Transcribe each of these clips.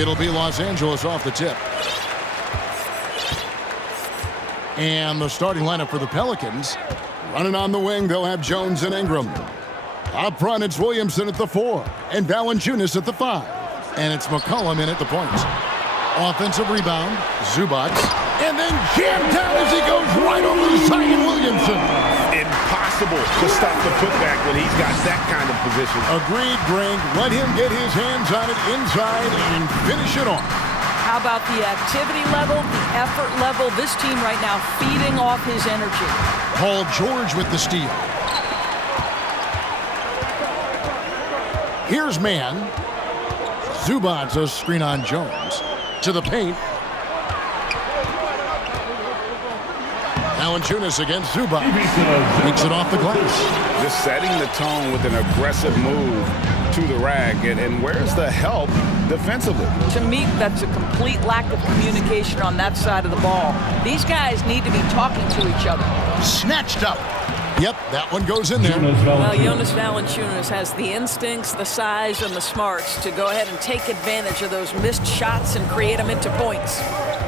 It'll be Los Angeles off the tip. And the starting lineup for the Pelicans. Running on the wing, they'll have Jones and Ingram. Up front, it's Williamson at the 4 and Valanciunas at the 5. And it's McCollum in at the point. Offensive rebound, Zubac. And then jammed down as he goes right over Zion Williamson. Impossible to stop the putback when he's got that kind of position. Agreed, Greg. Let him get his hands on it inside and finish it off. How about the activity level, the effort level? This team right now feeding off his energy. Paul George with the steal. Here's man. Zubac, a screen on Jones. To the paint. Valanciunas against Zubac. Takes it off the glass. Just setting the tone with an aggressive move to the rack. And where's the help defensively? To me, that's a complete lack of communication on that side of the ball. These guys need to be talking to each other. Snatched up. Yep, that one goes in there. Well, Jonas Valanciunas has the instincts, the size, and the smarts to go ahead and take advantage of those missed shots and create them into points.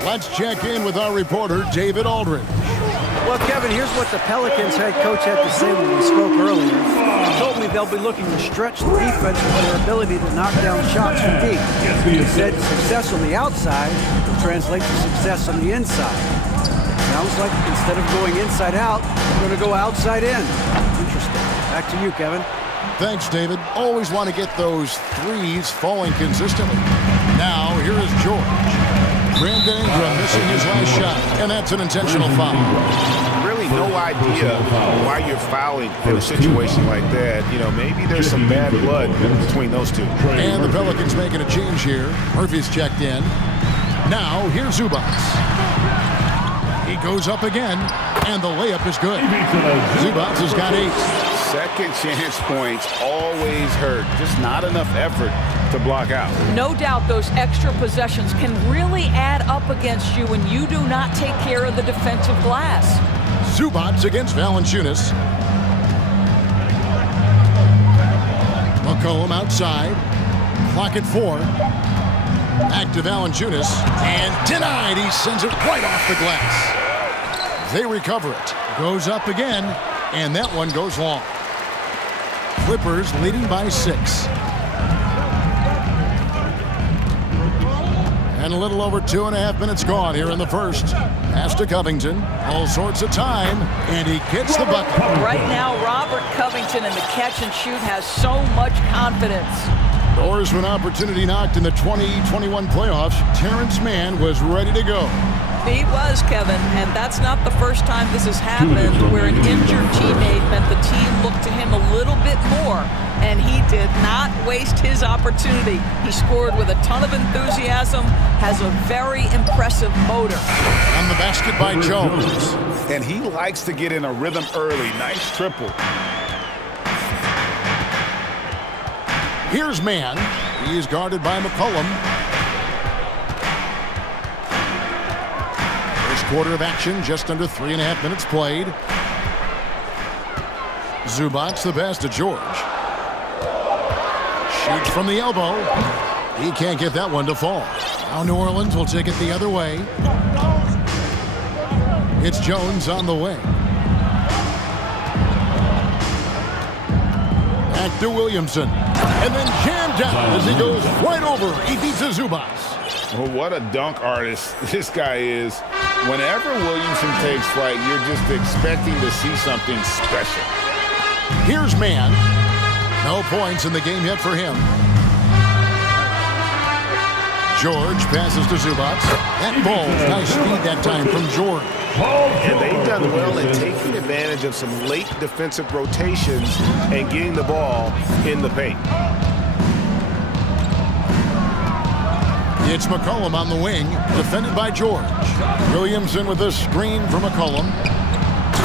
Let's check in with our reporter, David Aldridge. Well, Kevin, here's what the Pelicans head coach had to say when we spoke earlier. He told me they'll be looking to stretch the defense with their ability to knock down shots from deep. He said success on the outside will translate to success on the inside. Sounds like instead of going inside out, we're going to go outside in. Interesting. Back to you, Kevin. Thanks, David. Always want to get those threes falling consistently. Now, here is George. Brandon Ingram missing his last shot, and that's an intentional foul. Really no idea why you're fouling in a situation like that. You know, maybe there's some bad blood between those two. And the Pelicans making a change here. Murphy's checked in. Now, here's Zubac. He goes up again, and the layup is good. Zubac has got 8. Second chance points always hurt. Just not enough effort to block out. No doubt those extra possessions can really add up against you when you do not take care of the defensive glass. Zubac against Valanciunas. McCollum outside. Clock at 4. Back to Valanciunas. And denied. He sends it right off the glass. They recover it. Goes up again. And that one goes long. Clippers leading by 6. And a little over 2.5 minutes gone here in the first. Pass to Covington. All sorts of time. And he gets the bucket. Right now, Robert Covington in the catch and shoot has so much confidence. Doors to an opportunity knocked in the 2021 playoffs. Terrence Mann was ready to go. He was, Kevin, and that's not the first time this has happened where an injured teammate meant the team looked to him a little bit more, and he did not waste his opportunity. He scored with a ton of enthusiasm, has a very impressive motor. On the basket by Jones. And he likes to get in a rhythm early. Nice triple. Here's Mann. He is guarded by McCollum. Quarter of action, just under 3.5 minutes played. Zubac the pass to George. Shoots from the elbow. He can't get that one to fall. Now New Orleans will take it the other way. It's Jones on the wing. Back to Williamson. And then jammed down as he goes right over. He beats Zubac. Well, what a dunk artist this guy is. Whenever Williamson takes flight, you're just expecting to see something special. Here's Mann. No points in the game yet for him. George passes to Zubac. That ball, nice speed that time from George. And they've done well in taking advantage of some late defensive rotations and getting the ball in the paint. It's McCollum on the wing, defended by George. Williamson with a screen for McCollum.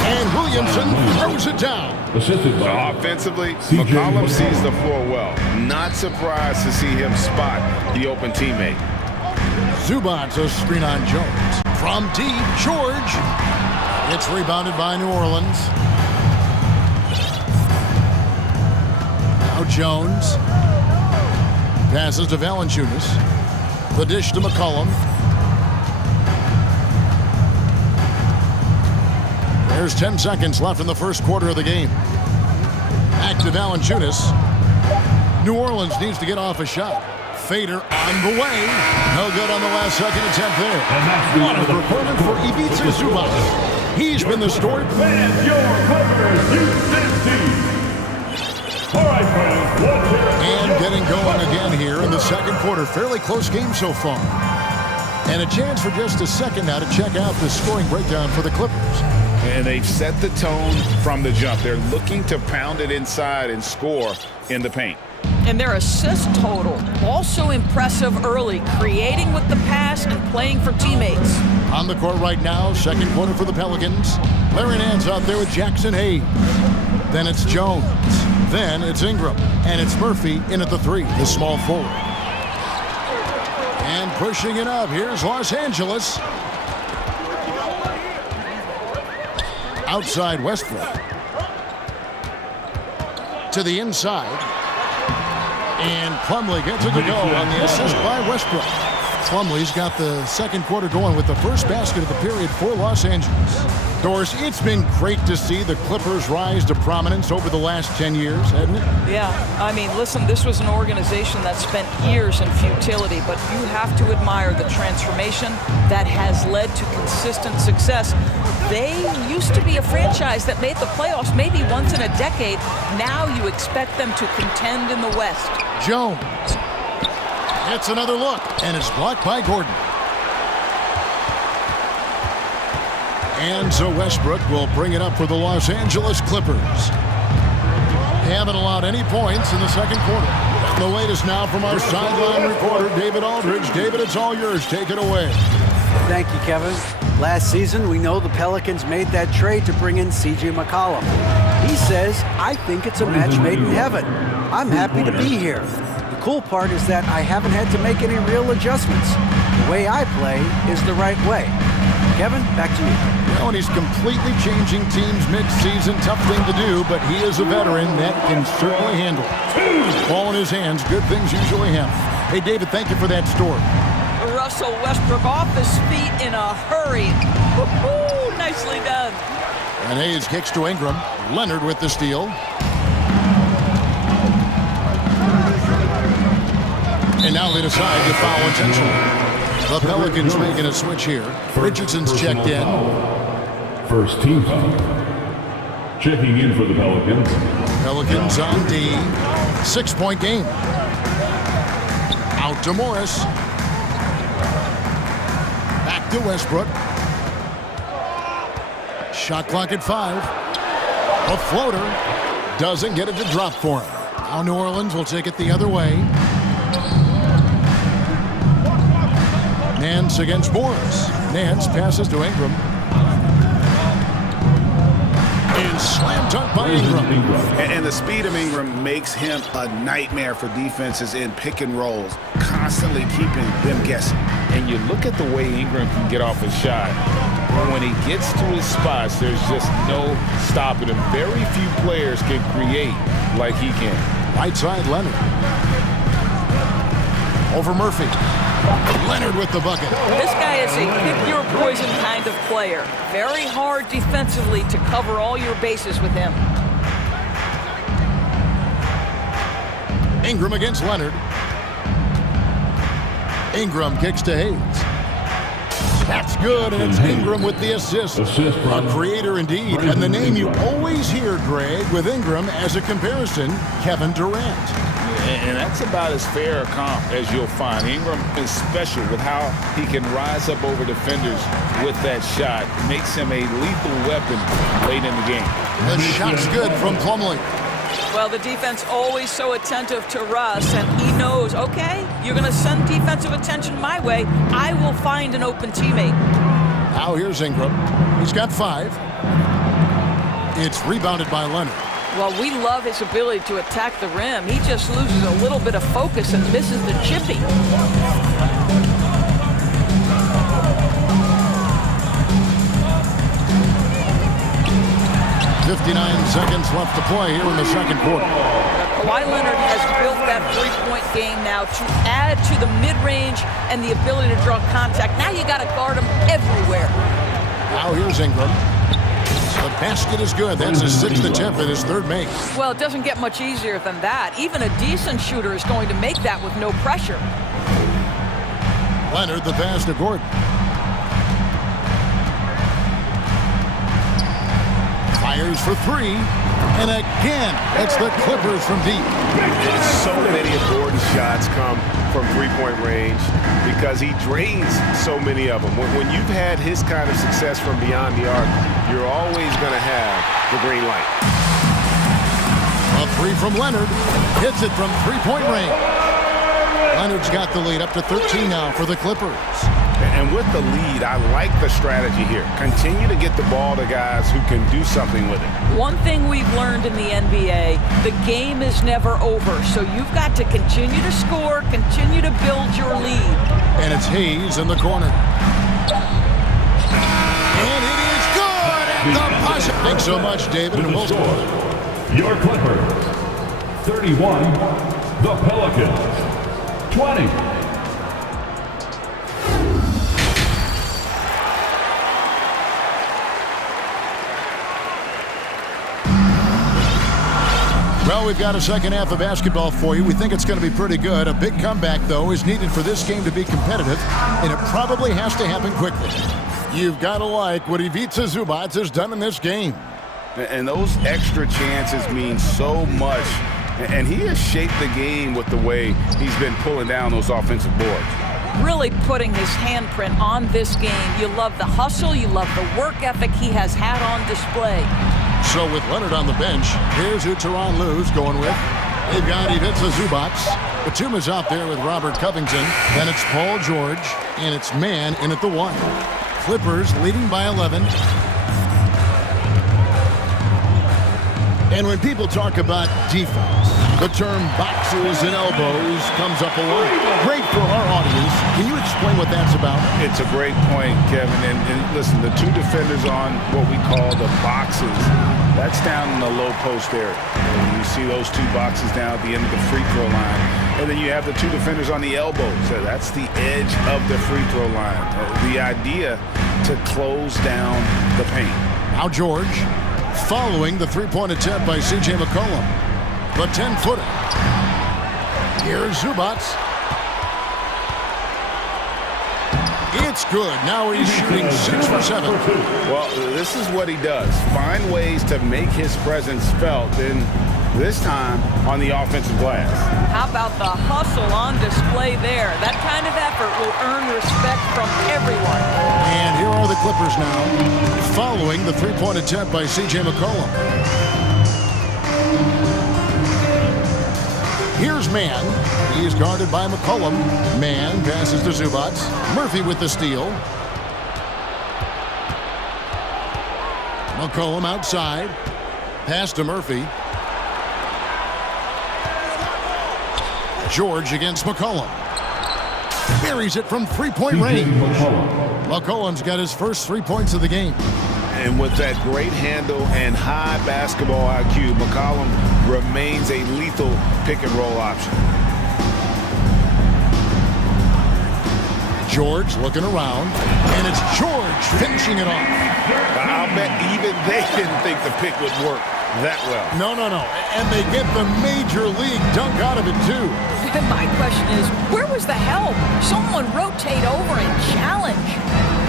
And Williamson throws it down. Offensively, McCollum sees the floor well. Not surprised to see him spot the open teammate. Zubac a screen on Jones. From deep, George. It's rebounded by New Orleans. Now Jones passes to Valanciunas. The dish to McCollum. There's 10 seconds left in the first quarter of the game. Back to Valanciunas. New Orleans needs to get off a shot. Fader on the way. No good on the last second attempt there. What a performance for Ivica Zubac. He's been the story. And your Clippers Houston team. All right, friends, let's hear it. And getting going again here in the second quarter. Fairly close game so far. And a chance for just a second now to check out the scoring breakdown for the Clippers. And they've set the tone from the jump. They're looking to pound it inside and score in the paint. And their assist total, also impressive early, creating with the pass and playing for teammates. On the court right now, second quarter for the Pelicans. Larry Nance out there with Jackson Hayes. Then it's Jones. Then it's Ingram. And it's Murphy in at the three, the small forward. And pushing it up, here's Los Angeles. Outside Westbrook. To the inside. And Plumlee gets it to go on the assist by Westbrook. Plumlee's got the second quarter going with the first basket of the period for Los Angeles. Doris, it's been great to see the Clippers rise to prominence over the last 10 years, hasn't it? Yeah, I mean, listen, this was an organization that spent years in futility, but you have to admire the transformation that has led to consistent success. They used to be a franchise that made the playoffs maybe once in a decade. Now you expect them to contend in the West. Jones gets another look, and it's blocked by Gordon. And so Westbrook will bring it up for the Los Angeles Clippers. They haven't allowed any points in the second quarter. The latest now from our sideline reporter, David Aldridge. David, it's all yours. Take it away. Thank you, Kevin. Last season, we know the Pelicans made that trade to bring in C.J. McCollum. He says, I think it's a match made in heaven. I'm happy to be here. The cool part is that I haven't had to make any real adjustments. The way I play is the right way. Kevin, back to you. Well, and he's completely changing teams mid-season. Tough thing to do, but he is a veteran that can certainly handle it. Ball in his hands, good things usually happen. Hey, David, thank you for that story. Russell Westbrook off his feet in a hurry. Woo-hoo, nicely done. And Hayes kicks to Ingram. Leonard with the steal. And now they decide to foul intentionally. The Pelicans making a switch here. Richardson's checked in. First team foul. Checking in for the Pelicans. Pelicans on D. 6-point game. Out to Morris. Back to Westbrook. Shot clock at 5. A floater. Doesn't get it to drop for him. Now New Orleans will take it the other way. Nance against Morris. Nance passes to Ingram. And slam dunk by Ingram. And the speed of Ingram makes him a nightmare for defenses in pick and rolls, constantly keeping them guessing. And you look at the way Ingram can get off a shot. When he gets to his spots, there's just no stopping him. Very few players can create like he can. Right side, Leonard. Over Murphy. Leonard with the bucket. This guy is a pick-your-poison kind of player. Very hard defensively to cover all your bases with him. Ingram against Leonard. Ingram kicks to Hayes. That's good, and it's Ingram with the assist. A creator indeed, and the name you always hear, Greg, with Ingram as a comparison, Kevin Durant. And that's about as fair a comp as you'll find. Ingram is special with how he can rise up over defenders with that shot. Makes him a lethal weapon late in the game. The shot's good from Plumlee. Well, the defense always so attentive to Russ, and he knows, okay, you're going to send defensive attention my way. I will find an open teammate. Now here's Ingram. He's got 5. It's rebounded by Leonard. Well, we love his ability to attack the rim. He just loses a little bit of focus and misses the chippy. 59 seconds left to play here in the second quarter. Kawhi Leonard has built that three-point game now to add to the mid-range and the ability to draw contact. Now you got to guard him everywhere. Now here's Ingram. The basket is good. That's his 6th attempt at his 3rd make. Well, it doesn't get much easier than that. Even a decent shooter is going to make that with no pressure. Leonard, the pass to Gordon. Fires for 3. And again, it's the Clippers from deep. So many of Gordon's shots come from three-point range because he drains so many of them. When you've had his kind of success from beyond the arc, you're always going to have the green light. A 3 from Leonard. Hits it from three-point range. Leonard's got the lead up to 13 now for the Clippers. And with the lead, I like the strategy here. Continue to get the ball to guys who can do something with it. One thing we've learned in the NBA, the game is never over. So you've got to continue to score, continue to build your lead. And it's Hayes in the corner. And it is good at the buzzer. Thanks so much, David. And we'll score. Your Clippers, 31. The Pelicans, 20. Well, we've got a second half of basketball for you. We think it's going to be pretty good. A big comeback, though, is needed for this game to be competitive, and it probably has to happen quickly. You've got to like what Ivica Zubac has done in this game. And those extra chances mean so much. And he has shaped the game with the way he's been pulling down those offensive boards. Really putting his handprint on this game. You love the hustle, you love the work ethic he has had on display. So with Leonard on the bench, here's who Tyronn Lue's going with. They've got Ivica Zubac. Batum is out there with Robert Covington. Then it's Paul George, and it's Mann in at the 1. Clippers leading by 11. And when people talk about defense, the term boxes and elbows comes up a lot. Great for our audience. Can you explain what that's about? It's a great point, Kevin. And listen, the 2 defenders on what we call the boxes, that's down in the low post area. And you see those 2 boxes down at the end of the free throw line. And then you have the 2 defenders on the elbows. So that's the edge of the free throw line. The idea to close down the paint. Now George, following the three-point attempt by C.J. McCollum. The 10-footer. Here's Zubac. It's good. Now he's shooting 6 for 7. Well, this is what he does. Find ways to make his presence felt, and this time on the offensive glass. How about the hustle on display there? That kind of effort will earn respect from everyone. And here are the Clippers now, following the three-point attempt by C.J. McCollum. Here's Mann. He's guarded by McCollum. Mann passes to Zubac. Murphy with the steal. McCollum outside. Pass to Murphy. George against McCollum. Buries it from three-point range. McCollum's got his first 3 points of the game. And with that great handle and high basketball IQ, McCollum remains a lethal pick-and-roll option. George looking around, and it's George finishing it off. I'll bet even they didn't think the pick would work that well. No. And they get the major league dunk out of it, too. And my question is, where was the help? Someone rotate over and challenge.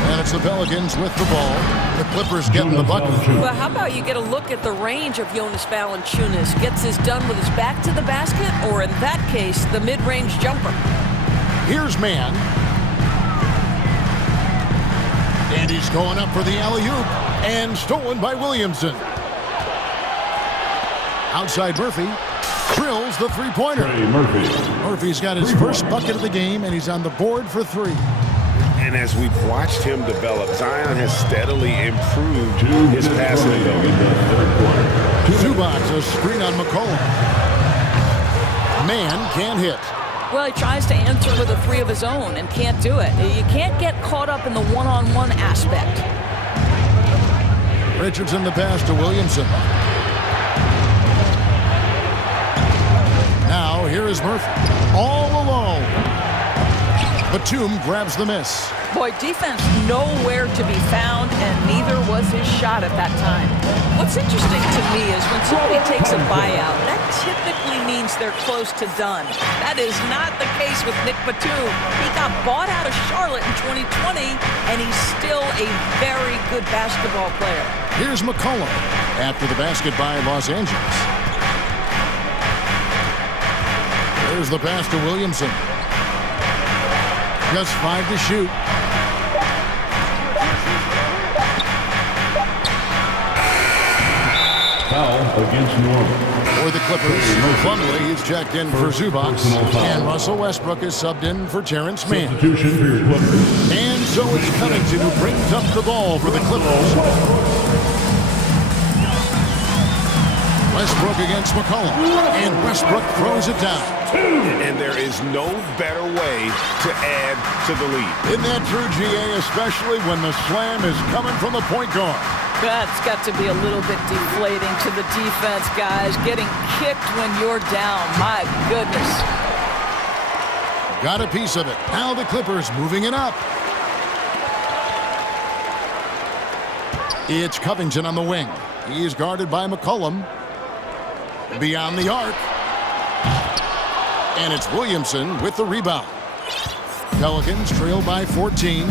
And it's the Pelicans with the ball. The Clippers getting the bucket. Well, how about you get a look at the range of Jonas Valanciunas? Gets his done with his back to the basket, or in that case, the mid-range jumper. Here's Mann. And he's going up for the alley-oop. And stolen by Williamson. Outside Murphy. Drills the three-pointer. Murphy's got his first bucket of the game, and he's on the board for 3. And as we've watched him develop, Zion has steadily improved his passing ability. Zubac, a screen on McCollum. Mann can't hit. Well, he tries to answer with a 3 of his own and can't do it. You can't get caught up in the one-on-one aspect. Richardson the pass to Williamson. here is Murphy. All alone. Batum grabs the miss. Boy, defense nowhere to be found, and neither was his shot at that time. What's interesting to me is when somebody takes a buyout, that typically means they're close to done. That is not the case with Nick Batum. He got bought out of Charlotte in 2020, and he's still a very good basketball player. Here's McCollum after the basket by Los Angeles. There's the pass to Williamson. Just 5 to shoot. Foul against New Orleans. For the Clippers, Plumlee is checked in for Zubac, and Russell Westbrook is subbed in for Terrence Mann. Substitution for your Clippers. And so it's Covington who brings up the ball for the Clippers. Westbrook against McCollum, and Westbrook throws it down. And there is no better way to add to the lead. Isn't that true, GA, especially when the slam is coming from the point guard? That's got to be a little bit deflating to the defense, guys. Getting kicked when you're down. My goodness. Got a piece of it. Now the Clippers moving it up. It's Covington on the wing. He's guarded by McCollum. Beyond the arc. And it's Williamson with the rebound. Pelicans trail by 14.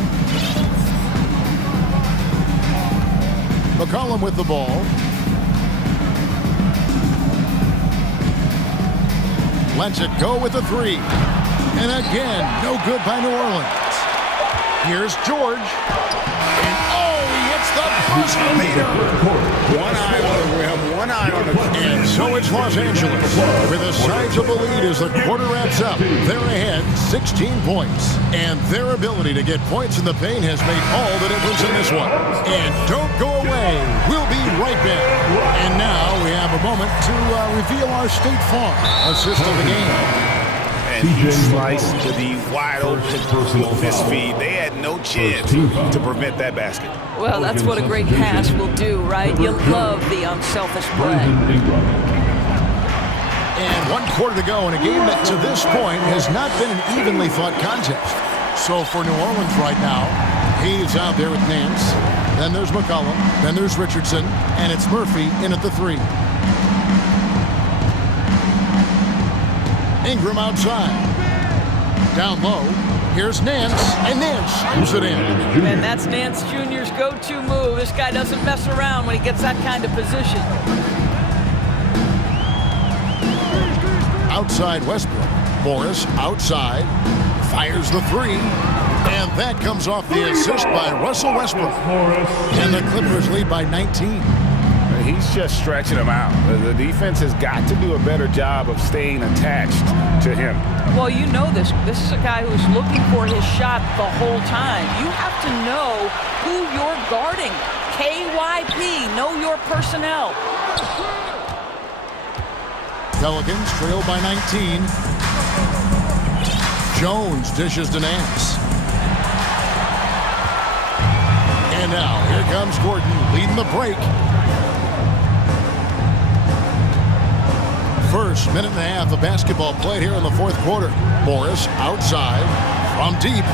McCollum with the ball. Lets it go with the three. And again, no good by New Orleans. Here's George. And oh, he hits the buzzer beater. One eye on the rim, one eye on the... And so it's Los Angeles with a sizable lead as the quarter wraps up. They're ahead 16 points. And their ability to get points in the paint has made all the difference in this one. And don't go away. We'll be right back. And now we have a moment to reveal our State Farm assist of the game. And he sliced to the wide open with this feed. They had no chance to prevent that basket. Well, that's what a great pass will do, right? You love the unselfish play. And 1 quarter to go in a game that to this point has not been an evenly fought contest. So for New Orleans right now, he's out there with Nance. Then there's McCollum. Then there's Richardson. And it's Murphy in at the three. Ingram outside. Down low. Here's Nance. And Nance screws it in. And that's Nance Jr.'s go-to move. This guy doesn't mess around when he gets that kind of position. Outside Westbrook. Morris outside. Fires the three. And that comes off the assist by Russell Westbrook. And the Clippers lead by 19. He's just stretching him out. The defense has got to do a better job of staying attached to him. Well, you know this. This is a guy who's looking for his shot the whole time. You have to know who you're guarding. KYP, know your personnel. Pelicans trail by 19. Jones dishes to Nance. And now, here comes Gordon leading the break. First minute and a half of basketball played here in the fourth quarter. Morris outside from deep.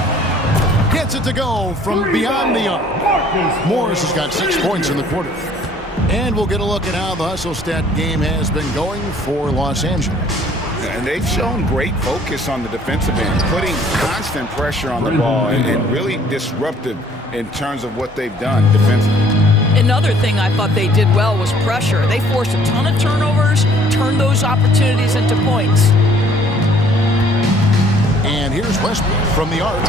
Gets it to go from beyond the arc. Morris has got 6 points in the quarter. And we'll get a look at how the hustle stat game has been going for Los Angeles. And they've shown great focus on the defensive end, putting constant pressure on the ball and really disruptive in terms of what they've done defensively. Another thing I thought they did well was pressure. They forced a ton of turnovers, turned those opportunities into points. And here's Westbrook from the arc.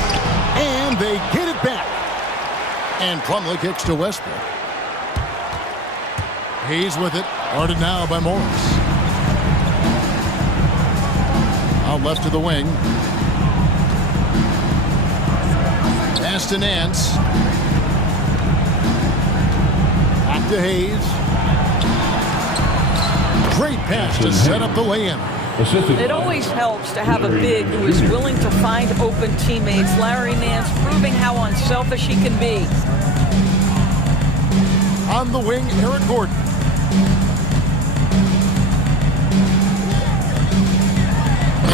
And they get it back. And Plumlee kicks to Westbrook. He's with it. Guarded now by Morris. Out left to the wing. Pass to Nance. Back to Hayes. Great pass to set up the lay-in. It always helps to have a big who is willing to find open teammates. Larry Nance proving how unselfish he can be. On the wing, Eric Gordon.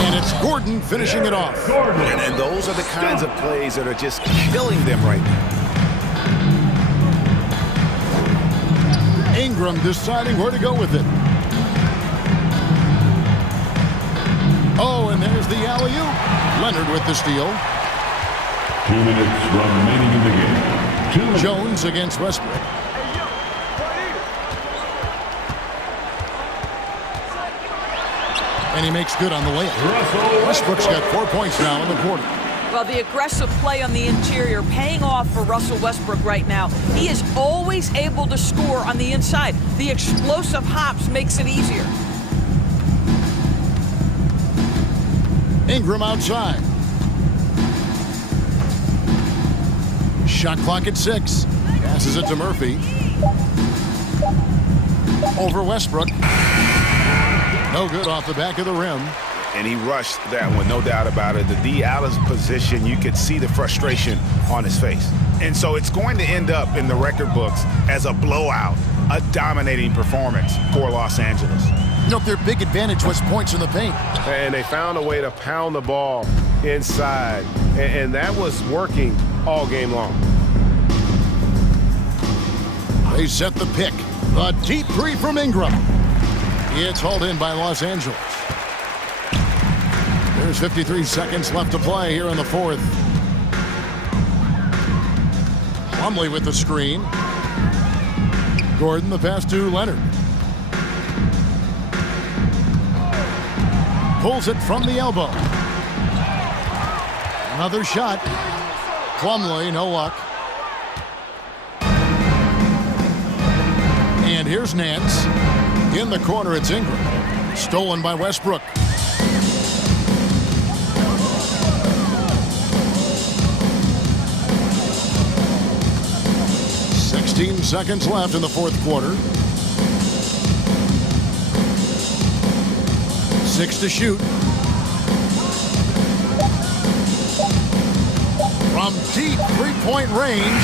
And it's Gordon finishing it off. And those are the kinds of plays that are just killing them right now. Ingram deciding where to go with it. Oh, and there's the alley-oop. Leonard with the steal. 2 minutes remaining in the game. Jones against Westbrook. And he makes good on the layup. Westbrook's got 4 points now in the quarter. Well, the aggressive play on the interior paying off for Russell Westbrook right now. He is always able to score on the inside. The explosive hops makes it easier. Ingram outside. Shot clock at 6. Passes it to Murphy. Over Westbrook. No good off the back of the rim. And he rushed that one, no doubt about it. The D out of position, you could see the frustration on his face. And so it's going to end up in the record books as a blowout, a dominating performance for Los Angeles. You know, their big advantage was points in the paint. And they found a way to pound the ball inside. And that was working all game long. They set the pick. The deep three from Ingram. It's hauled in by Los Angeles. There's 53 seconds left to play here in the fourth. Plumlee with the screen. Gordon the pass to Leonard. Pulls it from the elbow. Another shot. Plumlee, no luck. And here's Nance. In the corner, it's Ingram. Stolen by Westbrook. Seconds left in the fourth quarter. 6 to shoot. From deep three-point range.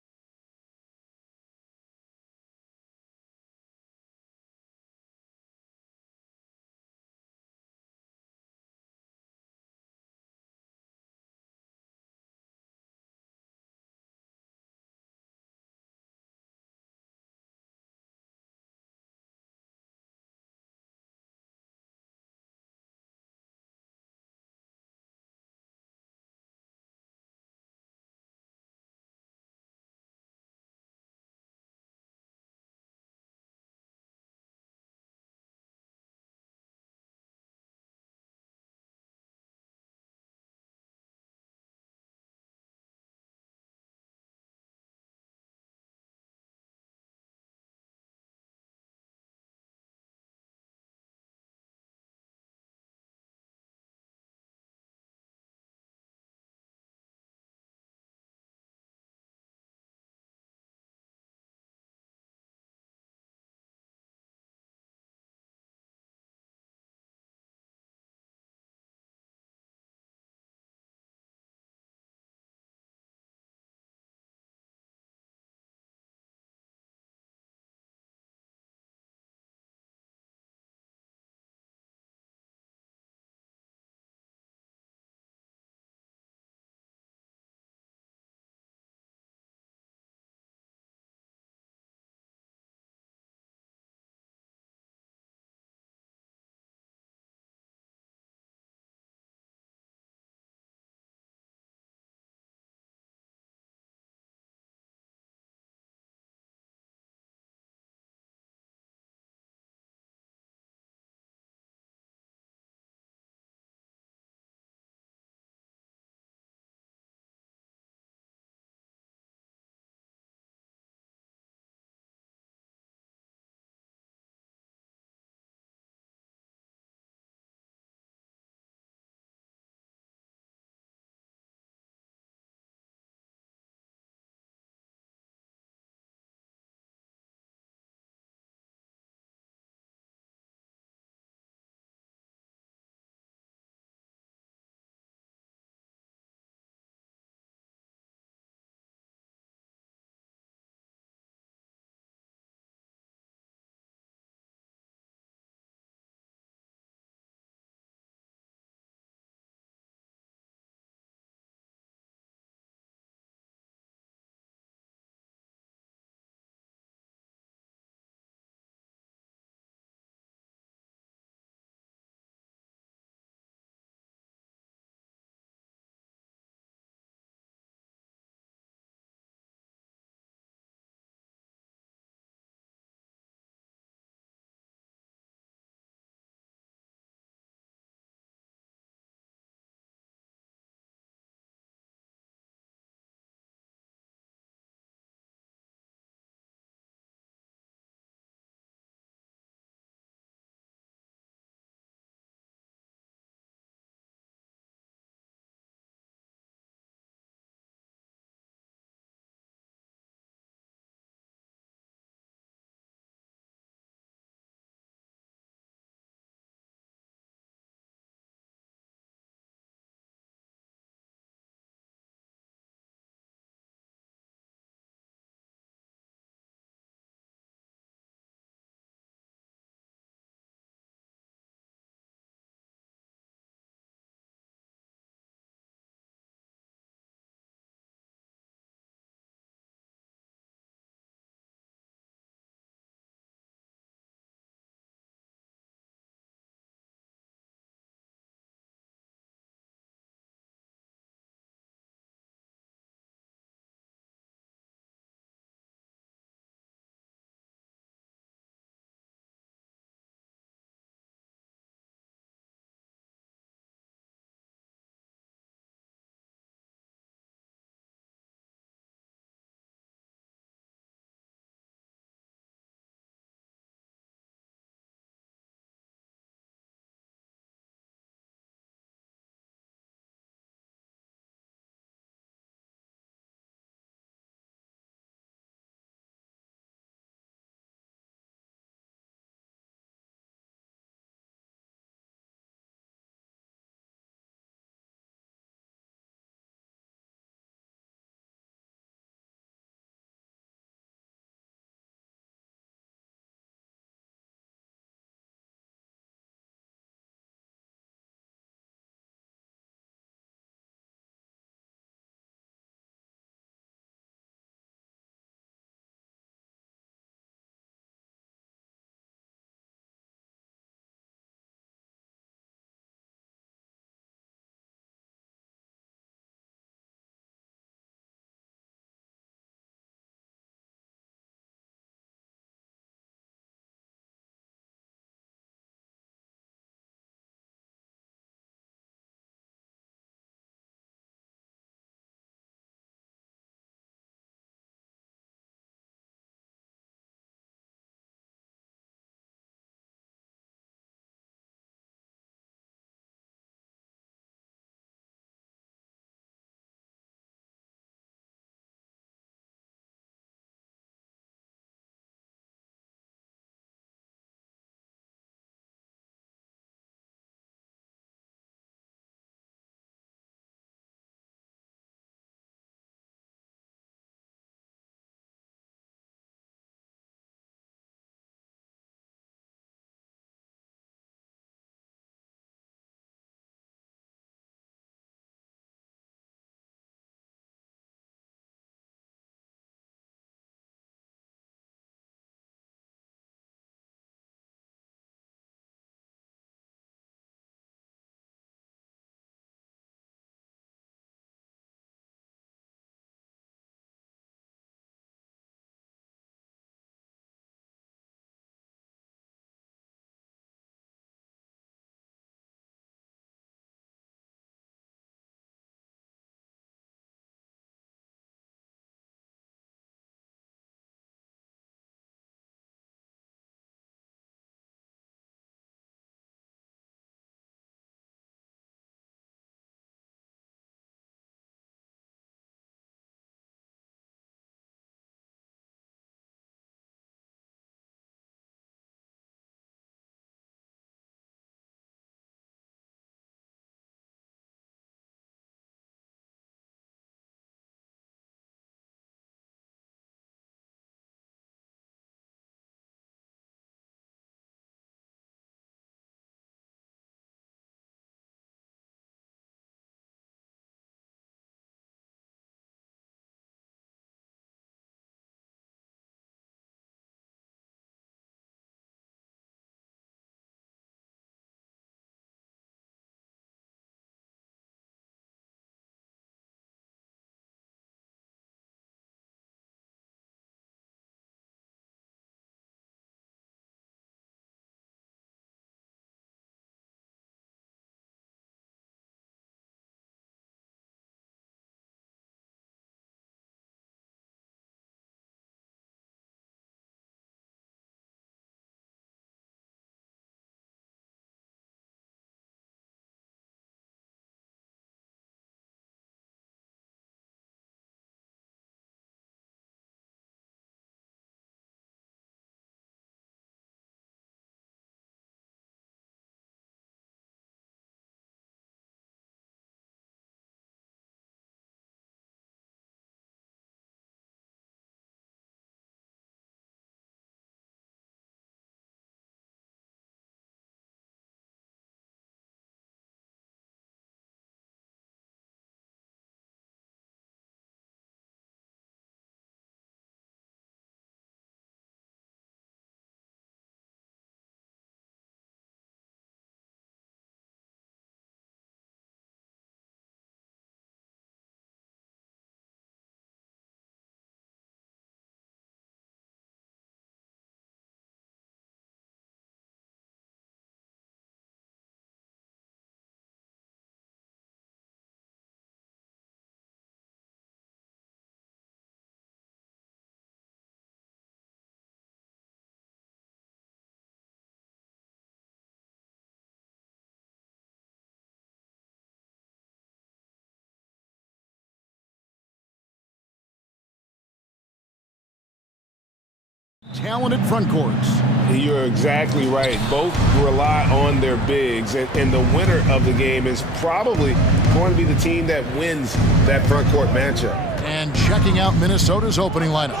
talented front courts. You're exactly right. Both rely on their bigs, and the winner of the game is probably going to be the team that wins that front court matchup. And checking out Minnesota's opening lineup.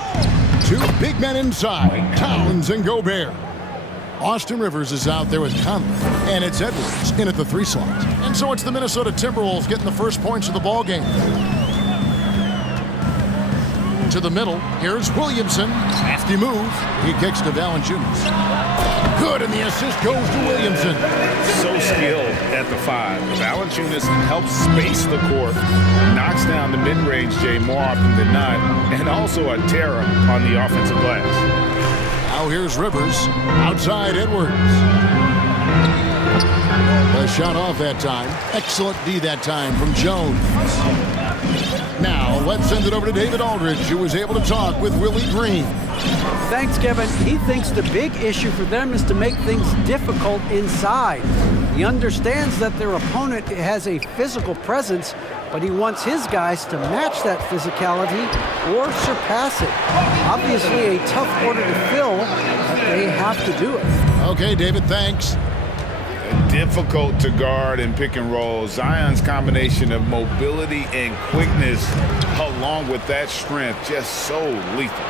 Two big men inside, Towns and Gobert. Austin Rivers is out there with Conley, and it's Edwards in at the 3 slot. And so it's the Minnesota Timberwolves getting the first points of the ball game. To the middle, here's Williamson. Hefty move. He kicks to Valanciunas. Good, and the assist goes to Williamson. So skilled at the 5. Valanciunas helps space the court, knocks down the mid-range Jay more often than not, and also a terror on the offensive glass. Now here's Rivers. Outside Edwards. A shot off that time. Excellent D that time from Jones. Now let's send it over to David Aldridge, who was able to talk with Willie Green. Thanks, Kevin. He thinks the big issue for them is to make things difficult inside. He understands that their opponent has a physical presence, but he wants his guys to match that physicality or surpass it. Obviously a tough order to fill, but they have to do it. Okay, David, thanks. Difficult to guard and pick and roll. Zion's combination of mobility and quickness, along with that strength, just so lethal.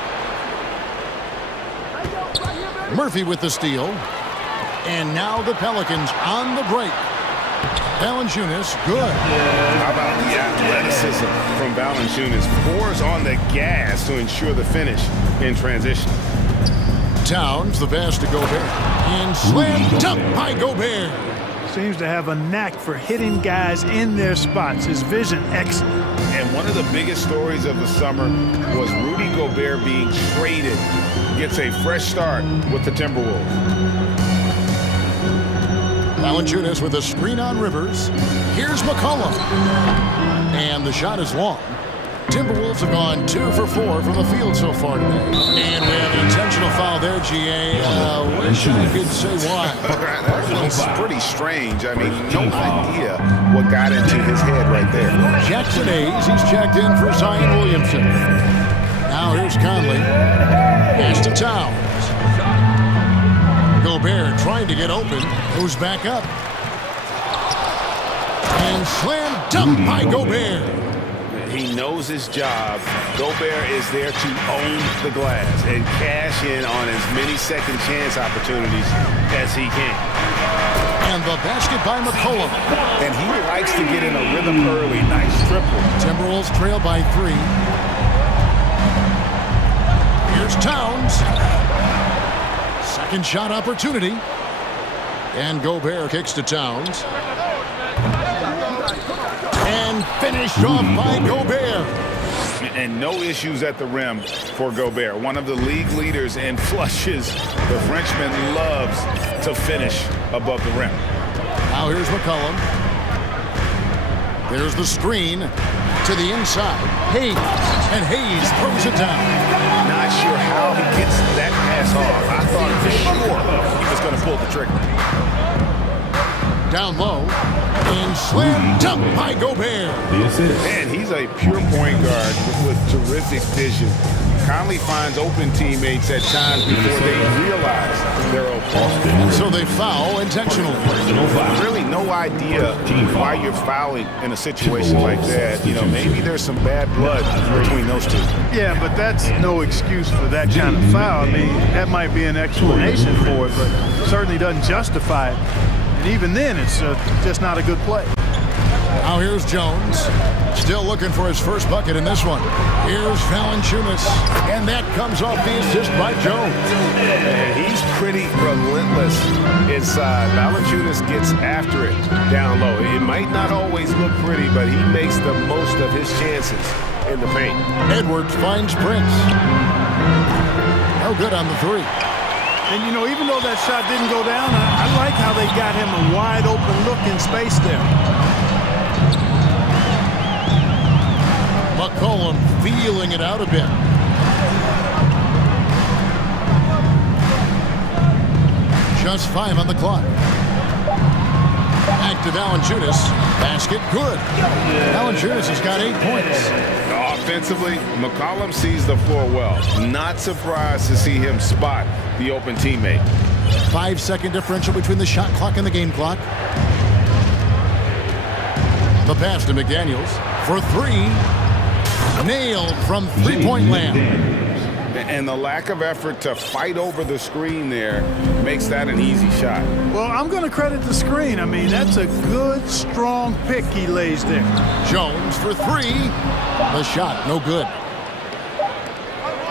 Murphy with the steal. And now the Pelicans on the break. Valanciunas, good. How about the athleticism from Valanciunas? Pours on the gas to ensure the finish in transition. Towns, the pass to Gobert. And slam dunk by Gobert. Seems to have a knack for hitting guys in their spots. His vision, excellent. And one of the biggest stories of the summer was Rudy Gobert being traded. Gets a fresh start with the Timberwolves. Valanciunas with a screen on Rivers. Here's McCollum. And the shot is long. Timberwolves have gone 2 for 4 from the field so far today. And we have an intentional foul there, GA. Wish I could say why. That's pretty strange. I mean, no idea what got into his head right there. Jackson Hayes, he's checked in for Zion Williamson. Now here's Conley. Pass to Towns. Gobert trying to get open. Goes back up. And slam dunk by Gobert. He knows his job. Gobert is there to own the glass and cash in on as many second chance opportunities as he can. And the basket by McCollum. And he likes to get in a rhythm early. Nice triple. Timberwolves trail by 3. Here's Towns. Second shot opportunity. And Gobert kicks to Towns. And finished off by Gobert. And no issues at the rim for Gobert. One of the league leaders in flushes. The Frenchman loves to finish above the rim. Now here's McCollum. There's the screen to the inside. Hayes. And Hayes throws it down. Not sure how he gets that pass off. I thought for sure he was going to pull the trigger. Down low. And slam dunk by Gobert. And he's a pure point guard with terrific vision. Conley finds open teammates at times before they realize they're open. And so they foul intentionally. Really no idea why you're fouling in a situation like that. You know, maybe there's some bad blood between those two. Yeah, but that's no excuse for that kind of foul. I mean, that might be an explanation for it, but certainly doesn't justify it. And even then, it's just not a good play. Now here's Jones. Still looking for his first bucket in this one. Here's Valanciunas. And that comes off the assist by Jones. And he's pretty relentless inside. Valanciunas gets after it down low. It might not always look pretty, but he makes the most of his chances in the paint. Edwards finds Prince. No good on the 3. And, you know, even though that shot didn't go down, I like how they got him a wide open look in space there. McCollum feeling it out a bit. Just 5 on the clock. Back to Valanciunas. Basket good. Valanciunas has got 8 points. Offensively, McCollum sees the floor well. Not surprised to see him spot the open teammate. 5-second differential between the shot clock and the game clock. The pass to McDaniels for three. Nailed from three-point land. And the lack of effort to fight over the screen there makes that an easy shot. Well, I'm going to credit the screen. I mean, that's a good, strong pick he lays there. Jones for three. The shot, no good.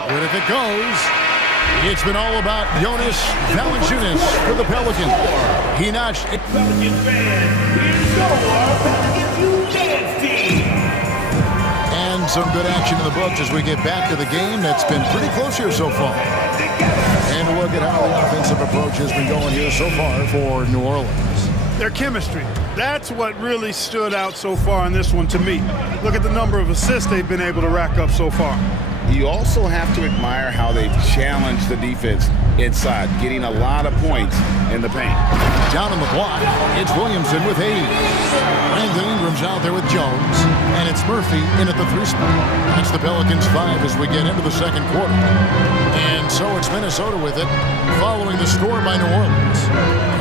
Good if it goes. It's been all about Jonas Valanciunas for the Pelicans. He notched it. Pelican fans, here's your Pelican dance team. And some good action in the books as we get back to the game that's been pretty close here so far. And a look at how the offensive approach has been going here so far for New Orleans. Their chemistry. That's what really stood out so far in this one to me. Look at the number of assists they've been able to rack up so far. You also have to admire how they've challenged the defense inside, getting a lot of points in the paint. Down on the block, it's Williamson with Hayes. Brandon Ingram's out there with Jones, and it's Murphy in at the three spot. That's the Pelicans 5 as we get into the second quarter. And so it's Minnesota with it, following the score by New Orleans.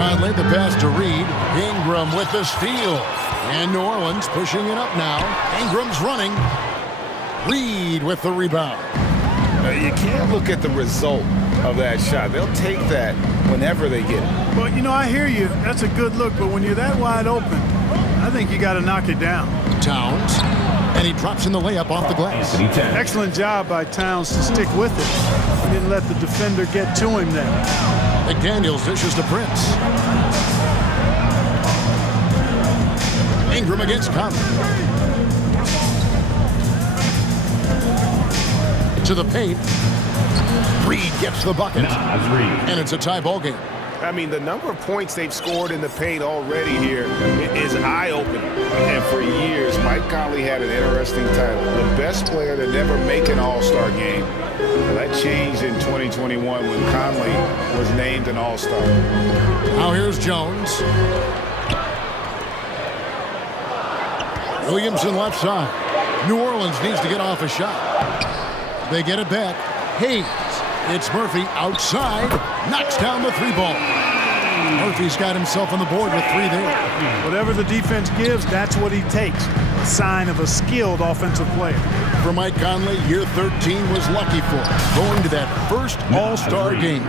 Conley the pass to Reed. Ingram with the steal. And New Orleans pushing it up now. Ingram's running. Reed with the rebound. You can't look at the result of that shot. They'll take that whenever they get it. Well, you know, I hear you. That's a good look, but when you're that wide open, I think you got to knock it down. Towns, and he drops in the layup off the glass. Excellent job by Towns to stick with it. He didn't let the defender get to him there. McDaniels dishes to Prince. Ingram against Conley. To the paint. Reed gets the bucket. And it's a tie ball game. I mean, the number of points they've scored in the paint already here is eye-opening. And for years, Mike Conley had an interesting title. The best player to never make an All-Star game. Well, that changed in 2021 when Conley was named an All-Star. Now here's Jones. Williamson left side. New Orleans needs to get off a shot. They get it back. Hayes. It's Murphy outside. Knocks down the three ball. Murphy's got himself on the board with three there. Whatever the defense gives, that's what he takes. A sign of a skilled offensive player. For Mike Conley, year 13 was lucky for him, going to that first All-Star game.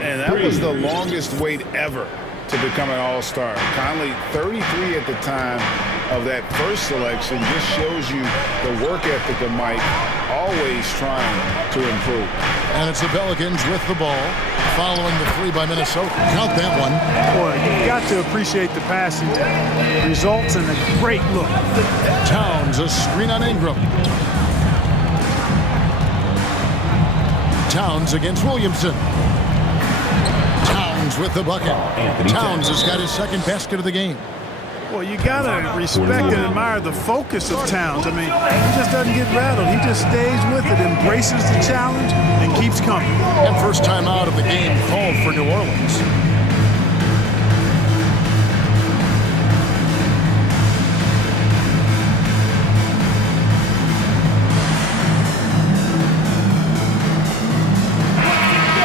And that was the longest wait ever to become an All-Star. Conley, 33 at the time of that first selection, just shows you the work ethic of Mike, always trying to improve. And it's the Pelicans with the ball, following the three by Minnesota. Count that one. Boy, you've got to appreciate the passing there. Results in a great look. Towns, a screen on Ingram. Towns against Williamson. Towns with the bucket. Towns has got his second basket of the game. Well, you got to respect and admire the focus of Towns. I mean, he just doesn't get rattled. He just stays with it, embraces the challenge, and keeps coming. And first time out of the game called for New Orleans.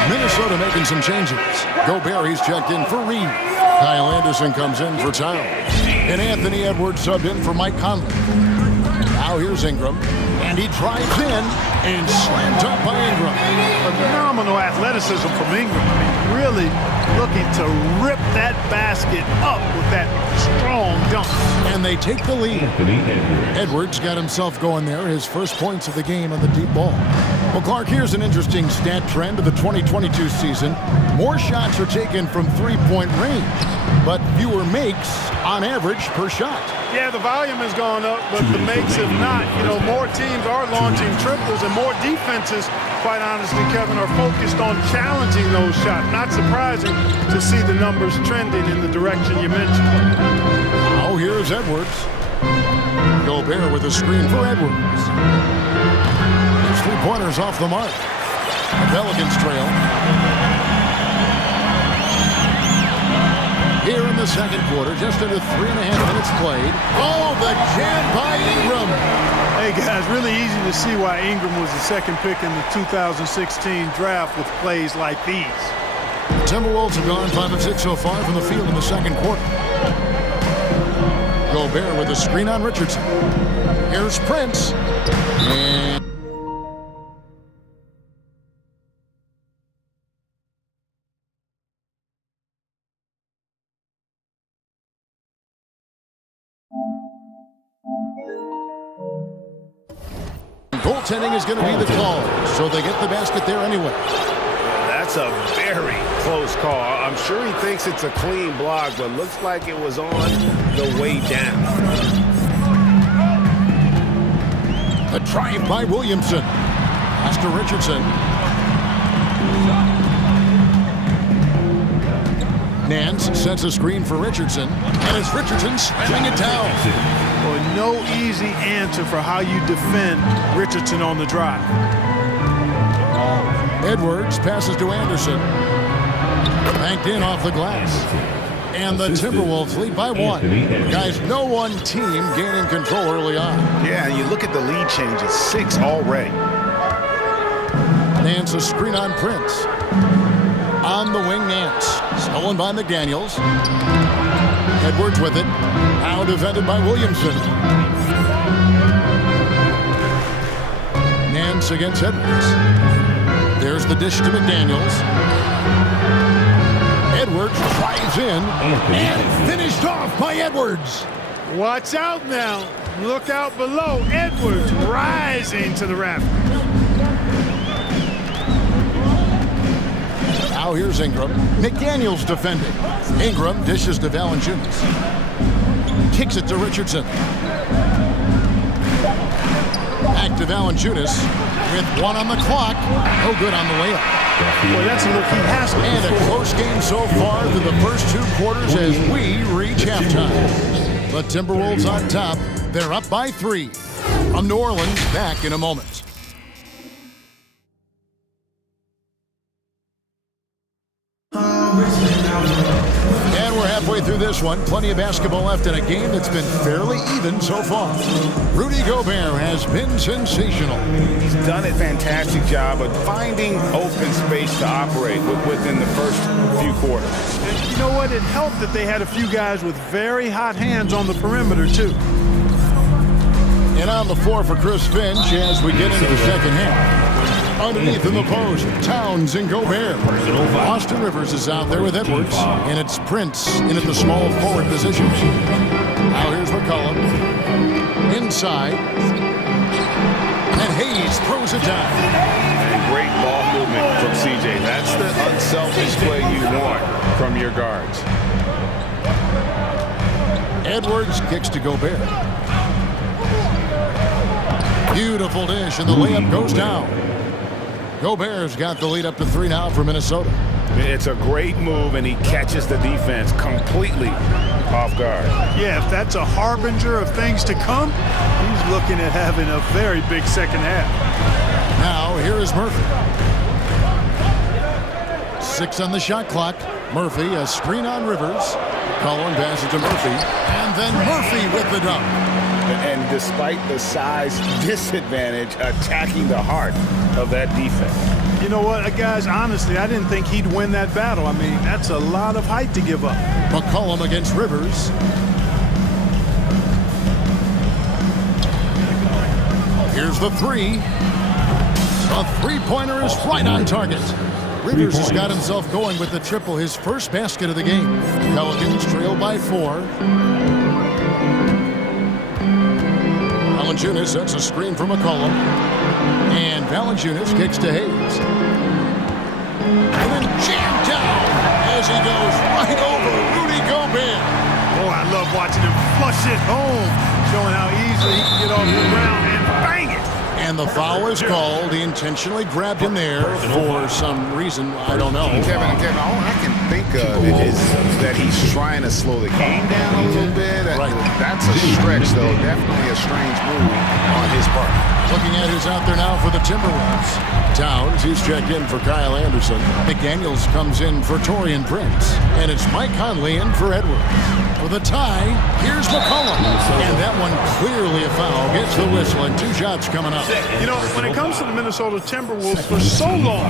Minnesota making some changes. Gobert, he's checked in for Reed. Kyle Anderson comes in for Towns. And Anthony Edwards subbed in for Mike Conley. Now here's Ingram. And he drives in and slams up by Ingram. Phenomenal athleticism from Ingram. I mean, really looking to rip that basket up with that strong dunk. And they take the lead. Edwards got himself going there. His first points of the game on the deep ball. Well, Clark, here's an interesting stat trend of the 2022 season. More shots are taken from three-point range, but fewer makes on average per shot. Yeah, the volume has gone up, but the makes have not. You know, more teams are launching triples, and more defenses, quite honestly, Kevin, are focused on challenging those shots. Not surprising to see the numbers trending in the direction you mentioned. Oh, here's Edwards. Gobert with a screen for Edwards. His three-pointers off the mark. The Pelicans trail. Here in the second quarter, just under 3.5 minutes played. Oh, the jam by Ingram. Hey, guys, really easy to see why Ingram was the second pick in the 2016 draft with plays like these. The Timberwolves have gone 5 of 6 so far from the field in the second quarter. Gobert with a screen on Richardson. Here's Prince. And goaltending is going to be the call, so they get the basket there anyway. That's a very close call. I'm sure he thinks it's a clean block, but looks like it was on the way down. The drive by Williamson. Pass to Richardson. Nance sets a screen for Richardson, and it's Richardson slamming it down. Well, no easy answer for how you defend Richardson on the drive. Edwards passes to Anderson. Banked in off the glass. And the Timberwolves lead by 1. Guys, no one team gaining control early on. Yeah, and you look at the lead changes, 6 already. Nance a screen on Prince. On the wing, Nance. Stolen by McDaniels. Edwards with it. Now defended by Williamson. Nance against Edwards. There's the dish to McDaniels. Edwards drives in and finished off by Edwards. Watch out now. Look out below. Edwards rising to the raft. Now here's Ingram. McDaniels defending. Ingram dishes to Valanciunas. Kicks it to Richardson. Back to Valanciunas with 1 on the clock. No good on the layup. Boy, that's a look he has to. And a close game so far through the first 2 quarters as we reach halftime. The Timberwolves on top. They're up by 3. From New Orleans, back in a moment. And we're halfway through this one. Plenty of basketball left in a game that's been fairly even so far. Rudy Gobert has been sensational. He's done a fantastic job of finding open space to operate within the first few quarters. And you know what? It helped that they had a few guys with very hot hands on the perimeter, too. And on the floor for Chris Finch as we get into the second half. Underneath in the post, Towns and Gobert. Austin Rivers is out there with Edwards, and it's Prince in at the small forward position. Now here's McCollum. Inside. And Hayes throws it down. And great ball movement from CJ. That's the unselfish play you want from your guards. Edwards kicks to Gobert. Beautiful dish, and the layup goes down. Gobert's got the lead up to 3 now for Minnesota. It's a great move, and he catches the defense completely off guard. Yeah, if that's a harbinger of things to come, he's looking at having a very big second half. Now, here is Murphy. 6 on the shot clock. Murphy, a screen on Rivers. Collin passes to Murphy. And then Murphy with the dunk. And despite the size disadvantage, attacking the heart of that defense. You know what, guys, honestly, I didn't think he'd win that battle. I mean, that's a lot of height to give up. McCollum against Rivers. Here's the 3. A 3-pointer is right on target. Rivers has got himself going with the triple, his first basket of the game. Pelicans trail by 4. Valanciunas sets a screen for McCollum. And Valanciunas kicks to Hayes. And then jammed down as he goes right over Rudy Gobert. Oh, I love watching him flush it home, showing how easily he can get off the ground and bang it. And the foul is called. He intentionally grabbed him there for some reason. I don't know. Kevin, all I can think of is that he's trying to slow the game down a little bit. right. That's a stretch, though. Definitely a strange move on his part. Looking at who's out there now for the Timberwolves. Towns, he's checked in for Kyle Anderson. McDaniels comes in for Torian Prince. And it's Mike Conley in for Edwards. For the tie, here's McCollum. And that one clearly a foul. Gets the whistle and 2 shots coming up. You know, when it comes to the Minnesota Timberwolves, for so long,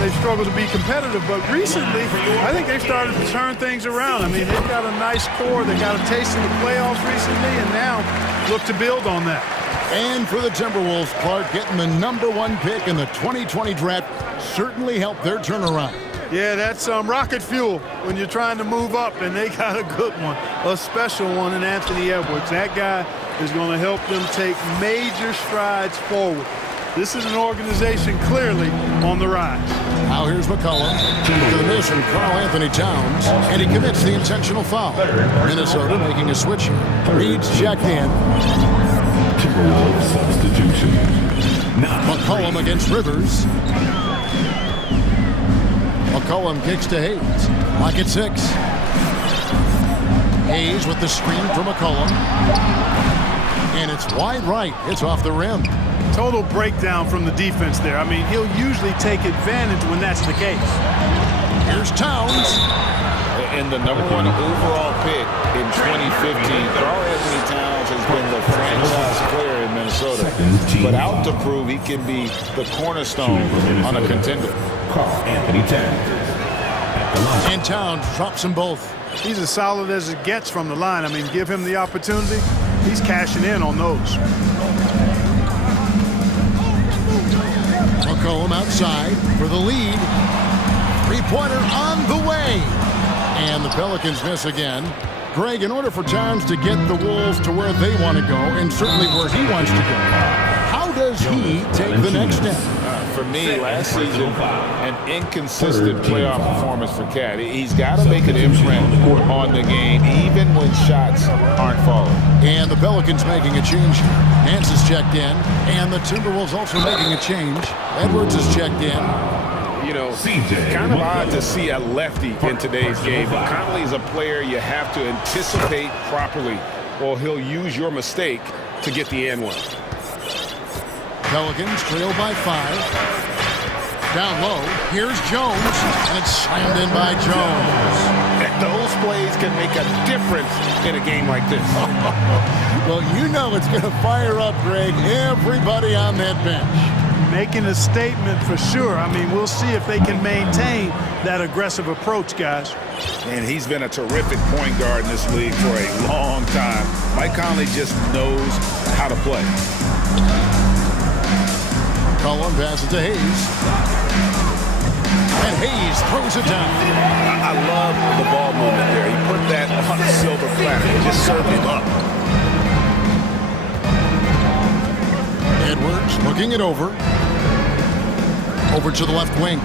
they've struggled to be competitive. But recently, I think they've started to turn things around. I mean, they've got a nice core. They got a taste of the playoffs recently, and now look to build on that. And for the Timberwolves, Clark getting the #1 pick in the 2020 draft certainly helped their turnaround. Yeah, that's rocket fuel when you're trying to move up, and they got a good one, a special one in Anthony Edwards. That guy is going to help them take major strides forward. This is an organization clearly on the rise. Now here's McCollum to the miss from Karl Anthony Towns, and he commits the intentional foul. Minnesota making a switch here. Reed's checked in. Timberwolves substitution. McCollum against Rivers. McCollum kicks to Hayes. Lock at 6. Hayes with the screen for McCollum. And it's wide right. It's off the rim. Total breakdown from the defense there. I mean, he'll usually take advantage when that's the case. Here's Towns. And the #1 overall pick in 2015, Karl Anthony Towns has been the franchise player in Minnesota. But out to prove he can be the cornerstone on a contender. Karl Anthony Towns. And Towns drops them both. He's as solid as it gets from the line. I mean, give him the opportunity. He's cashing in on those. McCollum outside for the lead. 3-pointer on the way. And the Pelicans miss again. Greg, in order for Towns to get the Wolves to where they want to go, and certainly where he wants to go, how does he take the next step? For me, last season, an inconsistent playoff performance for Cat. He's got to make an imprint on the game, even when shots aren't falling. And the Pelicans making a change here. Nance is checked in, and the Timberwolves also making a change. Edwards is checked in. You know, kind of odd to see a lefty in today's game. But Conley is a player you have to anticipate properly, or he'll use your mistake to get the and one. Pelicans trail by 5. Down low, here's Jones, and it's slammed in by Jones. Those plays can make a difference in a game like this. Well, you know it's going to fire up, Greg, everybody on that bench. Making a statement for sure. I mean, we'll see if they can maintain that aggressive approach, guys. And he's been a terrific point guard in this league for a long time. Mike Conley just knows how to play. McCollum passes to Hayes. And Hayes throws it down. I love the ball movement there. He put that on a silver platter and just served him up. Edwards looking it over. Over to the left wing.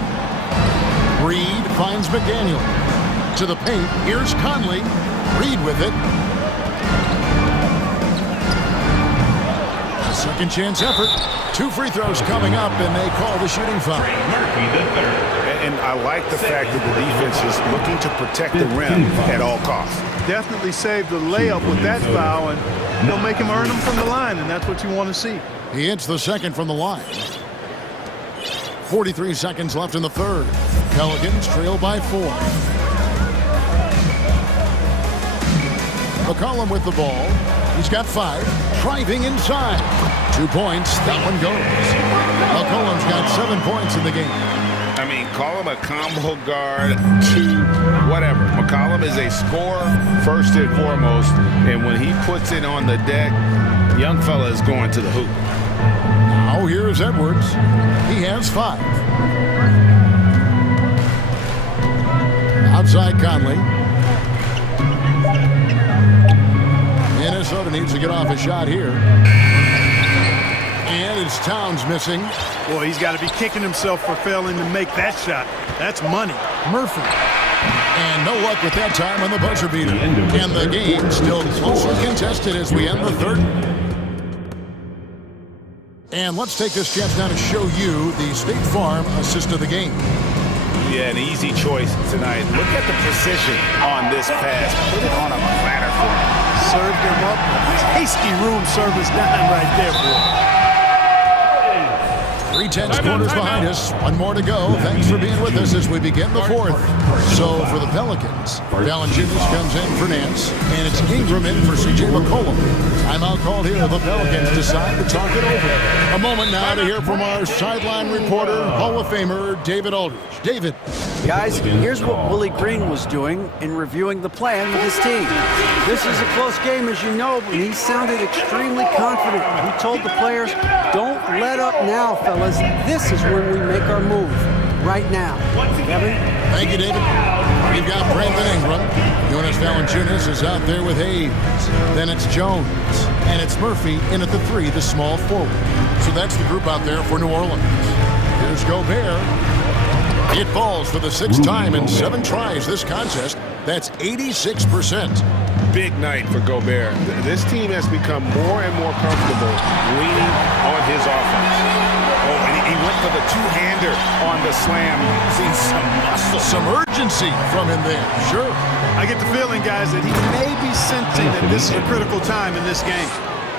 Reed finds McDaniel. To the paint. Here's Conley. Reed with it. A second chance effort. 2 free throws coming up, and they call the shooting foul. And I like the fact that the defense is looking to protect the rim at all costs. Definitely saved the layup with that foul, and they'll make him earn them from the line, and that's what you want to see. He hits the second from the line. 43 seconds left in the third. Pelicans trail by 4. McCollum with the ball. He's got 5. Driving inside. 2 points. That one goes. McCollum's got 7 points in the game. I mean, call him a combo guard to whatever. McCollum is a scorer first and foremost, and when he puts it on the deck, young fella is going to the hoop. Now here's Edwards. He has 5. Outside Conley. Minnesota needs to get off a shot here. And it's Towns missing. Boy, he's got to be kicking himself for failing to make that shot. That's money. Murphy. And no luck with that time on the buzzer beater. And the game still closely contested as we end the third. And let's take this chance now to show you the State Farm assist of the game. Yeah, an easy choice tonight. Look at the precision on this pass. Put it on a platter for him. served him up. Tasty room service dime right there, boy. 3/10 quarters behind us. One more to go. Thanks for being with us as we begin the fourth. So for the Pelicans, Valanciunas comes in for Nance, and it's Ingram in for C.J. McCollum. Timeout called here. The Pelicans decide to talk it over. A moment now to hear from our sideline reporter, Hall of Famer David Aldridge. David. Guys, here's what Willie Green was doing in reviewing the plan with his team. This is a close game, as you know, but he sounded extremely confident. He told the players, don't let up now, fellas. This is when we make our move. Right now. Kevin? Thank you, David. We've got Brandon Ingram. Jonas Valanciunas is out there with Hayes. Then it's Jones. And it's Murphy in at the 3, the small forward. So that's the group out there for New Orleans. Here's Gobert. It falls for the 6th time in 7 tries this contest. That's 86%. Big night for Gobert. This team has become more and more comfortable leaning on his offense. Oh, and he went for the two-hander on the slam. See some muscle. Some urgency from him there, sure. I get the feeling, guys, that he may be sensing that this is a critical time in this game.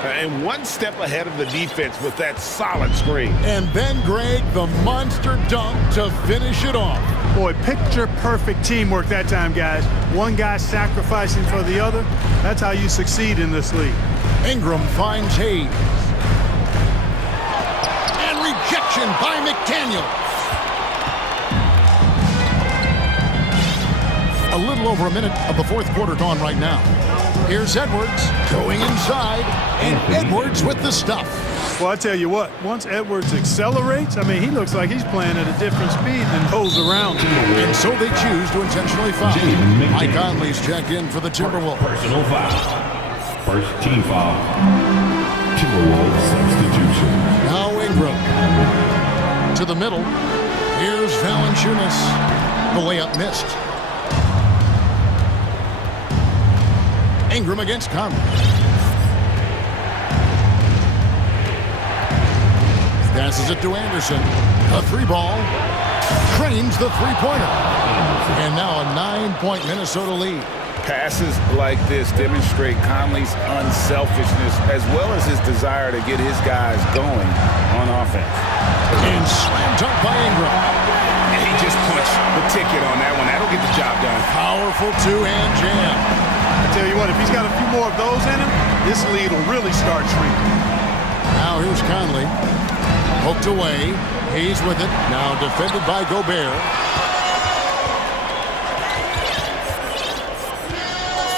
And one step ahead of the defense with that solid screen. And then, Greg, the monster dunk to finish it off. Boy, picture-perfect teamwork that time, guys. One guy sacrificing for the other. That's how you succeed in this league. Ingram finds Hayes. And rejection by McDaniel. A little over a minute of the fourth quarter gone right now. Here's Edwards going inside, and Edwards with the stuff. Well, I tell you what, once Edwards accelerates, I mean, he looks like he's playing at a different speed than those around him. And so they choose to intentionally foul. Mike Conley's checked in for the Timberwolves. Personal foul. First team foul. Timberwolves substitution. Now Ingram. To the middle. Here's Valanciunas. The layup missed. Ingram against Conley. Passes it to Anderson. A 3-ball. Trains the 3-pointer. And now a 9-point Minnesota lead. Passes like this demonstrate Conley's unselfishness as well as his desire to get his guys going on offense. And slam dunk by Ingram. And he just punched the ticket on that one. That'll get the job done. Powerful two-hand jam. I tell you what, if he's got a few more of those in him, this lead will really start shrinking. Now here's Conley. Poked away. Hayes with it. Now defended by Gobert.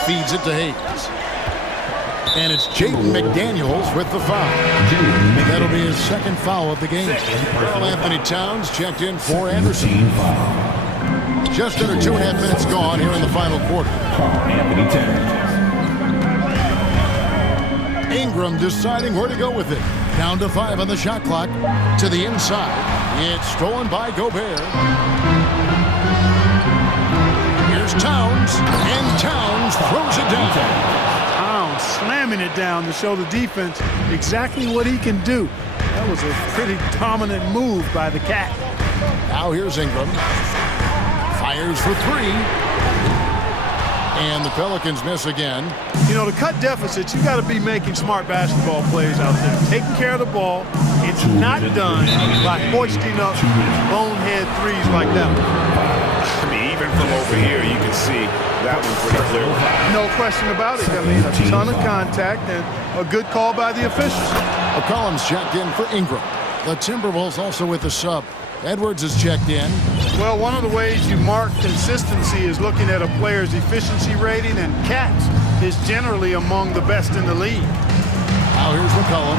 Feeds it to Hayes. And it's Jaden McDaniels with the foul. That'll be his second foul of the game. Karl Anthony Towns checked in for Anderson. Just under 2.5 minutes gone here in the final quarter. Ingram deciding where to go with it. Down to 5 on the shot clock. To the inside. It's stolen by Gobert. Here's Towns. And Towns throws it down. Towns slamming it down to show the defense exactly what he can do. That was a pretty dominant move by the Cat. Now here's Ingram. Fires for 3. And the Pelicans miss again. You know, to cut deficits, you got to be making smart basketball plays out there. Taking care of the ball. It's not done by hoisting up bonehead threes like that one. I mean, even from over here, you can see that one pretty clear. No question about it. I mean, a ton of contact and a good call by the officials. McCollum's checked in for Ingram. The Timberwolves also with the sub. Edwards is checked in. Well, one of the ways you mark consistency is looking at a player's efficiency rating, and Cats is generally among the best in the league. Now here's McCollum.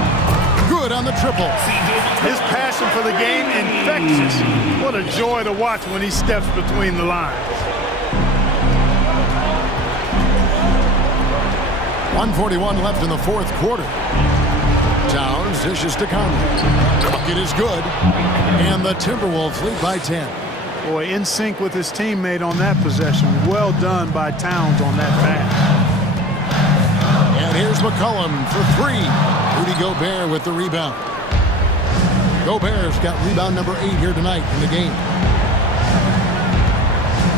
Good on the triple. His passion for the game, infectious. What a joy to watch when he steps between the lines. 1:41 left in the fourth quarter. Towns dishes to Conley. Bucket is good. And the Timberwolves lead by 10. Boy, in sync with his teammate on that possession. Well done by Towns on that pass. And here's McCollum for 3. Rudy Gobert with the rebound. Gobert's got rebound number 8 here tonight in the game.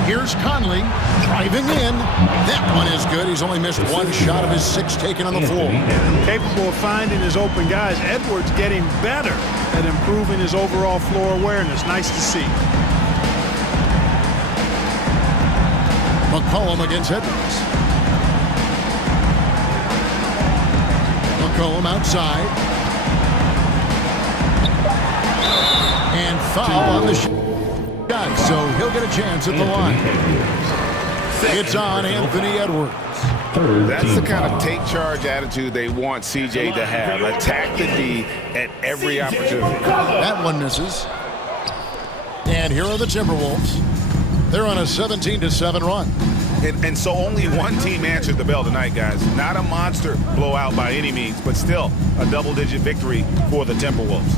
Here's Conley driving in. That one is good. He's only missed one shot of his 6 taken on the floor. Capable of finding his open guys. Edwards getting better at improving his overall floor awareness. Nice to see. McCollum against Edwards. McCollum outside. And foul on the shot, so he'll get a chance at the line. It's on Anthony Edwards. That's the kind of take charge attitude they want CJ to have. Attack the D at every opportunity. That one misses. And here are the Timberwolves. They're on a 17-7 run. And so only one team answered the bell tonight, guys. Not a monster blowout by any means, but still a double-digit victory for the Timberwolves.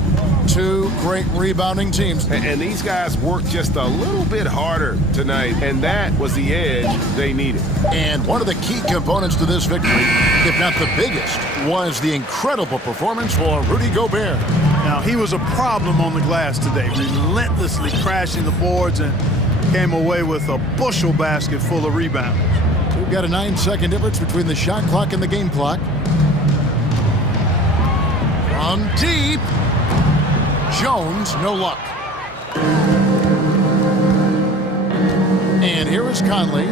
2 great rebounding teams. And these guys worked just a little bit harder tonight, and that was the edge they needed. And one of the key components to this victory, if not the biggest, was the incredible performance for Rudy Gobert. Now, he was a problem on the glass today, relentlessly crashing the boards and came away with a bushel basket full of rebounds. We've got a 9-second difference between the shot clock and the game clock. From deep. Jones, no luck. And here is Conley.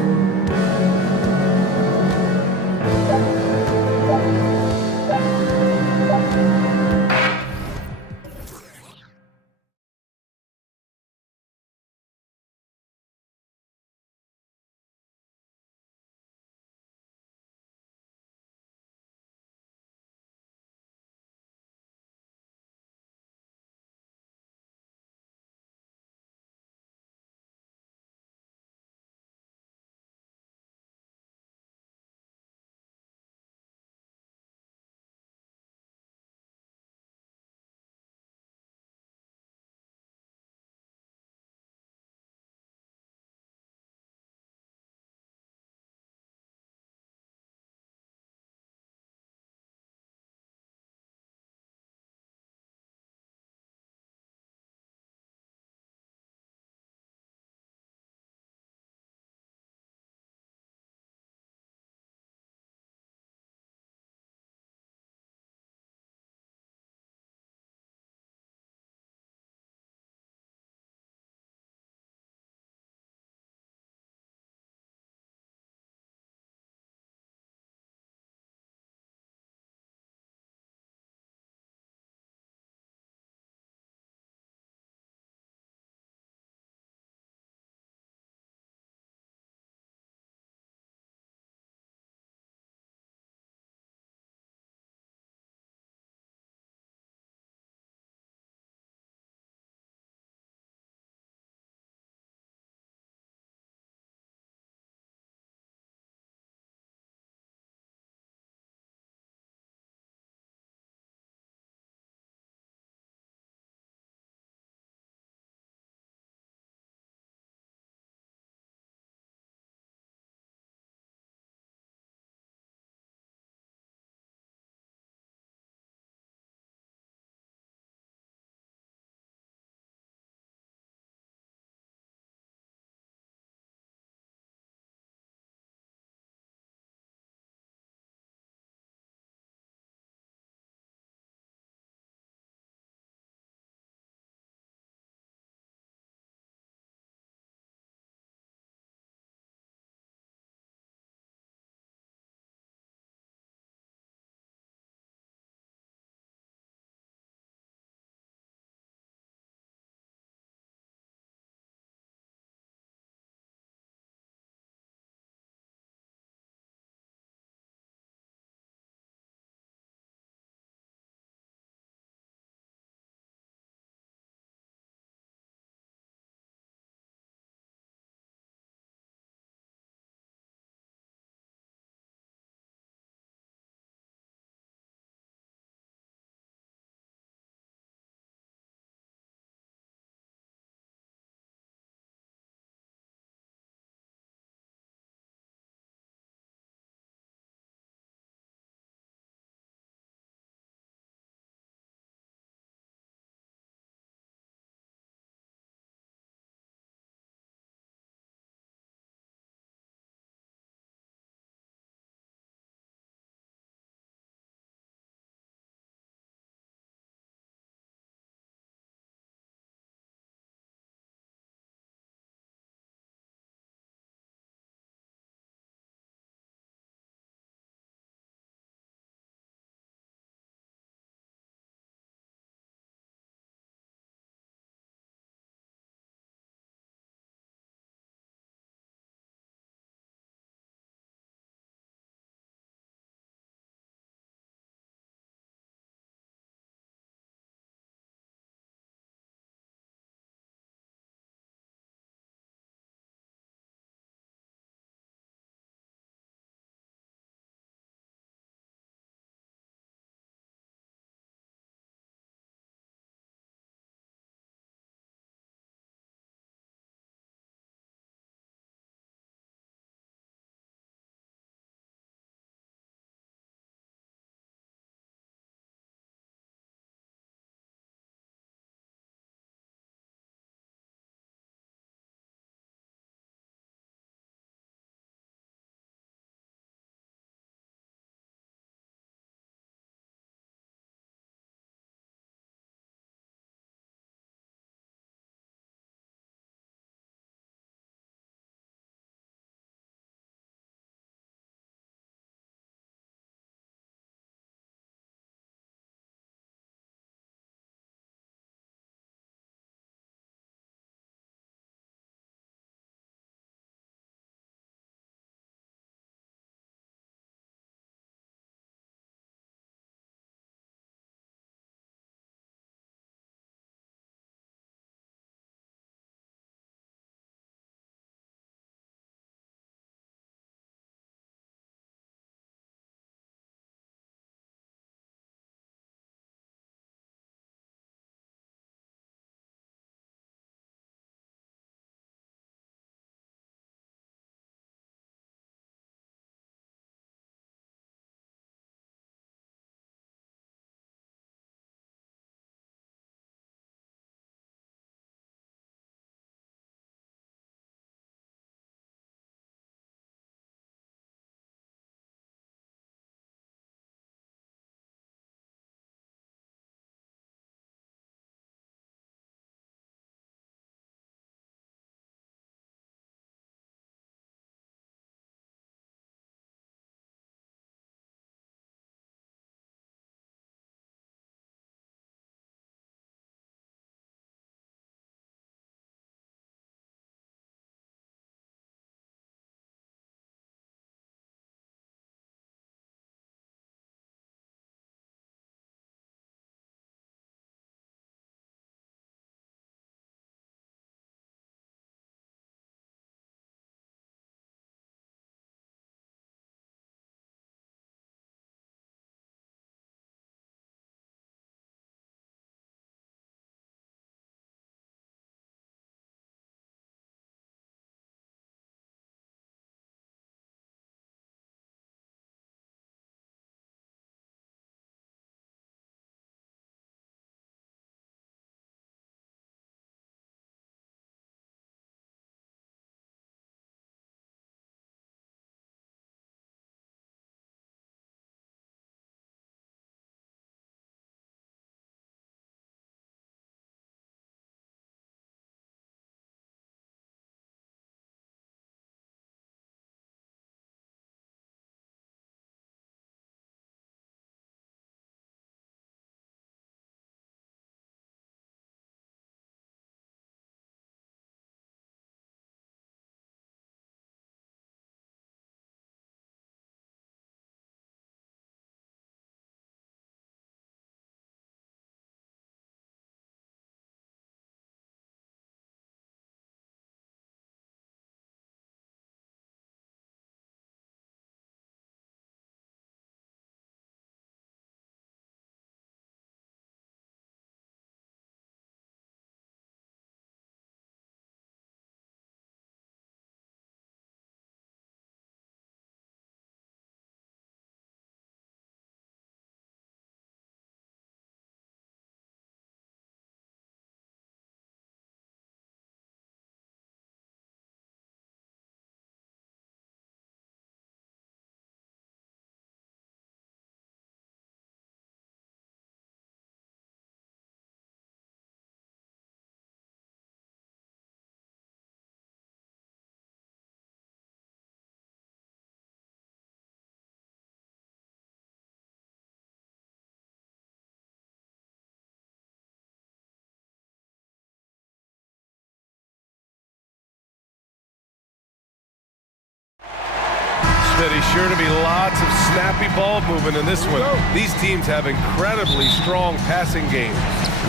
There's sure to be lots of snappy ball movement in this one. These teams have incredibly strong passing games.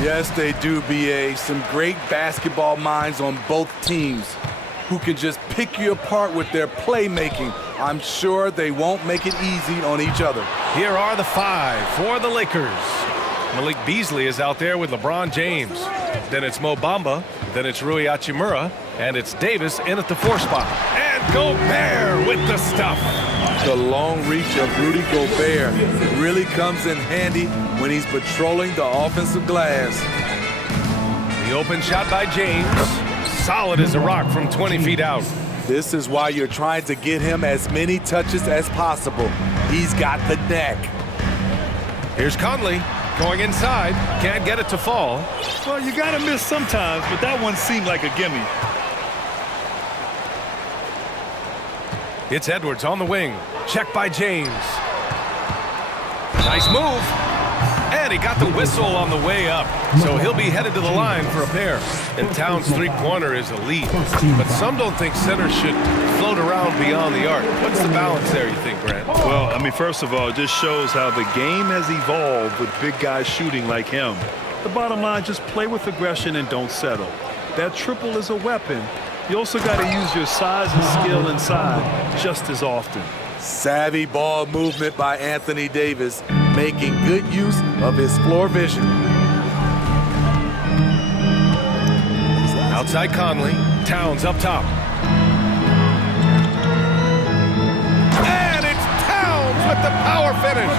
Yes, they do, B.A. Some great basketball minds on both teams who can just pick you apart with their playmaking. I'm sure they won't make it easy on each other. Here are the 5 for the Lakers. Malik Beasley is out there with LeBron James. Then it's Mo Bamba. Then it's Rui Hachimura. And it's Davis in at the 4 spot. And Gobert with the stuff. The long reach of Rudy Gobert really comes in handy when he's patrolling the offensive glass. The open shot by James. Solid as a rock from 20 feet out. This is why you're trying to get him as many touches as possible. He's got the neck. Here's Conley going inside. Can't get it to fall. Well, you got to miss sometimes, but that one seemed like a gimme. It's Edwards on the wing. Check by James. Nice move. And he got the whistle on the way up. So he'll be headed to the line for a pair. And Towns' three-pointer is elite. But some don't think centers should float around beyond the arc. What's the balance there, you think, Grant? Well, I mean, first of all, it just shows how the game has evolved with big guys shooting like him. The bottom line, just play with aggression and don't settle. That triple is a weapon. You also got to use your size and skill inside just as often. Savvy ball movement by Anthony Davis, making good use of his floor vision. Outside Conley, Towns up top. And it's Towns with the power finish.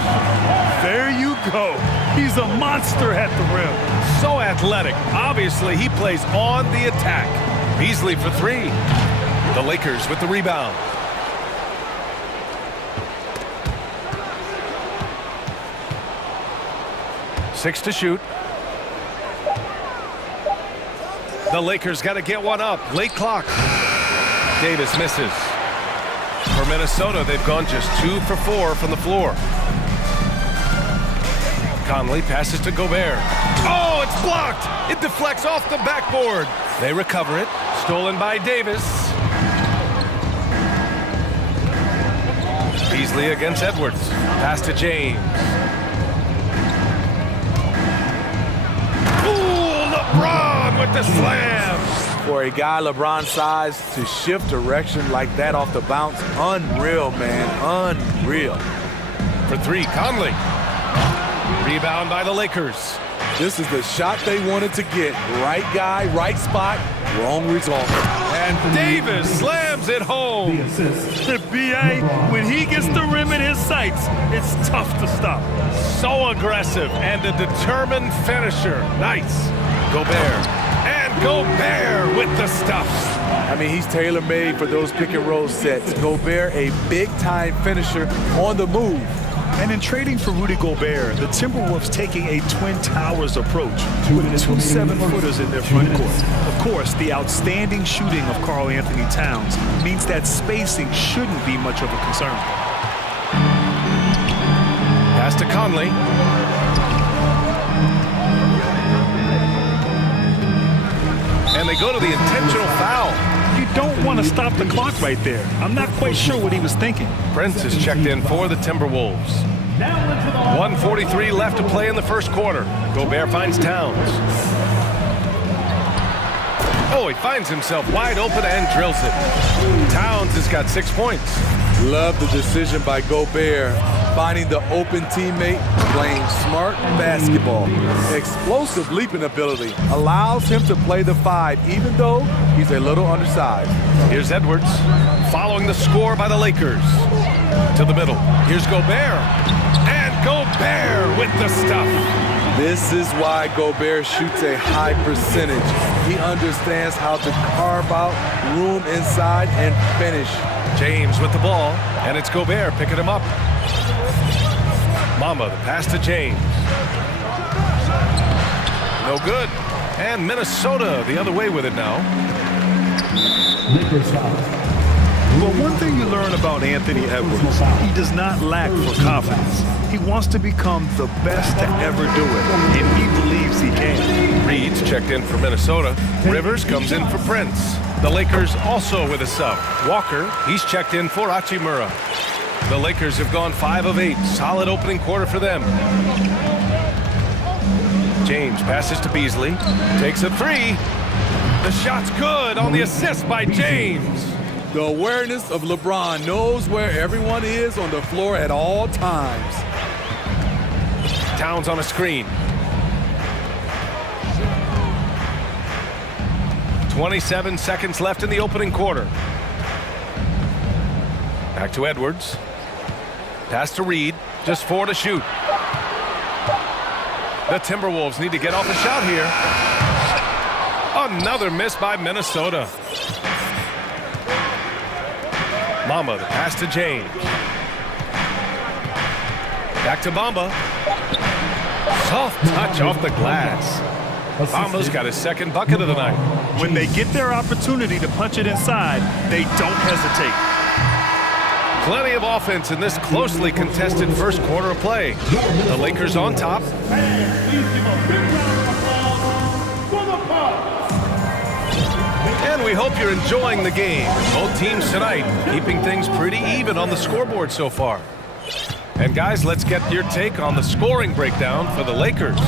There you go. He's a monster at the rim. So athletic. Obviously, he plays on the attack. Beasley for 3. The Lakers with the rebound. Six to shoot. The Lakers got to get one up. Late clock. Davis misses. For Minnesota, they've gone just 2 for 4 from the floor. Conley passes to Gobert. Oh, it's blocked. It deflects off the backboard. They recover it. Stolen by Davis. Beasley against Edwards. Pass to James. LeBron with the slam. For a guy LeBron's size to shift direction like that off the bounce, unreal, man, unreal. For 3, Conley. Rebound by the Lakers. This is the shot they wanted to get. Right guy, right spot, wrong result. And Davis slams it home. The B.A., when he gets the rim in his sights, it's tough to stop. So aggressive and a determined finisher. Nice. Gobert. And Gobert with the stuff. I mean, he's tailor-made for those pick-and-roll sets. Gobert, a big-time finisher on the move. And in trading for Rudy Gobert, the Timberwolves taking a Twin Towers approach with 2 7-footers in their front court. Of course, the outstanding shooting of Karl Anthony Towns means that spacing shouldn't be much of a concern. Pass to Conley. And they go to the intentional foul. You don't want to stop the clock right there. I'm not quite sure what he was thinking. Prince is checked in for the Timberwolves. 1:43 left to play in the first quarter. Gobert finds Towns. Oh, he finds himself wide open and drills it. Towns has got 6 points. Love the decision by Gobert, finding the open teammate, playing smart basketball. Explosive leaping ability allows him to play the 5, even though he's a little undersized. Here's Edwards, following the score by the Lakers. To the middle, here's Gobert. And Gobert with the stuff. This is why Gobert shoots a high percentage. He understands how to carve out room inside and finish. James with the ball, and it's Gobert picking him up. Mamba, the pass to James. No good. And Minnesota the other way with it now. Well, one thing you learn about Anthony Edwards, he does not lack for confidence. He wants to become the best to ever do it, and he believes he can. Reed's checked in for Minnesota. Rivers comes in for Prince. The Lakers also with a sub. Walker, he's checked in for Hachimura. The Lakers have gone 5 of 8. Solid opening quarter for them. James passes to Beasley. Takes a three. The shot's good on the assist by James. The awareness of LeBron knows where everyone is on the floor at all times. Towns on a screen. 27 seconds left in the opening quarter. Back to Edwards. Pass to Reed. Just 4 to shoot. The Timberwolves need to get off a shot here. Another miss by Minnesota. Bamba, the pass to James. Back to Bamba. Soft touch off the glass. Bamba's got his second bucket of the night. When they get their opportunity to punch it inside, they don't hesitate. Plenty of offense in this closely contested first quarter of play. The Lakers on top. And we hope you're enjoying the game. Both teams tonight keeping things pretty even on the scoreboard so far. And guys, let's get your take on the scoring breakdown for the Lakers.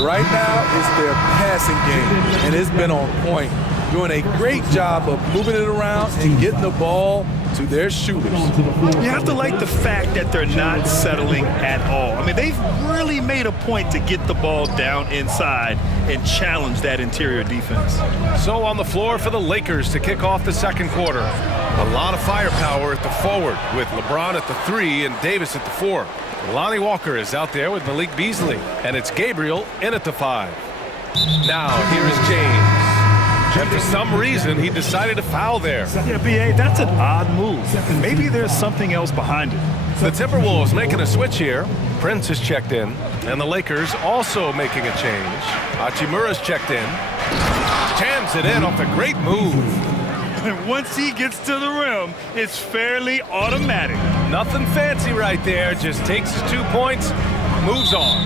Right now, it's their passing game, and it's been on point. Doing a great job of moving it around and getting the ball to their shooters. You have to like the fact that they're not settling at all. I mean, they've really made a point to get the ball down inside and challenge that interior defense. So on the floor for the Lakers to kick off the second quarter. A lot of firepower at the forward with LeBron at the 3 and Davis at the 4. Lonnie Walker is out there with Malik Beasley, and it's Gabriel in at the 5. Now here is James. And for some reason, he decided to foul there. Yeah, B.A., that's an odd move. Maybe there's something else behind it. The Timberwolves making a switch here. Prince is checked in, and the Lakers also making a change. Hachimura's checked in. Jams it in off a great move. And once he gets to the rim, it's fairly automatic. Nothing fancy right there. Just takes his 2 points, moves on.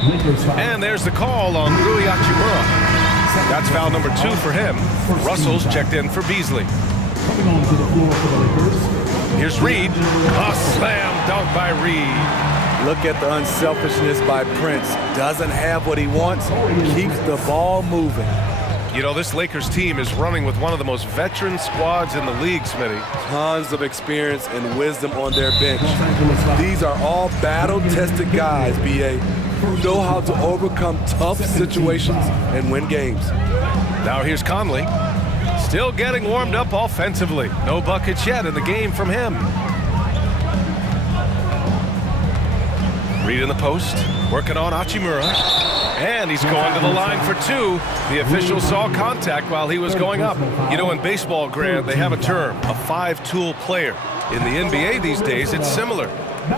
And there's the call on Rui Hachimura. That's foul number 2 for him. Russell's checked in for Beasley. Coming onto the floor for the Lakers. Here's Reed. A slam dunk by Reed. Look at the unselfishness by Prince. Doesn't have what he wants, keeps the ball moving. You know, this Lakers team is running with one of the most veteran squads in the league, Smitty. Tons of experience and wisdom on their bench. These are all battle-tested guys, B.A., who know how to overcome tough situations and win games. Now here's Conley. Still getting warmed up offensively. No buckets yet in the game from him. Reed in the post, working on Hachimura. And he's going to the line for 2. The official saw contact while he was going up. You know, in baseball, Grant, they have a term, a 5-tool player. In the NBA these days, it's similar.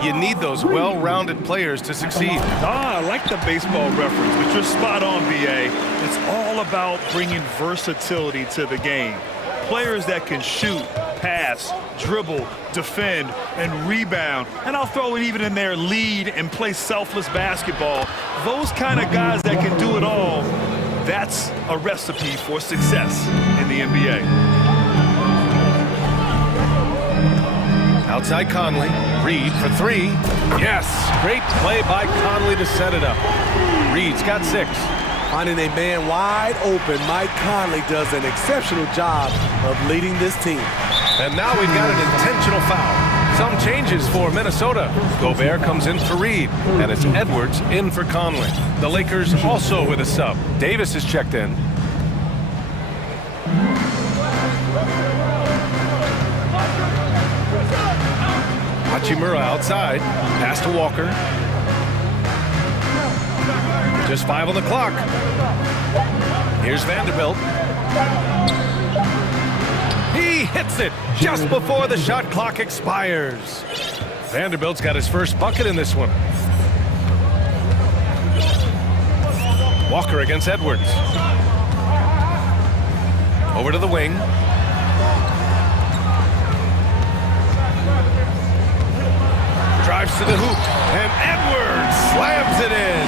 You need those well-rounded players to succeed. I like the baseball reference, but you're spot on, B.A. It's all about bringing versatility to the game. Players that can shoot, pass, dribble, defend, and rebound. And I'll throw it even in there, lead and play selfless basketball. Those kind of guys that can do it all, that's a recipe for success in the NBA. Outside Conley, Reed for 3. Yes, great play by Conley to set it up. Reed's got 6. Finding a man wide open, Mike Conley does an exceptional job of leading this team. And now we've got an intentional foul. Some changes for Minnesota. Gobert comes in for Reed, and it's Edwards in for Conley. The Lakers also with a sub. Davis is checked in. Hachimura outside. Pass to Walker. Just 5 on the clock. Here's Vanderbilt. He hits it just before the shot clock expires. Vanderbilt's got his first bucket in this one. Walker against Edwards. Over to the wing. Drives to the hoop, and Edwards slams it in.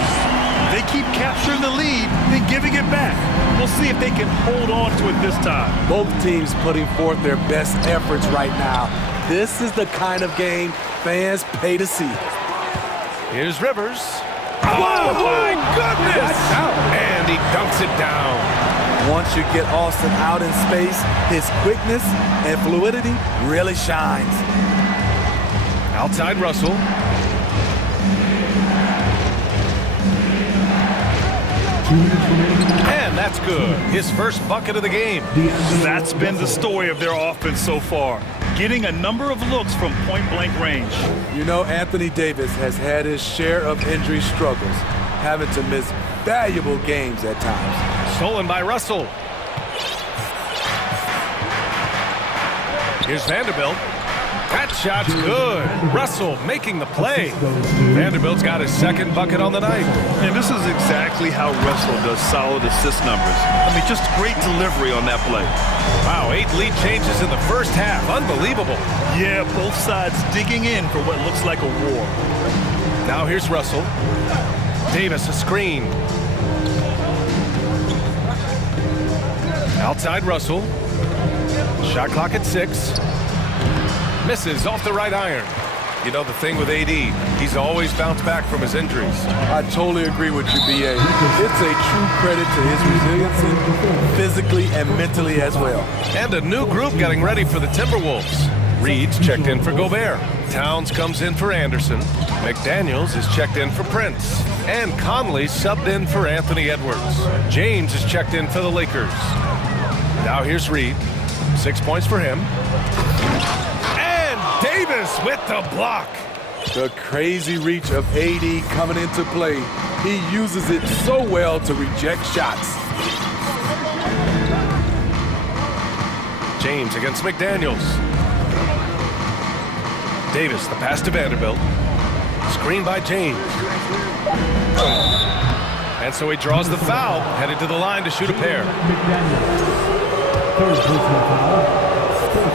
They keep capturing the lead, then giving it back. We'll see if they can hold on to it this time. Both teams putting forth their best efforts right now. This is the kind of game fans pay to see. Here's Rivers. Oh, my goodness! And he dunks it down. Once you get Austin out in space, his quickness and fluidity really shines. Outside Russell. And that's good. His first bucket of the game. That's been the story of their offense so far. Getting a number of looks from point-blank range. You know, Anthony Davis has had his share of injury struggles, having to miss valuable games at times. Stolen by Russell. Here's Vanderbilt. That shot's good. Russell making the play. Vanderbilt's got his second bucket on the night. And this is exactly how Russell does solid assist numbers. I mean, just great delivery on that play. Wow, 8 lead changes in the first half. Unbelievable. Yeah, both sides digging in for what looks like a war. Now here's Russell. Davis a screen. Outside Russell. Shot clock at 6. Misses off the right iron. You know the thing with AD, he's always bounced back from his injuries. I totally agree with you, BA. It's a true credit to his resiliency, physically and mentally as well. And a new group getting ready for the Timberwolves. Reed's checked in for Gobert. Towns comes in for Anderson. McDaniels is checked in for Prince. And Conley subbed in for Anthony Edwards. James is checked in for the Lakers. Now here's Reed. 6 points for him. Davis with the block. The crazy reach of AD coming into play. He uses it so well to reject shots. James against McDaniels. Davis, the pass to Vanderbilt. Screen by James. And so he draws the foul, headed to the line to shoot a pair. Third personal foul.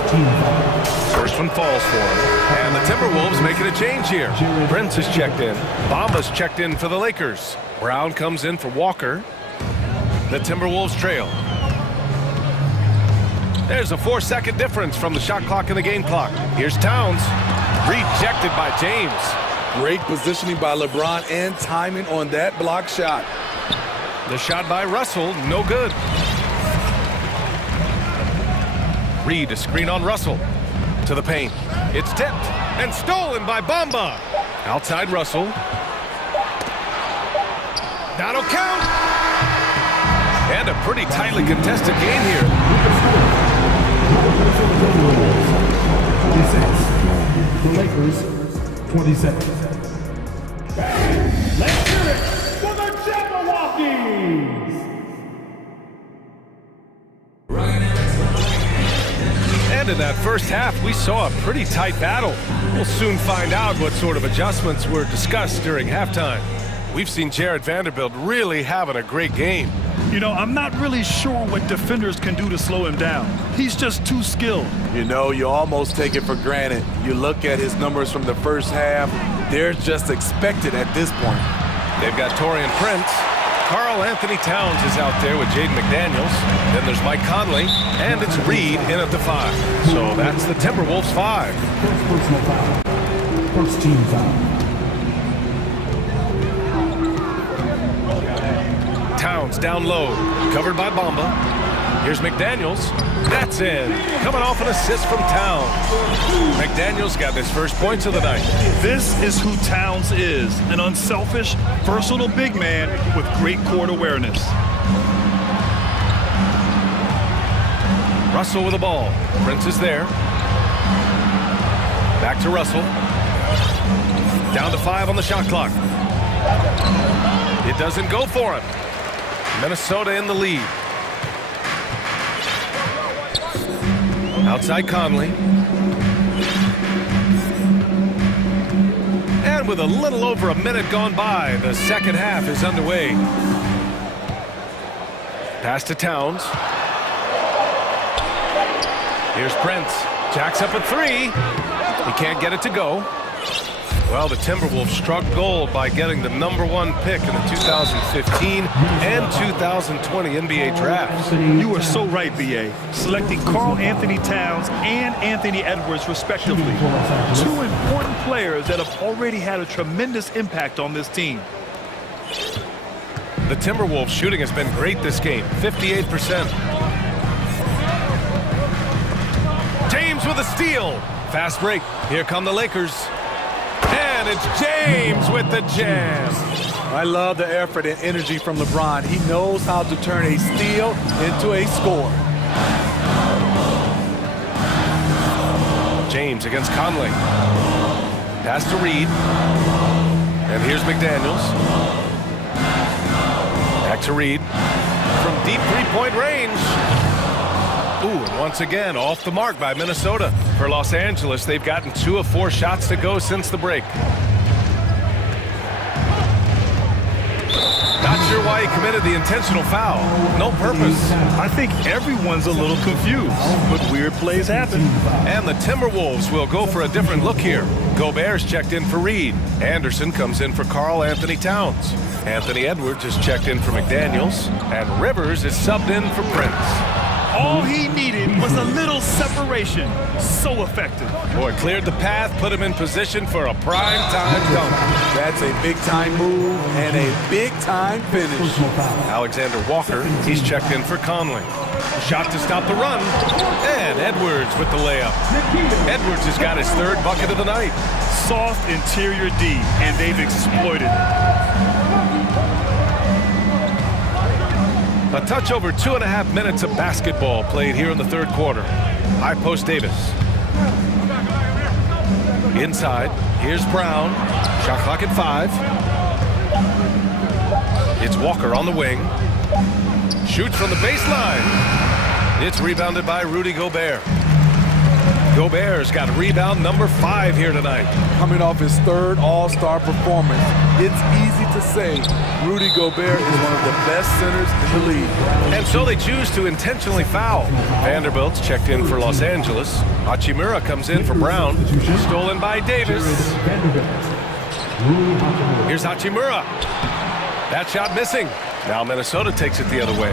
14 foul. First one falls for him. And the Timberwolves making a change here. Prince is checked in. Bamba's checked in for the Lakers. Brown comes in for Walker. The Timberwolves trail. There's a 4-second difference from the shot clock and the game clock. Here's Towns. Rejected by James. Great positioning by LeBron and timing on that block shot. The shot by Russell, no good. Reed a screen on Russell. To the paint. It's tipped and stolen by Bamba. Outside Russell. That'll count. And a pretty tightly contested game here. 26. The Lakers, 27. Let's hear it for the Jabberwockies. And in that first half, we saw a pretty tight battle. We'll soon find out what sort of adjustments were discussed during halftime. We've seen Jared Vanderbilt really having a great game. You know, I'm not really sure what defenders can do to slow him down. He's just too skilled. You know, you almost take it for granted. You look at his numbers from the first half, they're just expected at this point. They've got Taurean Prince. Karl Anthony Towns is out there with Jaden McDaniels. Then there's Mike Conley, and it's Reed in at the 5. So that's the Timberwolves 5. First personal foul. First team foul. Towns down low, covered by Bamba. Here's McDaniels. That's in. Coming off an assist from Towns. McDaniels got his first points of the night. This is who Towns is, an unselfish, versatile big man with great court awareness. Russell with the ball. Prince is there. Back to Russell. Down to 5 on the shot clock. It doesn't go for him. Minnesota in the lead. Outside Conley. And with a little over a minute gone by, the second half is underway. Pass to Towns. Here's Prince. Jacks up a 3. He can't get it to go. Well, the Timberwolves struck gold by getting the #1 pick in the 2015 and 2020 NBA drafts. You are so right, B.A. Selecting Karl Anthony Towns and Anthony Edwards, respectively. Two important players that have already had a tremendous impact on this team. The Timberwolves shooting has been great this game, 58%. James with a steal. Fast break. Here come the Lakers. And it's James with the jam. I love the effort and energy from LeBron. He knows how to turn a steal into a score. James against Conley. Pass to Reed. And here's McDaniels. Back to Reed. From deep three-point range. Ooh, and once again, off the mark by Minnesota. For Los Angeles, they've gotten 2 of 4 shots to go since the break. Not sure why he committed the intentional foul. No purpose. I think everyone's a little confused, but weird plays happen. And the Timberwolves will go for a different look here. Gobert's checked in for Reed. Anderson comes in for Karl Anthony Towns. Anthony Edwards is checked in for McDaniels. And Rivers is subbed in for Prince. All he needed was a little separation. So effective. Boy, cleared the path, put him in position for a prime-time dunk. That's a big-time move and a big-time finish. Alexander Walker, he's checked in for Conley. Shot to stop the run. And Edwards with the layup. Edwards has got his 3rd bucket of the night. Soft interior D, and they've exploited it. A touch over 2.5 minutes of basketball played here in the 3rd quarter. High post Davis. Inside, here's Brown. Shot clock at 5. It's Walker on the wing. Shoots from the baseline. It's rebounded by Rudy Gobert. Gobert's got rebound number 5 here tonight. Coming off his 3rd All-Star performance, it's easy to say Rudy Gobert is one of the best centers in the league. And so they choose to intentionally foul. Vanderbilt's checked in for Los Angeles. Hachimura comes in for Brown. Stolen by Davis. Here's Hachimura. That shot missing. Now Minnesota takes it the other way.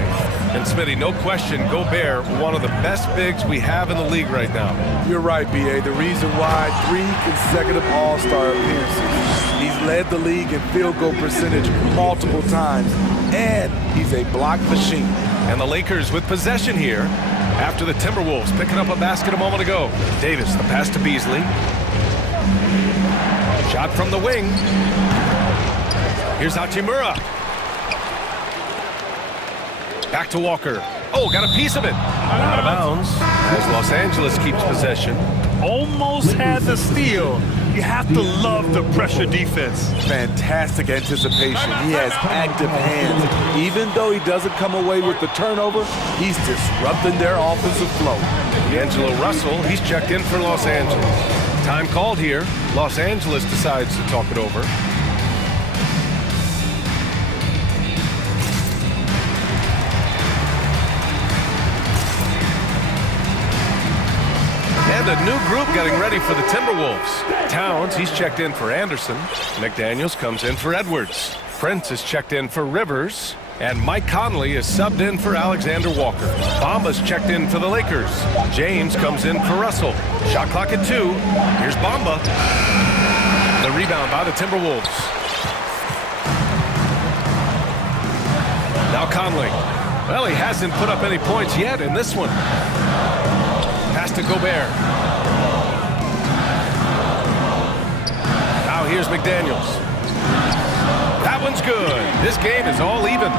And Smitty, no question, Gobert, one of the best bigs we have in the league right now. You're right, B.A. The reason why 3 consecutive All-Star appearances. He's led the league in field goal percentage multiple times. And he's a block machine. And the Lakers with possession here after the Timberwolves picking up a basket a moment ago. Davis, the pass to Beasley. Shot from the wing. Here's Hachimura. Back to Walker. Oh, got a piece of it. Out of bounds as Los Angeles keeps possession. Almost had the steal. You have to love the pressure defense. Fantastic anticipation. He has active hands. Even though he doesn't come away with the turnover, he's disrupting their offensive flow. D'Angelo Russell, he's checked in for Los Angeles. Time called here. Los Angeles decides to talk it over. And a new group getting ready for the Timberwolves. Towns, he's checked in for Anderson. McDaniels comes in for Edwards. Prince is checked in for Rivers. And Mike Conley is subbed in for Alexander Walker. Bamba's checked in for the Lakers. James comes in for Russell. Shot clock at 2. Here's Bamba. The rebound by the Timberwolves. Now Conley. Well, he hasn't put up any points yet in this one. Pass to Gobert. Now here's McDaniels. That one's good. This game is all even.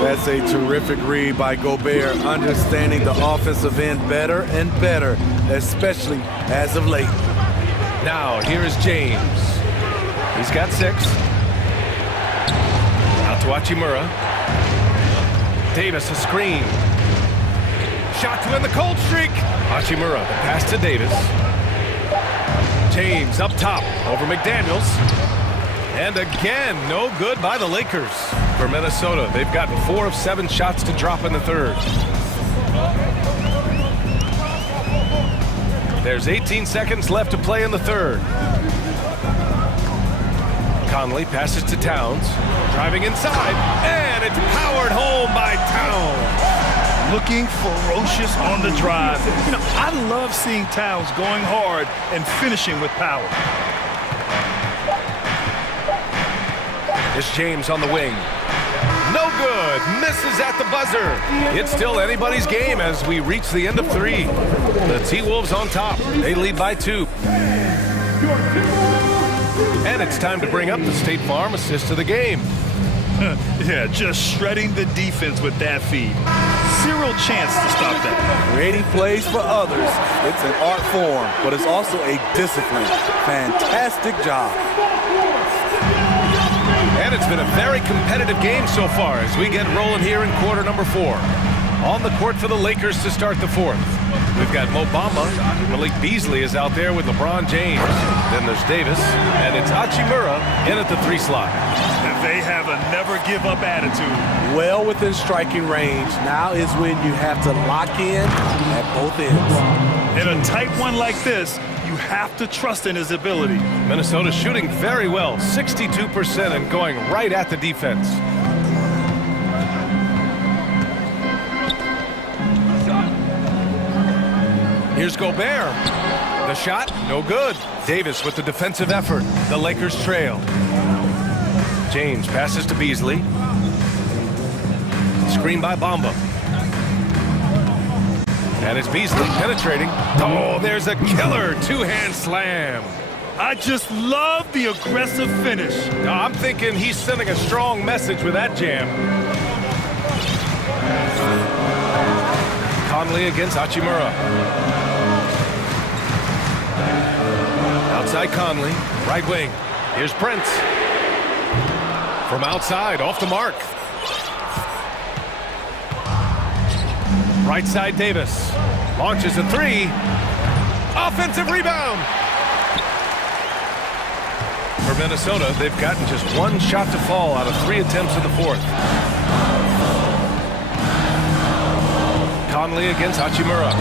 That's a terrific read by Gobert, understanding the offensive end better and better, especially as of late. Now here is James. He's got 6. Out to Hachimura. Davis a screen. Shot to end the cold streak. Hachimura, the pass to Davis. James up top over McDaniels. And again, no good by the Lakers. For Minnesota, they've gotten 4 of 7 shots to drop in the 3rd. There's 18 seconds left to play in the 3rd. Conley passes to Towns, driving inside, and it's powered home by Towns. Looking ferocious on the drive. You know, I love seeing Towns going hard and finishing with power. It's James on the wing. No good. Misses at the buzzer. It's still anybody's game as we reach the end of 3. The T-Wolves on top. They lead by 2. And it's time to bring up the State Farm assist of the game. Yeah, just shredding the defense with that feed. Zero chance to stop that. Creating plays for others. It's an art form, but it's also a discipline. Fantastic job. And it's been a very competitive game so far as we get rolling here in quarter number 4. On the court for the Lakers to start the 4th. We've got Mo Bamba. Malik Beasley is out there with LeBron James. Then there's Davis, and it's Hachimura in at the 3 slot. And they have a never-give-up attitude. Well within striking range. Now is when you have to lock in at both ends. In a tight one like this, you have to trust in his ability. Minnesota shooting very well, 62% and going right at the defense. Here's Gobert. The shot, no good. Davis with the defensive effort. The Lakers trail. James passes to Beasley. Screen by Bamba. And it's Beasley penetrating. Oh, there's a killer two-hand slam. I just love the aggressive finish. I'm thinking he's sending a strong message with that jam. Conley against Hachimura. Outside Conley, right wing. Here's Prince. From outside, off the mark. Right side Davis. Launches a 3. Offensive rebound. For Minnesota, they've gotten just 1 shot to fall out of 3 attempts in the 4th. Conley against Hachimura.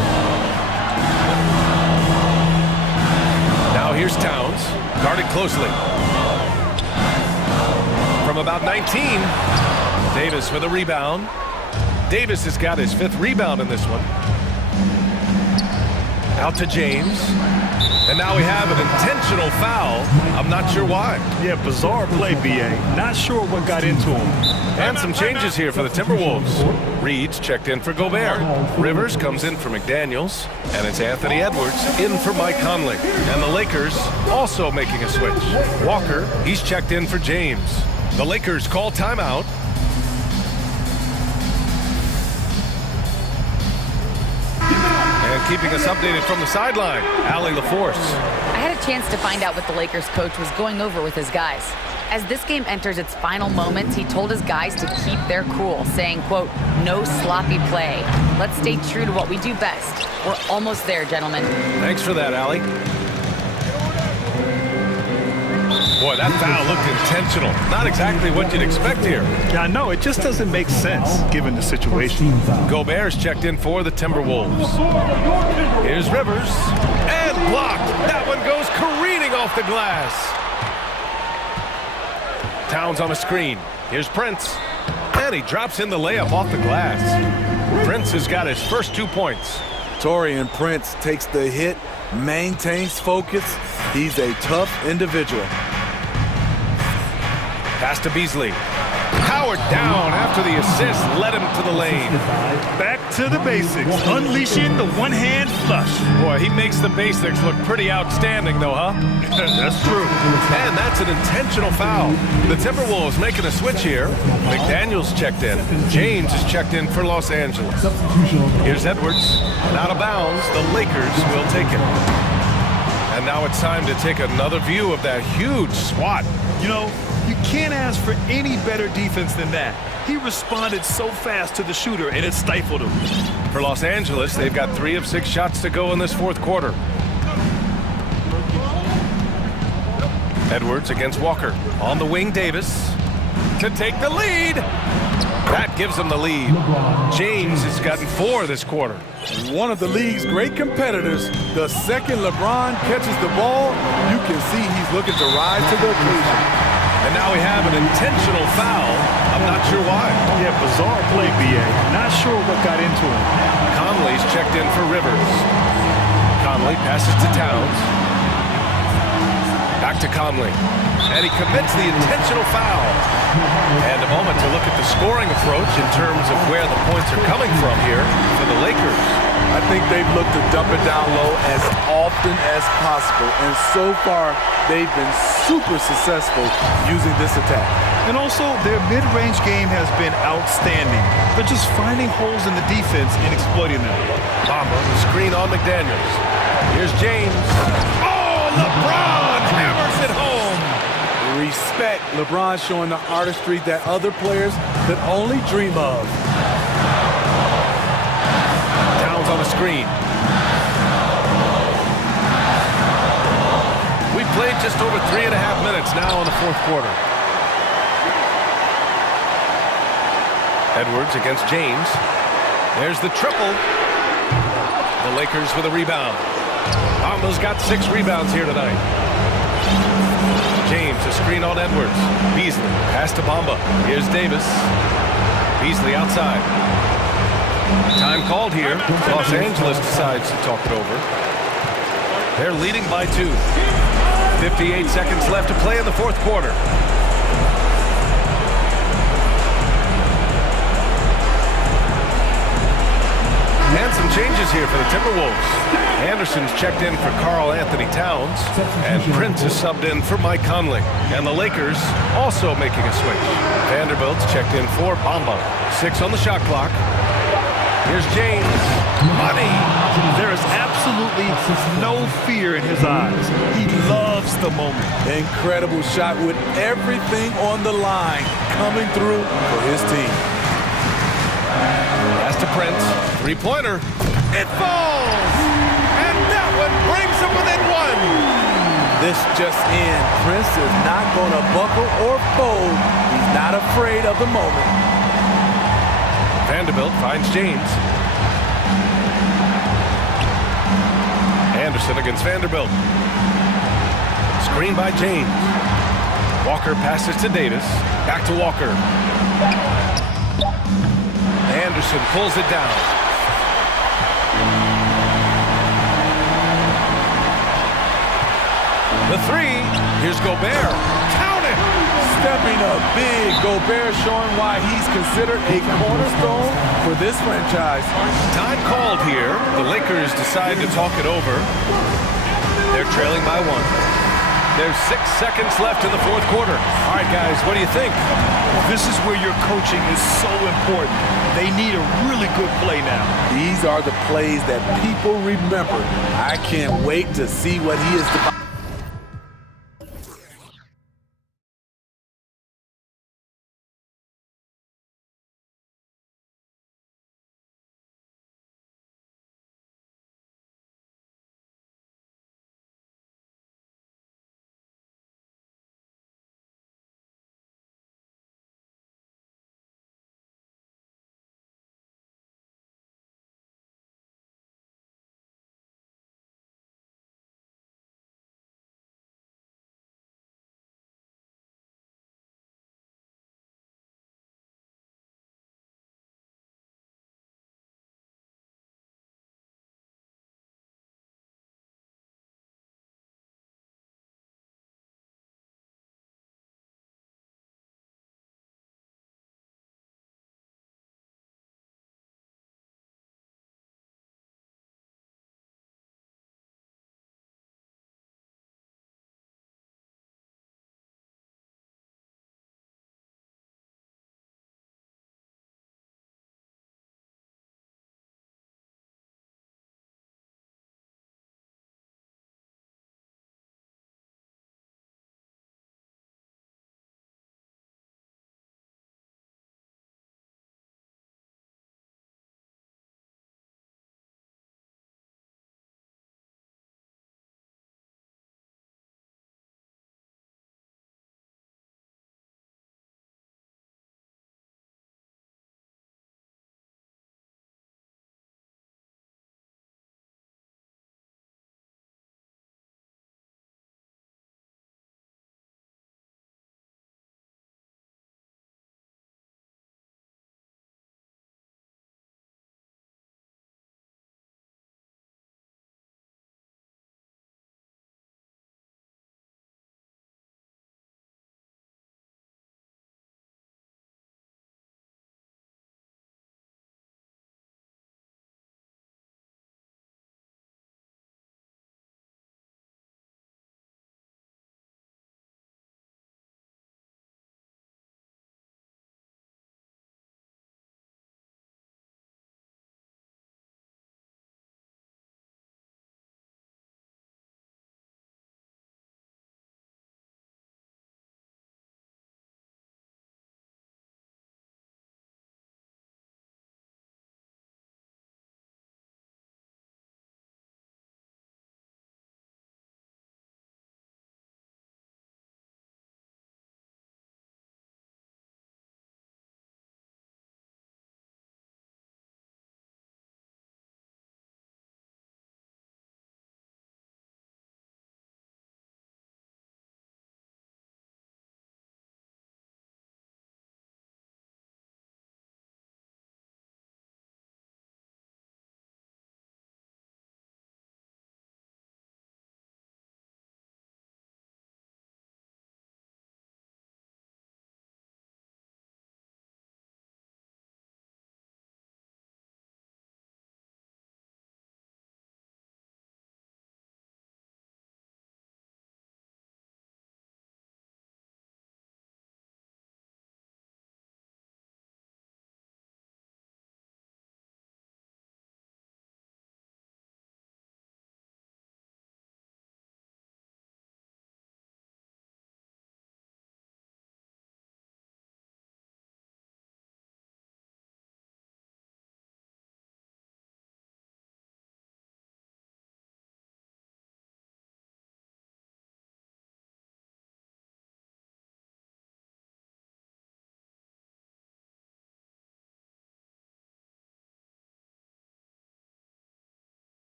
Now here's Towns, guarded closely. From about 19, Davis with a rebound. Davis has got his 5th rebound in this one. Out to James. And now we have an intentional foul. I'm not sure why. Yeah, bizarre play, B.A. Not sure what got into him. And some changes here for the Timberwolves. Reed's checked in for Gobert. Rivers comes in for McDaniels. And it's Anthony Edwards in for Mike Conley. And the Lakers also making a switch. Walker, he's checked in for James. The Lakers call timeout. And keeping us updated from the sideline, Allie LaForce. I had a chance to find out what the Lakers coach was going over with his guys. As this game enters its final moments, he told his guys to keep their cool, saying, quote, no sloppy play. Let's stay true to what we do best. We're almost there, gentlemen. Thanks for that, Allie. Boy, that foul looked intentional. Not exactly what you'd expect here. Yeah, I know. It just doesn't make sense, given the situation. Gobert's checked in for the Timberwolves. Here's Rivers. And blocked. That one goes careening off the glass. Towns on a screen. Here's Prince. And he drops in the layup off the glass. Prince has got his first 2 points. Taurean Prince takes the hit, maintains focus. He's a tough individual. Pass to Beasley. Powered down after the assist led him to the lane. Back to the basics. Unleashing the one-hand flush. Boy, he makes the basics look pretty outstanding, though, huh? That's true. And that's an intentional foul. The Timberwolves making a switch here. McDaniels checked in. James is checked in for Los Angeles. Here's Edwards. And out of bounds, the Lakers will take it. And now it's time to take another view of that huge swat. You know, you can't ask for any better defense than that. He responded so fast to the shooter, and it stifled him. For Los Angeles, they've got 3 of 6 shots to go in this 4th quarter. Edwards against Walker. On the wing, Davis to take the lead. That gives them the lead. James has gotten 4 this quarter. One of the league's great competitors. The second LeBron catches the ball, you can see he's looking to rise to the occasion. And now we have an intentional foul. I'm not sure why. Yeah, bizarre play, BA. Not sure what got into him. Conley's checked in for Rivers. Conley passes to Towns. Back to Conley. And he commits the intentional foul. And a moment to look at the scoring approach in terms of where the points are coming from here for the Lakers. I think they've looked to dump it down low as often as possible. And so far, they've been super successful using this attack. And also, their mid-range game has been outstanding. They're just finding holes in the defense and exploiting them. Bomber, the screen on McDaniels. Here's James. Oh, LeBron hammers it home. Respect. LeBron showing the artistry that other players could only dream of. Towns on the screen. We've played just over 3.5 minutes now in the fourth quarter. Edwards against James. There's the triple. The Lakers with a rebound. Bamba's got 6 rebounds here tonight. James, a screen on Edwards. Beasley, pass to Bamba. Here's Davis. Beasley outside. Time called here. Los Angeles decides to talk it over. They're leading by 2. 58 seconds left to play in the fourth quarter. And some changes here for the Timberwolves. Anderson's checked in for Karl Anthony Towns, and Prince is subbed in for Mike Conley. And the Lakers also making a switch. Vanderbilt's checked in for Bamba. 6 on the shot clock. Here's James. Money! There is absolutely no fear in his eyes. He loves the moment. Incredible shot with everything on the line coming through for his team. Pass to Prince. Three-pointer. It falls! And that one brings him within 1. This just in. Prince is not going to buckle or fold. He's not afraid of the moment. Vanderbilt finds James. Anderson against Vanderbilt. Screen by James. Walker passes to Davis. Back to Walker. Anderson pulls it down. The 3. Here's Gobert. Count it! Stepping up big. Gobert showing why he's considered a cornerstone for this franchise. Time called here. The Lakers decide to talk it over. They're trailing by 1. There's 6 seconds left in the fourth quarter. All right, guys, what do you think? This is where your coaching is so important. They need a really good play now. These are the plays that people remember. I can't wait to see what he is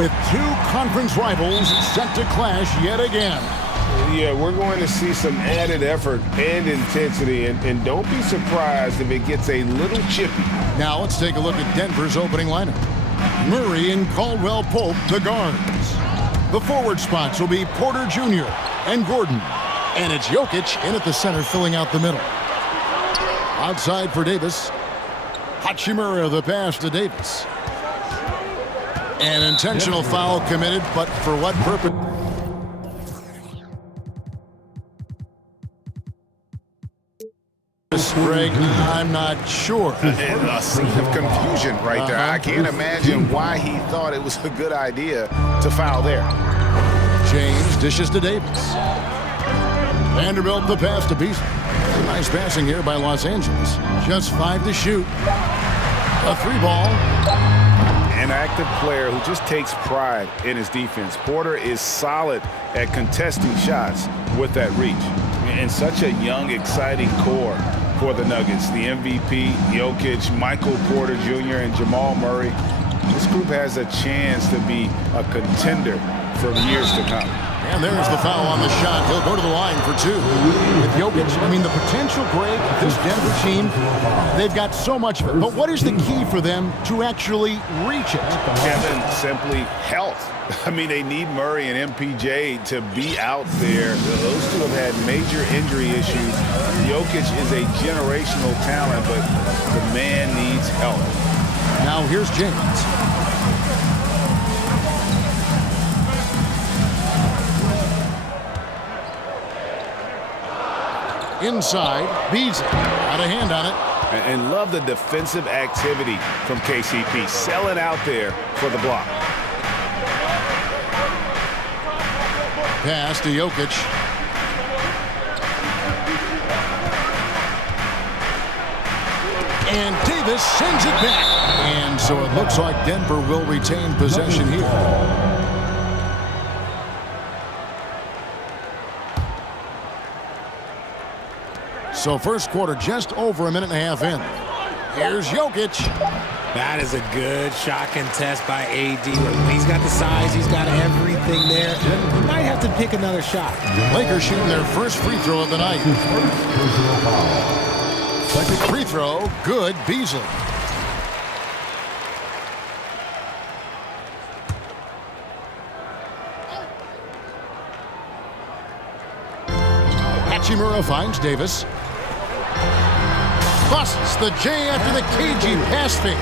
with two conference rivals set to clash yet again. Yeah, we're going to see some added effort and intensity, and don't be surprised if it gets a little chippy. Now let's take a look at Denver's opening lineup. Murray and Caldwell Pope, the guards. The forward spots will be Porter Jr. and Gordon. And it's Jokic in at the center, filling out the middle. Outside for Davis. Hachimura the pass to Davis. An intentional foul committed, but for what purpose? Greg, I'm not sure. A scene of confusion right there. I can't imagine why he thought it was a good idea to foul there. James dishes to Davis. Vanderbilt the pass to Beasley. Nice passing here by Los Angeles. Just 5 to shoot. A 3-ball. An active player who just takes pride in his defense. Porter is solid at contesting shots with that reach. And such a young, exciting core for the Nuggets. The MVP, Jokic, Michael Porter Jr., and Jamal Murray. This group has a chance to be a contender for years to come. And there's the foul on the shot. He'll go to the line for 2. With Jokic, I mean, the potential, Greg, this Denver team, they've got so much of it. But what is the key for them to actually reach it? Kevin, simply health. I mean, they need Murray and MPJ to be out there. Those two have had major injury issues. Jokic is a generational talent, but the man needs help. Now here's James. Inside, Beasley. Got a hand on it. And love the defensive activity from KCP. Selling out there for the block. Pass to Jokic. And Davis sends it back. And so it looks like Denver will retain possession here. So first quarter just over a minute and a half in. Here's Jokic. That is a good shot contest by AD. He's got the size, he's got everything there. He might have to pick another shot. Lakers shooting their first free throw of the night. Second free throw, good, Beasley. Hachimura finds Davis. Busts the J after the cagey pass fake.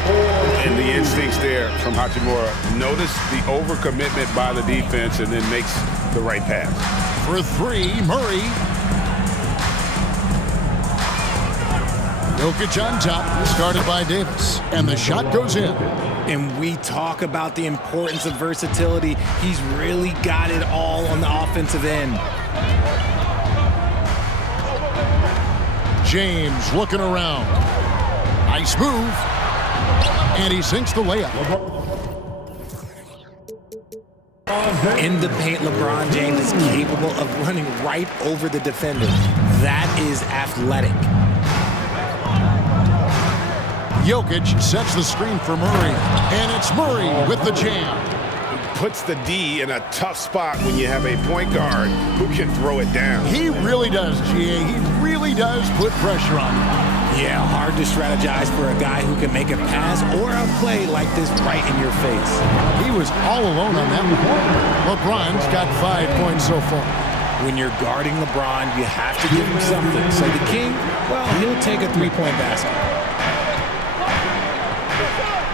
And the instincts there from Hachimura. Notice the overcommitment by the defense and then makes the right pass. For 3, Murray. Jokic on top, started by Davis. And the shot goes in. And we talk about the importance of versatility. He's really got it all on the offensive end. James looking around. Nice move. And he sinks the layup. In the paint, LeBron James is capable of running right over the defender. That is athletic. Jokic sets the screen for Murray. And it's Murray with the jam. Puts the D in a tough spot when you have a point guard who can throw it down. He really does, GA. He really does put pressure on him. Yeah, hard to strategize for a guy who can make a pass or a play like this right in your face. He was all alone on that one. LeBron's got 5 points so far. When you're guarding LeBron, you have to give him something. So the King, well, he'll take a 3-point basket.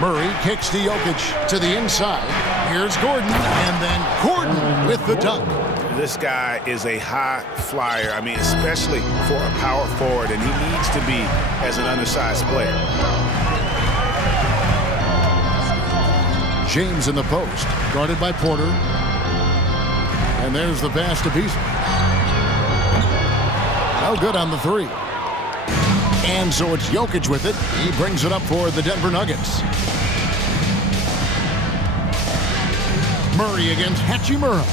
Murray kicks to Jokic to the inside. Here's Gordon, and then Gordon with the dunk. This guy is a high flyer. I mean, especially for a power forward, and he needs to be as an undersized player. James in the post, guarded by Porter. And there's the pass to Beasley. No good on the 3. And so it's Jokic with it. He brings it up for the Denver Nuggets. Murray against Hachimura.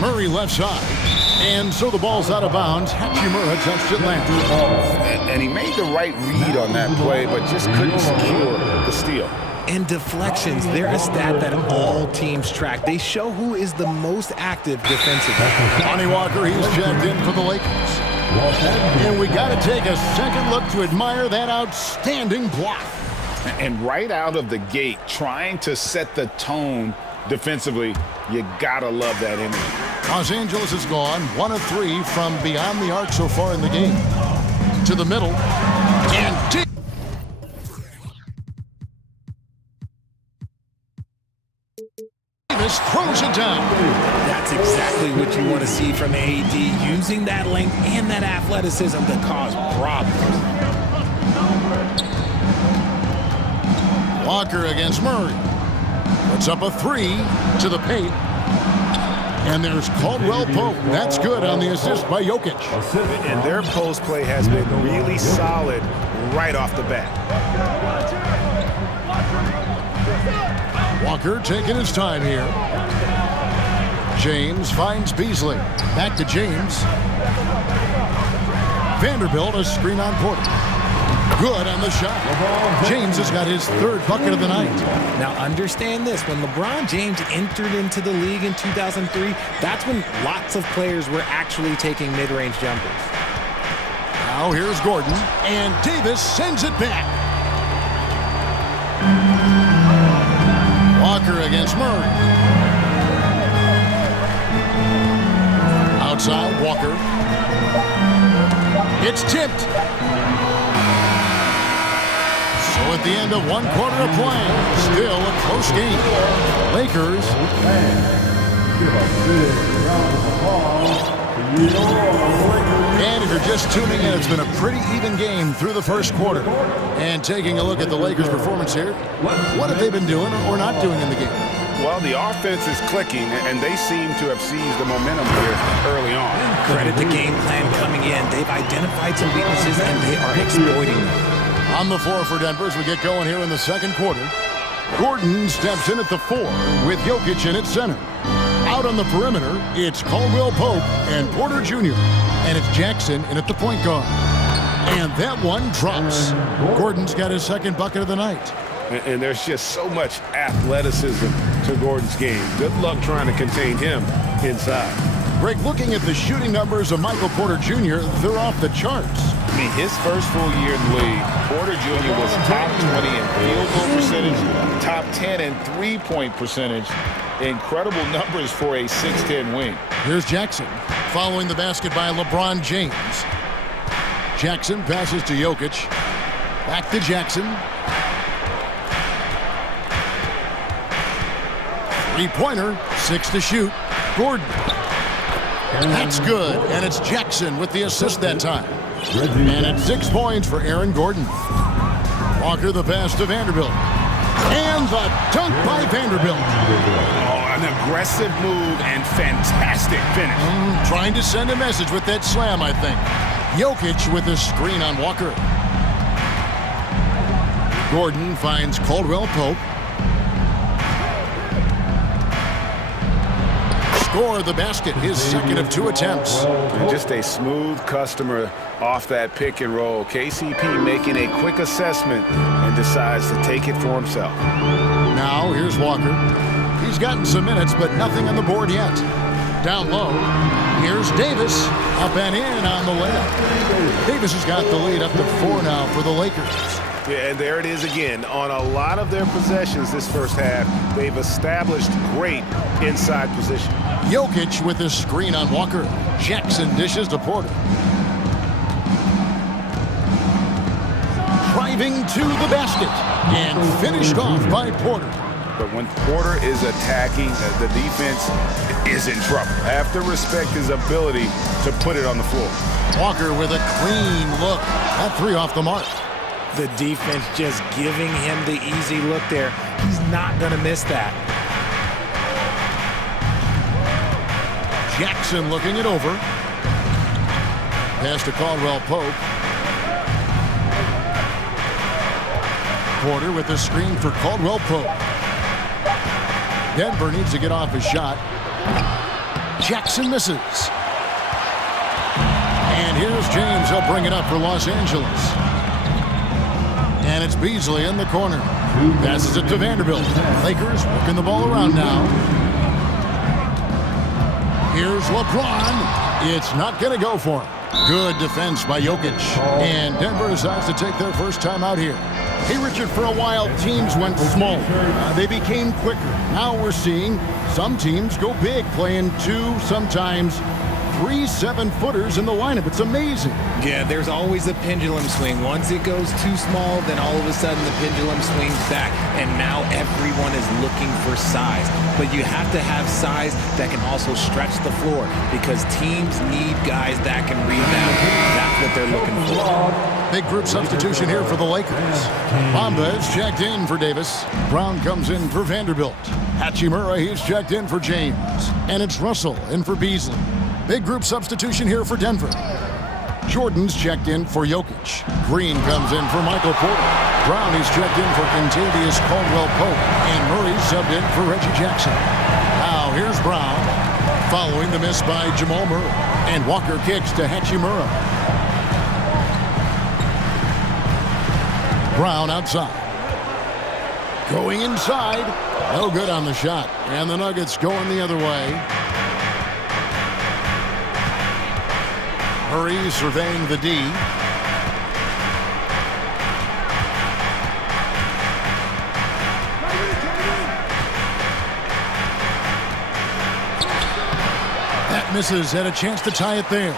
Murray left side. And so the ball's out of bounds. Hachimura touched it last. And he made the right read on that play, but just couldn't secure the steal. And deflections, they're a stat that all teams track. They show who is the most active defensively. Lonnie Walker, he's checked in for the Lakers. And we got to take a second look to admire that outstanding block. And right out of the gate, trying to set the tone defensively, you gotta love that energy. Los Angeles is gone 1 of 3 from beyond the arc so far in the game. To the middle, and deep. Davis throws it down. That's exactly what you want to see from AD, using that length and that athleticism to cause problems. Walker against Murray. Puts up a 3 to the paint. And there's Caldwell Pope. That's good on the assist by Jokic. And their post play has been really solid right off the bat. Walker taking his time here. James finds Beasley. Back to James. Vanderbilt, a screen on Porter. Good on the shot. James has got his 3rd bucket of the night. Now understand this, when LeBron James entered into the league in 2003, that's when lots of players were actually taking mid-range jumpers. Now here's Gordon, and Davis sends it back. Walker against Murray. Outside, Walker. It's tipped. So at the end of 1 quarter of play, still a close game. Lakers. And if you're just tuning in, it's been a pretty even game through the first quarter. And taking a look at the Lakers' performance here, what have they been doing or not doing in the game? Well, the offense is clicking, and they seem to have seized the momentum here early on. Credit the game plan coming in. They've identified some weaknesses, and they are exploiting them. On the floor for Denver as we get going here in the second quarter. Gordon steps in at the 4 with Jokic in at center. Out on the perimeter, it's Caldwell Pope and Porter Jr. And it's Jackson in at the point guard. And that one drops. Gordon's got his 2nd bucket of the night. And there's just so much athleticism to Gordon's game. Good luck trying to contain him inside. Greg, looking at the shooting numbers of Michael Porter Jr., they're off the charts. I mean, his first full year in the league, Porter Jr. was top 20 in field goal percentage, top 10 in three-point percentage. Incredible numbers for a 6'10" wing. Here's Jackson, following the basket by LeBron James. Jackson passes to Jokic. Back to Jackson. 3-pointer, 6 to shoot. Gordon. That's good, and it's Jackson with the assist that time. And it's 6 points for Aaron Gordon. Walker the pass to Vanderbilt. And the dunk by Vanderbilt. Oh, an aggressive move and fantastic finish. Trying to send a message with that slam, I think. Jokic with a screen on Walker. Gordon finds Caldwell Pope. Score the basket, his 2nd of 2 attempts. And just a smooth customer off that pick and roll. KCP making a quick assessment and decides to take it for himself. Now here's Walker. He's gotten some minutes, but nothing on the board yet. Down low, here's Davis. Up and in on the layup. Davis has got the lead up to 4 now for the Lakers. Yeah, and there it is again. On a lot of their possessions this first half, they've established great inside position. Jokic with his screen on Walker. Jackson dishes to Porter. Driving to the basket and finished off by Porter. But when Porter is attacking, the defense is in trouble. Have to respect his ability to put it on the floor. Walker with a clean look. That 3 off the mark. The defense just giving him the easy look there. He's not going to miss that. Jackson looking it over. Pass to Caldwell Pope. Porter with the screen for Caldwell Pope. Denver needs to get off his shot. Jackson misses. he'll bring it up for Los Angeles. And it's Beasley in the corner. Passes it to Vanderbilt. Lakers working the ball around now. Here's LeBron. It's not going to go for him. Good defense by Jokic. And Denver decides to take their first time out here. Hey, Richard, for a while, teams went small. They became quicker. Now we're seeing some teams go big, playing 2, sometimes 3 7-footers in the lineup. It's amazing. Yeah, there's always a pendulum swing. Once it goes too small, then all of a sudden the pendulum swings back, and now everyone is looking for size. But you have to have size that can also stretch the floor, because teams need guys that can rebound. That's what they're looking for. Big group substitution here for the Lakers. Bamba is checked in for Davis. Brown comes in for Vanderbilt. Hachimura, he's checked in for James. And it's Russell in for Beasley. Big group substitution here for Denver. Jordan's checked in for Jokic. Green comes in for Michael Porter. Brown is checked in for Kentavious Caldwell-Pope. And Murray subbed in for Reggie Jackson. Now here's Brown, following the miss by Jamal Murray. And Walker kicks to Hachimura. Brown outside. Going inside. No good on the shot. And the Nuggets going the other way. Murray surveying the D. That misses, had a chance to tie it there.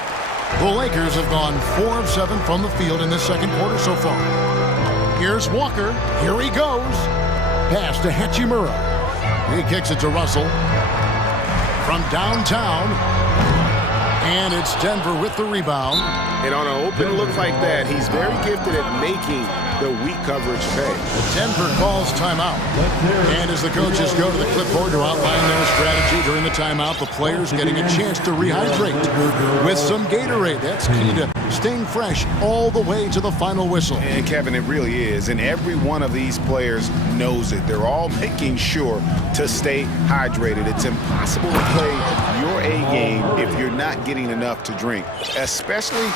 The Lakers have gone 4 of 7 from the field in this second quarter so far. Here's Walker. Here he goes. Pass to Hachimura. He kicks it to Russell. From downtown. And it's Denver with the rebound. And on an open look like that, he's very gifted at making the weak coverage pay. Denver calls timeout. And as the coaches go to the clipboard to outline their strategy during the timeout, the players getting a chance to rehydrate with some Gatorade. That's key to staying fresh all the way to the final whistle. And Kevin, it really is. And every one of these players knows it. They're all making sure to stay hydrated. It's impossible to play your A game if you're not getting enough to drink, especially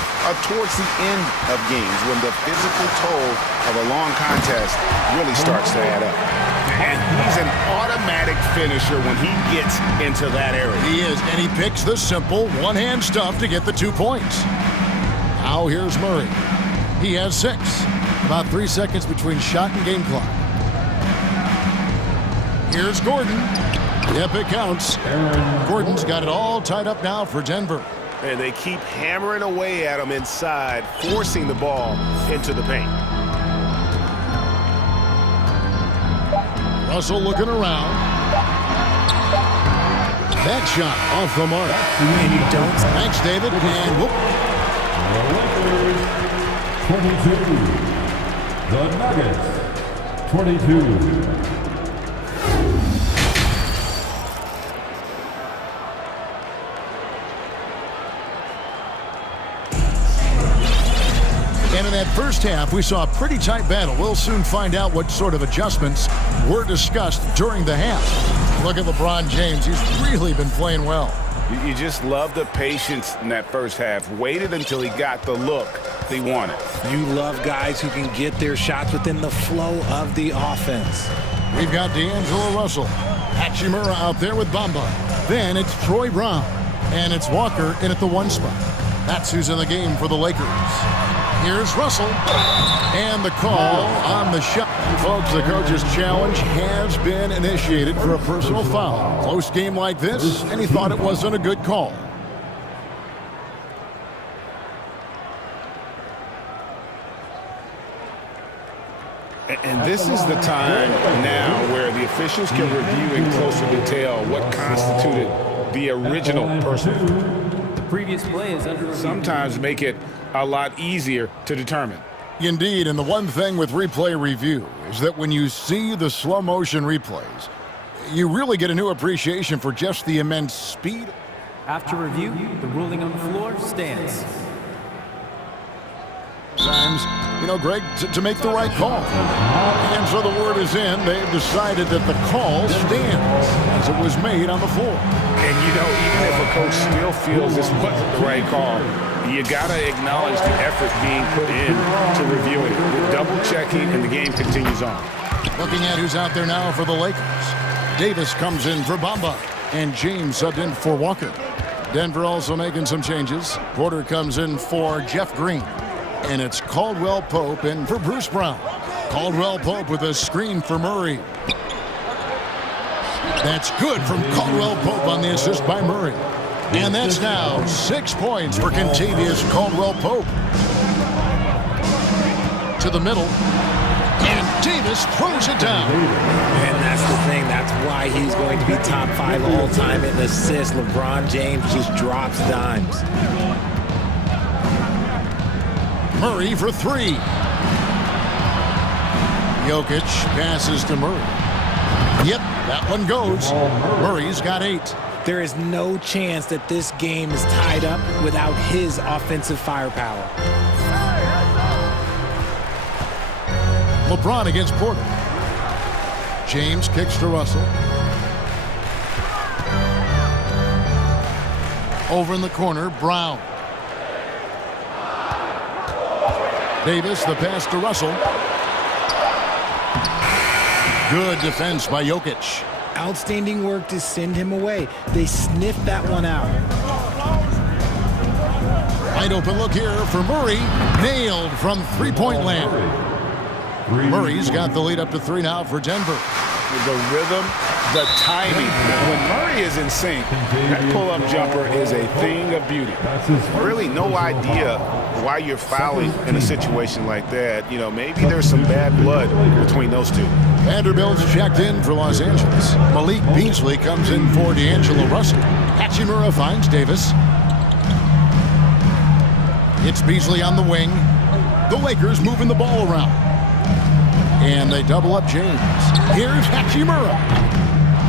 towards the end of games when the physical toll of a long contest really starts to add up. And he's an automatic finisher when he gets into that area. He is, and he picks the simple one-hand stuff to get the 2 points. Now here's Murray. He has 6. About 3 seconds between shot and game clock. Here's Gordon. Yep, it counts. Gordon's got it all tied up now for Denver. And they keep hammering away at him inside, forcing the ball into the paint. Russell looking around. That shot off the mark. And you don't. Thanks, David. And whoop. 22. The Nuggets, 22. And in that first half, we saw a pretty tight battle. We'll soon find out what sort of adjustments were discussed during the half. Look at LeBron James. He's really been playing well. You just love the patience in that first half. Waited until he got the look he wanted. You love guys who can get their shots within the flow of the offense. We've got D'Angelo Russell. Hachimura out there with Bamba. Then it's Troy Brown. And it's Walker in at the 1 spot. That's who's in the game for the Lakers. Here's Russell. And the call on the shot. Folks, the coach's challenge has been initiated for a personal foul. Close game like this, and he thought it wasn't a good call. And this is the time now where the officials can review in closer detail what constituted the original personal foul. Previous play is under review. Sometimes make it a lot easier to determine. Indeed, and the one thing with replay review is that when you see the slow motion replays, you really get a new appreciation for just the immense speed. After review, the ruling on the floor stands. Sometimes, Greg, to make the right call. And so the word is in. They've decided that the call stands as it was made on the floor. And even if a coach still feels this wasn't the right call, You got to acknowledge the effort being put in to reviewing it. We're double-checking, and the game continues on. Looking at who's out there now for the Lakers. Davis comes in for Bamba, and James subbed in for Walker. Denver also making some changes. Porter comes in for Jeff Green, and it's Caldwell Pope in for Bruce Brown. Caldwell Pope with a screen for Murray. That's good from Caldwell Pope on the assist by Murray. And that's now 6 points for Kentavious Caldwell Pope. To the middle. And Davis throws it down. And that's the thing. That's why he's going to be top 5 all time in assists. LeBron James just drops dimes. Murray for 3. Jokic passes to Murray. Yep, that one goes. Murray's got 8. There is no chance that this game is tied up without his offensive firepower. LeBron against Porter. James kicks to Russell. Over in the corner, Brown. Davis, the pass to Russell. Good defense by Jokic. Outstanding work to send him away. They sniffed that one out. Wide open look here for Murray. Nailed from three-point land. Murray's got the lead up to 3 now for Denver. The rhythm, the timing. When Murray is in sync, that pull-up jumper is a thing of beauty. Really no idea why you're fouling in a situation like that. You know, maybe there's some bad blood between those two. Vanderbilt's checked in for Los Angeles. Malik Beasley comes in for D'Angelo Russell. Hachimura finds Davis. It's Beasley on the wing. The Lakers moving the ball around. And they double up James. Here's Hachimura.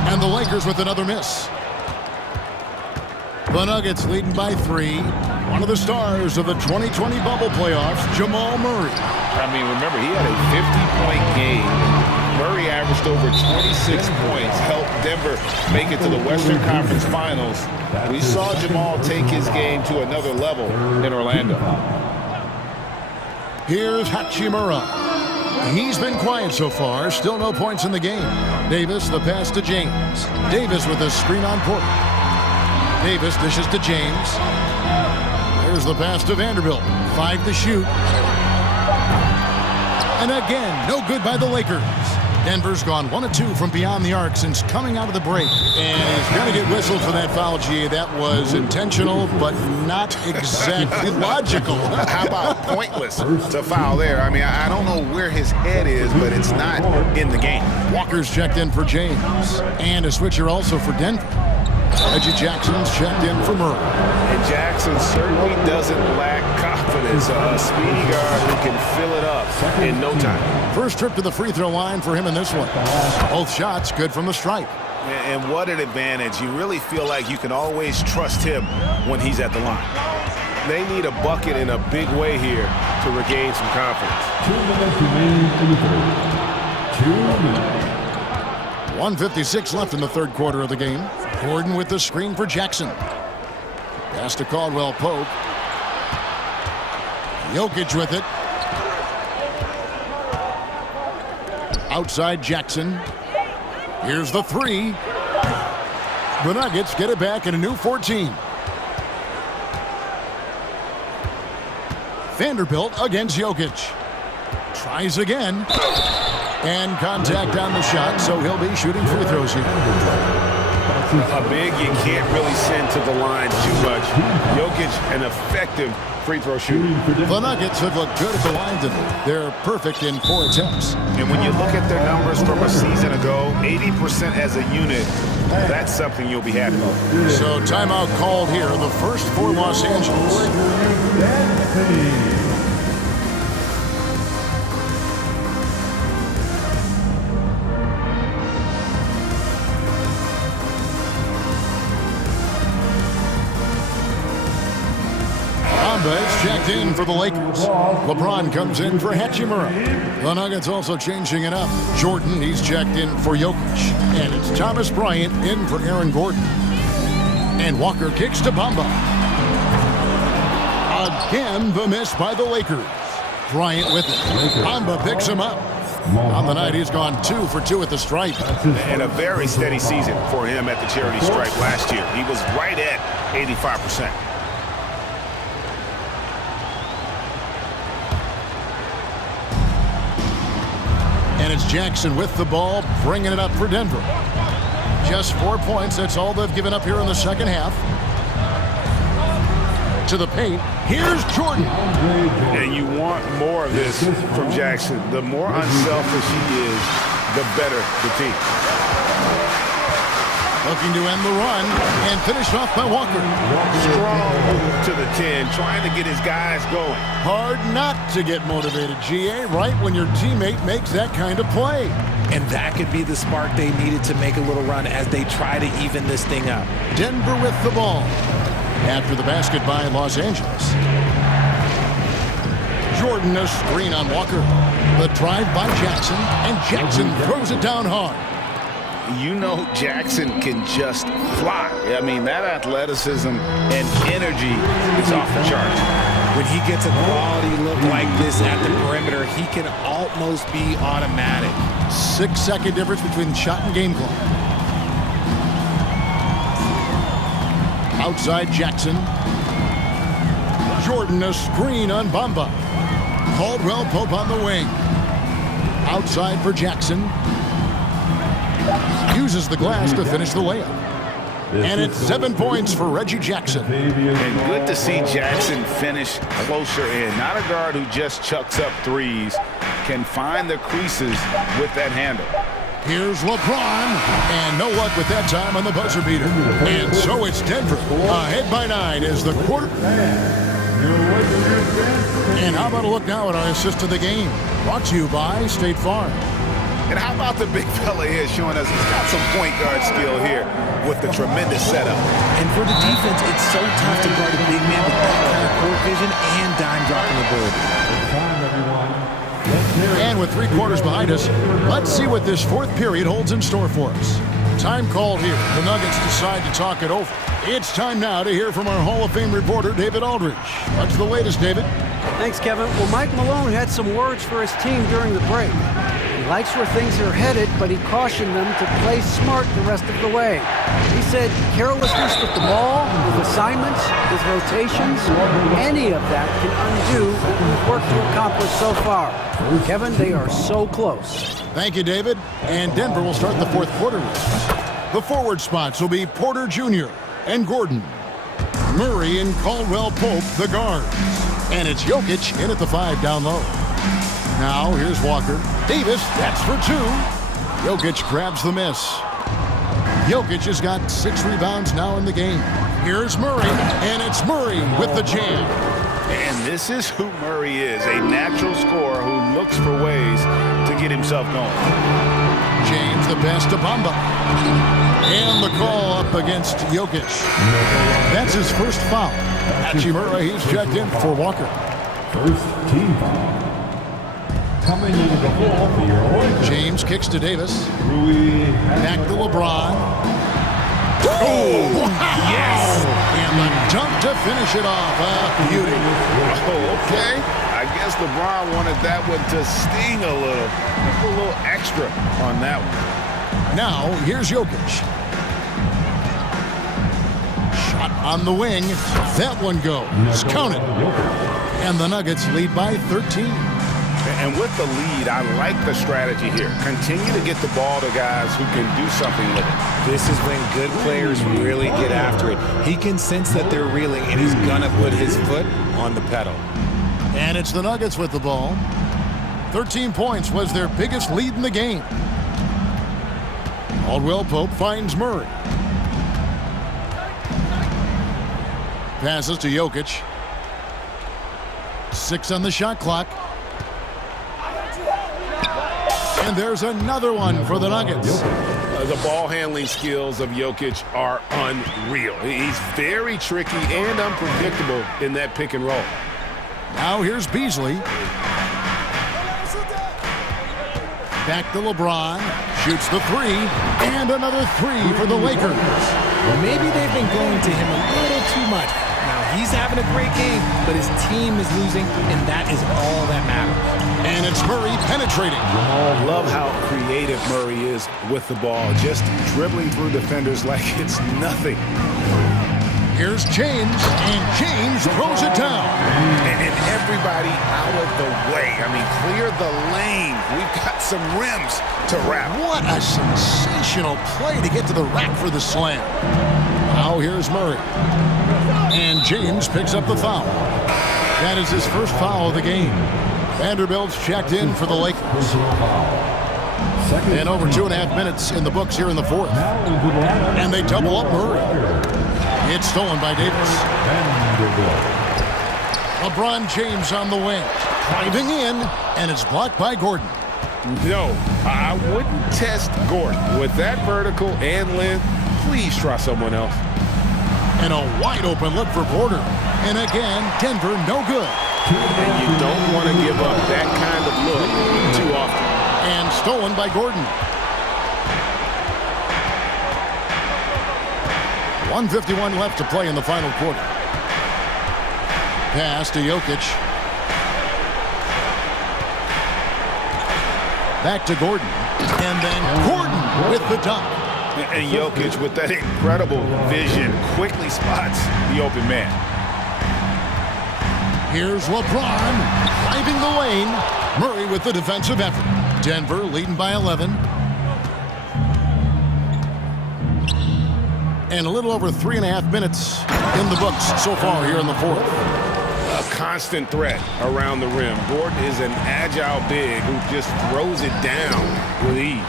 And the Lakers with another miss. The Nuggets leading by 3. One of the stars of the 2020 bubble playoffs, Jamal Murray. I mean, remember, he had a 50-point game. Murray averaged over 26 points, helped Denver make it to the Western Conference Finals. We saw Jamal take his game to another level in Orlando. Here's Hachimura. He's been quiet so far. Still no points in the game. Davis, the pass to James. Davis with a screen on Porter. Davis dishes to James. There's the pass to Vanderbilt. 5 to shoot. And again, no good by the Lakers. Denver's gone 1 of 2 from beyond the arc since coming out of the break. And he's going to get whistled for that foul, G. That was intentional, but not exactly logical. How about pointless to foul there? I mean, I don't know where his head is, but it's not in the game. Walker's checked in for James. And a switcher also for Denver. Reggie Jackson's checked in for Murray. And Jackson certainly doesn't lack confidence. A speedy guard who can fill it up in no time. First trip to the free throw line for him in this one. Both shots good from the stripe. And what an advantage. You really feel like you can always trust him when he's at the line. They need a bucket in a big way here to regain some confidence. 2 minutes remaining in the third. 2 minutes. 1:56 left in the third quarter of the game. Gordon with the screen for Jackson. Pass to Caldwell Pope. Jokic with it. Outside Jackson. Here's the 3. The Nuggets get it back in a new 14. Vanderbilt against Jokic. Tries again. And contact on the shot, so he'll be shooting free throws here. A big you can't really send to the line too much. Jokic, an effective free throw shooter. The Nuggets have looked good at the line today. They're perfect in 4 attempts. And when you look at their numbers from a season ago, 80% as a unit, that's something you'll be happy with. So timeout called here, the first for Los Angeles. Is checked in for the Lakers. LeBron comes in for Hachimura. The Nuggets also changing it up. Jordan, he's checked in for Jokic. And it's Thomas Bryant in for Aaron Gordon. And Walker kicks to Bamba. Again, the miss by the Lakers. Bryant with it. Bamba picks him up. On the night, he's gone 2 for 2 at the stripe. And a very steady season for him at the charity stripe last year. He was right at 85%. And it's Jackson with the ball, bringing it up for Denver. Just 4 points. That's all they've given up here in the second half. To the paint. Here's Jordan. And you want more of this from Jackson. The more unselfish he is, the better the team. Looking to end the run and finished off by Walker. Strong to the 10, trying to get his guys going. Hard not to get motivated, GA, right when your teammate makes that kind of play. And that could be the spark they needed to make a little run as they try to even this thing up. Denver with the ball. After the basket by Los Angeles. Jordan a screen on Walker. The drive by Jackson, and Jackson throws it down hard. You know Jackson can just fly. I mean, that athleticism and energy is off the charts. When he gets a quality look like this at the perimeter, he can almost be automatic. 6-second difference between shot and game clock. Outside Jackson. Jordan a screen on Bamba. Caldwell Pope on the wing. Outside for Jackson. Uses the glass to finish the layup. And it's 7 points for Reggie Jackson. And good to see Jackson finish closer in. Not a guard who just chucks up threes. Can find the creases with that handle. Here's LeBron, and no luck with that time on the buzzer beater. And so it's Denver, ahead by 9 as the quarter. And how about a look now at our assist of the game? Brought to you by State Farm. And how about the big fella here showing us he's got some point guard skill here with the tremendous setup. And for the defense, it's so tough to guard a big man with that kind of court vision and dime dropping ability. And with 3 quarters behind us, let's see what this 4th period holds in store for us. Time called here. The Nuggets decide to talk it over. It's time now to hear from our Hall of Fame reporter, David Aldridge. What's the latest, David? Thanks, Kevin. Well, Mike Malone had some words for his team during the break. He likes where things are headed, but he cautioned them to play smart the rest of the way. He said carelessness with the ball, with assignments, with rotations, any of that can undo what we've worked to accomplish so far. Kevin, they are so close. Thank you, David. And Denver will start the 4th quarter with. The forward spots will be Porter Jr. and Gordon. Murray and Caldwell Pope, the guards. And it's Jokic in at the 5 down low. Now, here's Walker. Davis, that's for 2. Jokic grabs the miss. Jokic has got 6 rebounds now in the game. Here's Murray, and it's Murray with the jam. And this is who Murray is, a natural scorer who looks for ways to get himself going. James the pass to Bamba. And the call up against Jokic. That's his first foul. Hachimura, he's checked in for Walker. First team foul. Coming into the ball for your Orange. James kicks to Davis. Rui. Back to LeBron. Oh, wow. Yes! And the dunk to finish it off. Beauty. Oh, okay. I guess LeBron wanted that one to sting a little extra on that one. Now, here's Jokic. Shot on the wing. That one goes. Counted. And the Nuggets lead by 13. And with the lead, I like the strategy here. Continue to get the ball to guys who can do something with it. This is when good players really get after it. He can sense that they're reeling, and he's going to put his foot on the pedal. And it's the Nuggets with the ball. 13 points was their biggest lead in the game. Caldwell Pope finds Murray. Passes to Jokic. 6 on the shot clock. And there's another one for the Nuggets. The ball handling skills of Jokic are unreal. He's very tricky and unpredictable in that pick and roll. Now here's Beasley. Back to LeBron. Shoots the 3. And another 3 for the Lakers. Well, maybe they've been going to him a little too much. Now He's having a great game, but his team is losing, and that is all that matters. And it's Murray penetrating. Love how creative Murray is with the ball, just dribbling through defenders like it's nothing. Here's James, and James throws it down. And everybody out of the way. I mean, clear the lane. We've got some rims to wrap. What a sensational play to get to the rack for the slam. Now here's Murray. And James picks up the foul. That is his first foul of the game. Vanderbilt's checked in for the Lakers. And over 2.5 minutes in the books here in the fourth. And they double up Murray. It's stolen by Davis. LeBron James on the wing. Driving in, and it's blocked by Gordon. No, I wouldn't test Gordon. With that vertical and length, please try someone else. And a wide open look for Porter. And again, Denver no good. And you don't want to give up that kind of look too often. And stolen by Gordon. 1:51 left to play in the final quarter. Pass to Jokic. Back to Gordon. And then Gordon with the dunk. And Jokic, with that incredible vision, quickly spots the open man. Here's LeBron driving the lane. Murray with the defensive effort. Denver leading by 11. And a little over 3.5 minutes in the books so far here in the fourth. A constant threat around the rim. Gordon is an agile big who just throws it down with ease.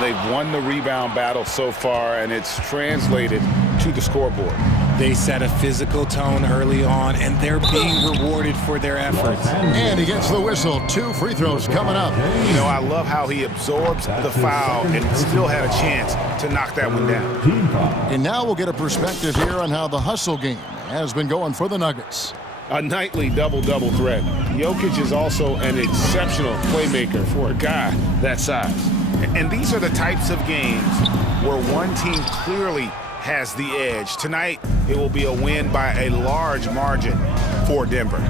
They've won the rebound battle so far, and it's translated to the scoreboard. They set a physical tone early on, and they're being rewarded for their efforts. And he gets the whistle. 2 free throws coming up. You know, I love how he absorbs the foul and still had a chance to knock that one down. And now we'll get a perspective here on how the hustle game has been going for the Nuggets. A nightly double-double threat. Jokic is also an exceptional playmaker for a guy that size. And these are the types of games where one team clearly has the edge. Tonight, it will be a win by a large margin for Denver.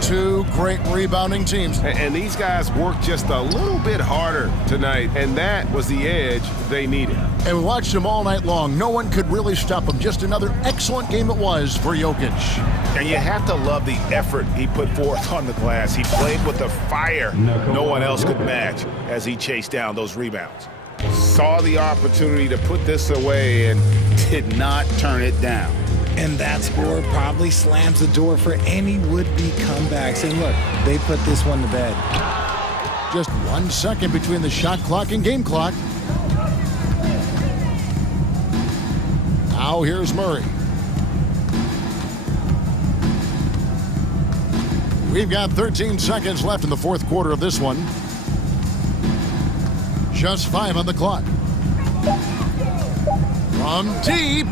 2 great rebounding teams. And these guys worked just a little bit harder tonight, and that was the edge they needed. And we watched them all night long. No one could really stop them. Just another excellent game it was for Jokic. And you have to love the effort he put forth on the glass. He played with a fire no one else could match as he chased down those rebounds. Saw the opportunity to put this away and did not turn it down. And that score probably slams the door for any would-be comebacks. And look, they put this one to bed. Just 1 second between the shot clock and game clock. Now here's Murray. We've got 13 seconds left in the fourth quarter of this one. Just 5 on the clock. From deep.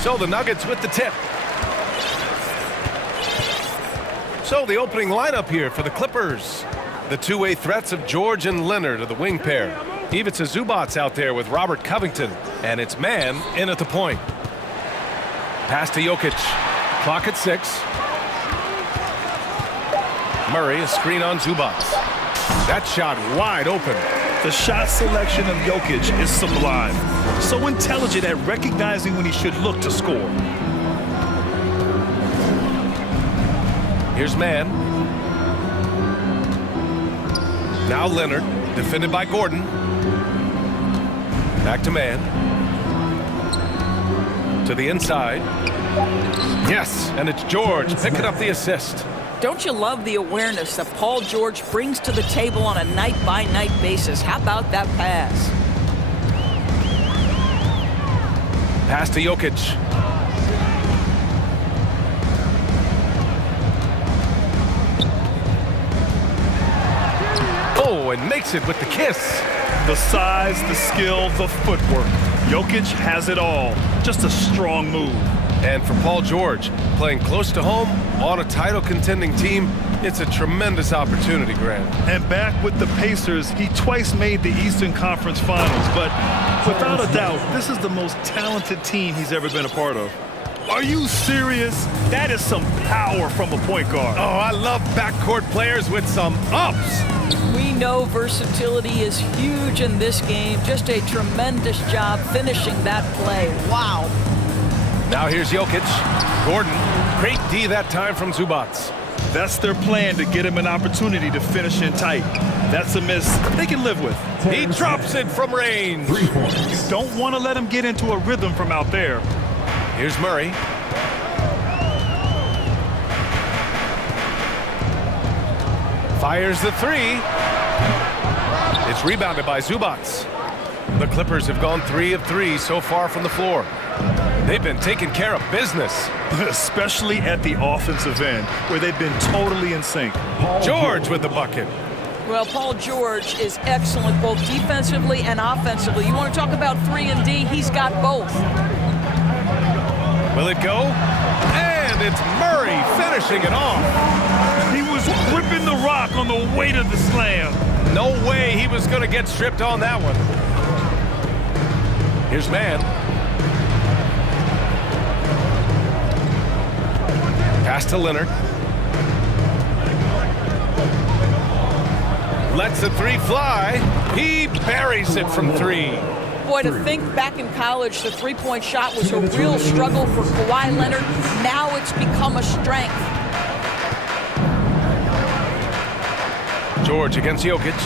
So the Nuggets with the tip. So the opening lineup here for the Clippers. The two-way threats of George and Leonard are the wing pair. Ivica Zubac's out there with Robert Covington. And it's man in at the point. Pass to Jokic. Clock at 6. Murray, a screen on Zubac. That shot wide open. The shot selection of Jokic is sublime. So intelligent at recognizing when he should look to score. Here's man. Now Leonard, defended by Gordon. Back to man. To the inside. Yes, and it's George picking up the assist. Don't you love the awareness that Paul George brings to the table on a night-by-night basis? How about that pass? Pass to Jokic. Oh, and makes it with the kiss. The size, the skill, the footwork. Jokic has it all. Just a strong move. And for Paul George, playing close to home on a title-contending team, it's a tremendous opportunity, Grant. And back with the Pacers, he twice made the Eastern Conference Finals. But without a doubt, this is the most talented team he's ever been a part of. Are you serious? That is some power from a point guard. Oh, I love backcourt players with some ups. We know versatility is huge in this game. Just a tremendous job finishing that play. Wow. Now here's Jokic. Gordon, great D that time from Zubac. That's their plan, to get him an opportunity to finish in tight. That's a miss they can live with. He drops it from range. You don't want to let him get into a rhythm from out there. Here's Murray. Fires the three. It's rebounded by Zubac. The Clippers have gone 3 of 3 so far from the floor. They've been taking care of business. Especially at the offensive end, where they've been totally in sync. George with the bucket. Well, Paul George is excellent both defensively and offensively. You want to talk about 3 and D? He's got both. Will it go? And it's Murray finishing it off. He was gripping the rock on the weight of the slam. No way he was going to get stripped on that one. Here's man. Pass to Leonard. Lets the three fly. He buries it from 3. Boy, to think back in college, the three-point shot was a real struggle for Kawhi Leonard. Now it's become a strength. George against Jokic.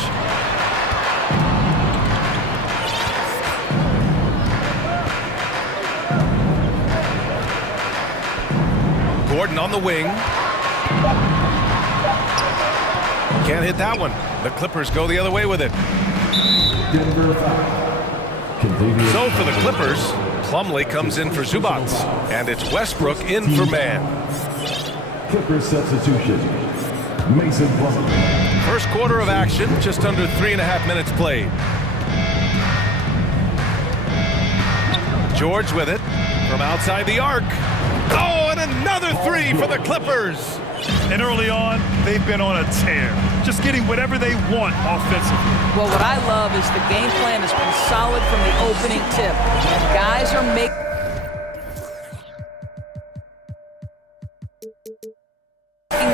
Gordon on the wing. Can't hit that one. The Clippers go the other way with it. So for the Clippers, Plumlee comes in for Zubac, and it's Westbrook in for man. Clippers substitution. Mason Plumlee. First quarter of action, just under 3.5 minutes played. George with it from outside the arc. Oh, and another 3 for the Clippers. And early on, they've been on a tear, just getting whatever they want offensively. Well, what I love is the game plan has been solid from the opening tip. And guys are making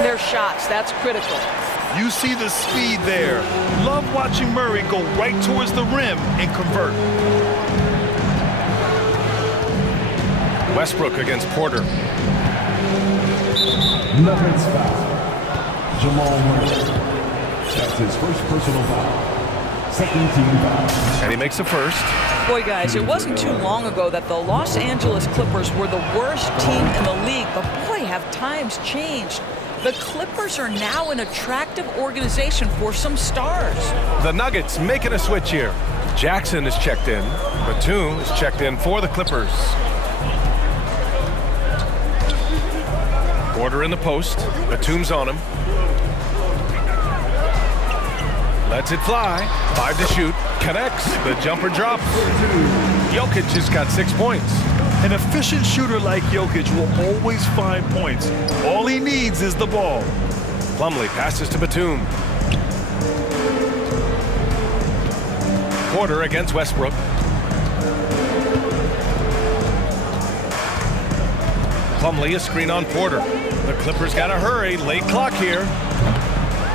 their shots. That's critical. You see the speed there. Love watching Murray go right towards the rim and convert. Westbrook against Porter. Nuggets foul. Jamal Murray. That's his first personal foul. Second team foul. And he makes the first. Boy, guys, it wasn't too long ago that the Los Angeles Clippers were the worst team in the league. But boy, have times changed. The Clippers are now an attractive organization for some stars. The Nuggets making a switch here. Jackson is checked in. Batum is checked in for the Clippers. Porter in the post. Batum's on him. Lets it fly. 5 to shoot. Connects. The jumper drops. Jokic just got 6 points. An efficient shooter like Jokic will always find points. All he needs is the ball. Plumlee passes to Batum. Porter against Westbrook. Plumlee, a screen on Porter. The Clippers got to hurry. Late clock here.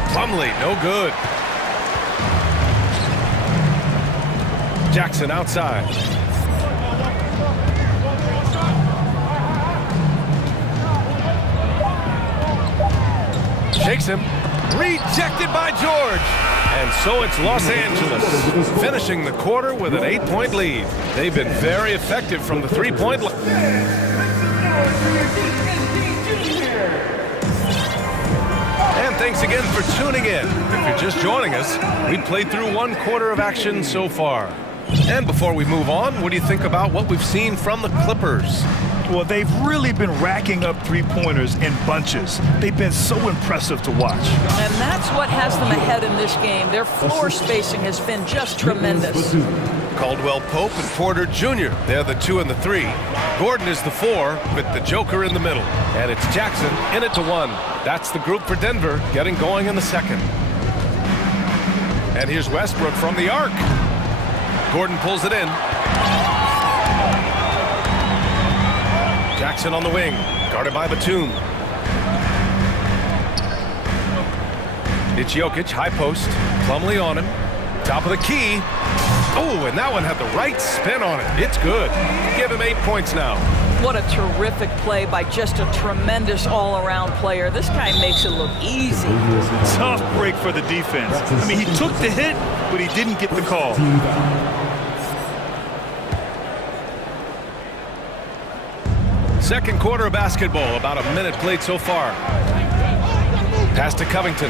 Plumlee, no good. Jackson outside. Shakes him. Rejected by George. And so it's Los Angeles finishing the quarter with an 8-point lead. They've been very effective from the three-point line. And thanks again for tuning in. If you're just joining us, we played through 1 quarter of action so far. And before we move on, what do you think about what we've seen from the Clippers? Well, they've really been racking up three-pointers in bunches. They've been so impressive to watch. And that's what has them ahead in this game. Their floor spacing has been just tremendous. Caldwell Pope and Porter Jr. They're the 2 and the 3. Gordon is the 4 with the Joker in the middle. And it's Jackson in it to 1. That's the group for Denver getting going in the second. And here's Westbrook from the arc. Gordon pulls it in. Jackson on the wing, guarded by Batum. It's Jokic, high post. Plumlee on him. Top of the key. Oh, and that one had the right spin on it. It's good. Give him 8 points now. What a terrific play by just a tremendous all-around player. This guy makes it look easy. Tough break for the defense. I mean, he took the hit, but he didn't get the call. Second quarter of basketball, about a minute played so far. Pass to Covington.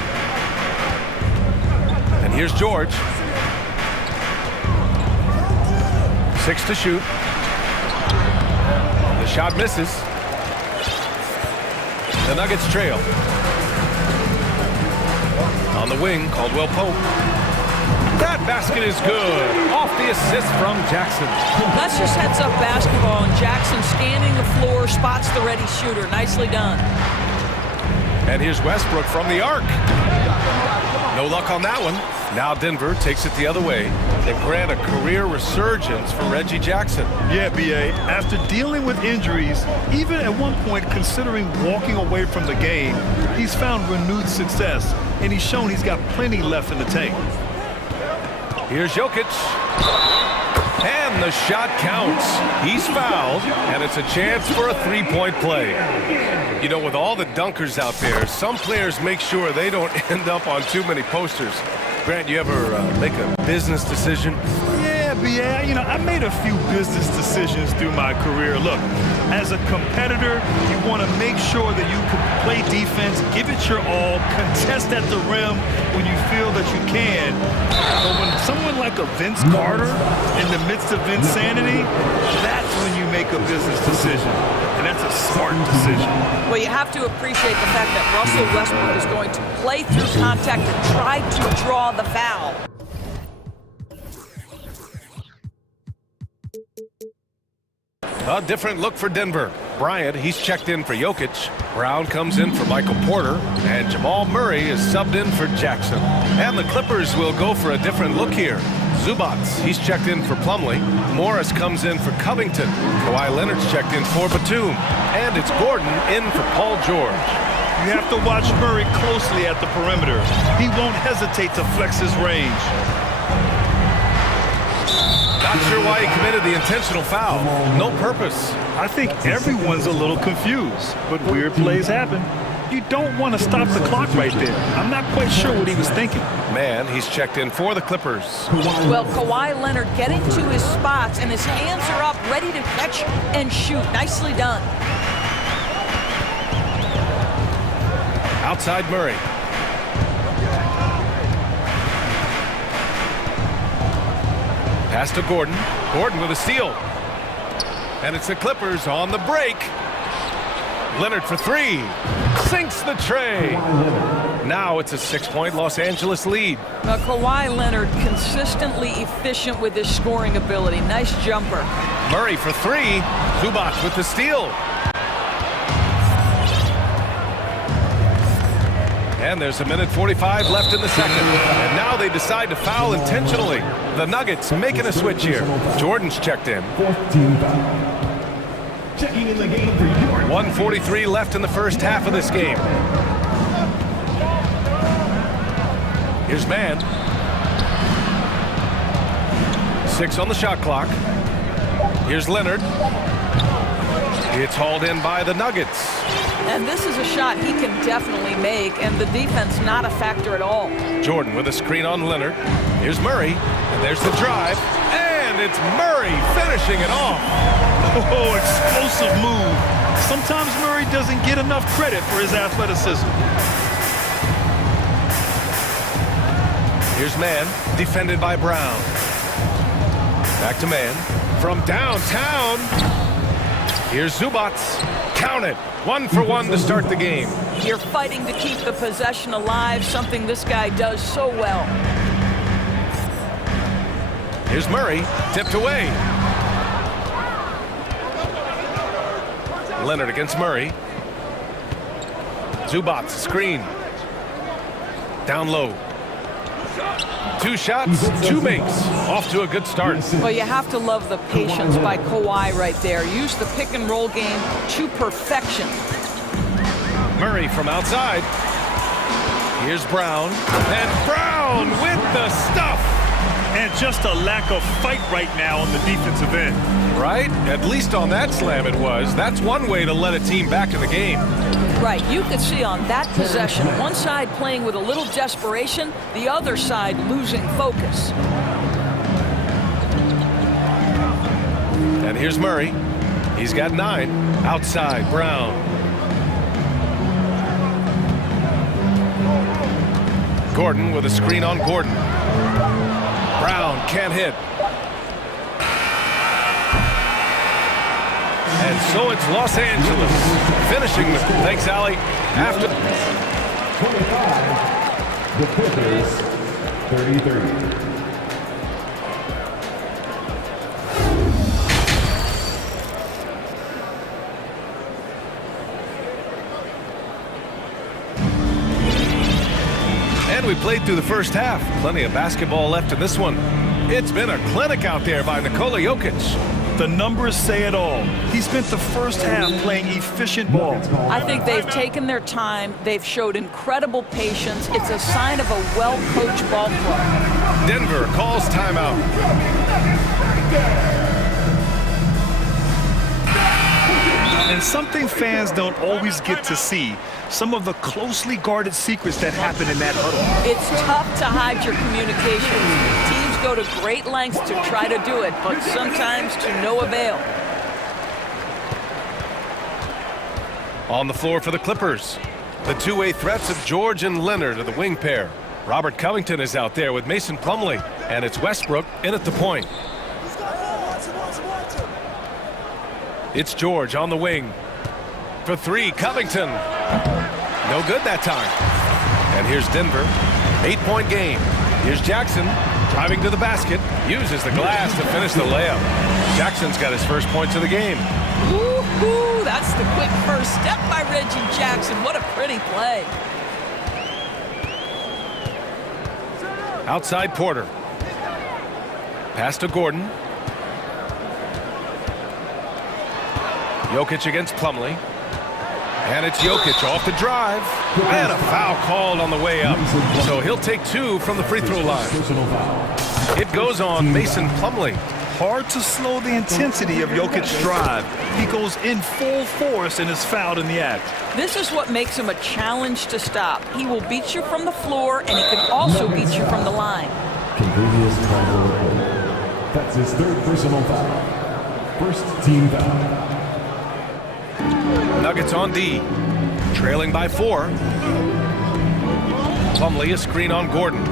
And here's George. 6 to shoot. The shot misses. The Nuggets trail. On the wing, Caldwell Pope. That basket is good. Off the assist from Jackson. That's just heads-up basketball, and Jackson scanning the floor, spots the ready shooter. Nicely done. And here's Westbrook from the arc. No luck on that one. Now Denver takes it the other way. They grant a career resurgence for Reggie Jackson. Yeah, B.A., after dealing with injuries, even at one point considering walking away from the game, he's found renewed success, and he's shown he's got plenty left in the tank. Here's Jokic. And the shot counts. He's fouled, and it's a chance for a three-point play. You know, with all the dunkers out there, some players make sure they don't end up on too many posters. Grant, you ever make a business decision? Yeah, B.A., you know, I made a few business decisions through my career. Look, as a competitor, you want to make sure that you can play defense, give it your all, contest at the rim when you feel that you can. But when someone like a Vince Carter in the midst of insanity, that's when you make a business decision. And that's a smart decision. Well, you have to appreciate the fact that Russell Westbrook is going to play through contact and try to draw the foul. A different look for Denver. Bryant, he's checked in for Jokic. Brown comes in for Michael Porter. And Jamal Murray is subbed in for Jackson. And the Clippers will go for a different look here. Zubac, he's checked in for Plumlee. Morris comes in for Covington. Kawhi Leonard's checked in for Batum. And it's Gordon in for Paul George. You have to watch Murray closely at the perimeter. He won't hesitate to flex his range. Not sure why he committed the intentional foul. No purpose. I think everyone's a little confused, but weird plays happen. You don't want to stop the clock right there. I'm not quite sure what he was thinking. Man, he's checked in for the Clippers. Well, Kawhi Leonard getting to his spots, and his hands are up, ready to catch and shoot. Nicely done. Outside Murray. Pass to Gordon. Gordon with a steal. And it's the Clippers on the break. Leonard for three. Sinks the tray. Now it's a 6-point Los Angeles lead. Now, Kawhi Leonard consistently efficient with his scoring ability. Nice jumper. Murray for three. Zubac with the steal. And there's a minute 45 left in the second. And now they decide to foul intentionally. The Nuggets making a switch here. Jordan's checked in. Checking in the game for York. 1:43 left in the first half of this game. Here's Mann. 6 on the shot clock. Here's Leonard. It's hauled in by the Nuggets. And this is a shot he can definitely make, and the defense not a factor at all. Jordan with a screen on Leonard. Here's Murray, and there's the drive. And it's Murray finishing it off. Oh, explosive move. Sometimes Murray doesn't get enough credit for his athleticism. Here's Mann, defended by Brown. Back to Mann. From downtown, here's Zubac. Count it. 1 for 1 to start the game. You're fighting to keep the possession alive, something this guy does so well. Here's Murray, tipped away. Leonard against Murray. Zubac, screen. Down low. 2 shots, 2 makes. Off to a good start. Well, you have to love the patience by Kawhi right there. Use the pick and roll game to perfection. Murray from outside. Here's Brown. And Brown with the stuff. And just a lack of fight right now on the defensive end. Right? At least on that slam it was. That's one way to let a team back in the game. Right, you could see on that possession, one side playing with a little desperation, the other side losing focus. And here's Murray. He's got 9. Outside, Brown. Gordon with a screen on Gordon. Brown can't hit. And so it's Los Angeles finishing the... Thanks, Allie. After... 25, the Clippers, 33. And we played through the first half. Plenty of basketball left in this one. It's been a clinic out there by Nikola Jokic. The numbers say it all. He spent the first half playing efficient ball. I think they've taken their time. They've showed incredible patience. It's a sign of a well-coached ball club. Denver calls timeout. And something fans don't always get to see. Some of the closely guarded secrets that happen in that huddle. It's tough to hide your communications. Teams go to great lengths to try to do it, but sometimes to no avail. On the floor for the Clippers, the two-way threats of George and Leonard are the wing pair. Robert Covington is out there with Mason Plumlee, and it's Westbrook in at the point. It's George on the wing. For 3, Covington. No good that time. And here's Denver. 8-point game. Here's Jackson driving to the basket. Uses the glass to finish the layup. Jackson's got his first points of the game. Ooh, that's the quick first step by Reggie Jackson. What a pretty play. Outside Porter. Pass to Gordon. Jokic against Plumlee. And it's Jokic off the drive. And a foul called on the way up. So he'll take 2 from the free throw line. It goes on Mason Plumlee. Hard to slow the intensity of Jokic's drive. He goes in full force and is fouled in the act. This is what makes him a challenge to stop. He will beat you from the floor, and he can also beat you from the line. That's his 3rd personal foul. First team foul. Nuggets on D. Trailing by 4. Plumlee a screen on Gordon.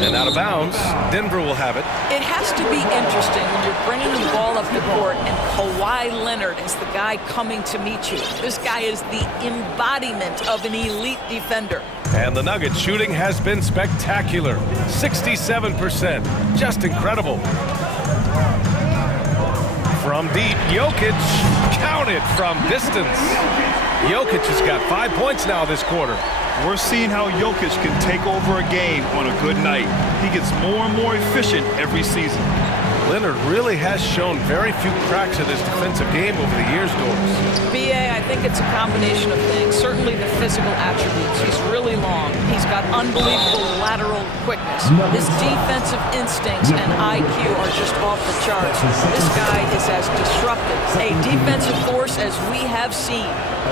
And out of bounds, Denver will have it. It has to be interesting when you're bringing the ball up the court and Kawhi Leonard is the guy coming to meet you. This guy is the embodiment of an elite defender. And the Nuggets shooting has been spectacular. 67%. Just incredible. From deep, Jokic counted from distance. Jokic has got 5 points now this quarter. We're seeing how Jokic can take over a game on a good night. He gets more and more efficient every season. Leonard really has shown very few cracks in his defensive game over the years, Doris. BA, I think it's a combination of things. Certainly the physical attributes. He's really long. He's got unbelievable lateral quickness. His defensive instincts and IQ are just off the charts. This guy is as disruptive, a defensive force as we have seen.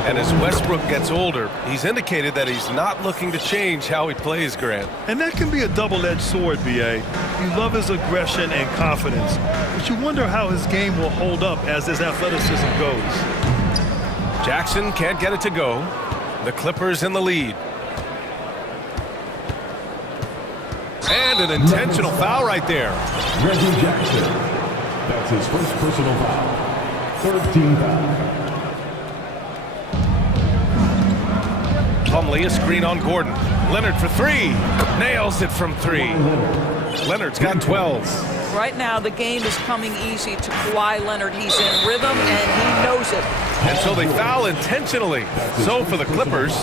And as Westbrook gets older, he's indicated that he's not looking to change how he plays, Grant. And that can be a double-edged sword, BA. You love his aggression and confidence, but you wonder how his game will hold up as his athleticism goes. Jackson can't get it to go. The Clippers in the lead. And an intentional foul right there. Reggie Jackson. That's his first personal foul. Third team foul. Plumlee, a screen on Gordon. Leonard for three. Nails it from three. Leonard's got 12. Right now, the game is coming easy to Kawhi Leonard. He's in rhythm, and he knows it. And so they foul intentionally. So for the Clippers,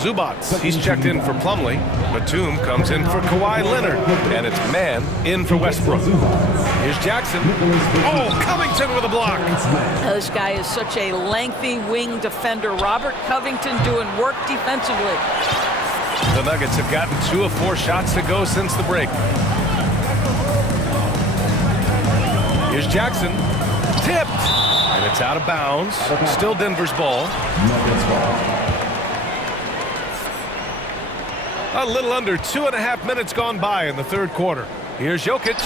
Zubats, he's checked in for Plumlee. Batum comes in for Kawhi Leonard. And it's Man in for Westbrook. Here's Jackson. Oh, Covington with a block. This guy is such a lengthy wing defender. Robert Covington doing work defensively. The Nuggets have gotten 2 of 4 shots to go since the break. Here's Jackson. Tipped. And it's out of bounds. Still Denver's ball. A little under 2.5 minutes gone by in the third quarter. Here's Jokic.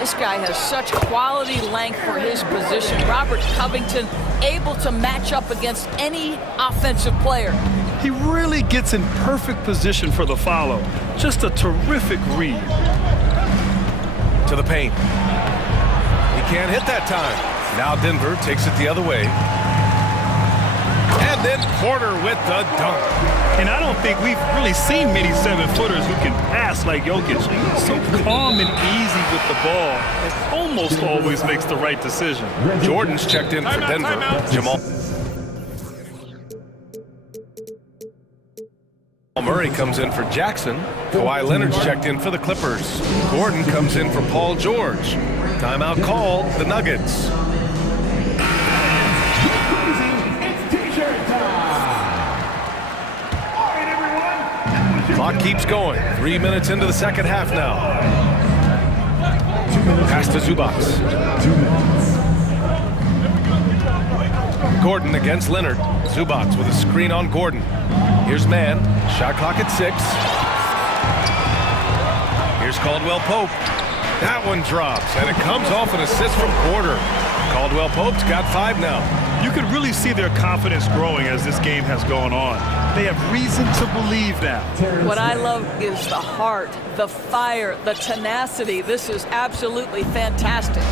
This guy has such quality length for his position. Robert Covington able to match up against any offensive player. He really gets in perfect position for the follow. Just a terrific read. To the paint. He can't hit that time. Now Denver takes it the other way. And then Porter with the dunk. And I don't think we've really seen many 7-footers who can pass like Jokic. So calm and easy with the ball. And almost always makes the right decision. Jordan's checked in for Denver. Jamal Murray comes in for Jackson. Kawhi Leonard's checked in for the Clippers. Gordon comes in for Paul George. Timeout called, the Nuggets. Clock keeps going. 3 minutes into the second half now. Pass to Zubats. Gordon against Leonard. Zubats with a screen on Gordon. Here's Man. Shot clock at 6. Here's Caldwell Pope. That one drops, and it comes off an assist from Porter. Caldwell Pope's got 5 now. You can really see their confidence growing as this game has gone on. They have reason to believe now. What I love is the heart, the fire, the tenacity. This is absolutely fantastic.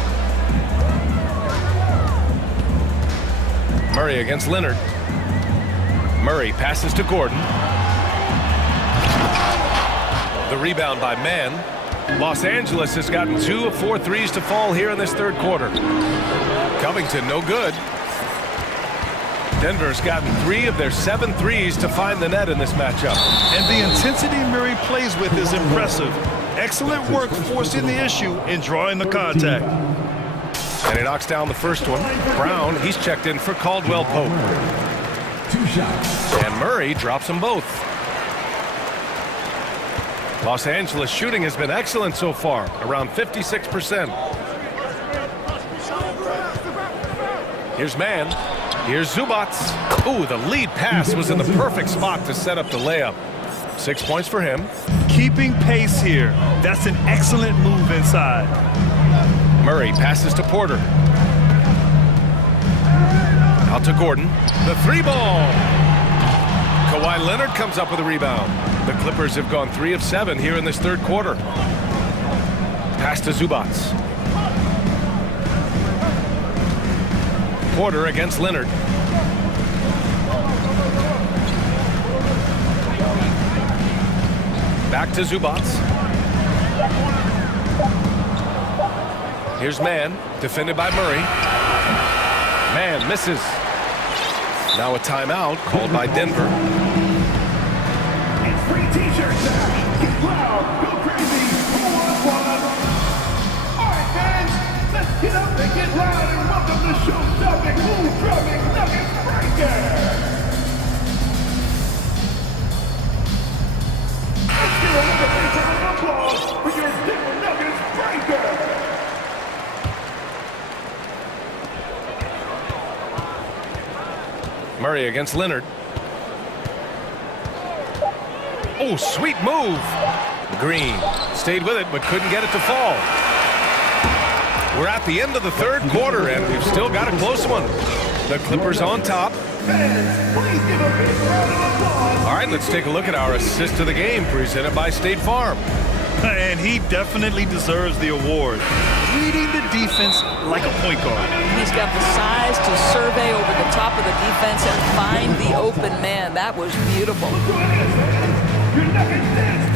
Murray against Leonard. Murray passes to Gordon. The rebound by Man. Los Angeles has gotten 2 of 4 threes to fall here in this third quarter. Covington, no good. Denver's gotten 3 of their 7 threes to find the net in this matchup. And the intensity Murray plays with is impressive. Excellent work forcing the issue and drawing the contact. And he knocks down the first one. Brown, he's checked in for Caldwell Pope. 2 shots. And Murray drops them both. Los Angeles shooting has been excellent so far, around 56%. Here's Man. Here's Zubats. Ooh, the lead pass was in the perfect spot to set up the layup. 6 points for him. Keeping pace here. That's an excellent move inside. Murray passes to Porter. Out to Gordon. The 3 ball. Kawhi Leonard comes up with a rebound. The Clippers have gone 3 of 7 here in this third quarter. Pass to Zubac. Porter against Leonard. Back to Zubac. Here's Mann, defended by Murray. Mann misses. Now a timeout called by Denver. It's free t-shirts. Get loud, go crazy. Who wants one? All right, fans, let's get up and get loud and welcome the show-stopping, move-drumming Nuggets Breaker. Let's give another big round of applause for your Denver Nuggets Breaker. Murray against Leonard. Oh, sweet move. Green stayed with it, but couldn't get it to fall. We're at the end of the third quarter, and we've still got a close one. The Clippers on top. All right, let's take a look at our assist of the game, presented by State Farm. And he definitely deserves the award. Leading the defense like a point guard. He's got the size to survey over the top of the defense and find the open man. That was beautiful.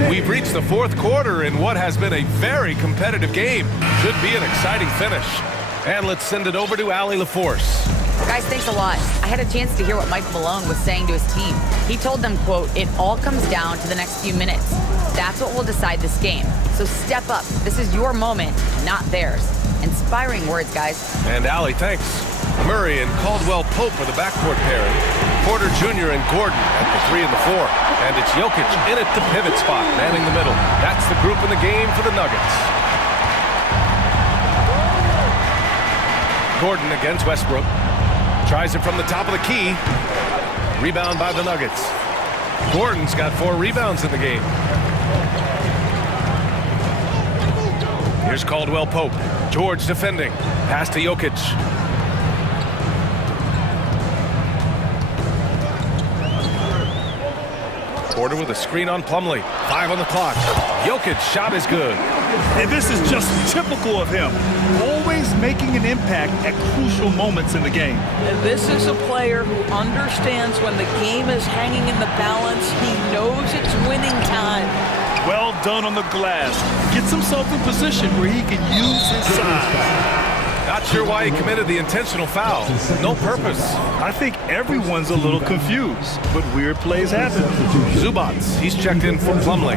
We've reached the fourth quarter in what has been a very competitive game. Should be an exciting finish. And let's send it over to Allie LaForce. Guys, thanks a lot. I had a chance to hear what Mike Malone was saying to his team. He told them, quote, "It all comes down to the next few minutes. That's what will decide this game. So step up. This is your moment, not theirs." Inspiring words, guys. And Allie, thanks. Murray and Caldwell Pope are the backcourt pairing. Porter Jr. and Gordon at the 3 and the 4. And it's Jokic in at the pivot spot, manning the middle. That's the group in the game for the Nuggets. Gordon against Westbrook. Tries it from the top of the key. Rebound by the Nuggets. Gordon's got 4 rebounds in the game. Here's Caldwell Pope. George defending. Pass to Jokic. Porter with a screen on Plumlee. 5 on the clock. Jokic's shot is good. And this is just typical of him. Always making an impact at crucial moments in the game. And this is a player who understands when the game is hanging in the balance. He knows it's winning time. Well done on the glass. Gets himself in position where he can use his size. Not sure why he committed the intentional foul. No purpose. I think everyone's a little confused, but weird plays happen. Zubac, he's checked in for Plumlee.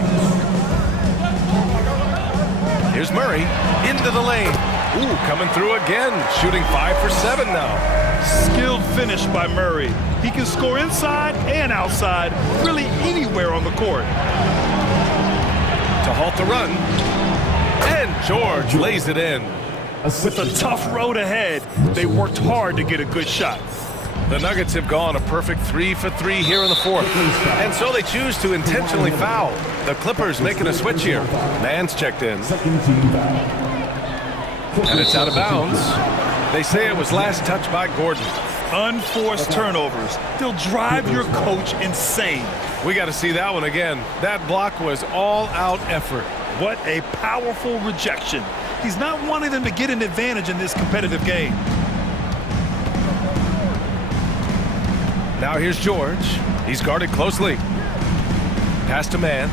Here's Murray, into the lane. Ooh, coming through again, shooting 5 for 7 now. Skilled finish by Murray. He can score inside and outside, really anywhere on the court. To halt the run, and George lays it in. With a tough road ahead, they worked hard to get a good shot. The Nuggets have gone a perfect 3 for 3 here in the fourth. And so they choose to intentionally foul. The Clippers making a switch here. Mann's checked in. And it's out of bounds. They say it was last touched by Gordon. Unforced turnovers. They'll drive your coach insane. We got to see that one again. That block was all-out effort. What a powerful rejection. He's not wanting them to get an advantage in this competitive game. Now here's George. He's guarded closely. Pass to Mann.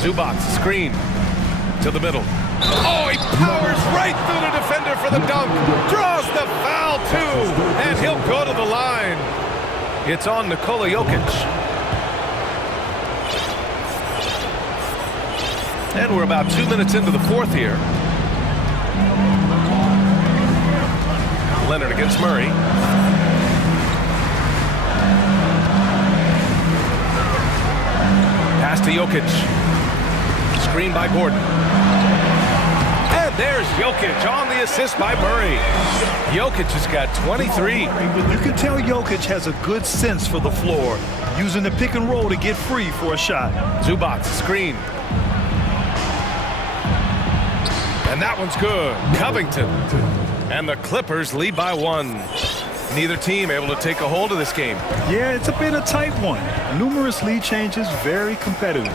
Zubac, screen to the middle. Oh, he powers right through the defender for the dunk. Draws the foul, too. And he'll go to the line. It's on Nikola Jokic. And we're about 2 minutes into the fourth here. Leonard against Murray. Pass to Jokic. Screen by Gordon. And there's Jokic on the assist by Murray. Jokic has got 23. You can tell Jokic has a good sense for the floor, using the pick and roll to get free for a shot. Zubac, screen. And that one's good. Covington. And the Clippers lead by 1. Neither team able to take a hold of this game. Yeah, it's been a tight one. Numerous lead changes, very competitive.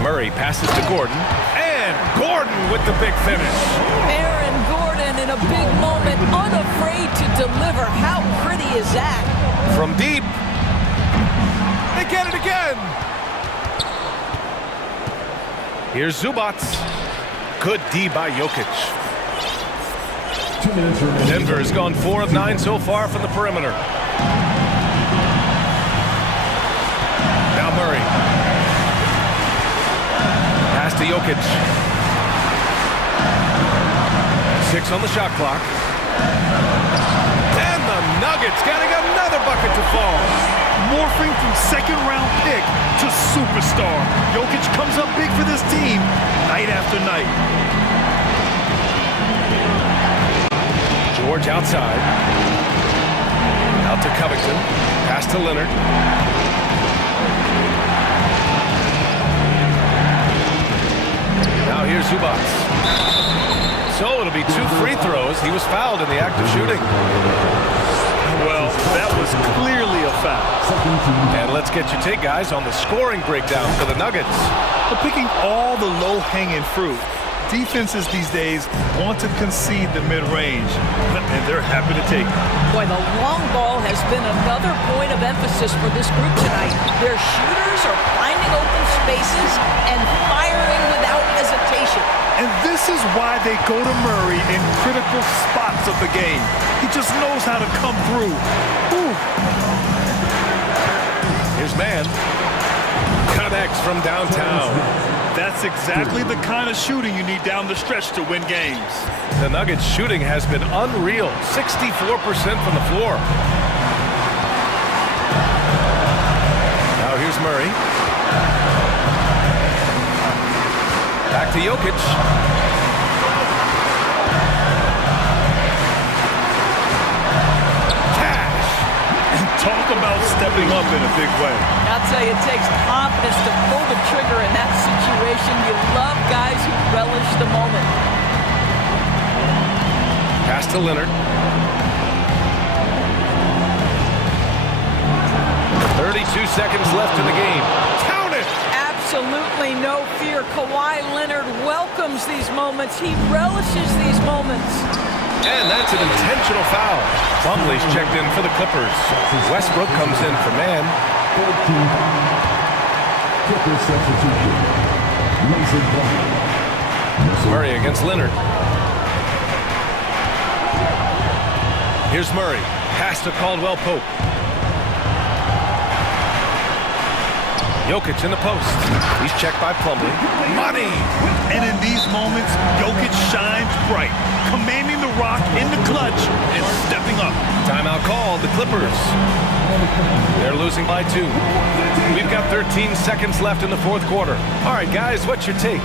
Murray passes to Gordon, and Gordon with the big finish. Aaron Gordon in a big moment, unafraid to deliver. How pretty is that? From deep. They get it again. Here's Zubac. Good D by Jokic. Denver has gone 4 of 9 so far from the perimeter. Now Murray. Pass to Jokic. 6 on the shot clock. And the Nuggets getting another bucket to fall. Morphing from second-round pick to superstar. Jokic comes up big for this team night after night. George outside. Out to Covington. Pass to Leonard. Now here's Zubac. So it'll be 2 free throws. He was fouled in the act of shooting. Well, that was clearly a foul. And let's get your take, guys, on the scoring breakdown for the Nuggets. But picking all the low-hanging fruit. Defenses these days want to concede the mid-range, and they're happy to take it. Boy, the long ball has been another point of emphasis for this group tonight. Their shooters are finding open spaces and firing without hesitation. And this is why they go to Murray in critical spots of the game. He just knows how to come through. Ooh. Here's Mann. Connects from downtown. That's exactly the kind of shooting you need down the stretch to win games. The Nuggets shooting has been unreal. 64% from the floor. Now here's Murray. Back to Jokic. Cash. And talk about stepping up in a big way. I'll tell you, it takes confidence to pull the trigger in that situation. You love guys who relish the moment. Pass to Leonard. 32 seconds left in the game. Count it! Absolutely no fear. Kawhi Leonard welcomes these moments. He relishes these moments. And that's an intentional foul. Plumlee's checked in for the Clippers. Westbrook comes in for Mann. Murray against Leonard. Here's Murray. Pass to Caldwell Pope. Jokic in the post. He's checked by Plumlee. Money! And in these moments, Jokic shines bright, commanding the rock in the clutch and stepping up. Timeout called, the Clippers. They're losing by 2. We've got 13 seconds left in the 4th quarter. All right, guys, what's your take?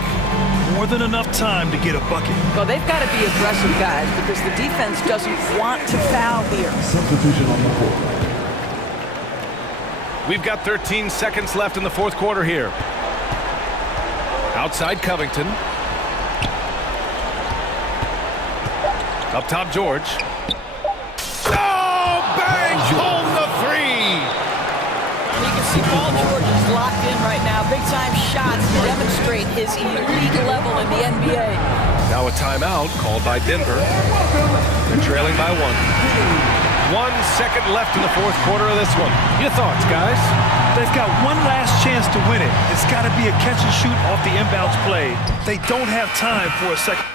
More than enough time to get a bucket. Well, they've got to be aggressive, guys, because the defense doesn't want to foul here. Substitution on the court. We've got 13 seconds left in the 4th quarter here. Outside Covington. Up top, George. Oh, bangs home the 3! You can see Paul George is locked in right now. Big-time shots to demonstrate his elite level in the NBA. Now a timeout called by Denver. They're trailing by 1. 1 second left in the 4th quarter of this one. Your thoughts, guys? They've got one last chance to win it. It's got to be a catch and shoot off the inbounds play. They don't have time for a second.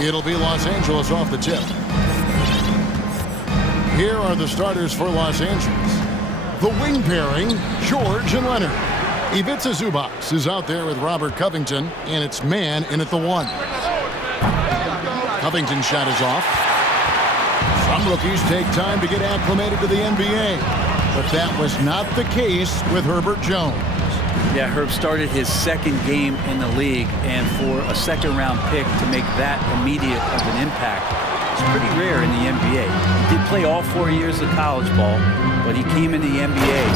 It'll be Los Angeles off the tip. Here are the starters for Los Angeles. The wing pairing, George and Leonard. Ivica Zubac is out there with Robert Covington, and it's man in at the 1. Covington's shot is off. Some rookies take time to get acclimated to the NBA, but that was not the case with Herbert Jones. Yeah, Herb started his second game in the league, and for a second-round pick to make that immediate of an impact, it's pretty rare in the NBA. He did play all 4 years of college ball, but he came in the NBA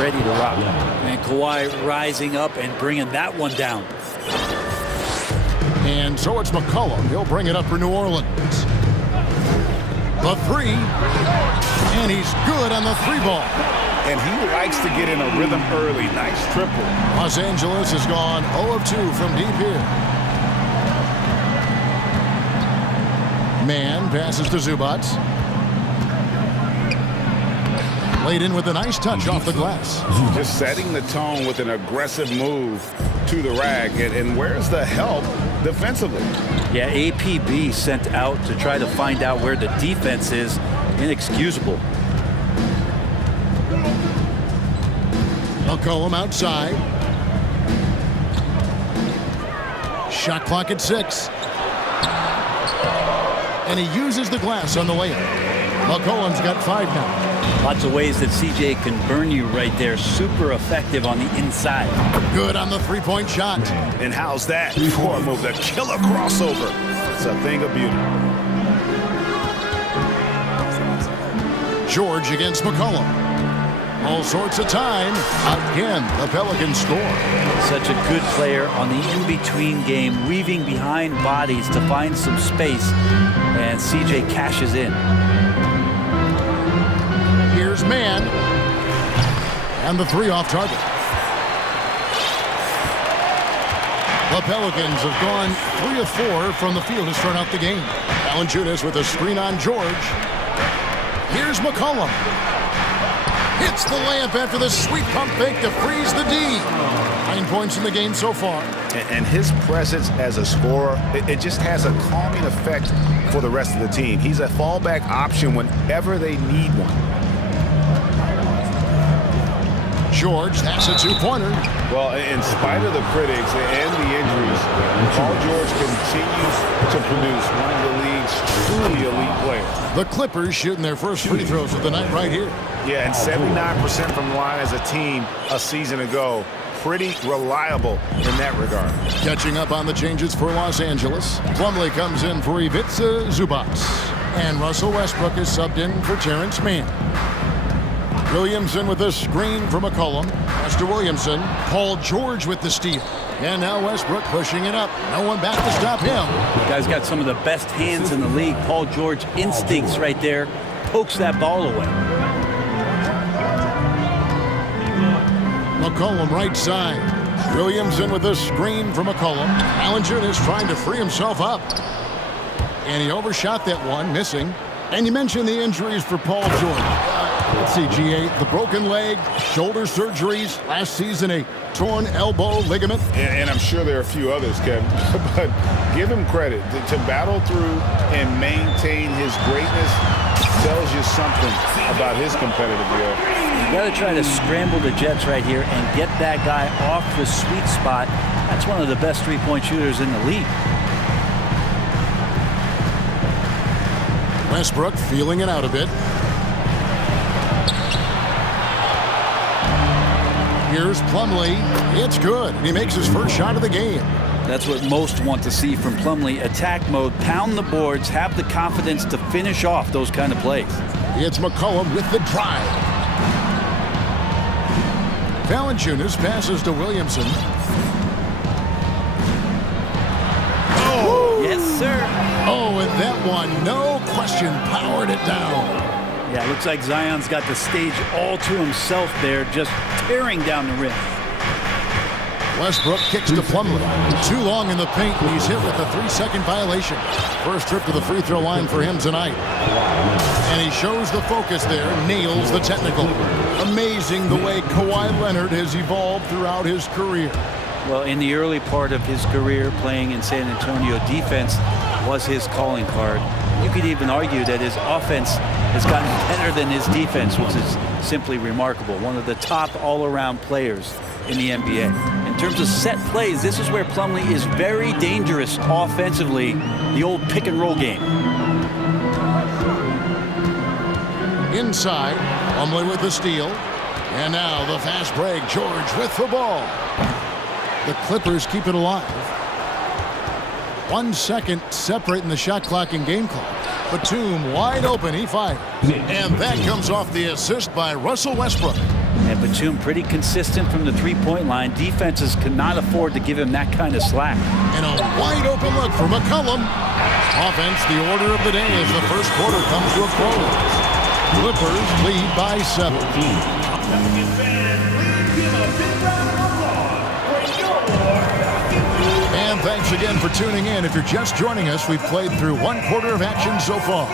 ready to rock. And Kawhi rising up and bringing that one down. And so it's McCollum. He'll bring it up for New Orleans. The 3, and he's good on the 3 ball. And he likes to get in a rhythm early. Nice triple. Los Angeles has gone 0 of 2 from deep here. Man passes to Zubac. Laid in with a nice touch off the glass. Just setting the tone with an aggressive move to the rack. And where's the help defensively? Yeah, APB sent out to try to find out where the defense is. Inexcusable. McCollum outside. Shot clock at 6. And he uses the glass on the layup. McCollum's got 5 now. Lots of ways that CJ can burn you right there. Super effective on the inside. Good on the 3-point shot. And how's that for a move? The killer crossover. It's a thing of beauty. George against McCollum. All sorts of time. Again, the Pelicans score. Such a good player on the in-between game, weaving behind bodies to find some space, and CJ cashes in. Here's Man. And the 3 off target. The Pelicans have gone 3 of 4 from the field to start out the game. Valanciunas with a screen on George. Here's McCollum. Hits the layup after the sweet pump fake to freeze the D. 9 points in the game so far. And his presence as a scorer, it just has a calming effect for the rest of the team. He's a fallback option whenever they need one. George, that's a 2-pointer. Well, in spite of the critics and the injuries, Paul George continues to produce one of the league's truly elite players. The Clippers shooting their first free throws of the night right here. Yeah, and 79% from the line as a team a season ago. Pretty reliable in that regard. Catching up on the changes for Los Angeles. Plumlee comes in for Ivica Zubac. And Russell Westbrook is subbed in for Terrence Mann. Williamson with a screen from McCollum. Pass to Williamson. Paul George with the steal. And now Westbrook pushing it up. No one back to stop him. The guy's got some of the best hands in the league. Paul George instincts right there. Pokes that ball away. McCollum right side. Williamson with a screen from McCollum. Valanciunas trying to free himself up. And he overshot that one, missing. And you mentioned the injuries for Paul George. Let's see, G8, the broken leg, shoulder surgeries, last season a torn elbow ligament. And I'm sure there are a few others, Kevin, but give him credit. To battle through and maintain his greatness tells you something about his competitive will. You got to try to scramble the Jets right here and get that guy off the sweet spot. That's one of the best three-point shooters in the league. Westbrook feeling it out a bit. Here's Plumlee. It's good. He makes his first shot of the game. That's what most want to see from Plumlee. Attack mode, pound the boards, have the confidence to finish off those kind of plays. It's McCollum with the drive. Valanciunas passes to Williamson. Oh, yes, sir. Oh, and that one, no question, powered it down. Yeah, it looks like Zion's got the stage all to himself there, just tearing down the rim. Westbrook kicks to Plumlee. Too long in the paint, and he's hit with a 3-second violation. First trip to the free throw line for him tonight. And he shows the focus there, nails the technical. Amazing the way Kawhi Leonard has evolved throughout his career. Well, in the early part of his career playing in San Antonio defense, was his calling card. You could even argue that his offense has gotten better than his defense, which is simply remarkable. One of the top all-around players in the NBA. In terms of set plays, this is where Plumlee is very dangerous offensively, the old pick-and-roll game. Inside, Plumlee with the steal. And now the fast break, George with the ball. The Clippers keep it alive. 1 second separating the shot clock and game clock. Batum wide open, he fires. And that comes off the assist by Russell Westbrook. And Batum pretty consistent from the three-point line. Defenses cannot afford to give him that kind of slack. And a wide open look for McCollum. Offense, the order of the day as the first quarter comes to a close. Clippers lead by 7. And thanks again for tuning in. If you're just joining us, we've played through 1 quarter of action so far.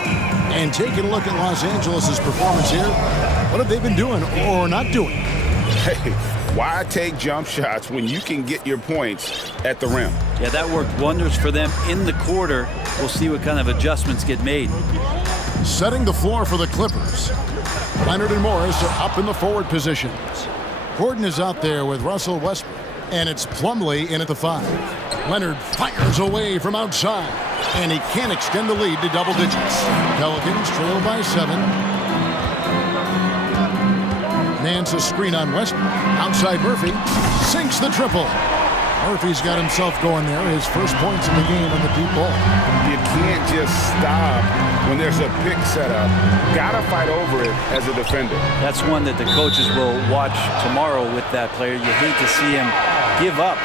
And taking a look at Los Angeles' performance here, what have they been doing or not doing? Hey, why take jump shots when you can get your points at the rim? Yeah, that worked wonders for them in the quarter. We'll see what kind of adjustments get made. Setting the floor for the Clippers. Leonard and Morris are up in the forward positions. Gordon is out there with Russell Westbrook. And it's Plumlee in at the 5. Leonard fires away from outside. And he can't extend the lead to double digits. Pelicans trail by 7. Nance a screen on Westbrook. Outside Murphy. Sinks the triple. Murphy's got himself going there. His first points in the game on the deep ball. You can't just stop when there's a pick set up. Gotta fight over it as a defender. That's one that the coaches will watch tomorrow with that player. You hate to see him give up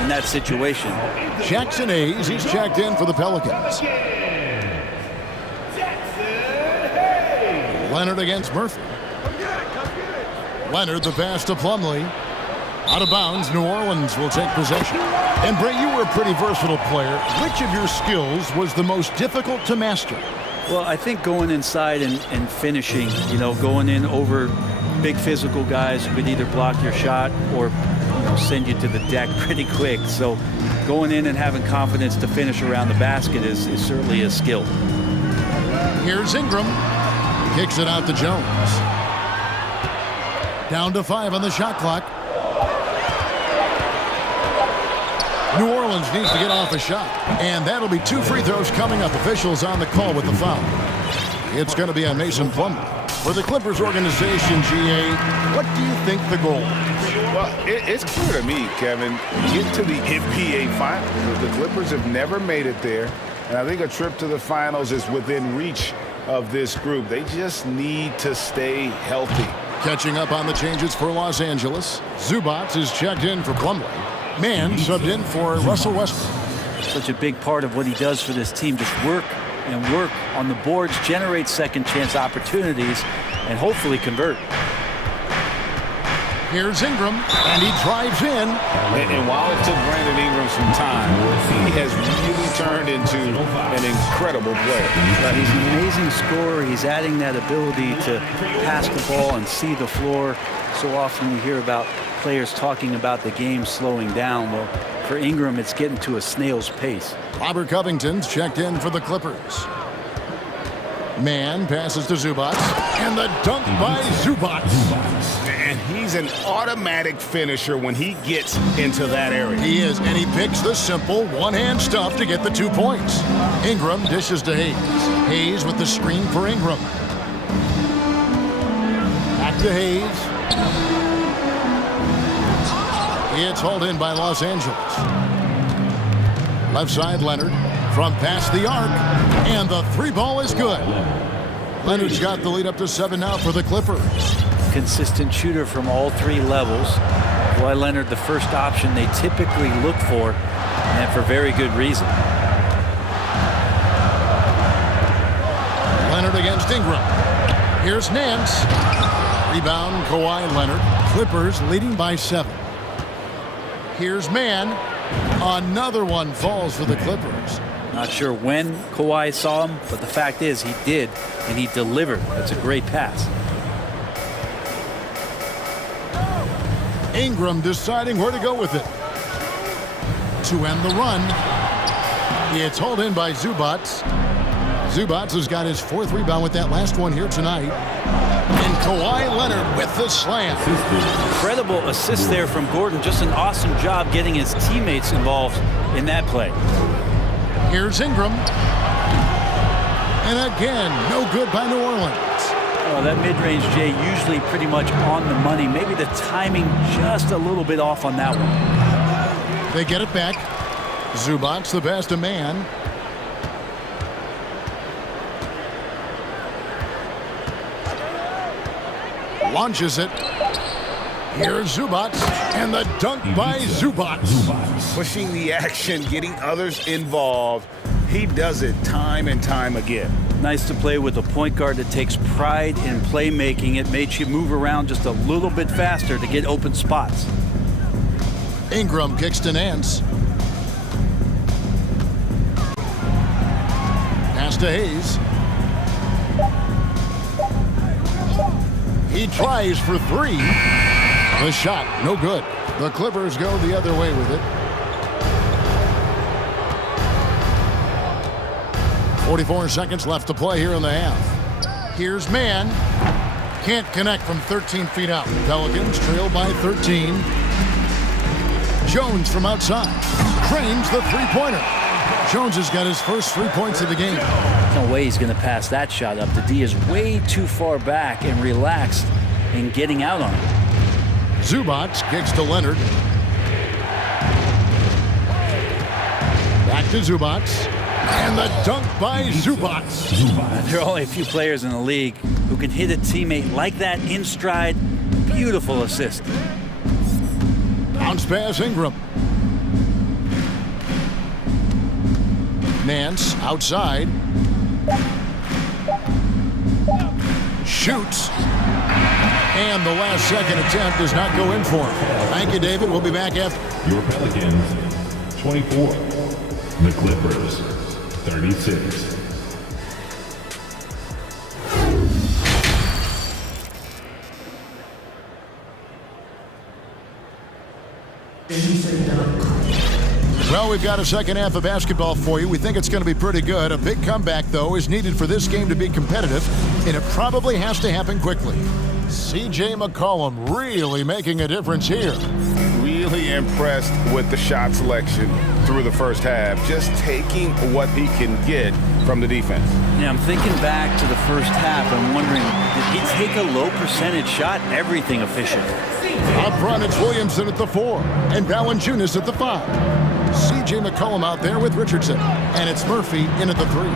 in that situation. Jackson Hayes, he's checked in for the Pelicans. Leonard against Murphy. Leonard the pass to Plumlee. Out of bounds, New Orleans will take possession. And Bray, you were a pretty versatile player. Which of your skills was the most difficult to master? Well, I think going inside and finishing, you know, going in over big physical guys who could either block your shot or, you know, send you to the deck pretty quick. So going in and having confidence to finish around the basket is certainly a skill. Here's Ingram. Kicks it out to Jones. Down to 5 on the shot clock. New Orleans needs to get off a shot. And that'll be 2 free throws coming up. Officials on the call with the foul. It's going to be on Mason Plumlee. For the Clippers organization, GA, what do you think the goal is? Well, it's clear to me, Kevin, get to the NBA Finals. The Clippers have never made it there. And I think a trip to the finals is within reach of this group. They just need to stay healthy. Catching up on the changes for Los Angeles. Zubac is checked in for Plumlee. Man subbed in for Russell Westbrook. Such a big part of what he does for this team, just work and work on the boards, generate second chance opportunities, and hopefully convert. Here's Ingram, and he drives in. And while it took Brandon Ingram some time, he has really turned into an incredible player. He's an amazing scorer. He's adding that ability to pass the ball and see the floor. So often you hear about players talking about the game slowing down. Well, for Ingram, it's getting to a snail's pace. Robert Covington's checked in for the Clippers. Man passes to Zubac, and the dunk by Zubac. And he's an automatic finisher when he gets into that area. He is, and he picks the simple one-hand stuff to get the 2 points. Ingram dishes to Hayes. Hayes with the screen for Ingram. Back to Hayes. It's hauled in by Los Angeles. Left side, Leonard. From past the arc. And the 3 ball is good. Leonard's got the lead up to 7 now for the Clippers. Consistent shooter from all 3 levels. Kawhi Leonard, the first option they typically look for, and for very good reason. Leonard against Ingram. Here's Nance. Rebound, Kawhi Leonard. Clippers leading by 7. Here's Man. Another one falls for the Clippers. Not sure when Kawhi saw him, but the fact is he did, and he delivered. That's a great pass. Ingram deciding where to go with it. To end the run. It's hauled in by Zubats. Zubats has got his 4th rebound with that last one here tonight. And Kawhi Leonard with the slam. Incredible assist there from Gordon. Just an awesome job getting his teammates involved in that play. Here's Ingram. And again, no good by New Orleans. Oh, that mid-range, Jay, usually pretty much on the money. Maybe the timing just a little bit off on that one. They get it back. Zubats the best of man. Launches it. Here's Zubats, and the dunk by Zubats. Pushing the action, getting others involved. He does it time and time again. Nice to play with a point guard that takes pride in playmaking. It makes you move around just a little bit faster to get open spots. Ingram kicks to Nance. Pass to Hayes. He tries for 3. The shot, no good. The Clippers go the other way with it. 44 seconds left to play here in the half. Here's Mann. Can't connect from 13 feet out. Pelicans trail by 13. Jones from outside. Cranes the three-pointer. Jones has got his first 3 points of the game. No way he's going to pass that shot up. The D is way too far back and relaxed in getting out on it. Zubats kicks to Leonard. Back to Zubats. And the dunk by Zubats. There are only a few players in the league who can hit a teammate like that in stride. Beautiful assist. Bounce pass Ingram. Nance outside. Shoots. And the last second attempt does not go in for him. Thank you, David. We'll be back after. Your Pelicans, 24. The Clippers, 36. Well, we've got a second half of basketball for you. We think it's going to be pretty good. A big comeback, though, is needed for this game to be competitive, and it probably has to happen quickly. C.J. McCollum really making a difference here. Really impressed with the shot selection through the first half, just taking what he can get from the defense. Yeah, I'm thinking back to the first half. I'm wondering, did he take a low percentage shot? Everything efficient. Up front, it's Williamson at the 4 and Valanciunas at the 5. C.J. McCollum out there with Richardson, and it's Murphy in at the 3.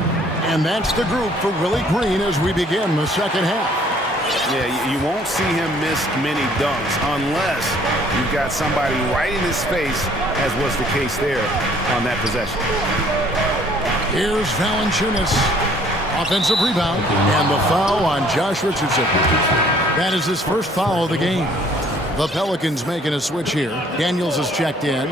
And that's the group for Willie Green as we begin the second half. Yeah, you won't see him miss many dunks unless you've got somebody right in his face, as was the case there on that possession. Here's Valanciunas. Offensive rebound and the foul on Josh Richardson. That is his first foul of the game. The Pelicans making a switch here. Daniels has checked in.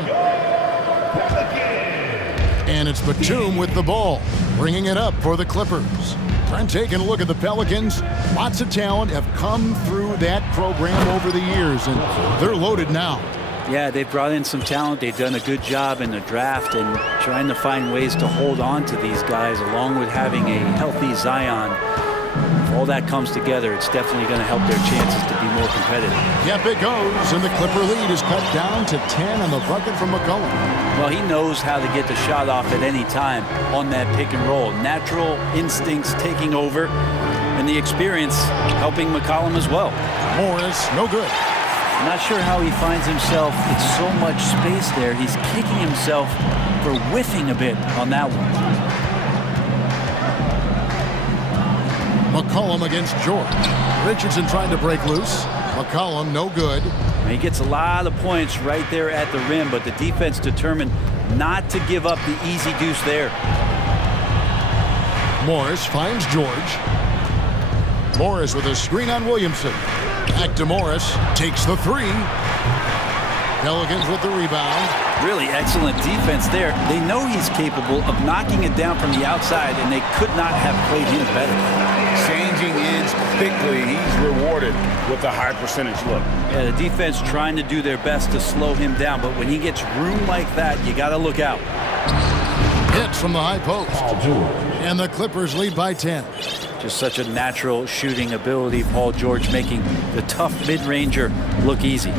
And it's Batum with the ball, bringing it up for the Clippers. Brent taking a look at the Pelicans. Lots of talent have come through that program over the years, and they're loaded now. Yeah, they've brought in some talent. They've done a good job in the draft and trying to find ways to hold on to these guys, along with having a healthy Zion. If all that comes together, it's definitely going to help their chances to be more competitive. Yep, it goes, and the Clipper lead is cut down to 10 on the bucket from McCollum. Well, he knows how to get the shot off at any time on that pick and roll. Natural instincts taking over, and the experience helping McCollum as well. Morris, no good. I'm not sure how he finds himself in so much space there. He's kicking himself for whiffing a bit on that one. McCollum against George. Richardson trying to break loose. McCollum, no good. He gets a lot of points right there at the rim, but the defense determined not to give up the easy deuce there. Morris finds George. Morris with a screen on Williamson. Back to Morris. Takes the 3. Pelicans with the rebound. Really excellent defense there. They know he's capable of knocking it down from the outside, and they could not have played him better. Changing ends quickly. He's rewarded with a high percentage look. Yeah, the defense trying to do their best to slow him down, but when he gets room like that, you got to look out. hits from the high post. And the Clippers lead by 10. Just such a natural shooting ability. Paul George making the tough mid-ranger look easy.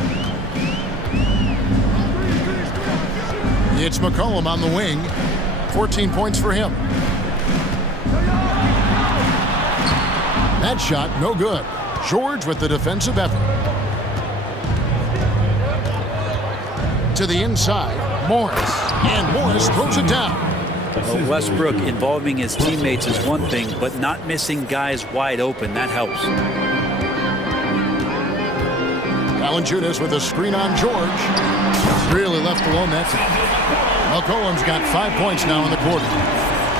It's McCollum on the wing. 14 points for him. That shot, no good. George with the defensive effort. To the inside, Morris. And Morris throws it down. Well, Westbrook involving his teammates is one thing, but not missing guys wide open, that helps. Valanciunas with a screen on George. Really left alone that time. McCollum's got 5 points now in the quarter.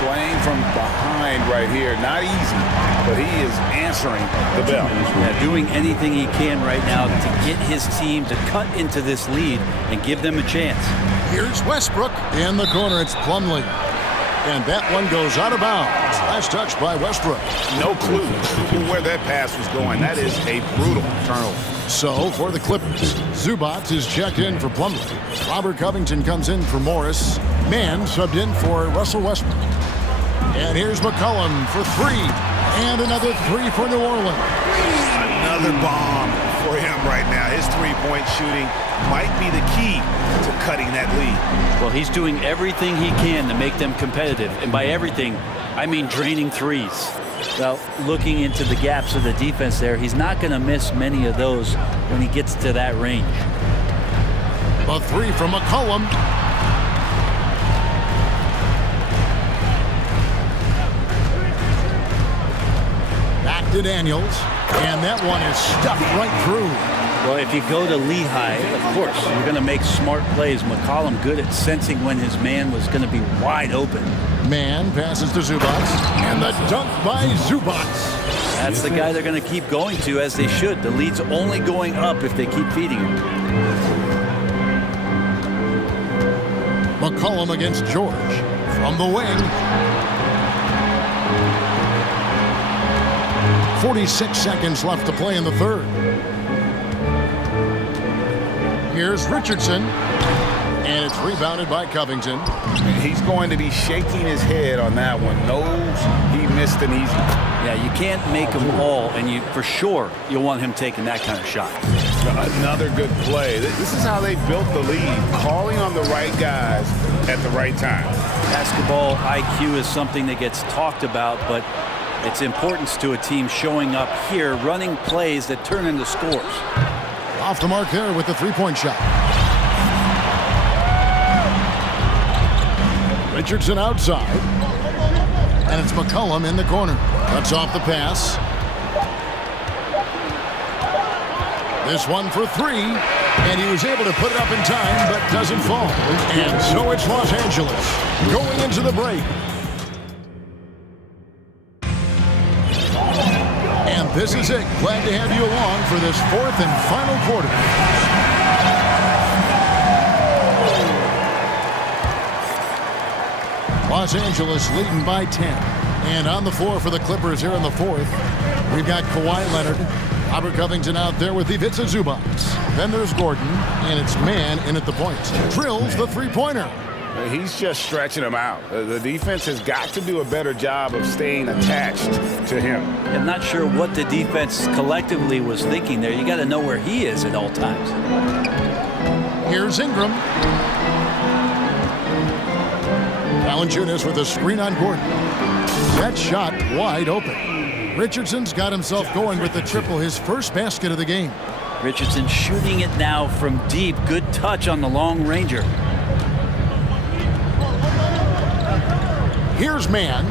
Playing from behind right here. Not easy, but he is answering the bell. Yeah, doing anything he can right now to get his team to cut into this lead and give them a chance. Here's Westbrook. In the corner, it's Plumlee. And that one goes out of bounds. Last touch by Westbrook. No clue where that pass was going. That is a brutal turnover. So, for the Clippers, Zubac is checked in for Plumlee. Robert Covington comes in for Morris. Mann subbed in for Russell Westbrook. And here's McCollum for 3. And another 3 for New Orleans. Another bomb for him right now. His three-point shooting might be the key to cutting that lead. Well, he's doing everything he can to make them competitive. And by everything, I mean draining threes. Well, looking into the gaps of the defense there, he's not going to miss many of those when he gets to that range. A 3 from McCollum. Back to Daniels. And that one is stuffed right through. Well, if you go to Lehigh, of course, you're going to make smart plays. McCollum good at sensing when his man was going to be wide open. Mann passes to Zubac. And the dunk by Zubac. That's the guy they're going to keep going to, as they should. The lead's only going up if they keep feeding him. McCollum against George. From the wing. 46 seconds left to play in the third. Here's Richardson. And it's rebounded by Covington. He's going to be shaking his head on that one. Knows he missed an easy. Yeah, you can't make them all, and for sure you'll want him taking that kind of shot. Another good play. This is how they built the lead, calling on the right guys at the right time. Basketball IQ is something that gets talked about, but its importance to a team showing up here, running plays that turn into scores. Off the mark there with the three-point shot. Richardson outside. And it's McCollum in the corner. Cuts off the pass. This one for 3. And he was able to put it up in time, but doesn't fall. And so it's Los Angeles going into the break. And this is it. Glad to have you along for this 4th and final quarter. Los Angeles leading by 10. And on the floor for the Clippers here in the 4th, we've got Kawhi Leonard, Robert Covington out there with Ivica Zubac. Then there's Gordon, and it's Mann in at the point. Drills the three-pointer. He's just stretching him out. The defense has got to do a better job of staying attached to him. I'm not sure what the defense collectively was thinking there. You got to know where he is at all times. Here's Ingram. Valanciunas with a screen on Gordon. That shot wide open. Richardson's got himself going with the triple, his first basket of the game. Richardson shooting it now from deep. Good touch on the long ranger. Here's Mann.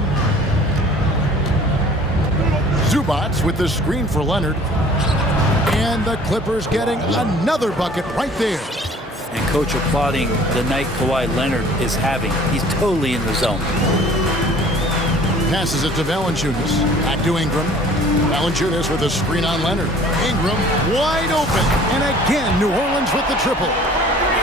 Zubac with the screen for Leonard. And the Clippers getting another bucket right there. And coach applauding the night Kawhi Leonard is having. He's totally in the zone. Passes it to Valanciunas. Back to Ingram. Valanciunas with a screen on Leonard. Ingram wide open. And again, New Orleans with the triple.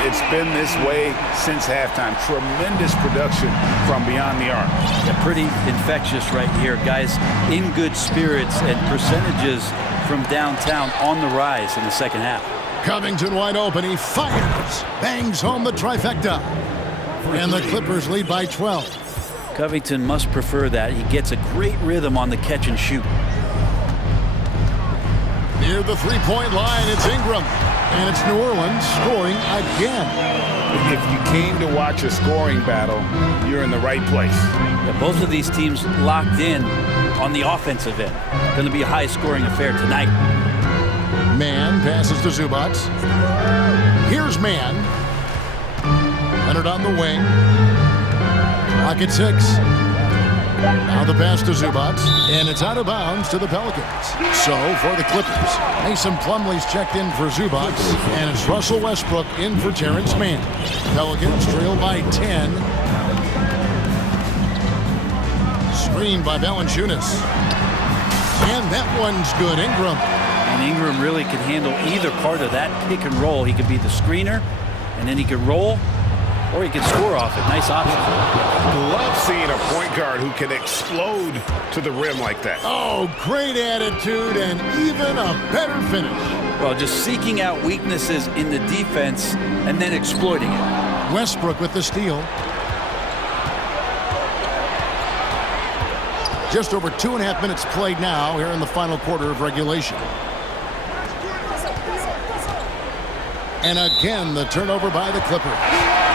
It's been this way since halftime. Tremendous production from beyond the arc. Yeah, pretty infectious right here. Guys in good spirits and percentages from downtown on the rise in the second half. Covington wide open. He fires. Bangs home the trifecta. And the Clippers lead by 12. Covington must prefer that. He gets a great rhythm on the catch and shoot. Near the three-point line, it's Ingram. And it's New Orleans scoring again. If you came to watch a scoring battle, you're in the right place. Yeah, both of these teams locked in on the offensive end. Going to be a high-scoring affair tonight. Mann passes to Zubac. Here's Mann. Leonard on the wing. Clock at 6. Now the pass to Zubac, and it's out of bounds to the Pelicans. So for the Clippers, Mason Plumlee's checked in for Zubac, and it's Russell Westbrook in for Terrence Mann. Pelicans trail by 10. Screened by Valanciunas. And that one's good. Ingram. And Ingram really can handle either part of that pick and roll. He could be the screener, and then he could roll, or he can score off it. Nice option. Love seeing a point guard who can explode to the rim like that. Oh, great attitude and even a better finish. Well, just seeking out weaknesses in the defense and then exploiting it. Westbrook with the steal. Just over 2.5 minutes played now here in the final quarter of regulation. And again, the turnover by the Clippers.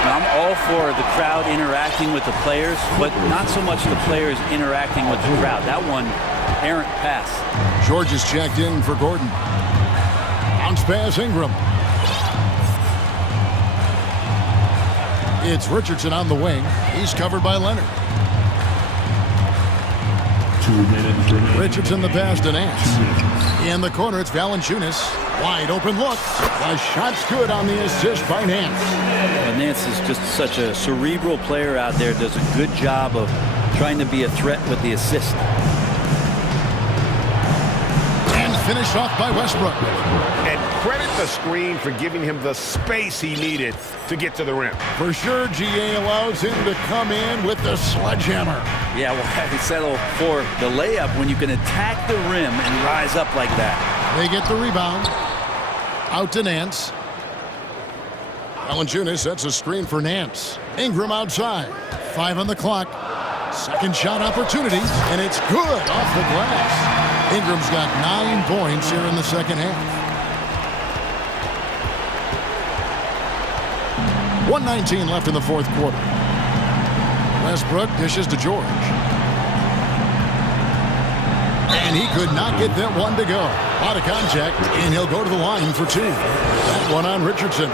Now, I'm all for the crowd interacting with the players, but not so much the players interacting with the crowd. That one, errant pass. George is checked in for Gordon. Bounce pass, Ingram. It's Richardson on the wing. He's covered by Leonard. 2 minutes remaining. Richardson the pass to Nance. In the corner, it's Valanciunas. Wide open look. The shot's good on the assist by Nance. Well, Nance is just such a cerebral player out there. Does a good job of trying to be a threat with the assist. And finished off by Westbrook. And credit the screen for giving him the space he needed to get to the rim. For sure, GA allows him to come in with the sledgehammer. Yeah, well, he settle for the layup when you can attack the rim and rise up like that. They get the rebound. Out to Nance. Valanciunas sets a screen for Nance. Ingram outside. 5 on the clock. Second shot opportunity, and it's good off the glass. Ingram's got 9 points here in the second half. 1:19 left in the fourth quarter. Westbrook dishes to George. And he could not get that one to go. Out of contact, and he'll go to the line for 2. That one on Richardson.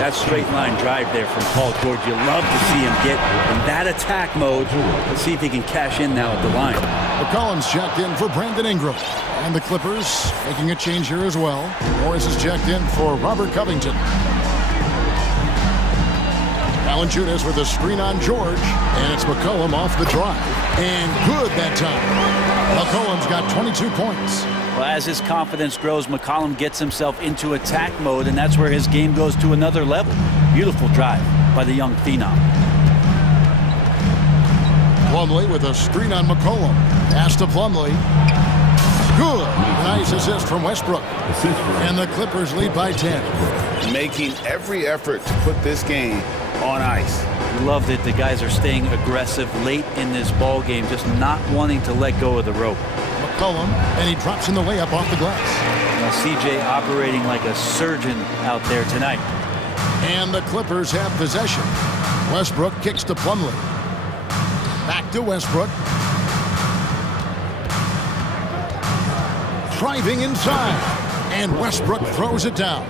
That straight line drive there from Paul George. You love to see him get in that attack mode. Let's see if he can cash in now at the line. McCollum's checked in for Brandon Ingram. And the Clippers making a change here as well. Morris is checked in for Robert Covington. Valanciunas with a screen on George. And it's McCollum off the drive. And good that time. McCollum's got 22 points. Well, as his confidence grows, McCollum gets himself into attack mode, and that's where his game goes to another level. Beautiful drive by the young phenom. Plumlee with a screen on McCollum. Pass to Plumlee. Good. Nice assist from Westbrook. And the Clippers lead by 10. Making every effort to put this game on ice. Love that the guys are staying aggressive late in this ball game, just not wanting to let go of the rope. McCollum, and he drops in the layup off the glass. Now CJ operating like a surgeon out there tonight. And the Clippers have possession. Westbrook kicks to Plumlee. Back to Westbrook. Driving inside. And Westbrook throws it down.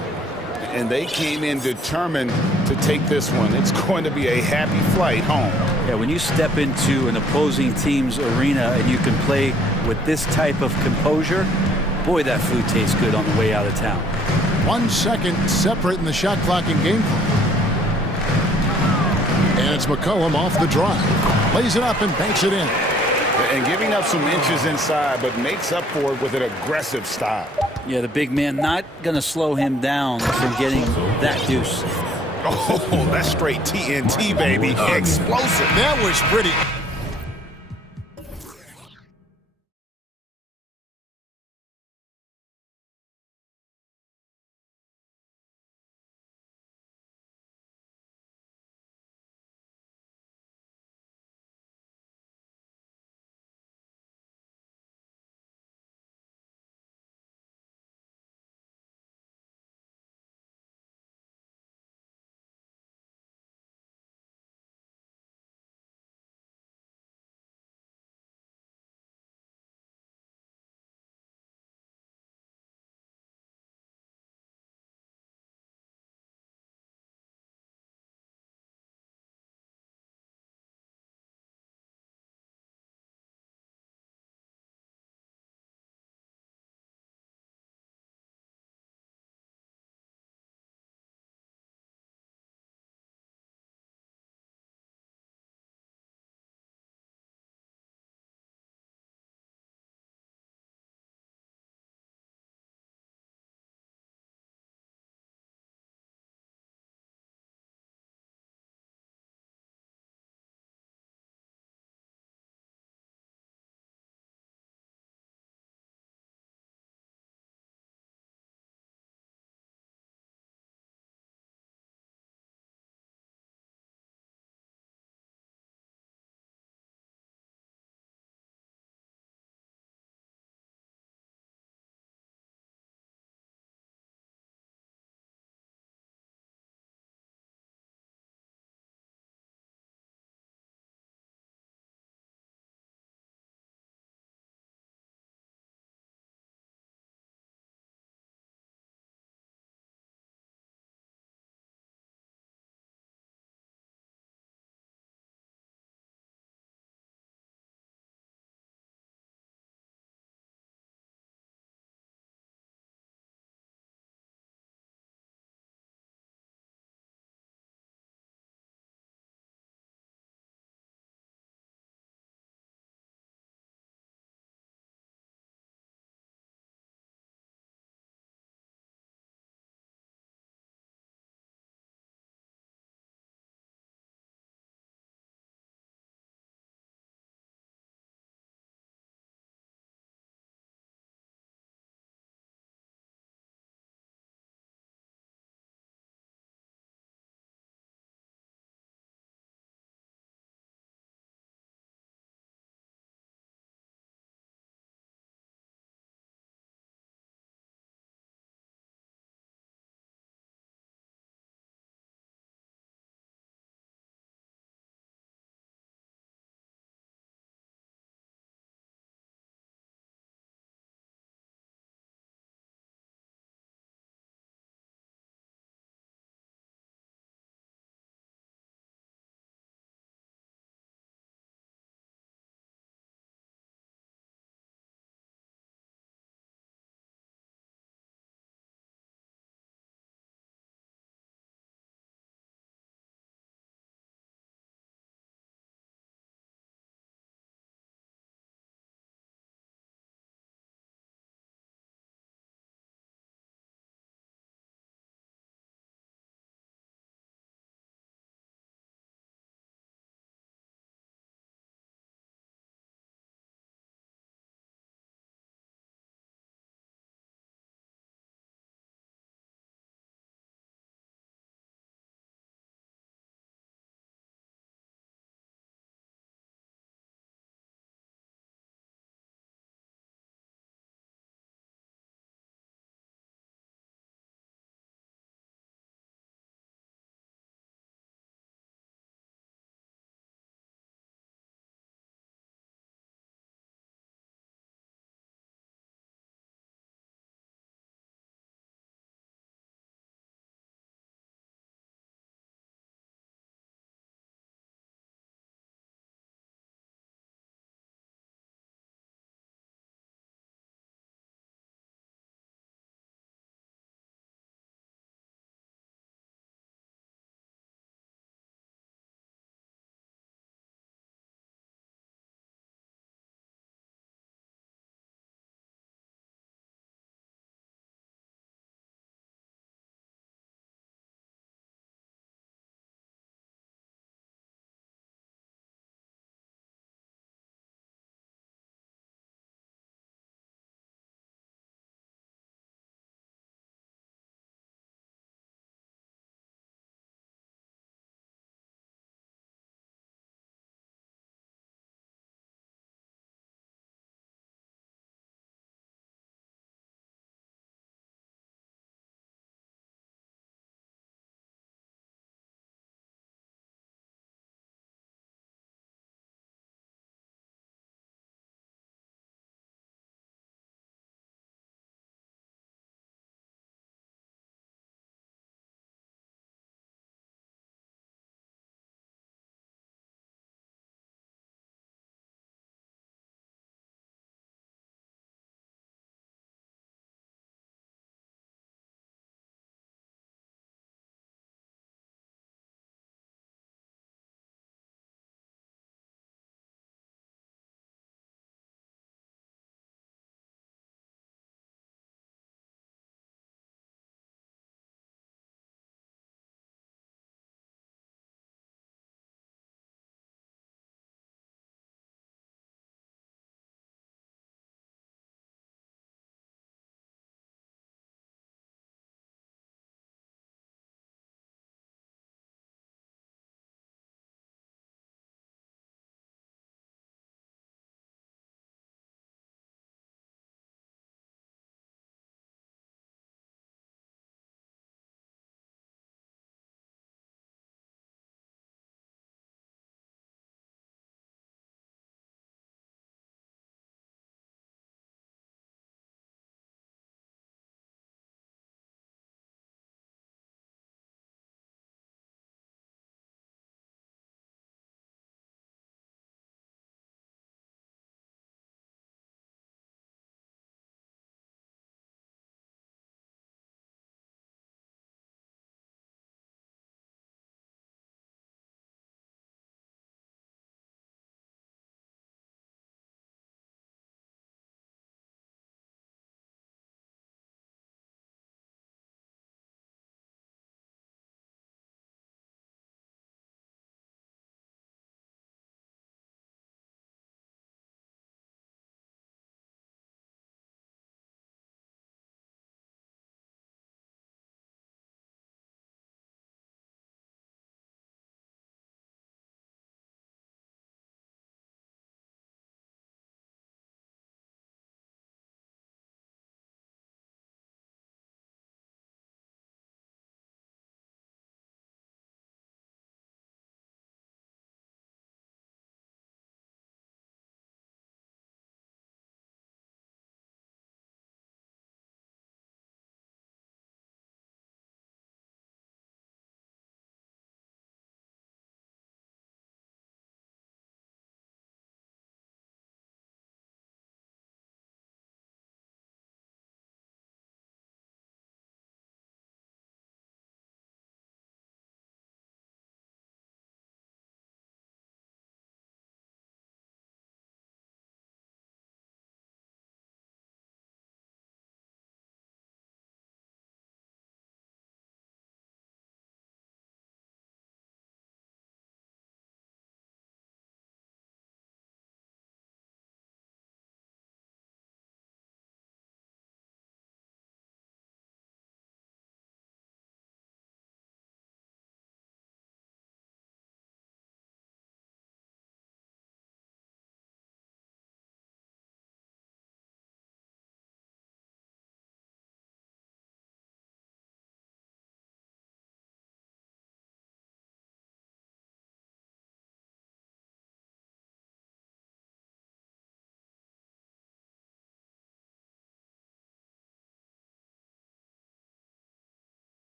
And they came in determined to take this one. It's going to be a happy flight home. Yeah, when you step into an opposing team's arena and you can play with this type of composure, boy, that food tastes good on the way out of town. 1 second separating the shot clock and game clock. And it's McCollum off the drive. Lays it up and banks it in. And giving up some inches inside, but makes up for it with an aggressive style. Yeah, the big man not going to slow him down from getting that deuce. Oh, that's straight TNT, baby. Explosive. That was pretty.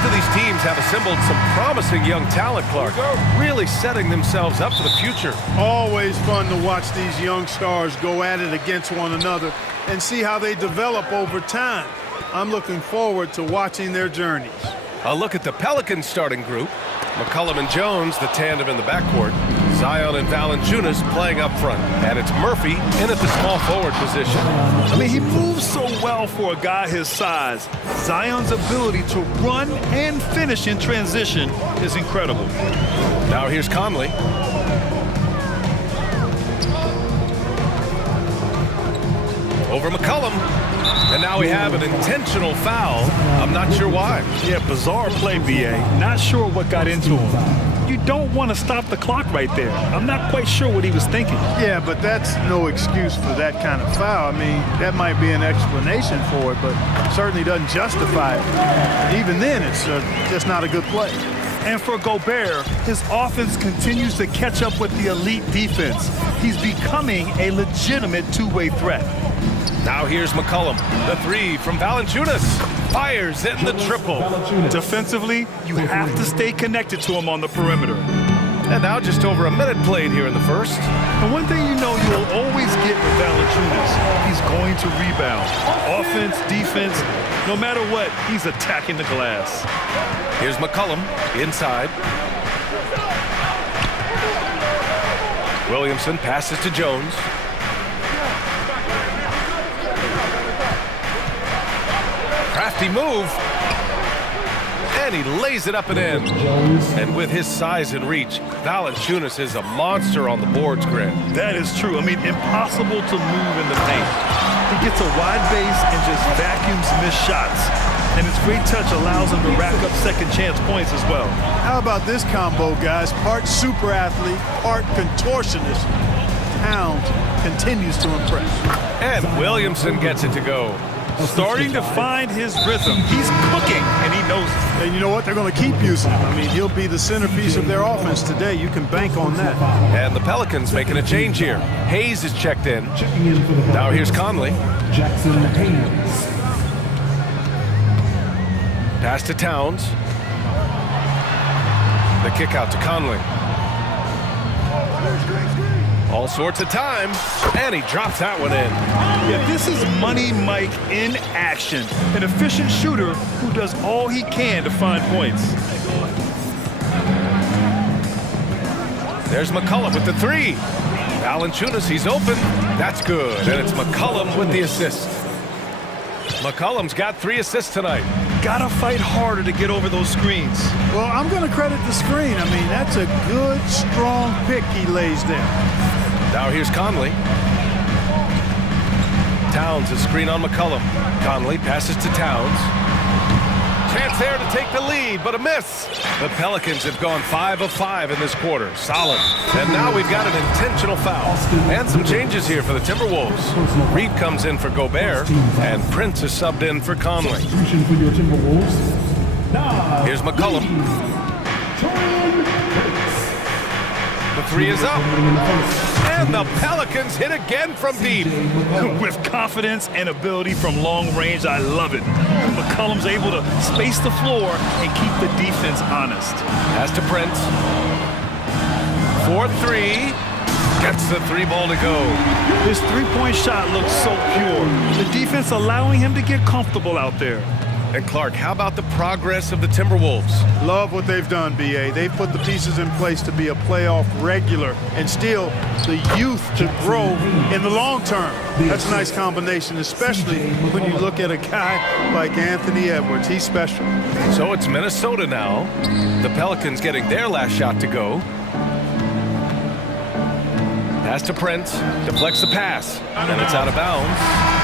Both of these teams have assembled some promising young talent, Clark, really setting themselves up for the future. Always fun to watch these young stars go at it against one another and see how they develop over time. I'm looking forward to watching their journeys. A look at the Pelicans starting group. McCollum and Jones, the tandem in the backcourt. Zion and Valanciunas playing up front. And it's Murphy in at the small forward position. I mean, he moves so well for a guy his size. Zion's ability to run and finish in transition is incredible. Now here's Conley. Over McCollum. And now we have an intentional foul. I'm not sure why. Yeah, bizarre play, BA. Not sure what got into him. You don't want to stop the clock right there. I'm not quite sure what he was thinking. Yeah, but that's no excuse for that kind of foul. I mean, that might be an explanation for it, but certainly doesn't justify it. Even then, it's just not a good play. And for Gobert, his offense continues to catch up with the elite defense. He's becoming a legitimate two-way threat. Now here's McCollum. The three from Valanciunas. Fires in the triple. Defensively, you have to stay connected to him on the perimeter. And now just over a minute played here in the first. And one thing you know you'll always get with Valanciunas, he's going to rebound. Offense, defense, no matter what, he's attacking the glass. Here's McCollum inside. Williamson passes to Jones. Crafty move. And he lays it up and in. And with his size and reach, Valanciunas is a monster on the boards, Grant. That is true. I mean, impossible to move in the paint. He gets a wide base and just vacuums missed shots. And his great touch allows him to rack up second chance points as well. How about this combo, guys? Part super athlete, part contortionist. Towns continues to impress. And Williamson gets it to go. Starting to find his rhythm. He's cooking, and he knows it. And you know what? They're going to keep using him. I mean, he'll be the centerpiece of their offense today. You can bank on that. And the Pelicans making a change here. Hayes is checked in. Now here's Conley. Jackson Hayes. Pass to Towns. The kick out to Conley. All sorts of time, and he drops that one in. Yeah, this is Money Mike in action. An efficient shooter who does all he can to find points. There's McCollum with the three. Valanciunas, he's open. That's good, and it's McCollum with the assist. McCollum's got 3 assists tonight. Gotta fight harder to get over those screens. Well, I'm going to credit the screen. I mean, that's a good, strong pick he lays there. Now here's Conley. Towns, a screen on McCollum. Conley passes to Towns. Chance there to take the lead, but a miss. The Pelicans have gone 5 of 5 in this quarter. Solid. And now we've got an intentional foul. And some changes here for the Timberwolves. Reed comes in for Gobert, and Prince is subbed in for Conley. Here's McCollum. The three is up. And the Pelicans hit again from deep. With confidence and ability from long range, I love it. McCollum's able to space the floor and keep the defense honest. Pass to Prince. 4-3. Gets the 3-ball to go. His three-point shot looks so pure. The defense allowing him to get comfortable out there. And Clark, how about the progress of the Timberwolves? Love what they've done, BA. They've put the pieces in place to be a playoff regular and still the youth to grow in the long term. That's a nice combination, especially when you look at a guy like Anthony Edwards. He's special. So it's Minnesota now. The Pelicans getting their last shot to go. Pass to Prince, deflects the pass, and it's out of bounds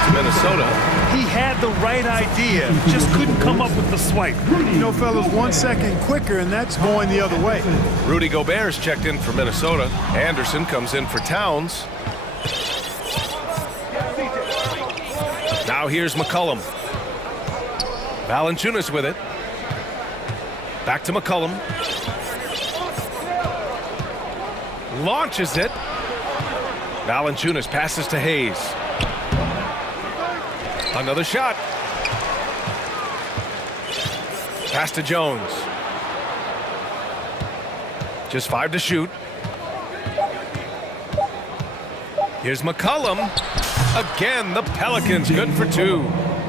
to Minnesota. He had the right idea, just couldn't come up with the swipe. You know, fellas, 1 second quicker, and that's going the other way. Rudy Gobert's checked in for Minnesota. Anderson comes in for Towns. Now here's McCollum. Valanciunas with it. Back to McCollum. Launches it. Valanciunas passes to Hayes. Another shot. Pass to Jones. Just 5 to shoot. Here's McCollum. Again, the Pelicans good for 2.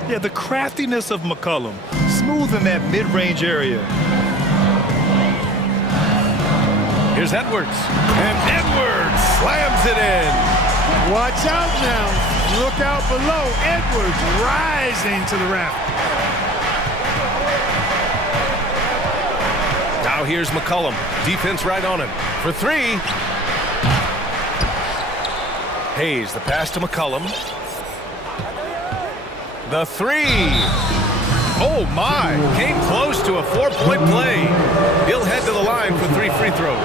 Yeah, the craftiness of McCollum. Smooth in that mid-range area. Here's Edwards. And Edwards slams it in. Watch out now. Look out below. Edwards rising to the raft. Now here's McCollum. Defense right on him. For 3. Hayes, the pass to McCollum. The 3. Oh, my. Came close to a 4-point play. He'll head to the line for 3 free throws.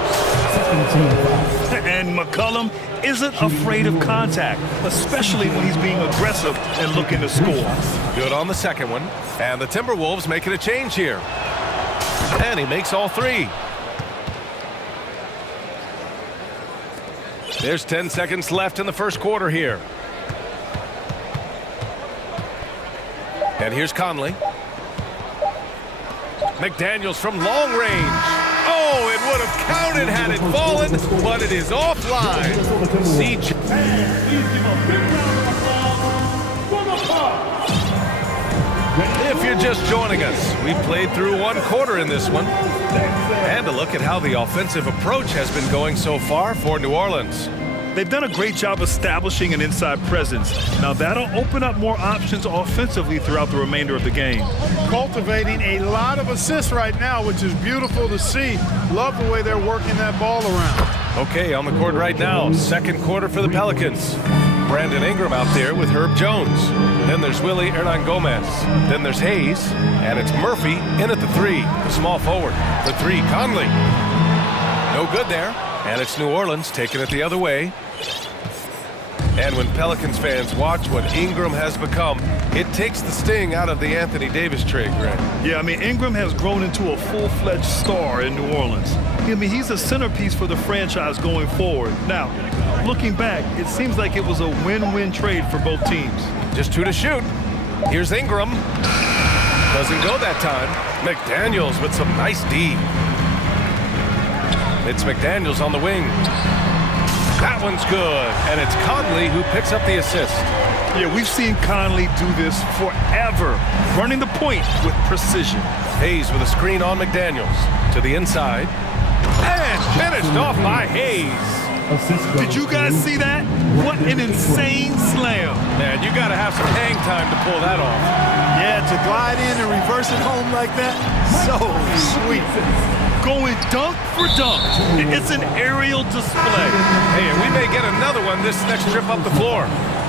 And McCollum isn't afraid of contact, especially when he's being aggressive and looking to score. Good on the second one. And the Timberwolves making a change here. And he makes all 3. There's 10 seconds left in the first quarter here. And here's Conley. McDaniels from long range. Oh, it would have counted had it fallen, but it is offline. CJ. If you're just joining us, we played through 1 quarter in this one. And a look at how the offensive approach has been going so far for New Orleans. They've done a great job establishing an inside presence. Now that'll open up more options offensively throughout the remainder of the game. Cultivating a lot of assists right now, which is beautiful to see. Love the way they're working that ball around. Okay, on the court right now, second quarter for the Pelicans. Brandon Ingram out there with Herb Jones. Then there's Willie Hernan-Gomez. Then there's Hayes, and it's Murphy in at the 3, the small forward. For 3, Conley. No good there, and it's New Orleans taking it the other way. And when Pelicans fans watch what Ingram has become, it takes the sting out of the Anthony Davis trade, Grant. Yeah, I mean, Ingram has grown into a full-fledged star in New Orleans. I mean, he's a centerpiece for the franchise going forward. Now, looking back, it seems like it was a win-win trade for both teams. Just 2 to shoot. Here's Ingram. Doesn't go that time. McDaniels with some nice D. It's McDaniels on the wing. That one's good, and it's Conley who picks up the assist. Yeah, we've seen Conley do this forever, running the point with precision. Hayes with a screen on McDaniels. To the inside. And finished off by Hayes. Did you guys see that? What an insane slam. Man, you got to have some hang time to pull that off. Yeah, to glide in and reverse it home like that, so sweet. Going dunk for dunk. It's an aerial display. Hey, and we may get another one this next trip up the floor.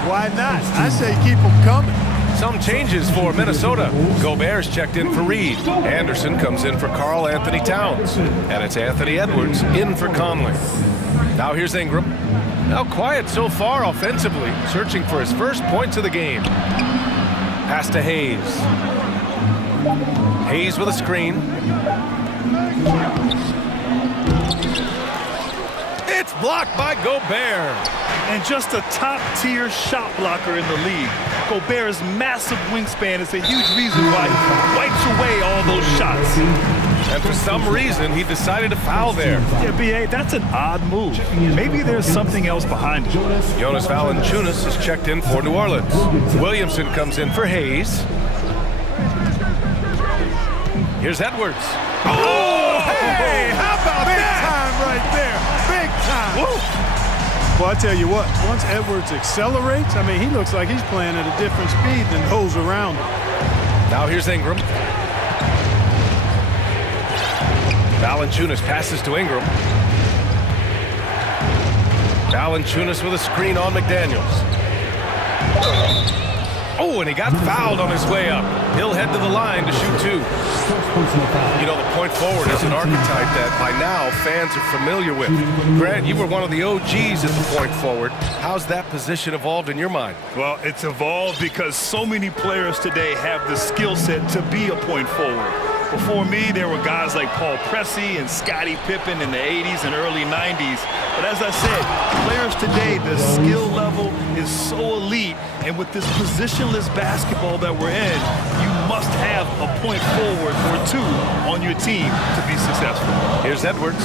Why not? I say keep them coming. Some changes for Minnesota. Gobert's checked in for Reed. Anderson comes in for Karl Anthony Towns. And it's Anthony Edwards in for Conley. Now here's Ingram. Now quiet so far offensively, searching for his first points of the game. Pass to Hayes. Hayes with a screen. It's blocked by Gobert. And just a top-tier shot blocker in the league. Gobert's massive wingspan is a huge reason why he wipes away all those shots. And for some reason, he decided to foul there. Yeah, B.A., that's an odd move. Maybe there's something else behind it. Jonas Valanciunas is checked in for New Orleans. Williamson comes in for Hayes. Here's Edwards. Oh, hey, how about big that? Time right there. Big time. Woo. Well, I tell you what, once Edwards accelerates, I mean, he looks like he's playing at a different speed than those around him. Now here's Ingram. Valanciunas passes to Ingram. Valanciunas with a screen on McDaniels. Oh, and he got fouled on his way up. He'll head to the line to shoot 2. You know, the point forward is an archetype that by now fans are familiar with. Grant, you were one of the OGs at the point forward. How's that position evolved in your mind? Well, it's evolved because so many players today have the skill set to be a point forward. Before me, there were guys like Paul Pressey and Scottie Pippen in the 80s and early 90s. But as I said, players today, the skill level is so elite. And with this positionless basketball that we're in, you must have a point forward or two on your team to be successful. Here's Edwards.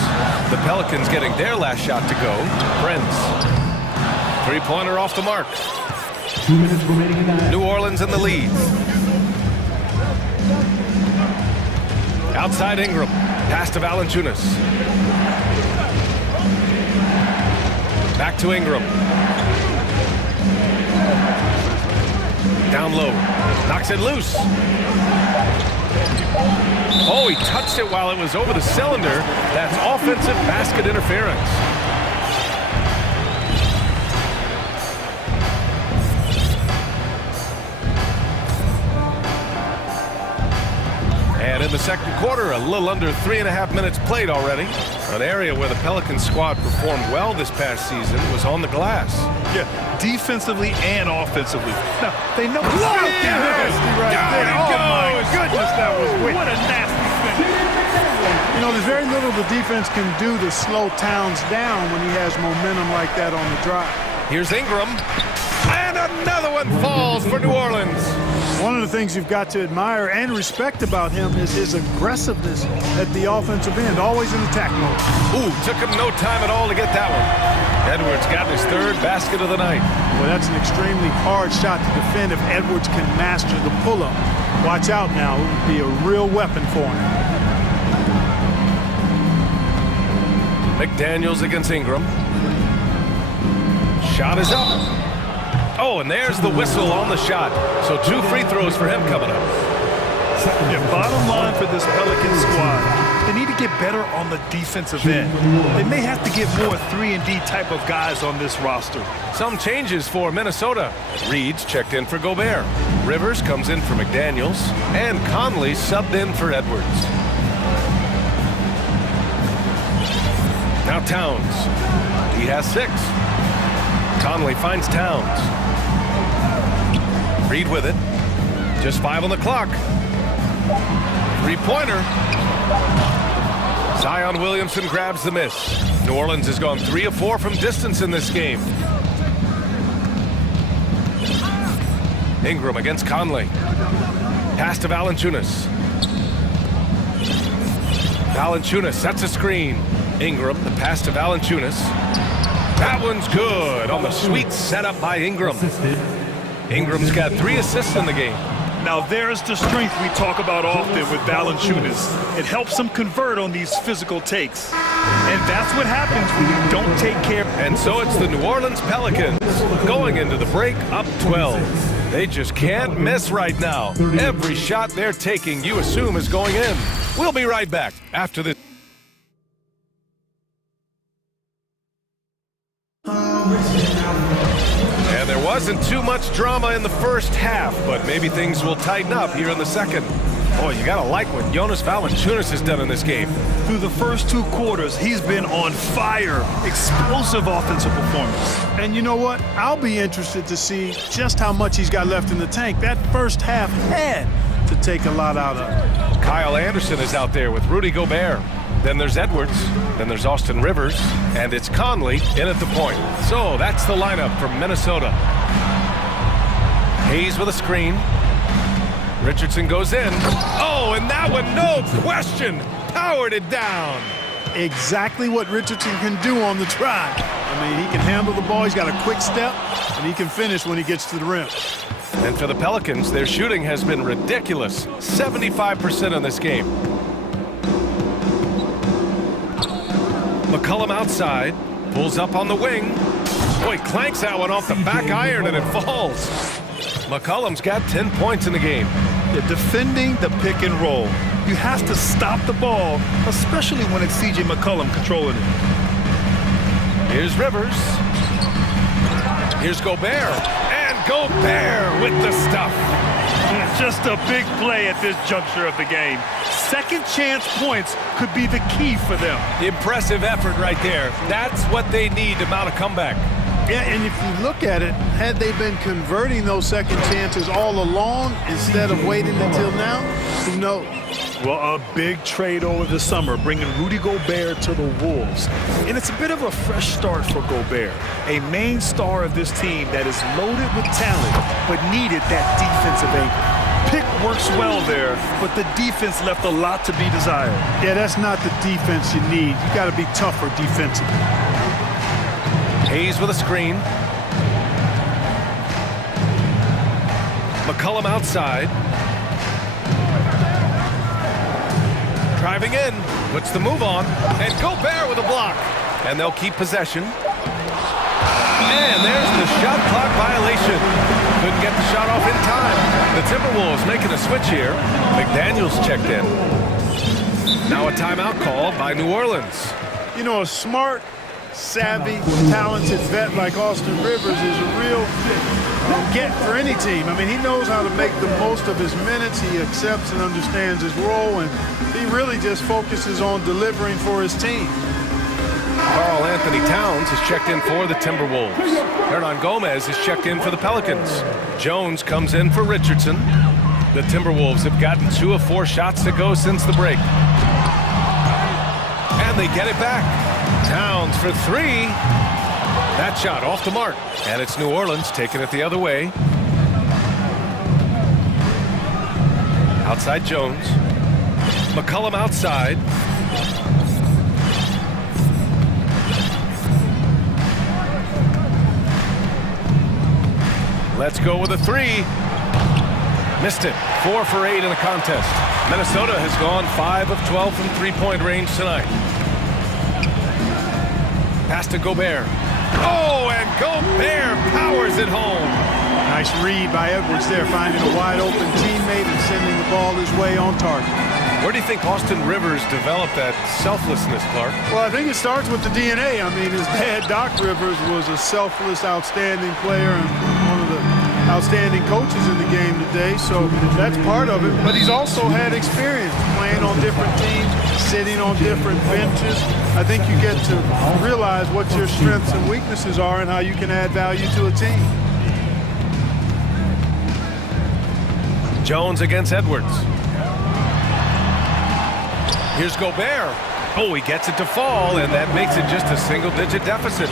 The Pelicans getting their last shot to go. Prince. Three-pointer off the mark. 2 minutes remaining in that. New Orleans in the lead. Outside Ingram. Pass to Valanciunas. Back to Ingram. Down low. Knocks it loose. Oh, he touched it while it was over the cylinder. That's offensive basket interference. And in the second quarter, a little under 3.5 minutes played already. An area where the Pelicans squad performed well this past season was on the glass. Yeah, defensively and offensively. Now, they know it's nasty right there. Oh, my goodness, that was wicked. What a nasty finish. You know, there's very little the defense can do to slow Towns down when he has momentum like that on the drive. Here's Ingram. And another one falls for New Orleans. One of the things you've got to admire and respect about him is his aggressiveness at the offensive end, always in attack mode. Ooh, took him no time at all to get that one. Edwards got his third basket of the night. Well, that's an extremely hard shot to defend if Edwards can master the pull-up. Watch out now, it would be a real weapon for him. McDaniels against Ingram. Shot is up. Oh, and there's the whistle on the shot. So 2 free throws for him coming up. Yeah, bottom line for this Pelican squad, they need to get better on the defensive end. They may have to get more 3-and-D type of guys on this roster. Some changes for Minnesota. Reed's checked in for Gobert. Rivers comes in for McDaniels. And Conley subbed in for Edwards. Now Towns. He has 6. Conley finds Towns. Reed with it. Just 5 on the clock. Three-pointer. Zion Williamson grabs the miss. New Orleans has gone 3 of 4 from distance in this game. Ingram against Conley. Pass to Valanciunas. Valanciunas sets a screen. Ingram, the pass to Valanciunas. That one's good on the sweet setup by Ingram. Ingram's got 3 assists in the game. Now there's the strength we talk about often with Valanciunas. It helps him convert on these physical takes. And that's what happens when you don't take care. And so it's the New Orleans Pelicans going into the break up 12. They just can't miss right now. Every shot they're taking, you assume, is going in. We'll be right back after this. And there wasn't too much drama in the first half, but maybe things will tighten up here in the second. Oh, you gotta like what Jonas Valanciunas has done in this game. Through the first 2 quarters, he's been on fire. Explosive offensive performance. And you know what? I'll be interested to see just how much he's got left in the tank. That first half had to take a lot out of it. Kyle Anderson is out there with Rudy Gobert. Then there's Edwards. Then there's Austin Rivers. And it's Conley in at the point. So that's the lineup from Minnesota. Hayes with a screen. Richardson goes in. Oh, and that one, no question, powered it down. Exactly what Richardson can do on the drive. I mean, he can handle the ball, he's got a quick step, and he can finish when he gets to the rim. And for the Pelicans, their shooting has been ridiculous. 75% in this game. McCollum outside, pulls up on the wing. Boy, clanks that one off the back iron and it falls. McCollum's got 10 points in the game. Yeah, defending the pick and roll. You have to stop the ball, especially when it's C.J. McCollum controlling it. Here's Rivers. Here's Gobert. And Gobert with the stuff. Just a big play at this juncture of the game. Second chance points could be the key for them. Impressive effort right there. That's what they need to mount a comeback. Yeah, and if you look at it, had they been converting those second chances all along instead of waiting until now, who knows? Well, a big trade over the summer, bringing Rudy Gobert to the Wolves. And it's a bit of a fresh start for Gobert, a main star of this team that is loaded with talent, but needed that defensive anchor. pick works well there, but the defense left a lot to be desired. Yeah, that's not the defense you need. You got to be tougher defensively. Hayes with a screen. McCollum outside. Driving in, puts the move on, and Gobert with a block. And they'll keep possession. And there's the shot clock violation. Couldn't get the shot off in time. The Timberwolves making a switch here. McDaniels checked in. Now a timeout call by New Orleans. You know, a smart, savvy, talented vet like Austin Rivers is a real get for any team. I mean, he knows how to make the most of his minutes. He accepts and understands his role, and he really just focuses on delivering for his team. Karl Anthony Towns has checked in for the Timberwolves. Hernan Gomez has checked in for the Pelicans. Jones comes in for Richardson. The Timberwolves have gotten 2 of 4 shots to go since the break. And they get it back. Towns for 3. That shot off the mark. And it's New Orleans taking it the other way. Outside Jones. McCollum outside. Let's go with a 3. Missed it. 4 for 8 in the contest. Minnesota has gone 5 of 12 from three-point range tonight. Pass to Gobert. Oh, and Gobert powers it home. Nice read by Edwards there, finding a wide-open teammate and sending the ball his way on target. Where do you think Austin Rivers developed that selflessness, Clark? Well, I think it starts with the DNA. I mean, his dad, Doc Rivers, was a selfless, outstanding player and one of the outstanding coaches in the game today, so that's part of it. But he's also had experience playing on different teams, sitting on different benches. I think you get to realize what your strengths and weaknesses are and how you can add value to a team. Jones against Edwards. Here's Gobert. Oh, he gets it to fall, and that makes it just a single-digit deficit.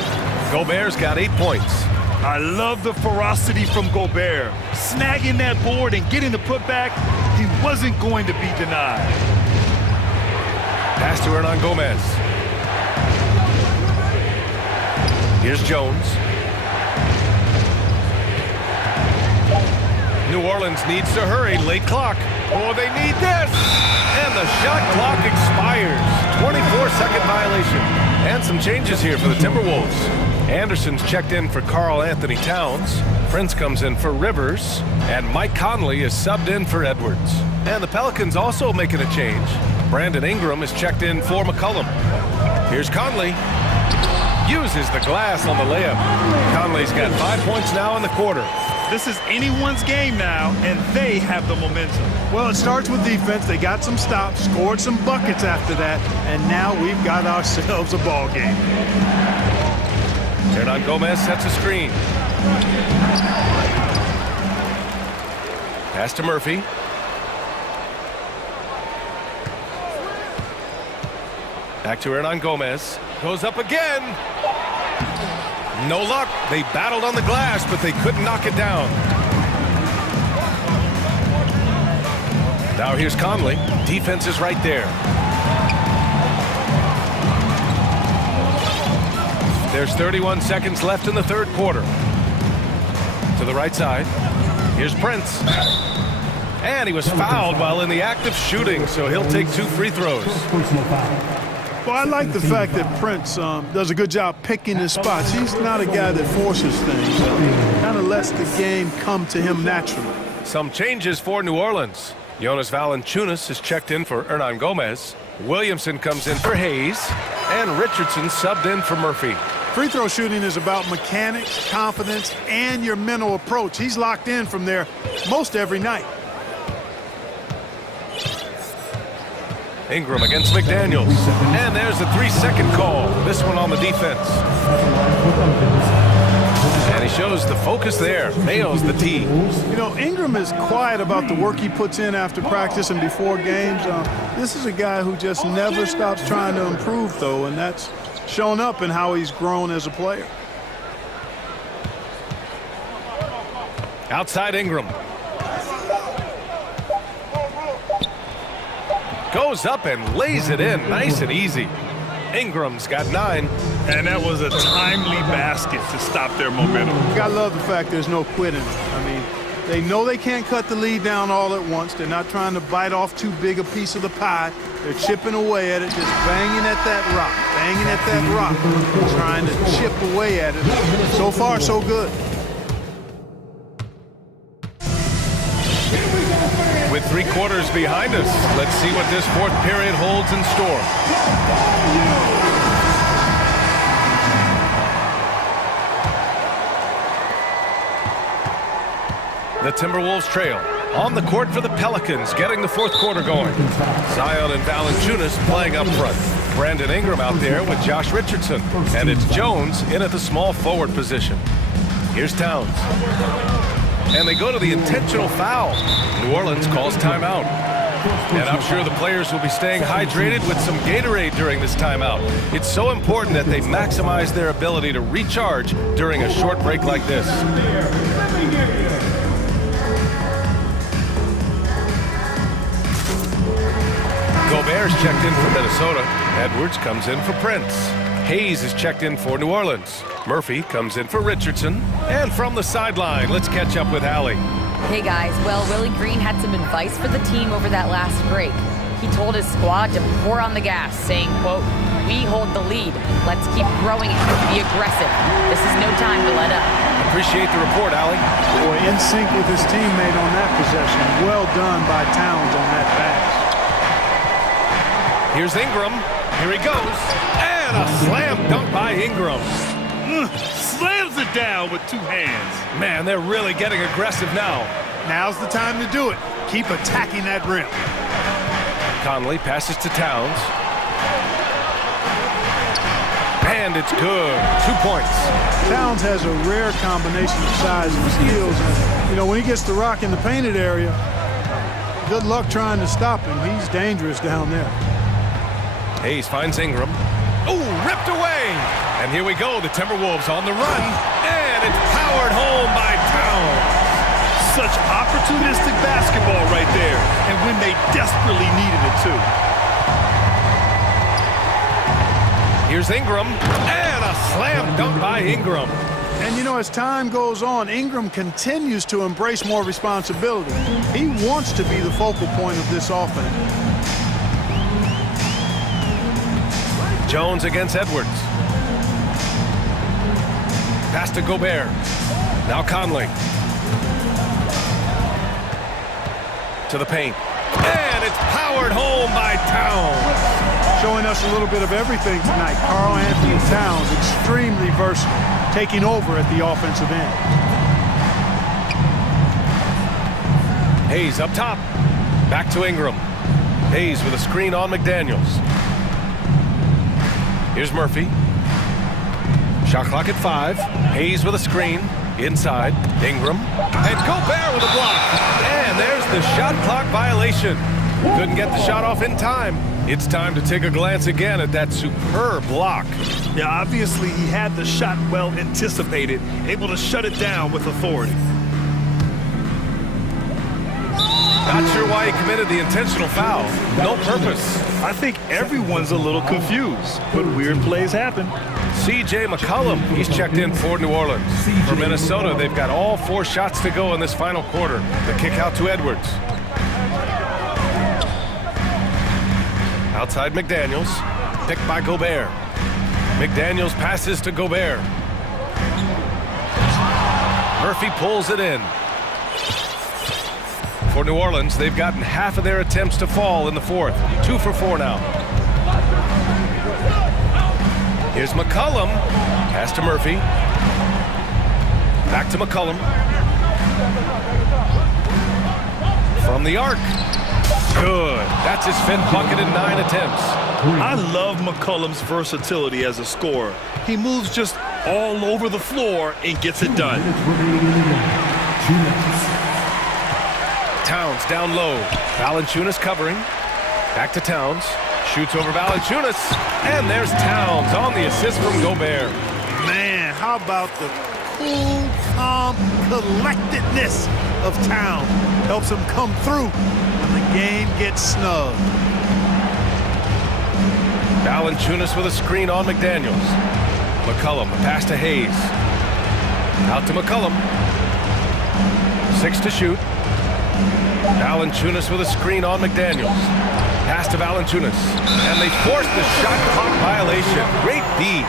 Gobert's got 8 points. I love the ferocity from Gobert. Snagging that board and getting the putback, he wasn't going to be denied. Pass to Hernan Gomez. Here's Jones. New Orleans needs to hurry. Late clock. Oh, they need this. And the shot clock expires. 24-second violation. And some changes here for the Timberwolves. Anderson's checked in for Karl Anthony Towns. Prince comes in for Rivers. And Mike Conley is subbed in for Edwards. And the Pelicans also making a change. Brandon Ingram is checked in for McCollum. Here's Conley. Uses the glass on the layup. Conley's got 5 points now in the quarter. This is anyone's game now, and they have the momentum. Well, it starts with defense. They got some stops, scored some buckets after that, and now we've got ourselves a ball game. Hernan Gomez sets a screen. Pass to Murphy. Back to Hernan Gomez. Goes up again. No luck. They battled on the glass, but they couldn't knock it down. Now here's Conley. Defense is right there. There's 31 seconds left in the third quarter. To the right side. Here's Prince. And he was fouled while in the act of shooting, so he'll take 2 free throws. Well, I like the fact that Prince does a good job picking his spots. He's not a guy that forces things. He kind of lets the game come to him naturally. Some changes for New Orleans. Jonas Valanciunas is checked in for Hernan Gomez. Williamson comes in for Hayes. And Richardson subbed in for Murphy. Free throw shooting is about mechanics, confidence, and your mental approach. He's locked in from there most every night. Ingram against McDaniels. And there's a 3-second call. This one on the defense. And he shows the focus there. Nails the tee. You know, Ingram is quiet about the work he puts in after practice and before games. This is a guy who just never stops trying to improve, though, and that's shown up in how he's grown as a player. Outside Ingram. Goes up and lays it in, nice and easy. Ingram's got 9. And that was a timely basket to stop their momentum. I love the fact there's no quitting. I mean, they know they can't cut the lead down all at once. They're not trying to bite off too big a piece of the pie. They're chipping away at it, just banging at that rock, trying to chip away at it. So far, so good. With 3 quarters behind us, let's see what this 4th period holds in store. The Timberwolves trail. On the court for the Pelicans, getting the 4th quarter going. Zion and Valanciunas playing up front. Brandon Ingram out there with Josh Richardson. And it's Jones in at the small forward position. Here's Towns. And they go to the intentional foul. New Orleans calls timeout. And I'm sure the players will be staying hydrated with some Gatorade during this timeout. It's so important that they maximize their ability to recharge during a short break like this. Gobert's checked in for Minnesota. Edwards comes in for Prince. Hayes is checked in for New Orleans. Murphy comes in for Richardson. And from the sideline, let's catch up with Allie. Hey guys, well, Willie Green had some advice for the team over that last break. He told his squad to pour on the gas, saying, quote, "We hold the lead. Let's keep growing it. Be aggressive. This is no time to let up." Appreciate the report, Allie. Boy, in sync with his teammate on that possession. Well done by Towns on that pass. Here's Ingram. Here he goes. And a slam dunk by Ingram. Slams it down with 2 hands. Man, they're really getting aggressive now. Now's the time to do it. Keep attacking that rim. Conley passes to Towns. And it's good. 2 points. Towns has a rare combination of size and skills. And, you know, when he gets the rock in the painted area, good luck trying to stop him. He's dangerous down there. Hayes finds Ingram. Oh, ripped away. And here we go, the Timberwolves on the run. And it's powered home by Towns. Such opportunistic basketball right there. And when they desperately needed it, too. Here's Ingram. And a slam dunk by Ingram. And, you know, as time goes on, Ingram continues to embrace more responsibility. He wants to be the focal point of this offense. Jones against Edwards. Pass to Gobert. Now Conley. To the paint. And it's powered home by Towns. Showing us a little bit of everything tonight. Karl Anthony Towns, extremely versatile, taking over at the offensive end. Hayes up top. Back to Ingram. Hayes with a screen on McDaniels. Here's Murphy. Shot clock at 5. Hayes with a screen. Inside. Ingram. And Gobert with a block. And there's the shot clock violation. Couldn't get the shot off in time. It's time to take a glance again at that superb block. Yeah, obviously he had the shot well anticipated, able to shut it down with authority. Not sure why he committed the intentional foul. No purpose. I think everyone's a little confused, but weird plays happen. C.J. McCollum, he's checked in for New Orleans. For Minnesota, they've got all 4 shots to go in this final quarter. The kick out to Edwards. Outside McDaniels, picked by Gobert. McDaniels passes to Gobert. Murphy pulls it in. For New Orleans, they've gotten half of their attempts to fall in the 4th. 2 for 4 now. Here's McCollum. Pass to Murphy. Back to McCollum. From the arc. Good. That's his 5th bucket in 9 attempts. I love McCollum's versatility as a scorer. He moves just all over the floor and gets it done. Towns down low. Valanciunas covering. Back to Towns. Shoots over Valanciunas. And there's Towns on the assist from Gobert. Man, how about the cool, calm collectedness of Towns? Helps him come through when the game gets snugged. Valanciunas with a screen on McDaniels. McCollum, a pass to Hayes. Out to McCollum. 6 to shoot. Valanciunas with a screen on McDaniels. Pass to Valanciunas. And they force the shot clock violation. Great D.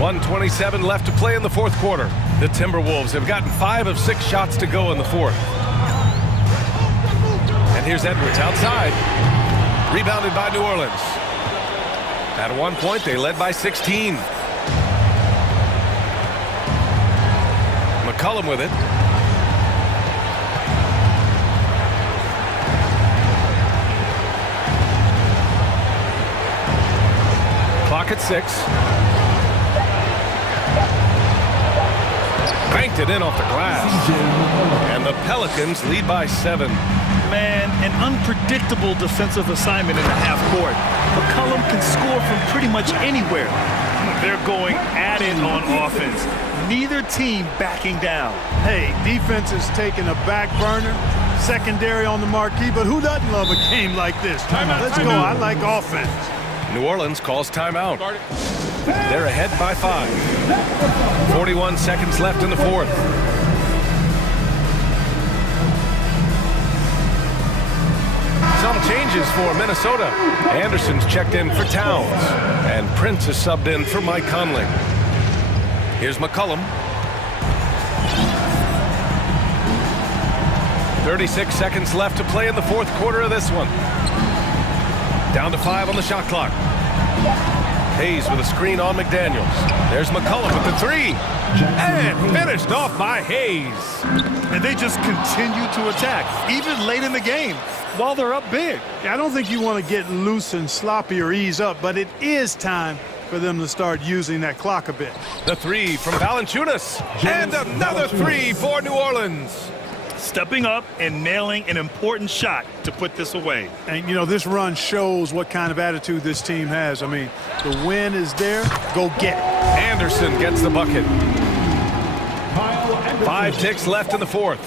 1:27 left to play in the fourth quarter. The Timberwolves have gotten 5 of 6 shots to go in the fourth. And here's Edwards outside. Rebounded by New Orleans. At one point, they led by 16. McCollum with it. Clock at 6. Banked it in off the glass. And the Pelicans lead by 7. Man, an unpredictable defensive assignment in the half court. McCollum can score from pretty much anywhere. They're going at it on offense. Neither team backing down. Hey, defense is taking a back burner, secondary on the marquee, but who doesn't love a game like this? Let's go. I like offense. New Orleans calls timeout. They're ahead by 5. 41 seconds left in the fourth. Some changes for Minnesota. Anderson's checked in for Towns. And Prince is subbed in for Mike Conley. Here's McCollum. 36 seconds left to play in the fourth quarter of this one. Down to 5 on the shot clock. Hayes with a screen on McDaniels. There's McCollum with the 3. And finished off by Hayes. And they just continue to attack, even late in the game, while they're up big. I don't think you want to get loose and sloppy or ease up, but it is time for them to start using that clock a bit. The 3 from Valanciunas. And another 3 for New Orleans. Stepping up and nailing an important shot to put this away. And, you know, this run shows what kind of attitude this team has. I mean, the win is there. Go get it. Anderson gets the bucket. 5 ticks left in the fourth.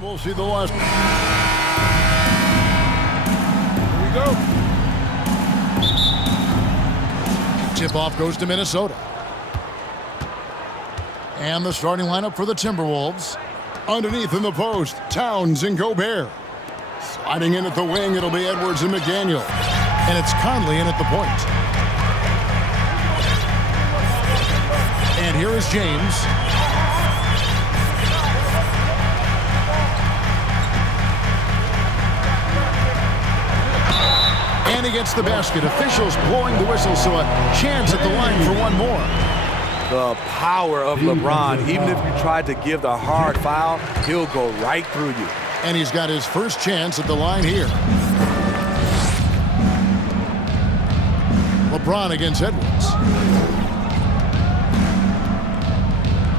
And we'll see the last. Here we go. Tip-off goes to Minnesota. And the starting lineup for the Timberwolves. Underneath in the post, Towns and Gobert. Sliding in at the wing, it'll be Edwards and McDaniel. And it's Conley in at the point. And here is James. And he gets the basket. Officials blowing the whistle, so a chance at the line for one more. The power of LeBron. Even if you tried to give the hard foul, he'll go right through you. And he's got his first chance at the line here. LeBron against Edwards.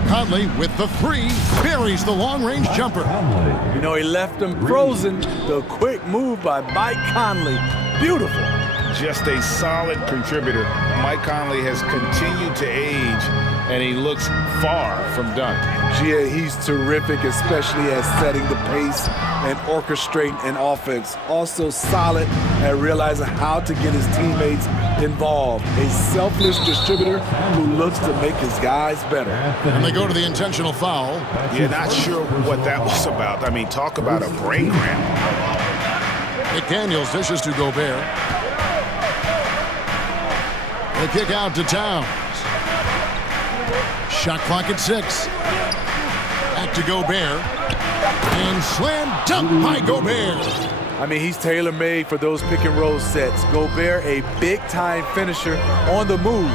Conley with the three, buries the long-range jumper. You know, he left him frozen. The quick move by Mike Conley. Beautiful. Just a solid contributor. Mike Conley has continued to age, and he looks far from done. Yeah, he's terrific, especially at setting the pace and orchestrating an offense. Also solid at realizing how to get his teammates involved. A selfless distributor who looks to make his guys better. And they go to the intentional foul. Yeah, not sure what that was about. I mean, talk about a brain cramp. McDaniels dishes to Gobert. The kick out to Towns. Shot clock at 6. Back to Gobert. And slam dunk by Gobert. I mean, he's tailor-made for those pick and roll sets. Gobert, a big-time finisher on the move.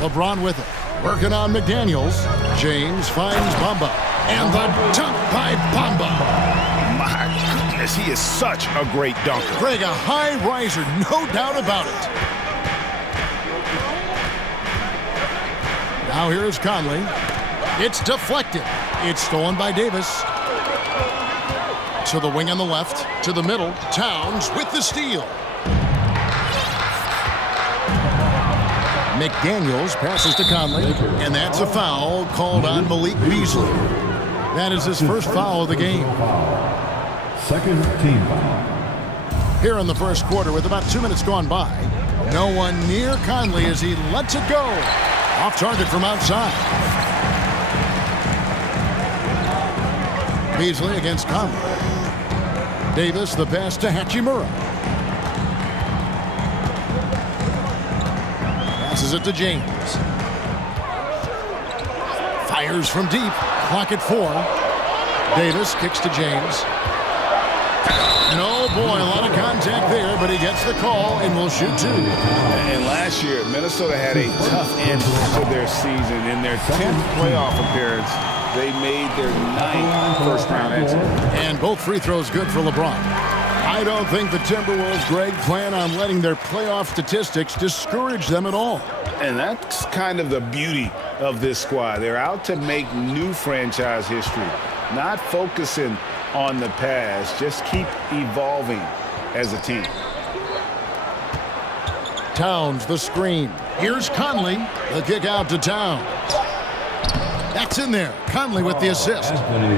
LeBron with it. Working on McDaniels. James finds Bamba. And the dunk by Bamba. My goodness, he is such a great dunker. Greg, a high riser, no doubt about it. Now here is Conley. It's deflected. It's stolen by Davis. To the wing on the left, to the middle. Towns with the steal. McDaniels passes to Conley, and that's a foul called on Malik Beasley. That is his first foul of the game. Second team foul. Here in the first quarter, with about 2 minutes gone by, no one near Conley as he lets it go. Off target from outside. Beasley against Conley. Davis, the pass to Hachimura. Passes it to James. Fires from deep. Clock at 4. Davis kicks to James. And oh boy, a lot of contact there, but he gets the call and will shoot 2. And last year, Minnesota had a tough end to their season. In their 10th playoff appearance, they made their 9th first-round exit. And both free throws good for LeBron. I don't think the Timberwolves, Greg, plan on letting their playoff statistics discourage them at all. And that's kind of the beauty of this squad. They're out to make new franchise history, not focusing on the past, just keep evolving as a team. Towns, the screen. Here's Conley. The kick out to Towns. That's in there. Conley with the assist.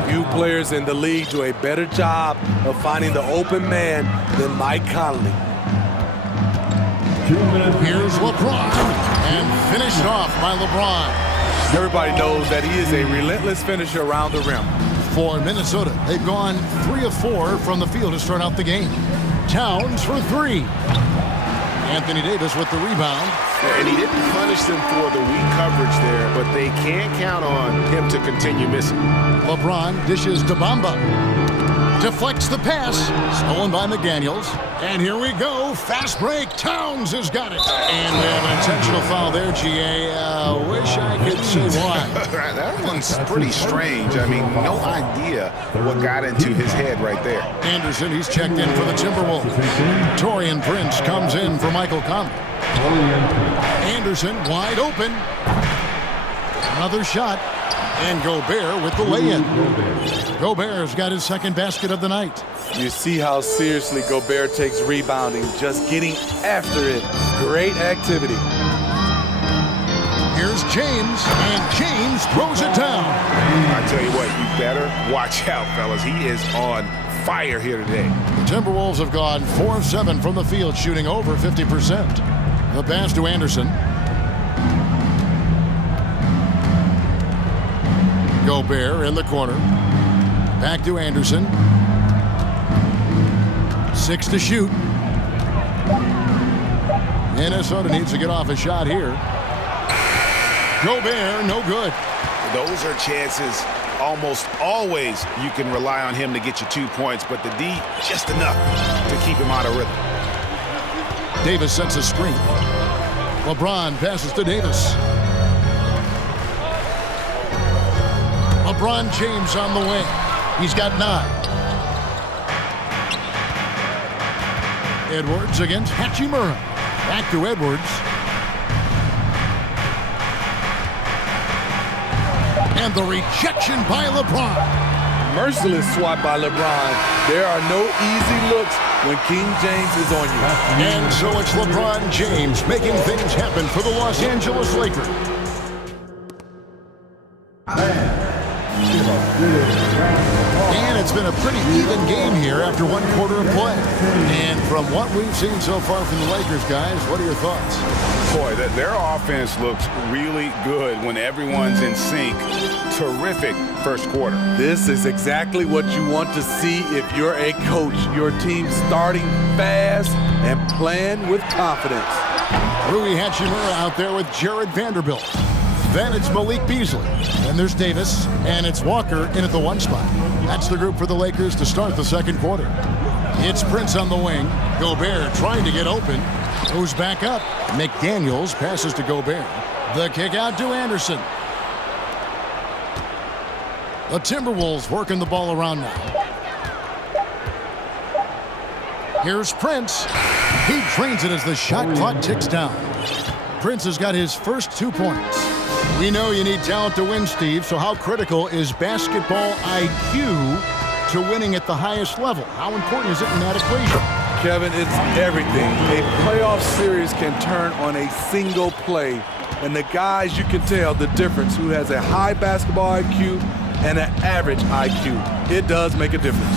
Few players in the league do a better job of finding the open man than Mike Conley. Here's LeBron. And finished off by LeBron. Everybody knows that he is a relentless finisher around the rim. For Minnesota, they've gone 3 of 4 from the field to start out the game. Towns for 3. Anthony Davis with the rebound. And he didn't punish them for the weak coverage there, but they can't count on him to continue missing. LeBron dishes to Bamba. Deflects the pass. Stolen by McDaniels. And here we go. Fast break. Towns has got it. And we have an intentional foul there, GA. Wish I could say why. That one's pretty strange. I mean, no idea what got into his head right there. Anderson, he's checked in for the Timberwolves. Taurean Prince comes in for Michael Conley. Anderson wide open. Another shot. And Gobert with the lay-in. Gobert's got his second basket of the night. You see how seriously Gobert takes rebounding, just getting after it. Great activity. Here's James, and James throws it down. I tell you what, you better watch out, fellas. He is on fire here today. The Timberwolves have gone 4 of 7 from the field, shooting over 50%. The pass to Anderson. Gobert in the corner. Back to Anderson. 6 to shoot. Minnesota needs to get off a shot here. Gobert, no good. Those are chances almost always you can rely on him to get you 2 points, but the D, just enough to keep him out of rhythm. Davis sets a screen. LeBron passes to Davis. LeBron James on the wing. He's got 9. Edwards against Hachimura. Back to Edwards. And the rejection by LeBron. Merciless swat by LeBron. There are no easy looks when King James is on you. And so it's LeBron James making things happen for the Los Angeles Lakers. And it's been a pretty even game here after 1 quarter of play. And from what we've seen so far from the Lakers, guys, what are your thoughts? Boy, their offense looks really good when everyone's in sync. Terrific first quarter. This is exactly what you want to see if you're a coach. Your team starting fast and playing with confidence. Rui Hachimura out there with Jared Vanderbilt. Then it's Malik Beasley. And there's Davis. And it's Walker in at the 1 spot. That's the group for the Lakers to start the second quarter. It's Prince on the wing. Gobert trying to get open. Goes back up. McDaniels passes to Gobert. The kick out to Anderson. The Timberwolves working the ball around now. Here's Prince. He drains it as the shot clock ticks down. Prince has got his first 2 points. We know you need talent to win, Steve, so how critical is basketball IQ to winning at the highest level? How important is it in that equation? Kevin, it's everything. A playoff series can turn on a single play, and the guys, you can tell the difference who has a high basketball IQ and an average IQ. It does make a difference.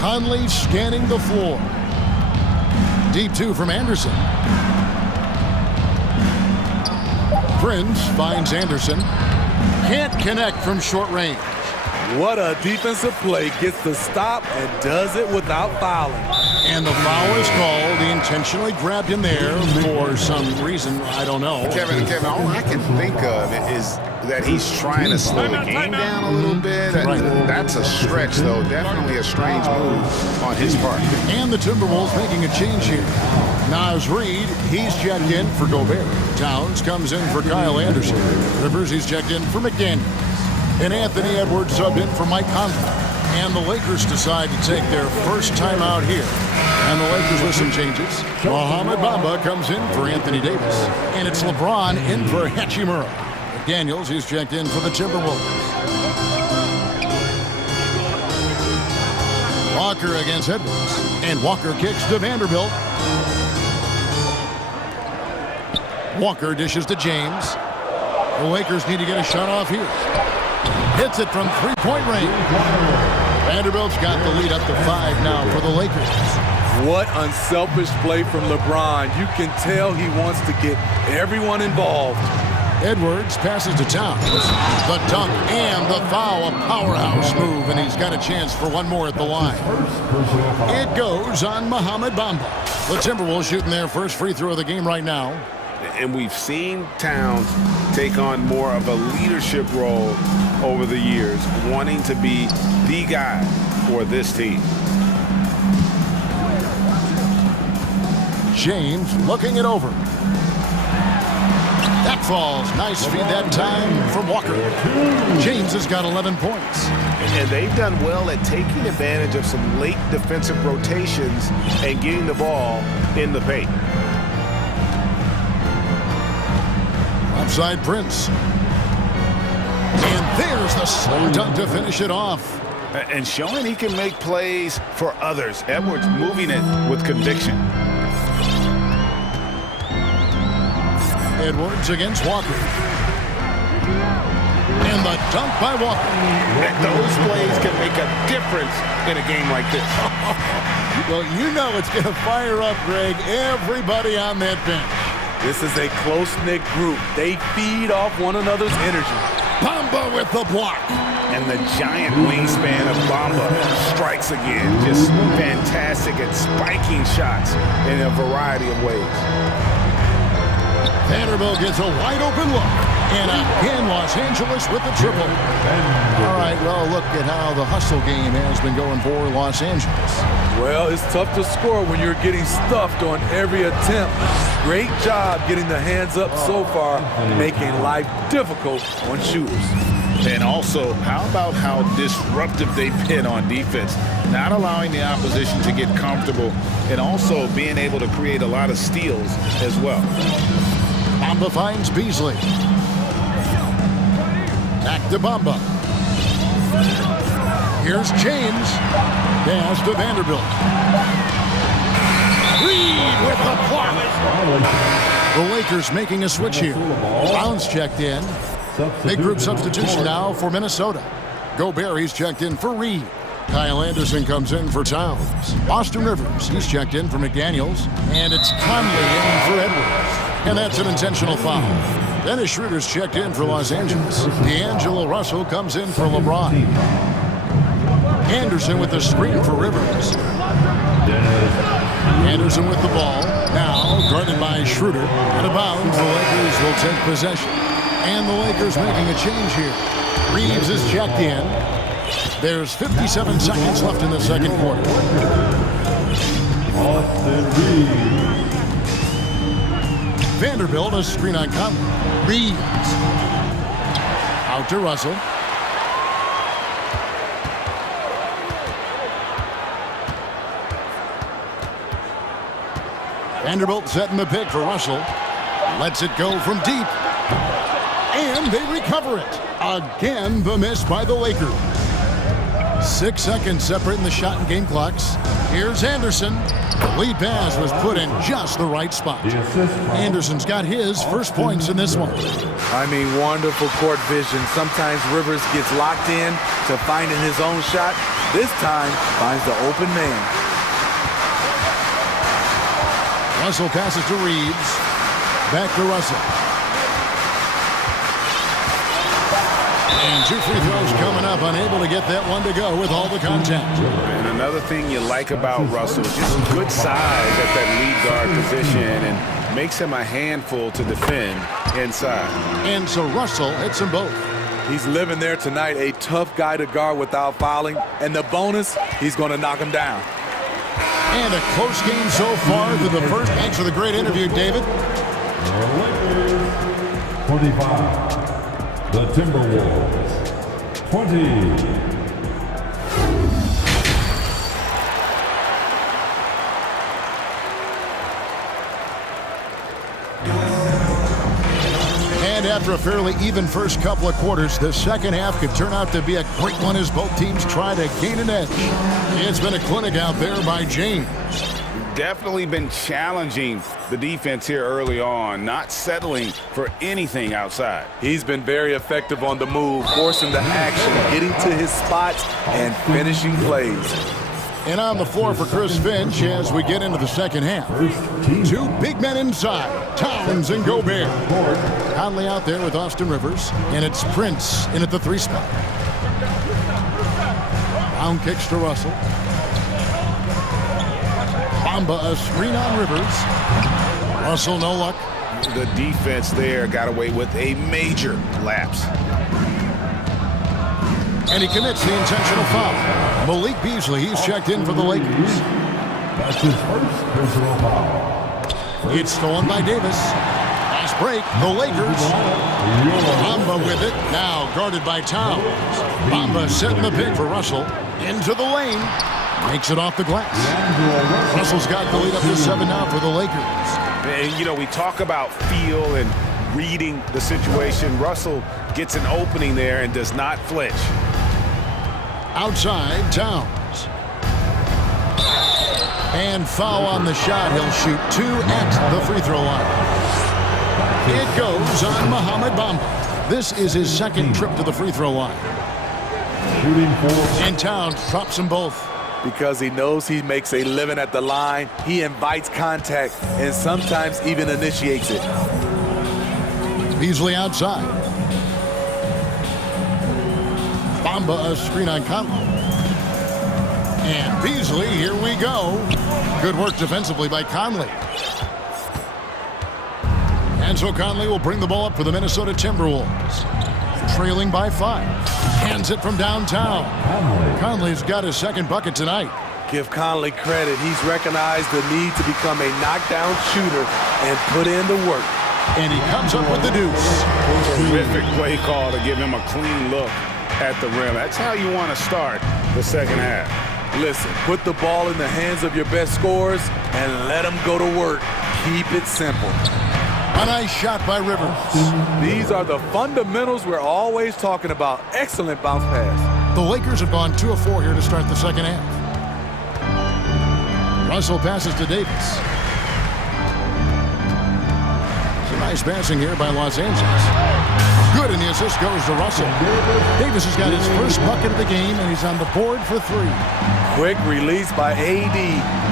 Conley scanning the floor. Deep 2 from Anderson. Prince finds Anderson. Can't connect from short range. What a defensive play. Gets the stop and does it without fouling. And the foul is called. He intentionally grabbed him there for some reason. I don't know. Kevin, all I can think of is that he's trying to slow the game down a little bit. Right. That's a stretch, though. Definitely a strange move on his part. And the Timberwolves making a change here. Naz Reid, he's checked in for Gobert. Towns comes in for Kyle Anderson. Rivers, he's checked in for McDaniels. And Anthony Edwards subbed in for Mike Conley. And the Lakers decide to take their first time out here. And the Lakers with some changes. Mohamed Bamba comes in for Anthony Davis. And it's LeBron in for Hachimura. McDaniels, he's checked in for the Timberwolves. Walker against Edwards. And Walker kicks to Vanderbilt. Walker dishes to James. The Lakers need to get a shot off here. Hits it from 3-point range. Vanderbilt's got the lead up to 5 now for the Lakers. What unselfish play from LeBron. You can tell he wants to get everyone involved. Edwards passes to Towns. The dunk and the foul, a powerhouse move, and he's got a chance for one more at the line. It goes on Mohamed Bamba. The Timberwolves shooting their first free throw of the game right now. And we've seen Towns take on more of a leadership role over the years, wanting to be the guy for this team. James looking it over. That falls. Nice feed that time from Walker. James has got 11 points. And they've done well at taking advantage of some late defensive rotations and getting the ball in the paint. Outside Prince. And there's the slam dunk to finish it off. And showing he can make plays for others. Edwards moving it with conviction. Edwards against Walker. And the dunk by Walker. Those plays can make a difference in a game like this. Well, you know it's going to fire up, Greg, everybody on that bench. This is a close-knit group. They feed off one another's energy. Bamba with the block. And the giant wingspan of Bamba strikes again. Just fantastic at spiking shots in a variety of ways. Vanderbilt gets a wide-open look. And again, Los Angeles with the triple. All right, well, look at how the hustle game has been going for Los Angeles. Well, it's tough to score when you're getting stuffed on every attempt. Great job getting the hands up so far, making life difficult on shooters. And also, how about how disruptive they've been on defense? Not allowing the opposition to get comfortable and also being able to create a lot of steals as well. Bamba finds Beasley. Back to Bamba. Here's James. Pass to Vanderbilt. Reed with the block. The Lakers making a switch here. Brown's checked in. Big group substitution now for Minnesota. Gobert, he's checked in for Reed. Kyle Anderson comes in for Towns. Austin Rivers, he's checked in for McDaniels. And it's Conley in for Edwards. And that's an intentional foul. Dennis Schroeder's checked in for Los Angeles. D'Angelo Russell comes in for LeBron. Anderson with the screen for Rivers. Anderson with the ball. Now guarded by Schroeder. Out of bounds, the Lakers will take possession. And the Lakers making a change here. Reeves is checked in. There's 57 seconds left in the second quarter. Vanderbilt, a screen on Conley. Reeves. Out to Russell. Vanderbilt setting the pick for Russell. Lets it go from deep. And they recover it. Again, the miss by the Lakers. 6 seconds separating the shot and game clocks. Here's Anderson. The lead pass was put in just the right spot. Anderson's got his first points in this one. I mean, wonderful court vision. Sometimes Rivers gets locked in to finding his own shot. This time, finds the open man. Russell passes to Reeves. Back to Russell. And 2 free throws coming up, unable to get that one to go with all the contact. And another thing you like about Russell, just good size at that lead guard position and makes him a handful to defend inside. And so Russell hits them both. He's living there tonight, a tough guy to guard without fouling. And the bonus, he's going to knock him down. And a close game so far through the first. Thanks for the great interview, David. 25. The Timberwolves, 20. And after a fairly even first couple of quarters, the second half could turn out to be a great one as both teams try to gain an edge. It's been a clinic out there by James. Definitely been challenging the defense here early on, not settling for anything outside. He's been very effective on the move, forcing the action, getting to his spots, and finishing plays. And on the floor for Chris Finch as we get into the second half. 2 big men inside, Towns and Gobert. Conley out there with Austin Rivers, and it's Prince in at the 3 spot. Brown kicks to Russell. Bamba, a screen on Rivers. Russell, no luck. The defense there got away with a major lapse. And he commits the intentional foul. Malik Beasley, he's checked in for the Lakers. That's his first personal foul. It's stolen by Davis. Nice break, the Lakers. Bamba with it, now guarded by Towns. Bamba setting the pick for Russell. Into the lane. Makes it off the glass. Russell's got the lead up to 7 now for the Lakers. And, you know, we talk about feel and reading the situation. Russell gets an opening there and does not flinch. Outside, Towns. And foul on the shot. He'll shoot 2 at the free throw line. It goes on Mohamed Bamba. This is his second trip to the free throw line. And Towns drops them both. Because he knows he makes a living at the line, he invites contact and sometimes even initiates it. Beasley outside. Bamba a screen on Conley. And Beasley, here we go. Good work defensively by Conley. And so Conley will bring the ball up for the Minnesota Timberwolves. Trailing by 5. Hands it from downtown. Conley's got his second bucket tonight. Give Conley credit. He's recognized the need to become a knockdown shooter and put in the work. And he comes up with the deuce. Terrific play call to give him a clean look at the rim. That's how you want to start the second half. Listen, put the ball in the hands of your best scorers and let them go to work. Keep it simple. A nice shot by Rivers. These are the fundamentals we're always talking about. Excellent bounce pass. The Lakers have gone 2 of 4 here to start the second half. Russell passes to Davis. Some nice passing here by Los Angeles. Good, and the assist goes to Russell. Davis has got his first bucket of the game, and he's on the board for 3. Quick release by AD.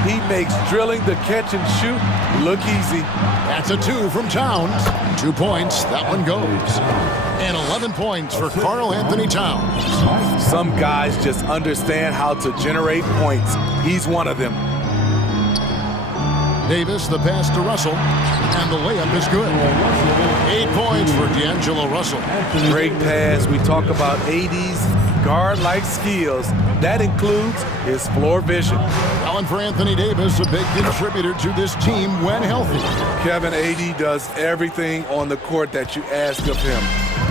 He makes drilling the catch and shoot look easy. That's a 2 from Towns. 2 points. That one goes. And 11 points for Karl Anthony Towns. Some guys just understand how to generate points. He's one of them. Davis, the pass to Russell, and the layup is good. 8 points for D'Angelo Russell. Great pass. We talk about AD's guard-like skills. That includes his floor vision. Allen for Anthony Davis, a big contributor to this team when healthy. Kevin, AD does everything on the court that you ask of him.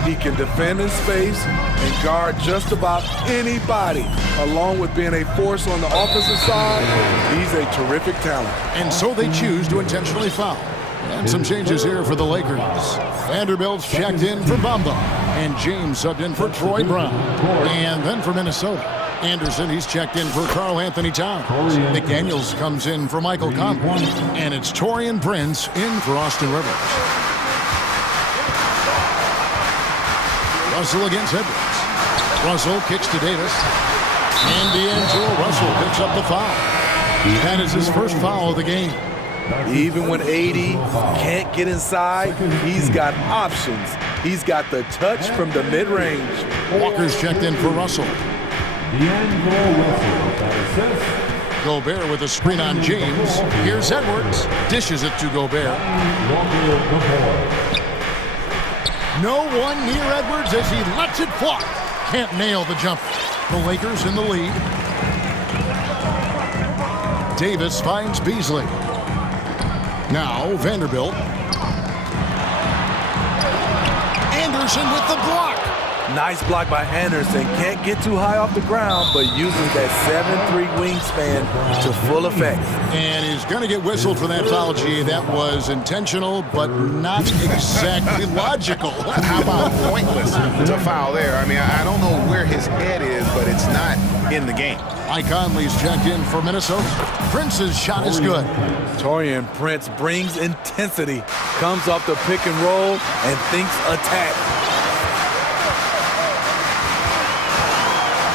He can defend in space and guard just about anybody. Along with being a force on the offensive side, he's a terrific talent. And so they choose to intentionally foul. And some changes here for the Lakers. Vanderbilt's checked in for Bamba. And James subbed in for Troy Brown. And then for Minnesota, Anderson, he's checked in for Karl Anthony Towns. McDaniels comes in for Michael Conley. And it's Taurean Prince in for Austin Rivers. Russell against Edwards. Russell kicks to Davis. And D'Angelo Russell picks up the foul. That is his first foul of the game. Even when AD can't get inside, he's got options. He's got the touch from the mid-range. Walker's checked in for Russell. Gobert with a screen on James. Here's Edwards. Dishes it to Gobert. No one near Edwards as he lets it fly. Can't nail the jumper. The Lakers in the lead. Davis finds Beasley. Now Vanderbilt. Anderson with the block. Nice block by Anderson. Can't get too high off the ground, but uses that 7'3" wingspan to full effect. And he's going to get whistled for that foul, G. That was intentional, but not exactly logical. How about pointless to foul there? I mean, I don't know where his head is, but it's not in the game. Mike Conley's checked in for Minnesota. Prince's shot is good. Taurean Prince brings intensity, comes off the pick and roll, and thinks attack.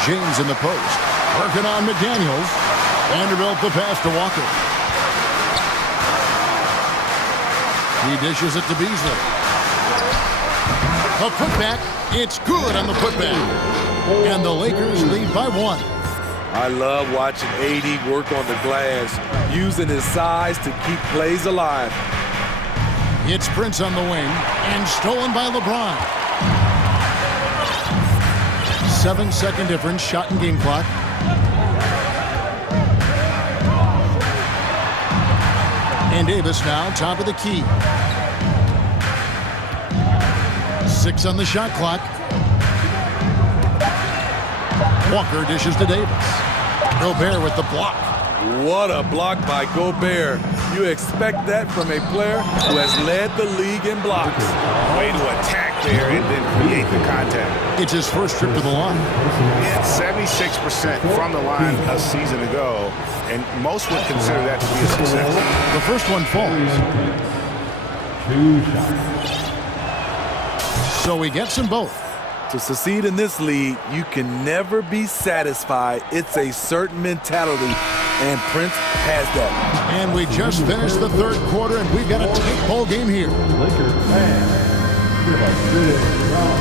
James in the post. Working on McDaniels. Vanderbilt the pass to Walker. He dishes it to Beasley. A putback. It's good on the putback. And the Lakers lead by 1. I love watching AD work on the glass, using his size to keep plays alive. It's Prince on the wing, and stolen by LeBron. 7-second difference, shot and game clock. And Davis now, top of the key. 6 on the shot clock. Walker dishes to Davis. Gobert with the block. What a block by Gobert. You expect that from a player who has led the league in blocks. Way to attack there and then create the contact. It's his first trip to the line. Yeah, 76% from the line a season ago, and most would consider that to be a success. The first one falls. 2 shots. So he gets them both. To succeed in this league, you can never be satisfied. It's a certain mentality, and Prince has that. And we just finished the third quarter, and we've got a tight ball game here.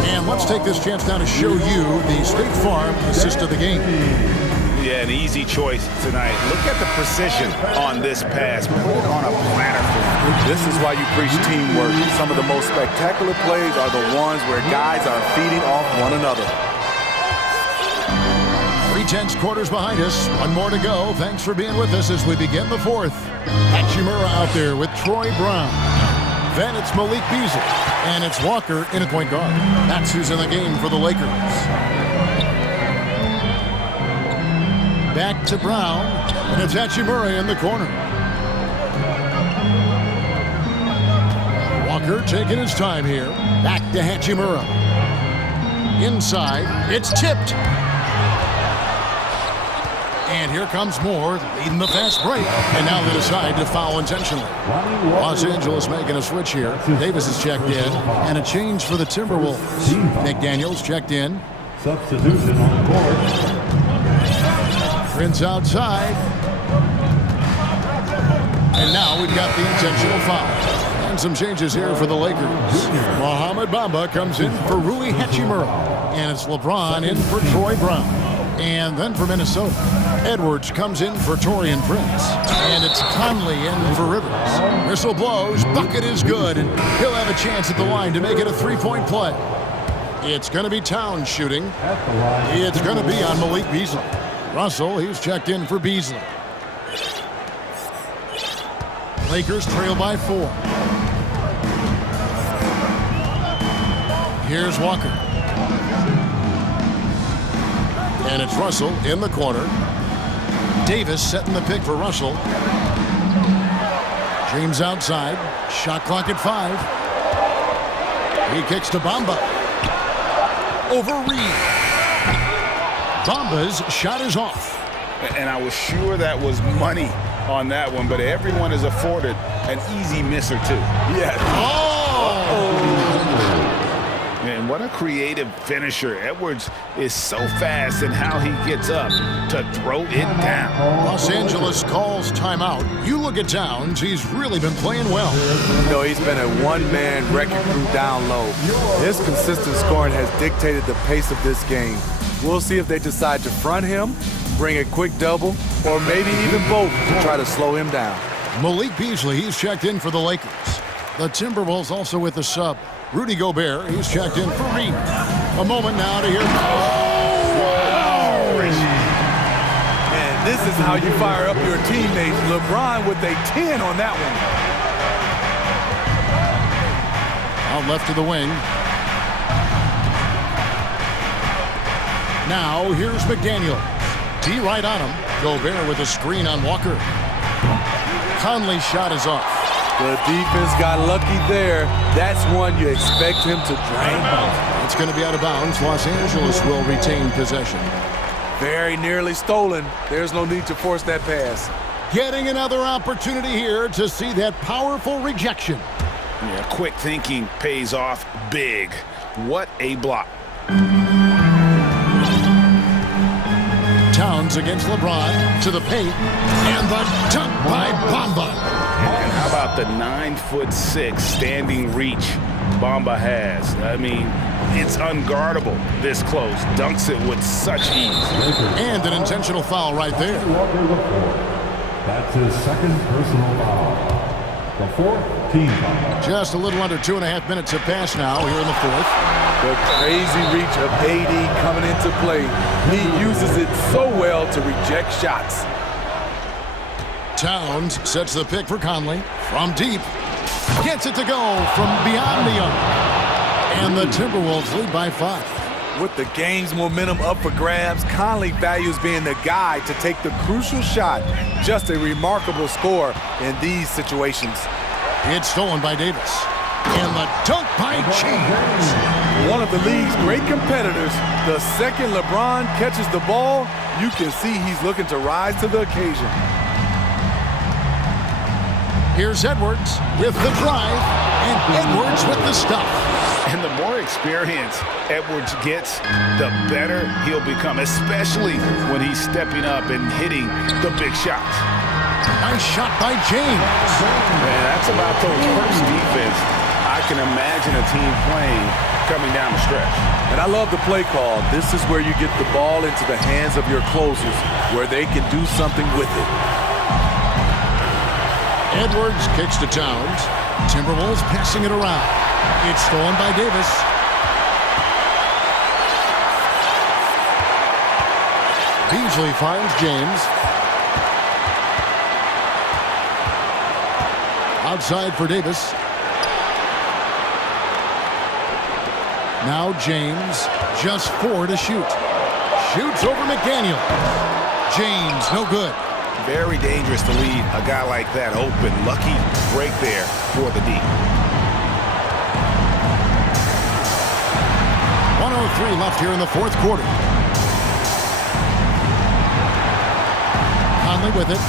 And let's take this chance now to show you the State Farm assist of the game. Yeah, an easy choice tonight. Look at the precision on this pass. Put it on a platter. This is why you preach teamwork. Some of the most spectacular plays are the ones where guys are feeding off one another. 3 tenths quarters behind us. One more to go. Thanks for being with us as we begin the fourth. Hachimura out there with Troy Brown. Then it's Malik Beasley. And it's Walker in at point guard. That's who's in the game for the Lakers. Back to Brown. And it's Hachimura in the corner. Walker taking his time here. Back to Hachimura. Inside. It's tipped. And here comes Moore, leading the fast break. And now they decide to foul intentionally. Los Angeles making a switch here. Davis is checked in. And a change for the Timberwolves. McDaniels checked in. Substitution on the court. Prince outside. And now we've got the intentional foul. And some changes here for the Lakers. Mohamed Bamba comes in for Rui Hachimura. And it's LeBron in for Troy Brown. And then for Minnesota, Edwards comes in for Taurean Prince. And it's Conley in for Rivers. Whistle blows, bucket is good, and he'll have a chance at the line to make it a three-point play. It's going to be Towns shooting. It's going to be on Malik Beasley. Russell, he's checked in for Beasley. Lakers trail by 4. Here's Walker. And it's Russell in the corner. Davis setting the pick for Russell. James outside. Shot clock at 5. He kicks to Bamba. Over Reed. Bamba's shot is off. And I was sure that was money on that one, but everyone is afforded an easy miss or two. Yes. And what a creative finisher. Edwards is so fast in how he gets up to throw it down. Los Angeles calls timeout. You look at Towns, he's really been playing well. You know, he's been a one-man wrecking crew down low. His consistent scoring has dictated the pace of this game. We'll see if they decide to front him, bring a quick double, or maybe even both to try to slow him down. Malik Beasley, he's checked in for the Lakers. The Timberwolves also with the sub. Rudy Gobert, he's checked in for Reed. A moment now to hear. And this is how you fire up your teammates. LeBron with a 10 on that one. Out left to the wing. Now here's McDaniel. D right on him. Gobert with a screen on Walker. Conley's shot is off. The defense got lucky there. That's one you expect him to drain. It's going to be out of bounds. Los Angeles will retain possession. Very nearly stolen. There's no need to force that pass. Getting another opportunity here to see that powerful rejection. Yeah, quick thinking pays off big. What a block. Towns against LeBron to the paint, and the dunk by Bamba. And how about the 9'6" standing reach Bamba has? I mean, it's unguardable this close. Dunks it with such ease. And an intentional foul right there. That's his second personal foul. The fourth team foul. Just a little under 2.5 minutes have passed now here in the fourth. The crazy reach of AD coming into play. He uses it so well to reject shots. Towns sets the pick for Conley from deep. Gets it to go from beyond the arc. And the Timberwolves lead by 5. With the game's momentum up for grabs, Conley values being the guy to take the crucial shot. Just a remarkable score in these situations. It's stolen by Davis. And the dunk by James. One of the league's great competitors. The second LeBron catches the ball, you can see he's looking to rise to the occasion. Here's Edwards with the drive, and Edwards with the stuff. And the more experience Edwards gets, the better he'll become, especially when he's stepping up and hitting the big shots. Nice shot by James. Man, that's about the worst defense I can imagine a team playing coming down the stretch. And I love the play call. This is where you get the ball into the hands of your closers, where they can do something with it. Edwards kicks to Towns. Timberwolves passing it around. It's stolen by Davis. Beasley finds James. Outside for Davis. Now James, just 4 to shoot. Shoots over McDaniel. James, no good. Very dangerous to leave a guy like that open. Lucky break there for the D. 1:03 left here in the fourth quarter. Conley with it.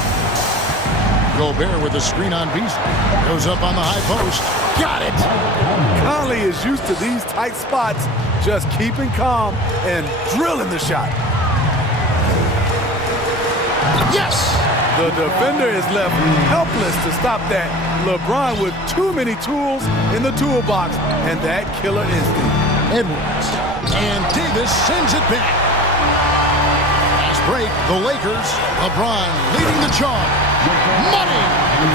Gobert with the screen on Beasley. Goes up on the high post. Got it! Conley is used to these tight spots, just keeping calm and drilling the shot. Yes! The defender is left helpless to stop that. LeBron with too many tools in the toolbox and that killer instinct. Edwards. And Davis sends it back. Last break, the Lakers. LeBron leading the charge. Money!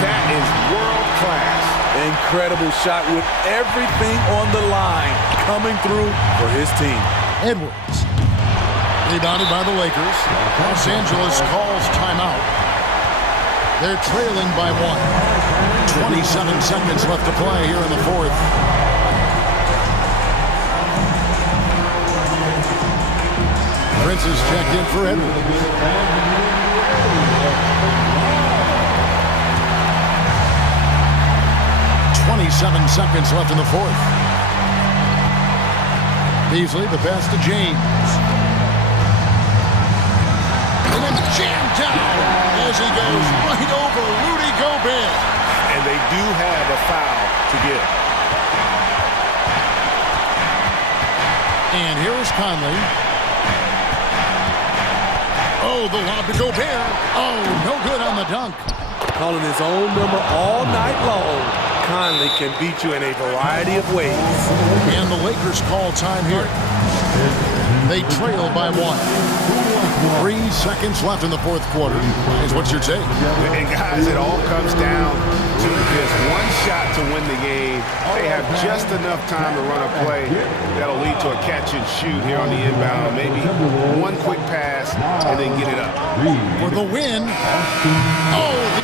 That is world class. Incredible shot with everything on the line coming through for his team. Edwards. Rebounded by the Lakers. Los Angeles calls timeout. They're trailing by 1. 27 seconds left to play here in the fourth. Prince is checked in for Edwards. 27 seconds left in the fourth. Beasley, the pass to James. And then jammed down as he goes right over Rudy Gobert. And they do have a foul to give. And here is Conley. Oh, the lob to Gobert. Oh, no good on the dunk. Calling his own number all night long. Conley can beat you in a variety of ways. And the Lakers call time here. They trail by 1. 3 seconds left in the fourth quarter. What's your take? And guys, it all comes down to this one shot to win the game. They have just enough time to run a play that'll lead to a catch and shoot here on the inbound. Maybe one quick pass and then get it up. For the win. Oh!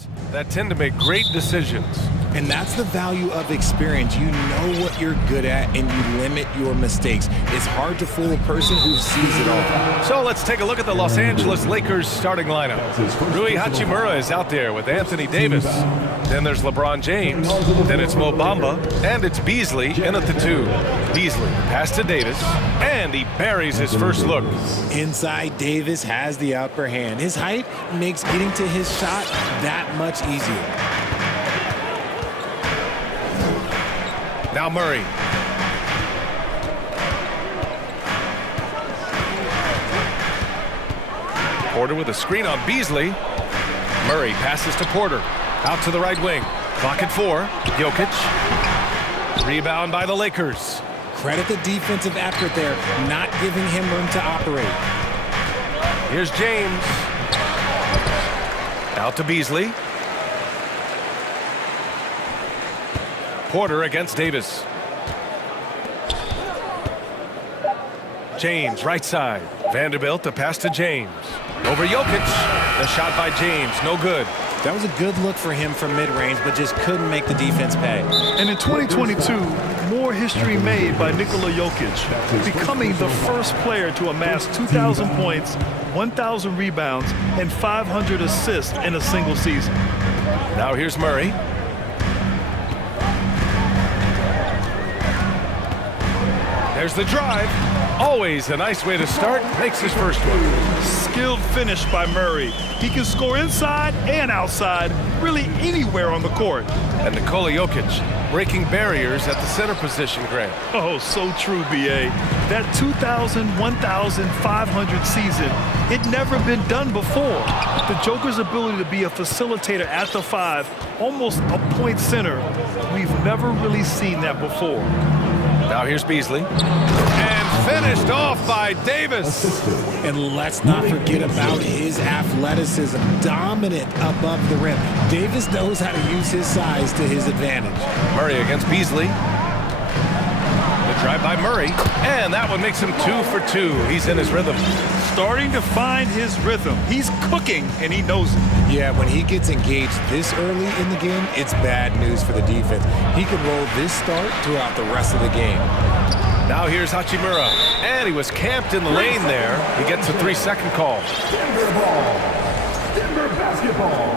players that tend to make great decisions. And that's the value of experience. You know what you're good at, and you limit your mistakes. It's hard to fool a person who sees it all. So let's take a look at the Los Angeles Lakers starting lineup. Rui Hachimura is out there with Anthony Davis. Then there's LeBron James. Then it's Mo Bamba. And it's Beasley in at the 2. Beasley pass to Davis. And he buries his first look. Inside, Davis has the upper hand. His height makes getting to his shot that much easier. Now Murray. Porter with a screen on Beasley. Murray passes to Porter. Out to the right wing. Clock at 4. Jokic. Rebound by the Lakers. Credit the defensive effort there, not giving him room to operate. Here's James. Out to Beasley. Porter against Davis. James, right side. Vanderbilt, the pass to James. Over Jokic. The shot by James, no good. That was a good look for him from mid-range, but just couldn't make the defense pay. And in 2022, more history made by Nikola Jokic, becoming the first player to amass 2,000 points, 1,000 rebounds, and 500 assists in a single season. Now here's Murray. There's the drive. Always a nice way to start. Makes his first one. Skilled finish by Murray. He can score inside and outside, really anywhere on the court. And Nikola Jokic breaking barriers at the center position, Grant. Oh, so true, B.A. That 2,000, 1,500 season, it never been done before. The Joker's ability to be a facilitator at the 5, almost a point center, we've never really seen that before. Now here's Beasley. And finished off by Davis. And let's not forget about his athleticism. Dominant above the rim. Davis knows how to use his size to his advantage. Murray against Beasley. The drive by Murray. And that one makes him 2 for 2. He's in his rhythm. Starting to find his rhythm. He's cooking, and he knows it. Yeah, when he gets engaged this early in the game, it's bad news for the defense. He can roll this start throughout the rest of the game. Now here's Hachimura. And he was camped in the lane there. He gets a 3-second call. Denver ball. Denver basketball.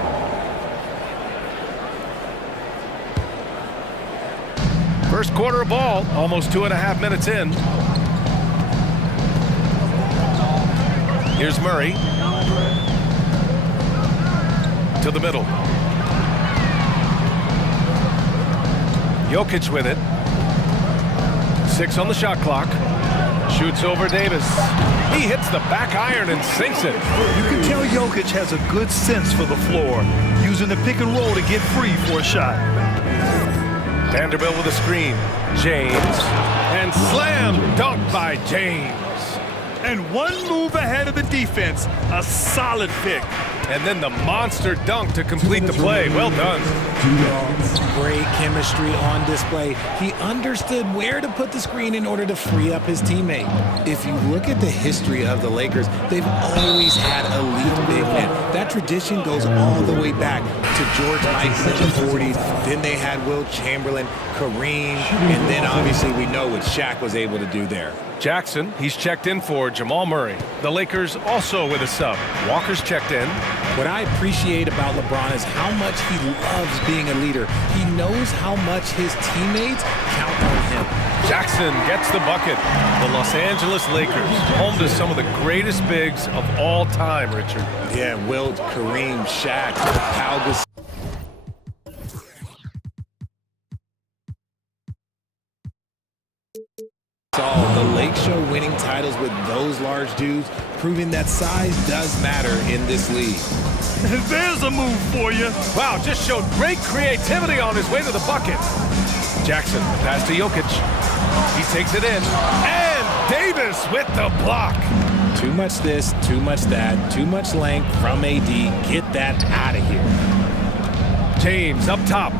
First quarter of ball, almost 2.5 minutes in. Here's Murray. To the middle. Jokic with it. 6 on the shot clock. Shoots over Davis. He hits the back iron and sinks it. You can tell Jokic has a good sense for the floor, using the pick and roll to get free for a shot. Vanderbilt with a screen. James. And slam dunk by James. And one move ahead of the defense. A solid pick. And then the monster dunk to complete the play. Well done. Great chemistry on display. He understood where to put the screen in order to free up his teammate. If you look at the history of the Lakers, they've always had elite big men. That tradition goes all the way back to George Mikan in the 40s. Then they had Wilt Chamberlain, Kareem, and then obviously we know what Shaq was able to do there. Jackson, he's checked in for Jamal Murray. The Lakers also with a sub. Walker's checked in. What I appreciate about LeBron is how much he loves being a leader. He knows how much his teammates count on him. Jackson gets the bucket. The Los Angeles Lakers, home to some of the greatest bigs of all time, Richard. Yeah, Wilt, Kareem, Shaq, Pau Gasol. The Lake Show winning titles with those large dudes, proving that size does matter in this league. There's a move for you. Wow, just showed great creativity on his way to the bucket. Jackson, pass to Jokic. He takes it in. And Davis with the block. Too much this, too much that, too much length from AD. Get that out of here. James up top.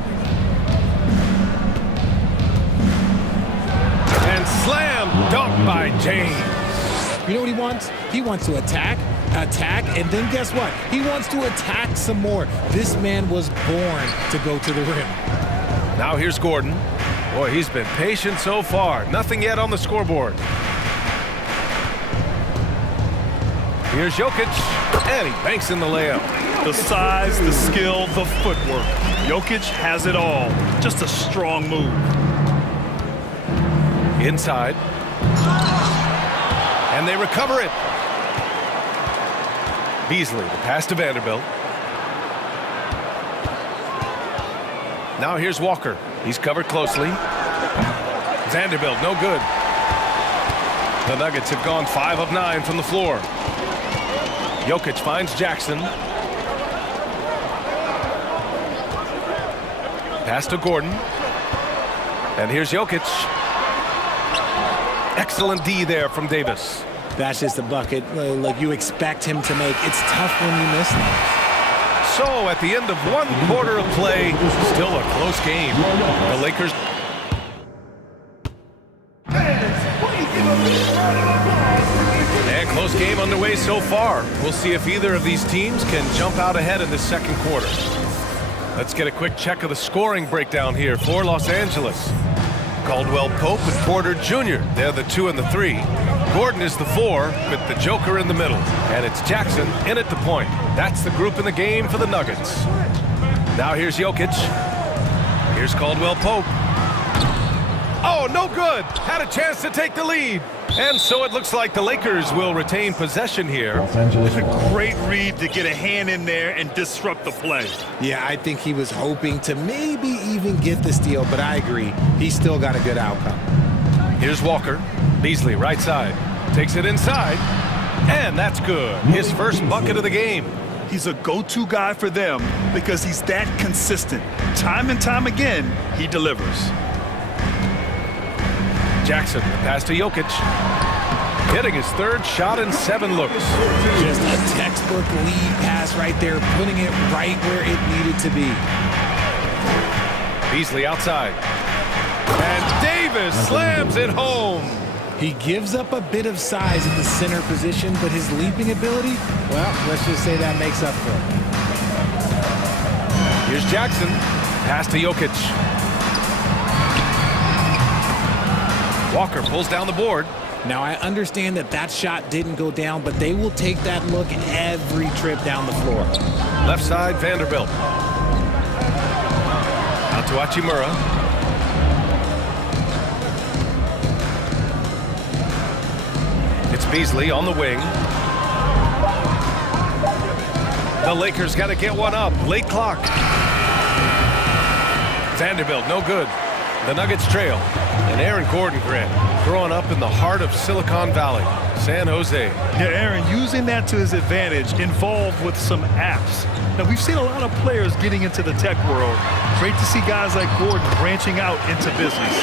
And slam dunk by James. You know what he wants? He wants to attack, attack, and then guess what? He wants to attack some more. This man was born to go to the rim. Now here's Gordon. Boy, he's been patient so far. Nothing yet on the scoreboard. Here's Jokic, and he banks in the layup. The size, the skill, the footwork. Jokic has it all. Just a strong move. Inside. And they recover it. Beasley, the pass to Vanderbilt. Now here's Walker. He's covered closely. Vanderbilt, no good. The Nuggets have gone 5 of 9 from the floor. Jokic finds Jackson. Pass to Gordon. And here's Jokic. Excellent D there from Davis. That's just a bucket like you expect him to make. It's tough when you miss that. So at the end of 1 quarter of play, still a close game. The Lakers. And close game underway so far. We'll see if either of these teams can jump out ahead in the second quarter. Let's get a quick check of the scoring breakdown here for Los Angeles. Caldwell Pope and Porter Jr. They're the 2 and the 3. Gordon is the 4 with the Joker in the middle. And it's Jackson in at the point. That's the group in the game for the Nuggets. Now here's Jokic. Here's Caldwell Pope. Oh, no good. Had a chance to take the lead. And so it looks like the Lakers will retain possession here. It's a great read to get a hand in there and disrupt the play. Yeah, I think he was hoping to maybe even get the steal, but I agree. He still got a good outcome. Here's Walker. Beasley, right side. Takes it inside. And that's good. His first bucket of the game. He's a go-to guy for them because he's that consistent. Time and time again, he delivers. Jackson, pass to Jokic. Hitting his 3rd shot in 7 looks. Just a textbook lead pass right there, putting it right where it needed to be. Beasley outside. And Davis slams it home. He gives up a bit of size at the center position, but his leaping ability, well, let's just say that makes up for it. Here's Jackson. Pass to Jokic. Walker pulls down the board. Now, I understand that that shot didn't go down, but they will take that look every trip down the floor. Left side, Vanderbilt. Out to Hachimura. It's Beasley on the wing. The Lakers got to get one up. Late clock. Vanderbilt, no good. The Nuggets trail. And Aaron Gordon, Grant, growing up in the heart of Silicon Valley, San Jose. Yeah, Aaron, using that to his advantage, involved with some apps. Now, we've seen a lot of players getting into the tech world. Great to see guys like Gordon branching out into business.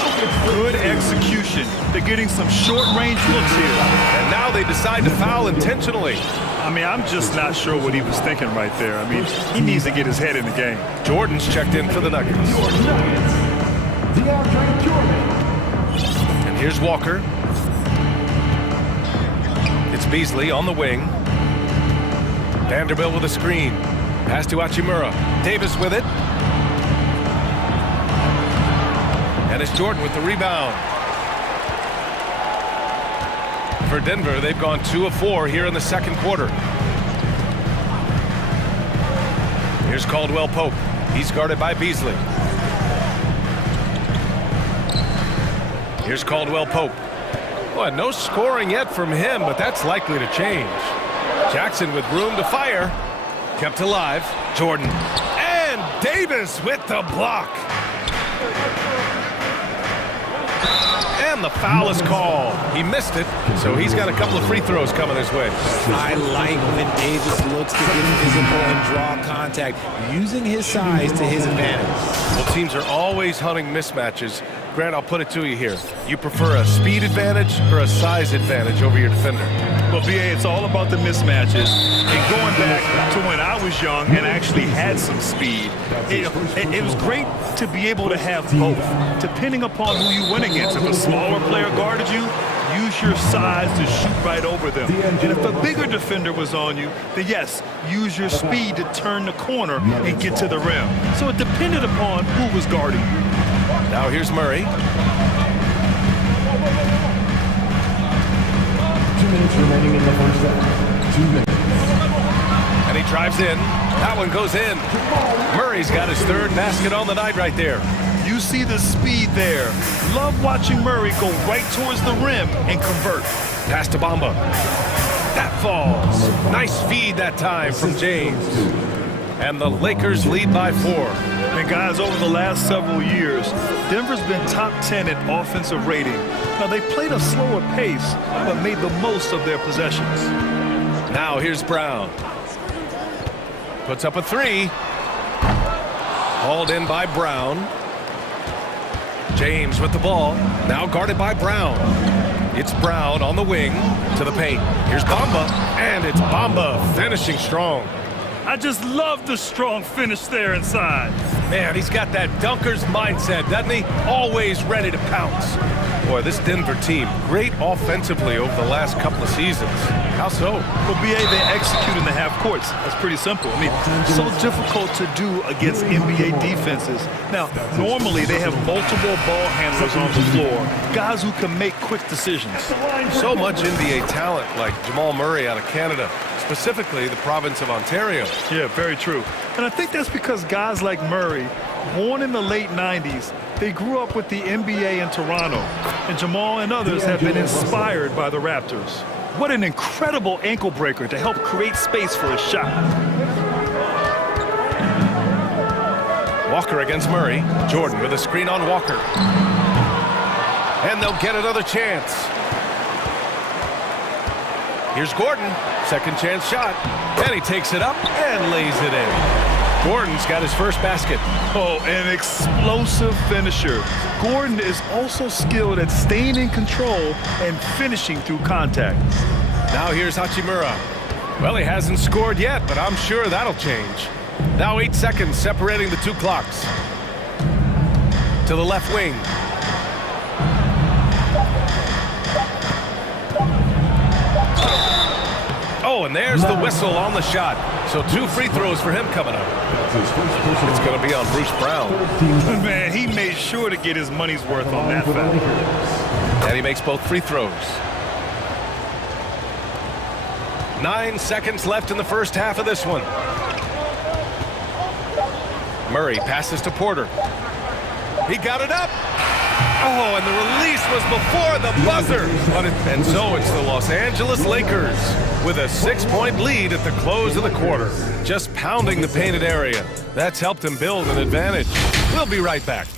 Good execution. They're getting some short-range looks here. And now they decide to foul intentionally. I mean, I'm just not sure what he was thinking right there. I mean, he needs to get his head in the game. Jordan's checked in for the Nuggets. And here's Walker. It's Beasley on the wing. Vanderbilt with a screen. Pass to Hachimura. Davis with it. And it's Jordan with the rebound. For Denver, they've gone 2 of 4 here in the second quarter. Here's Caldwell Pope. He's guarded by Beasley. Here's Caldwell Pope. Boy, no scoring yet from him, but that's likely to change. Jackson with room to fire. Kept alive. Jordan. And Davis with the block. And the foul is called. He missed it, so he's got a couple of free throws coming his way. I like when Davis looks to get physical and draw contact, using his size to his advantage. Well, teams are always hunting mismatches. Grant, I'll put it to you here. You prefer a speed advantage or a size advantage over your defender? Well, BA, it's all about the mismatches. And going back to when I was young and actually had some speed, it was great to be able to have both, depending upon who you went against. If a smaller player guarded you, use your size to shoot right over them. And if a bigger defender was on you, then yes, use your speed to turn the corner and get to the rim. So it depended upon who was guarding you. Now here's Murray. 2 minutes remaining in the first half. 2 minutes. And he drives in. That one goes in. Murray's got his third basket on the night right there. You see the speed there. Love watching Murray go right towards the rim and convert. Pass to Bamba. That falls. Nice feed that time from James. And the Lakers lead by 4. And guys, over the last several years, Denver's been top 10 in offensive rating. Now, they played a slower pace, but made the most of their possessions. Now here's Brown. Puts up a 3. Hauled in by Brown. James with the ball. Now guarded by Brown. It's Brown on the wing to the paint. Here's Bamba. And it's Bamba finishing strong. I just love the strong finish there inside. Man, he's got that dunker's mindset, doesn't he? Always ready to pounce. Boy, this Denver team, great offensively over the last couple of seasons. How so? Well, BA, they execute in the half courts. That's pretty simple. I mean, so difficult to do against NBA defenses. Now, normally they have multiple ball handlers on the floor, guys who can make quick decisions. So much NBA talent like Jamal Murray out of Canada, specifically the province of Ontario. Yeah, very true. And I think that's because guys like Murray, born in the late 90s, they grew up with the NBA in Toronto. And Jamal and others have been inspired by the Raptors. What an incredible ankle breaker to help create space for a shot. Walker against Murray. Jordan with a screen on Walker. And they'll get another chance. Here's Gordon. Second chance shot. And he takes it up and lays it in. Gordon's got his first basket. Oh, an explosive finisher. Gordon is also skilled at staying in control and finishing through contact. Now here's Hachimura. Well, he hasn't scored yet, but I'm sure that'll change. Now 8 seconds separating the two clocks. To the left wing. Oh, and there's the whistle on the shot. So 2 free throws for him coming up. It's going to be on Bruce Brown. Man, he made sure to get his money's worth on that foul. And he makes both free throws. 9 seconds left in the first half of this one. Murray passes to Porter. He got it up. Oh, and the release was before the buzzer. And so it's the Los Angeles Lakers with a 6-point lead at the close of the quarter. Just pounding the painted area. That's helped him build an advantage. We'll be right back.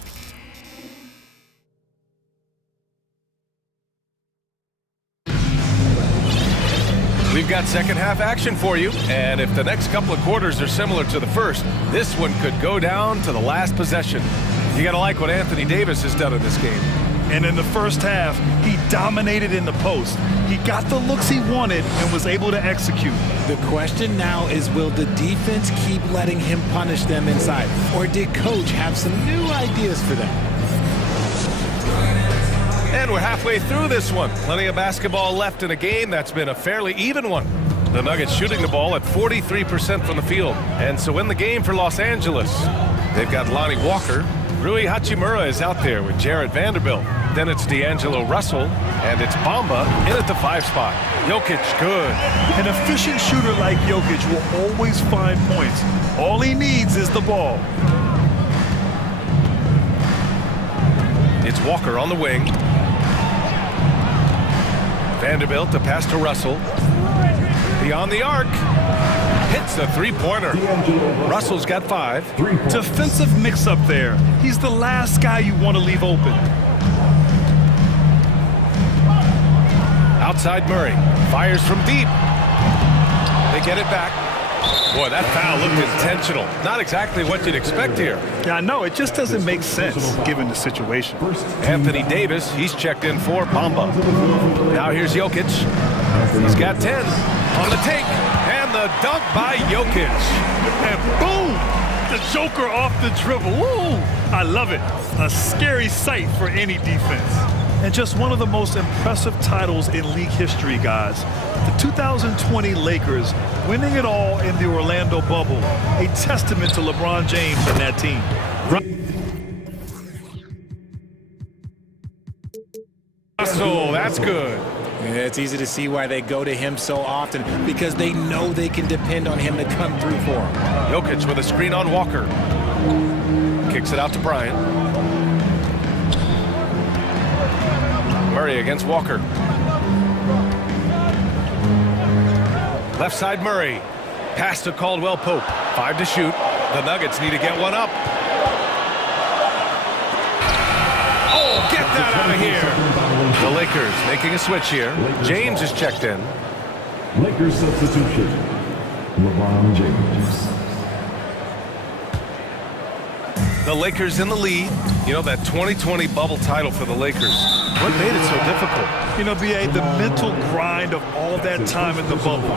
We've got second half action for you, and if the next couple of quarters are similar to the first, this one could go down to the last possession. You gotta like what Anthony Davis has done in this game. And in the first half, he dominated in the post. He got the looks he wanted and was able to execute. The question now is, will the defense keep letting him punish them inside? Or did Coach have some new ideas for them? And we're halfway through this one. Plenty of basketball left in a game that's been a fairly even one. The Nuggets shooting the ball at 43% from the field. And so in the game for Los Angeles, they've got Lonnie Walker. Rui Hachimura is out there with Jarrett Vanderbilt. Then it's D'Angelo Russell, and it's Bamba in at the 5 spot. Jokic, good. An efficient shooter like Jokic will always find points. All he needs is the ball. It's Walker on the wing. Vanderbilt to pass to Russell. Beyond the arc. Hits a 3-pointer. Russell's got 5. Defensive mix-up there. He's the last guy you want to leave open. Outside Murray. Fires from deep. They get it back. Boy, that foul looked intentional. Not exactly what you'd expect here. Yeah, I know. It just doesn't make sense given the situation. Anthony Davis, he's checked in for Bamba. Now here's Jokic. He's got 10 on the take. And the dunk by Jokic. And boom! The Joker off the dribble. Woo! I love it. A scary sight for any defense. And just one of the most impressive titles in league history, guys. The 2020 Lakers winning it all in the Orlando bubble. A testament to LeBron James and that team. So that's good. Yeah, it's easy to see why they go to him so often, because they know they can depend on him to come through for them. Jokic with a screen on Walker. Kicks it out to Bryant. Murray against Walker. Left side Murray. Pass to Caldwell Pope. 5 to shoot. The Nuggets need to get one up. Oh, get that out of here. The Lakers making a switch here. James is checked in. Lakers substitution. LeBron James. The Lakers in the lead. You know, that 2020 bubble title for the Lakers. What made it so difficult? You know, B.A., the mental grind of all that time in the bubble.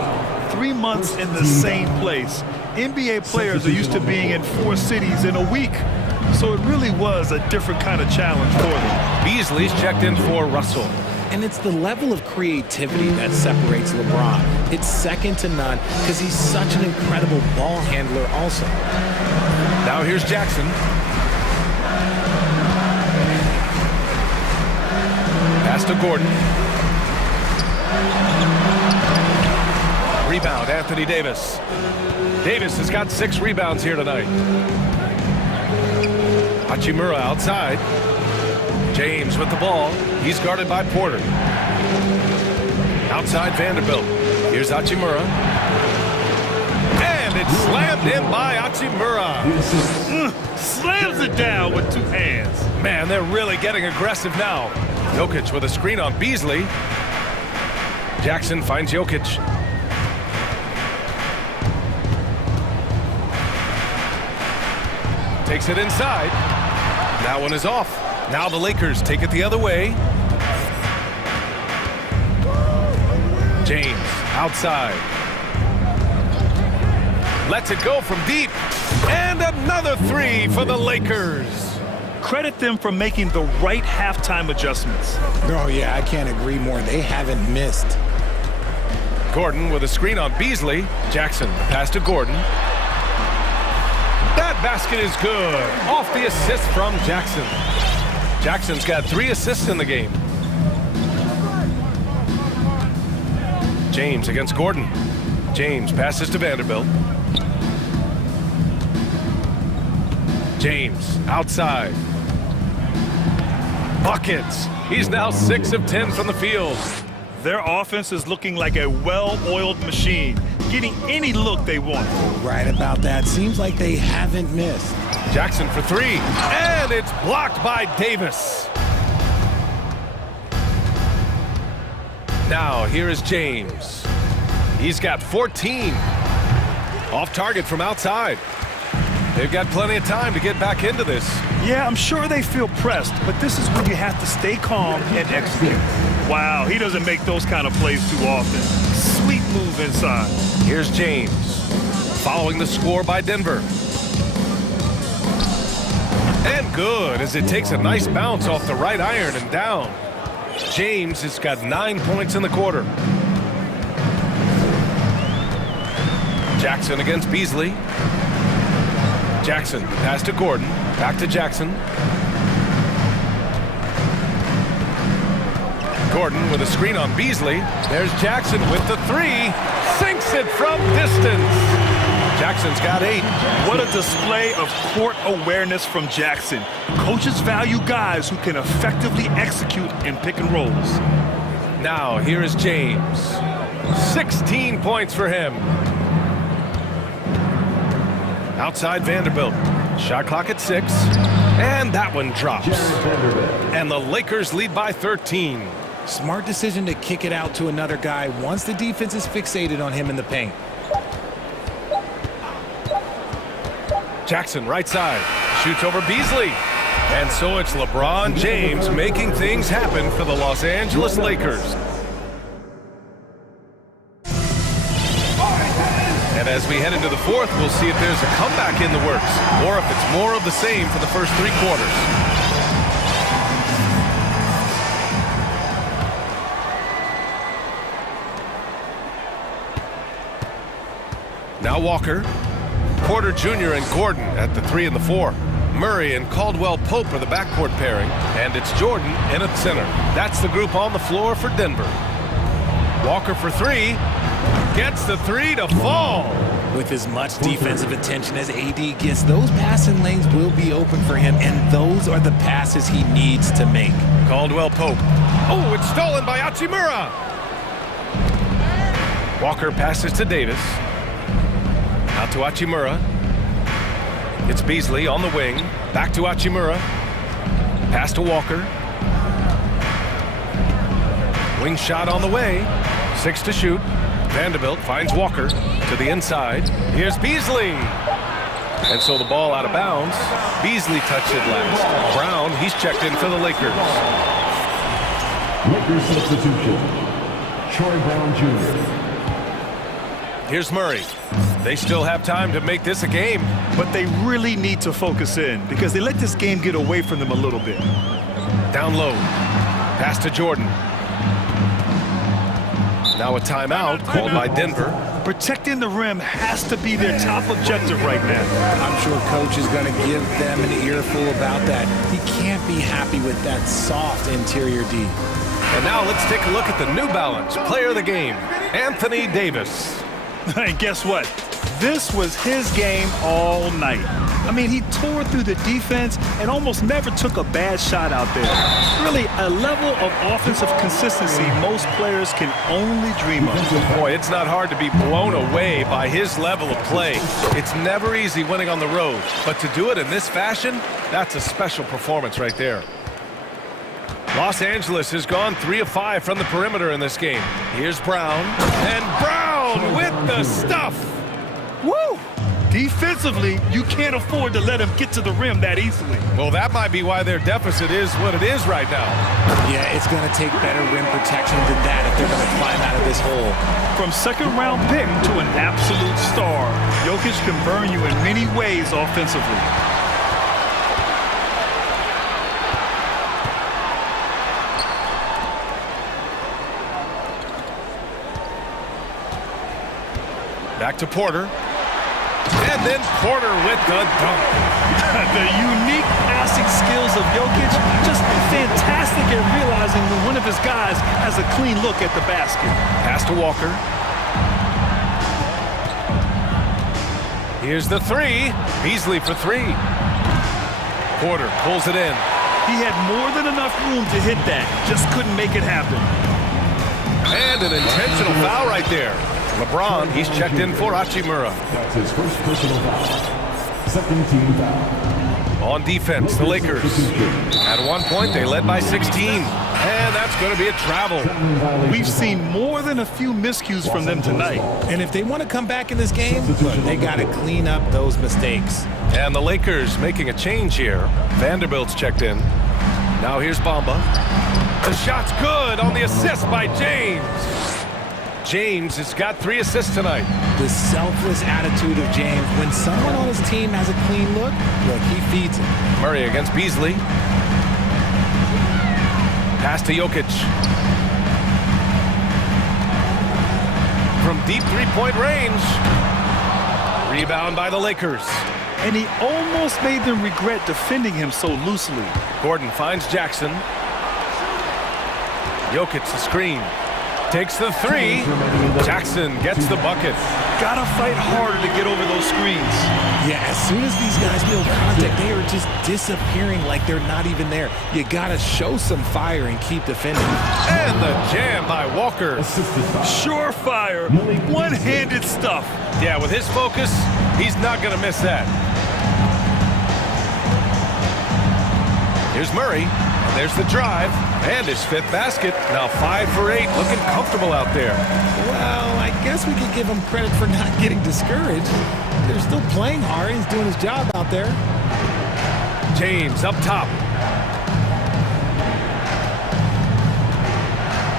3 months in the same place. NBA players are used to being in 4 cities in a week. So it really was a different kind of challenge for them. Beasley's checked in for Russell. And it's the level of creativity that separates LeBron. It's second to none because he's such an incredible ball handler also. Now here's Jackson. Pass to Gordon. Rebound, Anthony Davis. Davis has got 6 rebounds here tonight. Hachimura outside. James with the ball. He's guarded by Porter. Outside Vanderbilt. Here's Hachimura. And it's slammed in by Hachimura. Slams it down with 2 hands. Man, they're really getting aggressive now. Jokic with a screen on Beasley. Jackson finds Jokic. Takes it inside. That one is off. Now the Lakers take it the other way. James outside. Lets it go from deep. And another 3 for the Lakers. Credit them for making the right halftime adjustments. Oh, yeah, I can't agree more. They haven't missed. Gordon with a screen on Beasley. Jackson pass to Gordon. That basket is good. Off the assist from Jackson. Jackson's got 3 assists in the game. James against Gordon. James passes to Vanderbilt. James outside. Buckets. He's now 6 of 10 from the field. Their offense is looking like a well-oiled machine, getting any look they want. Right about that. Seems like they haven't missed. Jackson for 3, and it's blocked by Davis. Now here is James. He's got 14. Off target from outside. They've got plenty of time to get back into this. Yeah, I'm sure they feel pressed, but this is when you have to stay calm and execute. Wow, he doesn't make those kind of plays too often. Sweet move inside. Here's James, following the score by Denver. And good, as it takes a nice bounce off the right iron and down. James has got 9 points in the quarter. Jackson against Beasley. Jackson, pass to Gordon. Back to Jackson. Gordon with a screen on Beasley. There's Jackson with the 3. Sinks it from distance. Jackson's got 8. What a display of court awareness from Jackson. Coaches value guys who can effectively execute in pick and rolls. Now, here is James. 16 points for him. Outside Vanderbilt. Shot clock at 6. And that one drops. And the Lakers lead by 13. Smart decision to kick it out to another guy once the defense is fixated on him in the paint. Jackson, right side. Shoots over Beasley. And so it's LeBron James making things happen for the Los Angeles Lakers. And as we head into the 4th, we'll see if there's a comeback in the works, or if it's more of the same for the first 3 quarters. Now Walker, Porter Jr. and Gordon at the 3 and the 4. Murray and Caldwell Pope are the backcourt pairing, and it's Jordan in at center. That's the group on the floor for Denver. Walker for 3, gets the 3 to fall. With as much defensive attention as AD gets, those passing lanes will be open for him, and those are the passes he needs to make. Caldwell Pope. Oh, it's stolen by Hachimura. Walker passes to Davis. Out to Hachimura. It's Beasley on the wing. Back to Hachimura. Pass to Walker. Wing shot on the way. 6 to shoot. Vanderbilt finds Walker to the inside. Here's Beasley. And so the ball out of bounds. Beasley touched it last. Brown, he's checked in for the Lakers. Lakers substitution. Troy Brown Jr. Here's Murray. They still have time to make this a game. But they really need to focus in because they let this game get away from them a little bit. Down low. Pass to Jordan. Now a timeout called by Denver. Protecting the rim has to be their top objective right now. I'm sure coach is going to give them an earful about that. He can't be happy with that soft interior D. And now let's take a look at the New Balance player of the game, Anthony Davis. And guess what? This was his game all night. I mean, he tore through the defense and almost never took a bad shot out there. Really, a level of offensive consistency most players can only dream of. Boy, it's not hard to be blown away by his level of play. It's never easy winning on the road, but to do it in this fashion, that's a special performance right there. Los Angeles has gone 3 of 5 from the perimeter in this game. Here's Brown, and Brown with the stuff. Woo! Defensively, you can't afford to let him get to the rim that easily. Well, that might be why their deficit is what it is right now. Yeah, it's going to take better rim protection than that if they're going to climb out of this hole. From second-round pick to an absolute star, Jokic can burn you in many ways offensively. Back to Porter. And then Porter with the dunk. The unique passing skills of Jokic, just fantastic at realizing when one of his guys has a clean look at the basket. Pass to Walker. Here's the 3. Beasley for 3. Porter pulls it in. He had more than enough room to hit that, just couldn't make it happen. And an intentional foul right there. LeBron, he's checked in for Hachimura. That's his first personal foul. Second team foul. On defense, the Lakers. At one point, they led by 16. And that's going to be a travel. We've seen more than a few miscues from them tonight. And if they want to come back in this game, they got to clean up those mistakes. And the Lakers making a change here. Vanderbilt's checked in. Now here's Bamba. The shot's good on the assist by James. James has got 3 assists tonight. The selfless attitude of James. When someone on his team has a clean look, he feeds him. Murray against Beasley. Pass to Jokic. From deep three-point range. Rebound by the Lakers. And he almost made them regret defending him so loosely. Gordon finds Jackson. Jokic the screen. Takes the 3. Jackson gets the bucket. Gotta fight harder to get over those screens. Yeah, as soon as these guys feel contact, they are just disappearing like they're not even there. You gotta show some fire and keep defending. And the jam by Walker. Surefire, one-handed stuff. Yeah, with his focus, he's not gonna miss that. Here's Murray. And there's the drive. And his 5th basket. Now 5 for 8. Looking comfortable out there. Well, I guess we could give him credit for not getting discouraged. They're still playing hard. He's doing his job out there. James up top.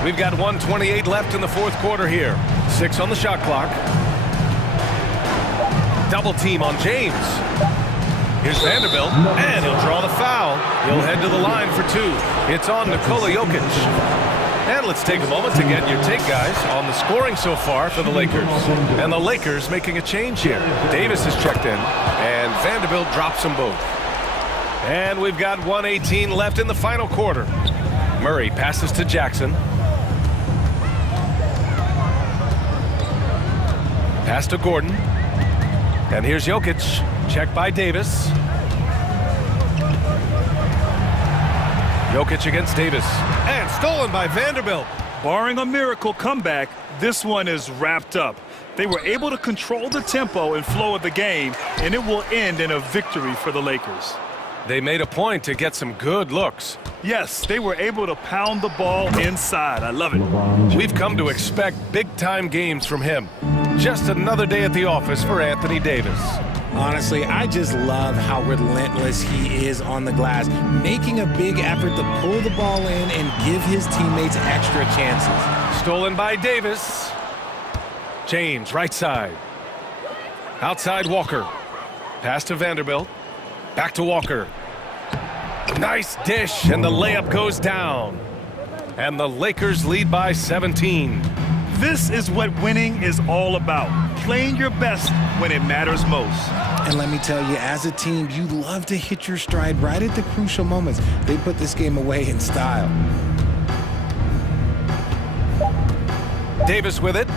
We've got 1:28 left in the 4th quarter here. 6 on the shot clock. Double team on James. Here's Vanderbilt, and he'll draw the foul. He'll head to the line for 2. It's on Nikola Jokic. And let's take a moment to get your take, guys, on the scoring so far for the Lakers. And the Lakers making a change here. Davis has checked in, and Vanderbilt drops them both. And we've got 1:18 left in the final quarter. Murray passes to Jackson. Pass to Gordon. And here's Jokic. Checked by Davis. Jokic against Davis. And stolen by Vanderbilt. Barring a miracle comeback, this one is wrapped up. They were able to control the tempo and flow of the game, and it will end in a victory for the Lakers. They made a point to get some good looks. Yes, they were able to pound the ball inside. I love it. We've come to expect big-time games from him. Just another day at the office for Anthony Davis. Honestly, I just love how relentless he is on the glass, making a big effort to pull the ball in and give his teammates extra chances. Stolen by Davis. James, right side. Outside Walker. Pass to Vanderbilt. Back to Walker. Nice dish, and the layup goes down. And the Lakers lead by 17. This is what winning is all about. Playing your best when it matters most. And let me tell you, as a team, you love to hit your stride right at the crucial moments. They put this game away in style. Davis with it.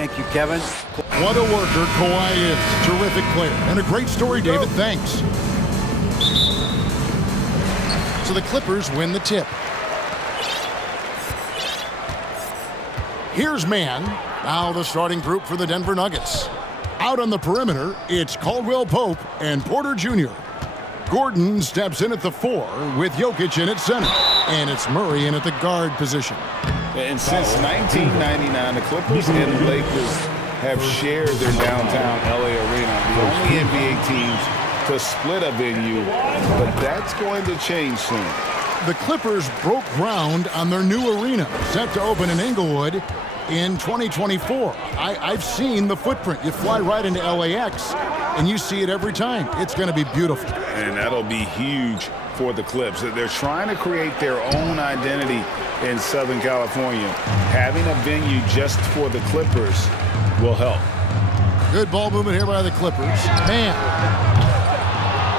Thank you, Kevin. What a worker Kawhi is. Terrific player. And a great story, David. Thanks. So the Clippers win the tip. Here's man. Now the starting group for the Denver Nuggets. Out on the perimeter, it's Caldwell Pope and Porter Jr. Gordon steps in at the 4 with Jokic in at center. And it's Murray in at the guard position. And since 1999, the Clippers and the Lakers have shared their downtown LA arena. The only NBA teams to split a venue, but that's going to change soon. The Clippers broke ground on their new arena, set to open in Inglewood in 2024. I've seen the footprint. You fly right into LAX, and you see it every time. It's going to be beautiful. And that'll be huge for the Clips. They're trying to create their own identity in Southern California. Having a venue just for the Clippers will help. Good ball movement here by the Clippers. Man,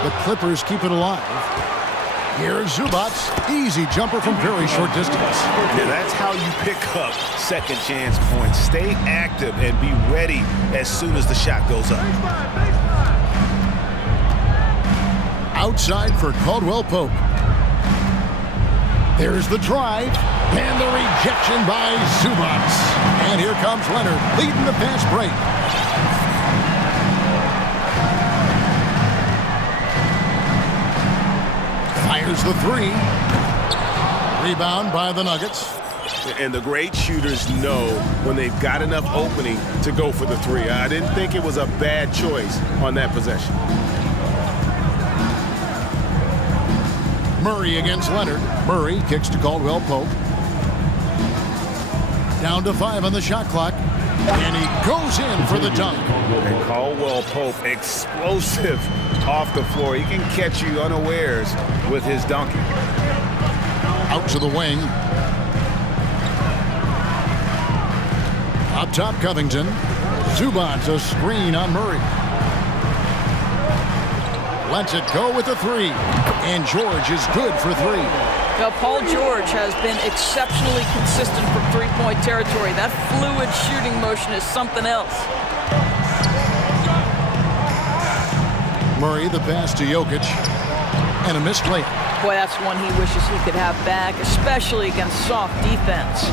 the Clippers keep it alive. Here's Zubac. Easy jumper from very short distance. Yeah, that's how you pick up second chance points. Stay active and be ready as soon as the shot goes up. Outside for Caldwell Pope. There's the drive and the rejection by Zubac. And here comes Leonard leading the fast break. Fires the 3. Rebound by the Nuggets. And the great shooters know when they've got enough opening to go for the 3. I didn't think it was a bad choice on that possession. Murray against Leonard. Murray kicks to Caldwell Pope. Down to 5 on the shot clock. And he goes in for the dunk. And Caldwell Pope, explosive off the floor. He can catch you unawares with his dunking. Out to the wing. Up top, Covington. Zubac, a screen on Murray. Lets it go with a 3. And George is good for 3. Now, Paul George has been exceptionally consistent from three-point territory. That fluid shooting motion is something else. Murray, the pass to Jokic. And a missed layup. Boy, that's one he wishes he could have back, especially against soft defense.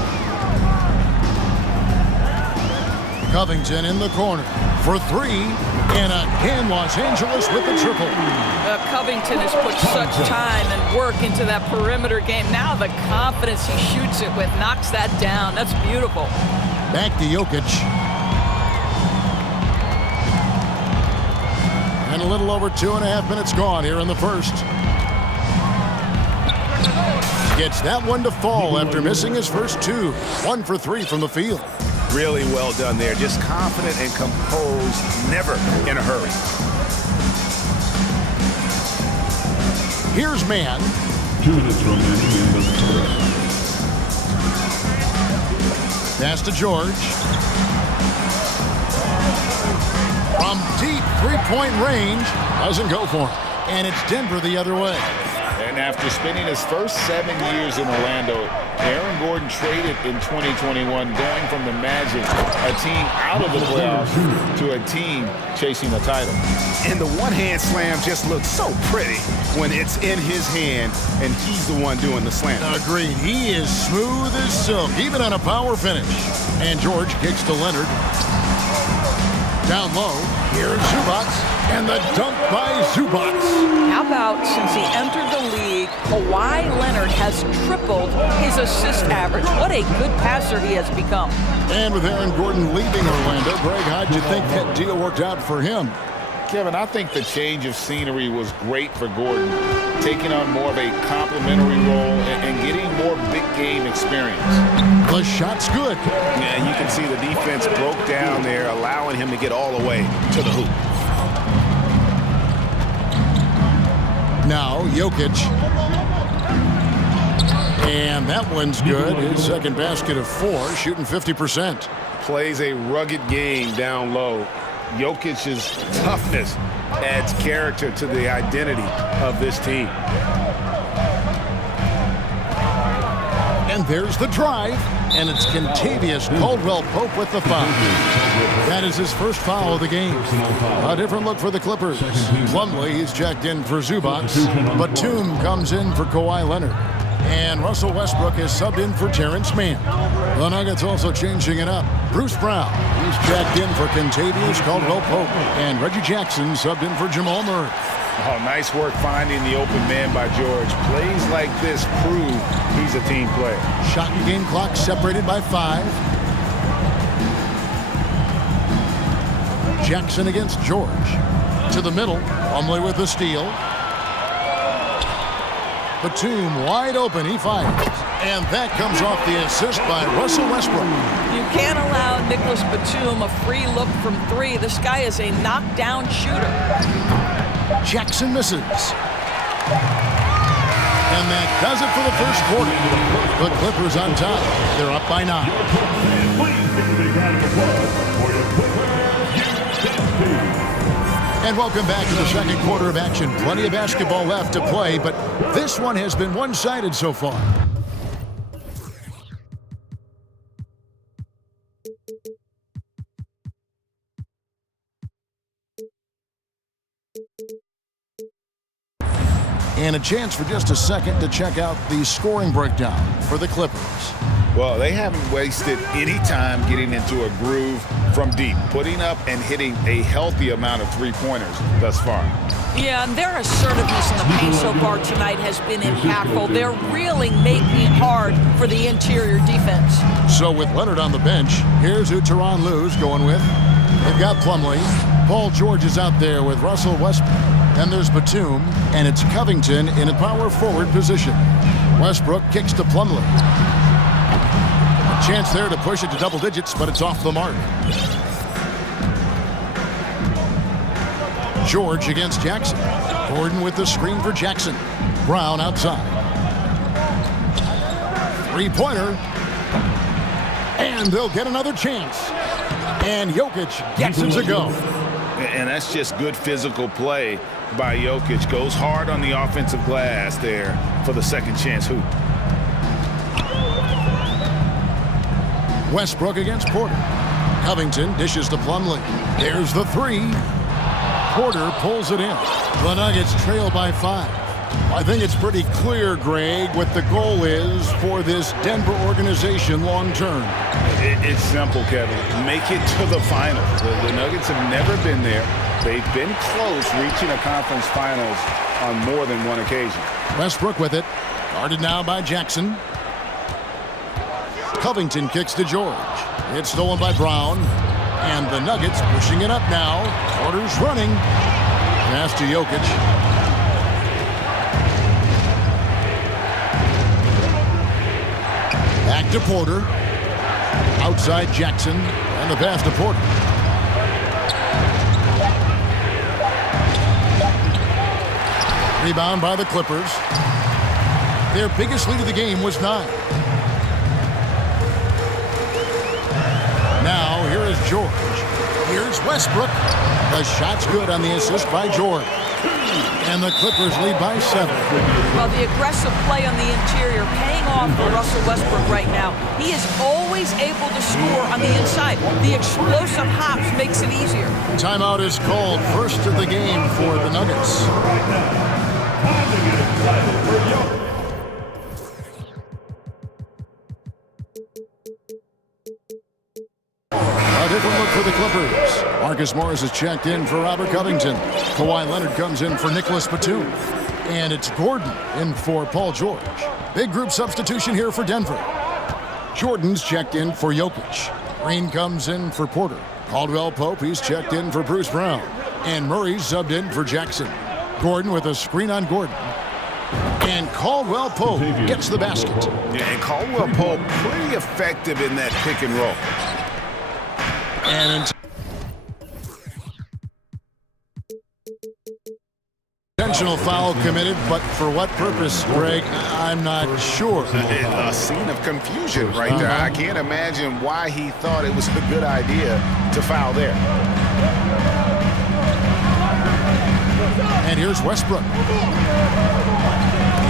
Covington in the corner for 3. And again, Los Angeles with the triple. Covington has put such time and work into that perimeter game. Now the confidence he shoots it with knocks that down. That's beautiful. Back to Jokic. And a little over 2.5 minutes gone here in the first. Gets that one to fall after missing his first 2. 1 for 3 from the field. Really well done there. Just confident and composed, never in a hurry. Here's man. 2 minutes remaining in the first. Pass to George. From deep three-point range. Doesn't go for him. And it's Denver the other way. And after spending his first 7 years in Orlando, Aaron Gordon traded in 2021, going from the Magic, a team out of the playoffs, to a team chasing the title. And the one-hand slam just looks so pretty when it's in his hand, and he's the one doing the slam. Agreed. He is smooth as silk, even on a power finish. And George kicks to Leonard. Down low, here's Zubac, and the dunk by Zubac. How about since he entered the league, Kawhi Leonard has tripled his assist average. What a good passer he has become. And with Aaron Gordon leaving Orlando, Greg, how'd you think that deal worked out for him? Kevin, I think the change of scenery was great for Gordon, taking on more of a complimentary role and getting more big game experience. The shot's good. Yeah, you can see the defense broke down there, allowing him to get all the way to the hoop. Now, Jokic. And that one's good. His second basket of 4, shooting 50%. Plays a rugged game down low. Jokic's toughness adds character to the identity of this team. And there's the drive. And it's Kentavious Caldwell-Pope with the foul. That is his first foul of the game. A different look for the Clippers. Plumlee, he's checked in for Zubac. Batum comes in for Kawhi Leonard. And Russell Westbrook is subbed in for Terrence Mann. The Nuggets also changing it up. Bruce Brown, he's checked in for Kentavious Caldwell-Pope. And Reggie Jackson subbed in for Jamal Murray. Oh, nice work finding the open man by George. Plays like this prove he's a team player. Shot and game clock separated by 5. Jackson against George. To the middle, Plumlee with the steal. Batum wide open, he fires. And that comes off the assist by Russell Westbrook. You can't allow Nicholas Batum a free look from 3. This guy is a knockdown shooter. Jackson misses. And that does it for the first quarter. The Clippers on top. They're up by 9. And welcome back to the second quarter of action. Plenty of basketball left to play, but this one has been one-sided so far. And a chance for just a second to check out the scoring breakdown for the Clippers. Well, they haven't wasted any time getting into a groove from deep, putting up and hitting a healthy amount of three-pointers thus far. Yeah, and their assertiveness in the paint so far tonight has been impactful. They're really making it hard for the interior defense. So with Leonard on the bench, here's who Tyronn Lue's going with. They've got Plumlee. Paul George is out there with Russell Westbrook. Then there's Batum, and it's Covington in a power forward position. Westbrook kicks to Plumlee. A chance there to push it to double digits, but it's off the mark. George against Jackson. Gordon with the screen for Jackson. Brown outside. Three-pointer. And they'll get another chance. And Jokic gets it to go. And that's just good physical play by Jokic. Goes hard on the offensive glass there for the second chance hoop. Westbrook against Porter. Covington dishes to Plumlee. There's the 3. Porter pulls it in. The Nuggets trail by 5. I think it's pretty clear, Greg, what the goal is for this Denver organization long term. It's simple, Kevin. Make it to the finals. The Nuggets have never been there. They've been close reaching a conference finals on more than one occasion. Westbrook with it. Guarded now by Jackson. Covington kicks to George. It's stolen by Brown. And the Nuggets pushing it up now. Porter's running. Pass to Jokic. Back to Porter. Outside Jackson. And the pass to Porter. Rebound by the Clippers. Their biggest lead of the game was 9. Now, here is George. Here's Westbrook. The shot's good on the assist by George. And the Clippers lead by 7. Well, the aggressive play on the interior paying off for Russell Westbrook right now. He is always able to score on the inside. The explosive hops makes it easier. Timeout is called. First of the game for the Nuggets. A different look for the Clippers. Marcus Morris is checked in for Robert Covington. Kawhi Leonard comes in for Nicholas Batum. And it's Gordon in for Paul George. Big group substitution here for Denver. Jordan's checked in for Jokic. Green comes in for Porter. Caldwell-Pope, he's checked in for Bruce Brown. And Murray's subbed in for Jackson. Gordon with a screen on Gordon. And Caldwell-Pope gets the basket. Yeah, and Caldwell-Pope pretty effective in that pick and roll. And intentional foul committed, but for what purpose, Greg? I'm not sure. A scene of confusion right there. I can't imagine why he thought it was a good idea to foul there. And here's Westbrook.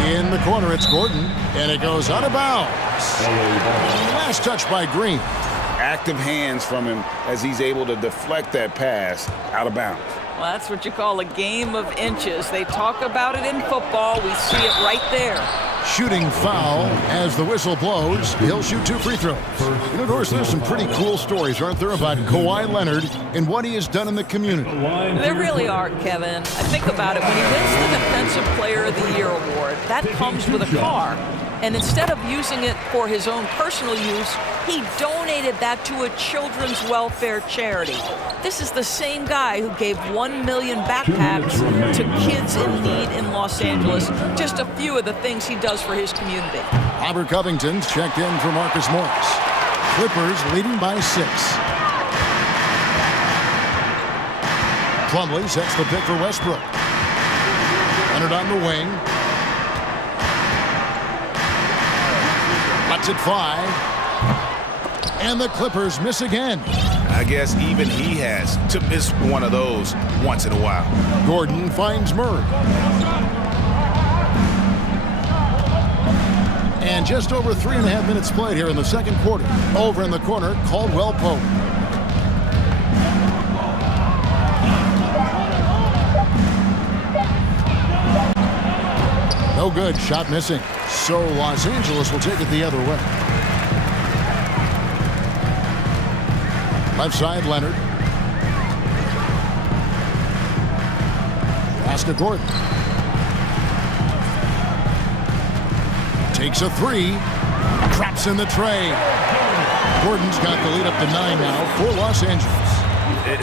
In the corner, it's Gordon, and it goes out of bounds. Last touch by Green. Active hands from him as he's able to deflect that pass out of bounds. Well, that's what you call a game of inches. They talk about it in football. We see it right there. Shooting foul as the whistle blows. He'll shoot 2 free throws. You know, Doris, there's some pretty cool stories, aren't there, about Kawhi Leonard and what he has done in the community? There really are, Kevin. I think about it. When he wins the Defensive Player of the Year award, that comes with a car. And instead of using it for his own personal use, he donated that to a children's welfare charity. This is the same guy who gave 1 million backpacks to kids in need in Los Angeles. Just a few of the things he does for his community. Robert Covington's checked in for Marcus Morris. Clippers leading by 6. Plumlee sets the pick for Westbrook. Leonard on the wing. Lets it fly. And the Clippers miss again. I guess even he has to miss one of those once in a while. Gordon finds Murray. And just over 3.5 minutes played here in the second quarter. Over in the corner, Caldwell Pope. No good, shot missing. So Los Angeles will take it the other way. Left side, Leonard. Pass to Gordon. Takes a 3. Traps in the tray. Gordon's got the lead up to 9 now for Los Angeles.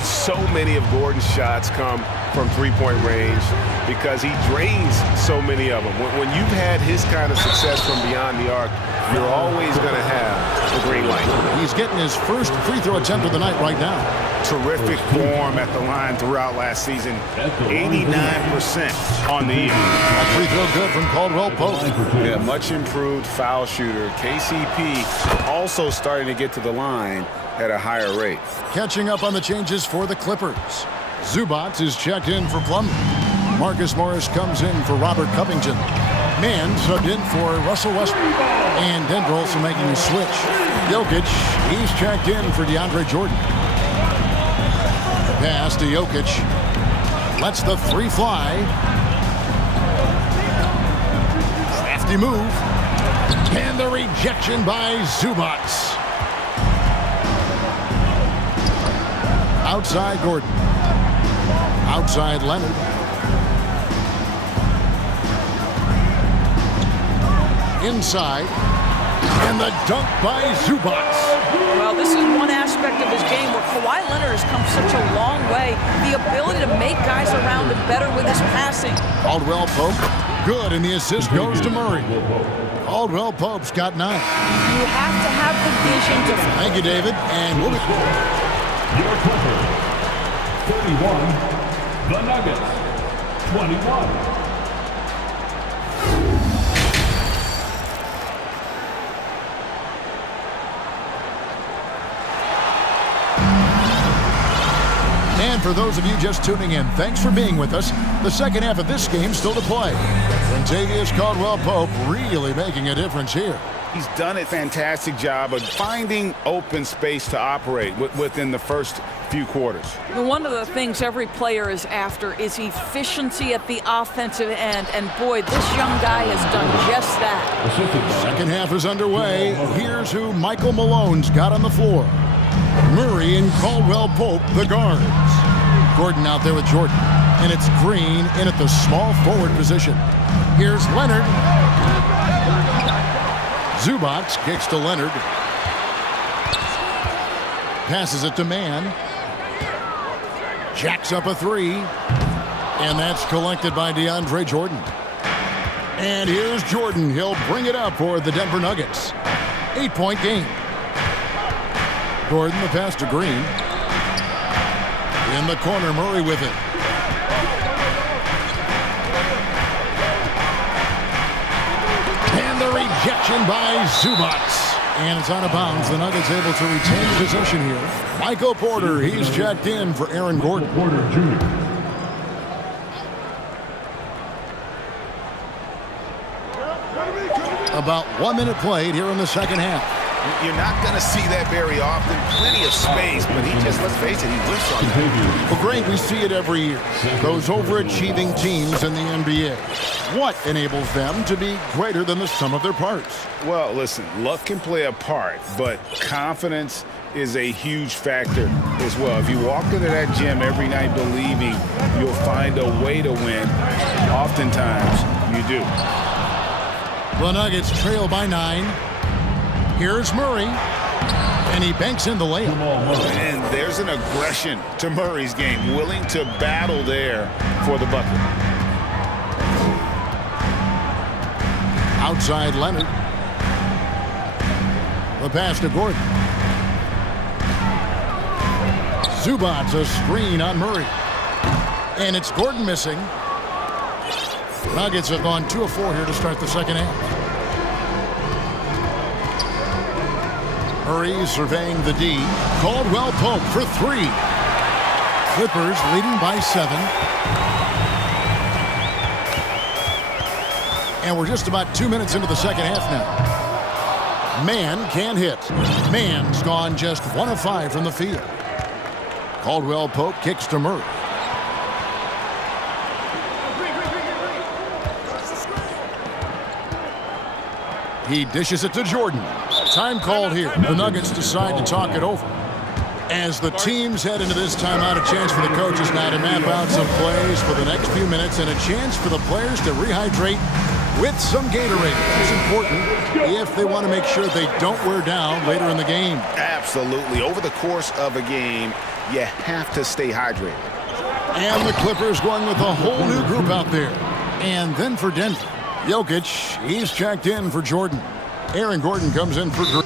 So many of Gordon's shots come from three-point range because he drains so many of them. When you've had his kind of success from beyond the arc, you're always going to have the green light. He's getting his first free throw attempt of the night right now. Terrific form at the line throughout last season. 89% on the year. A free throw good from Caldwell Pope. Yeah, much improved foul shooter. KCP also starting to get to the line at a higher rate. Catching up on the changes for the Clippers. Zubac is checked in for Plumlee. Marcus Morris comes in for Robert Covington. Mann subbed in for Russell Westbrook. And Denver also making a switch. Jokic, he's checked in for DeAndre Jordan. The pass to Jokic. Lets the 3 fly. Crafty move. And the rejection by Zubac. Outside Gordon. Outside Leonard. Inside. And the dunk by Zubac. Well, this is one aspect of his game where Kawhi Leonard has come such a long way. The ability to make guys around him better with his passing. Caldwell Pope, good, and the assist goes to Murray. Caldwell Pope's got 9. You have to have the vision to... Thank you, David, and we'll be... Your Clippers, 31, the Nuggets, 21. And for those of you just tuning in, thanks for being with us. The second half of this game still to play. Contavious Caldwell Pope really making a difference here. He's done a fantastic job of finding open space to operate within the first few quarters. One of the things every player is after is efficiency at the offensive end. And boy, this young guy has done just that. Second half is underway. Here's who Michael Malone's got on the floor. Murray and Caldwell Pope, the guards. Gordon out there with Jordan. And it's Green in at the small forward position. Here's Leonard. Zubac kicks to Leonard. Passes it to Mann. Jacks up a 3. And that's collected by DeAndre Jordan. And here's Jordan. He'll bring it up for the Denver Nuggets. 8-point game. Gordon, the pass to Green. In the corner, Murray with it. And the rejection by Zubac. And it's out of bounds. The Nuggets able to retain possession here. Michael Porter, he's checked in for Aaron Gordon. Porter Jr. About 1 minute played here in the second half. You're not going to see that very often. Plenty of space, but he just, let's face it, he whiffs on that. Well, Greg, we see it every year. Those overachieving teams in the NBA. What enables them to be greater than the sum of their parts? Well, listen, luck can play a part, but confidence is a huge factor as well. If you walk into that gym every night believing you'll find a way to win, oftentimes you do. The Nuggets trail by 9. Here's Murray, and he banks in the layup. And there's an aggression to Murray's game, willing to battle there for the bucket. Outside Leonard. The pass to Gordon. Zubac's a screen on Murray. And it's Gordon missing. Nuggets have gone 2 of 4 here to start the second half. Murray surveying the D. Caldwell Pope for 3. Clippers leading by 7. And we're just about 2 minutes into the second half now. Mann can't hit. Mann's gone just 1 of 5 from the field. Caldwell Pope kicks to Murray. He dishes it to Jordan. Time called here. The Nuggets decide to talk it over. As the teams head into this timeout, a chance for the coaches now to map out some plays for the next few minutes and a chance for the players to rehydrate with some Gatorade. It's important if they want to make sure they don't wear down later in the game. Absolutely. Over the course of a game, you have to stay hydrated. And the Clippers going with a whole new group out there. And then for Denver, Jokic, he's checked in for Jordan. Aaron Gordon comes in for Green.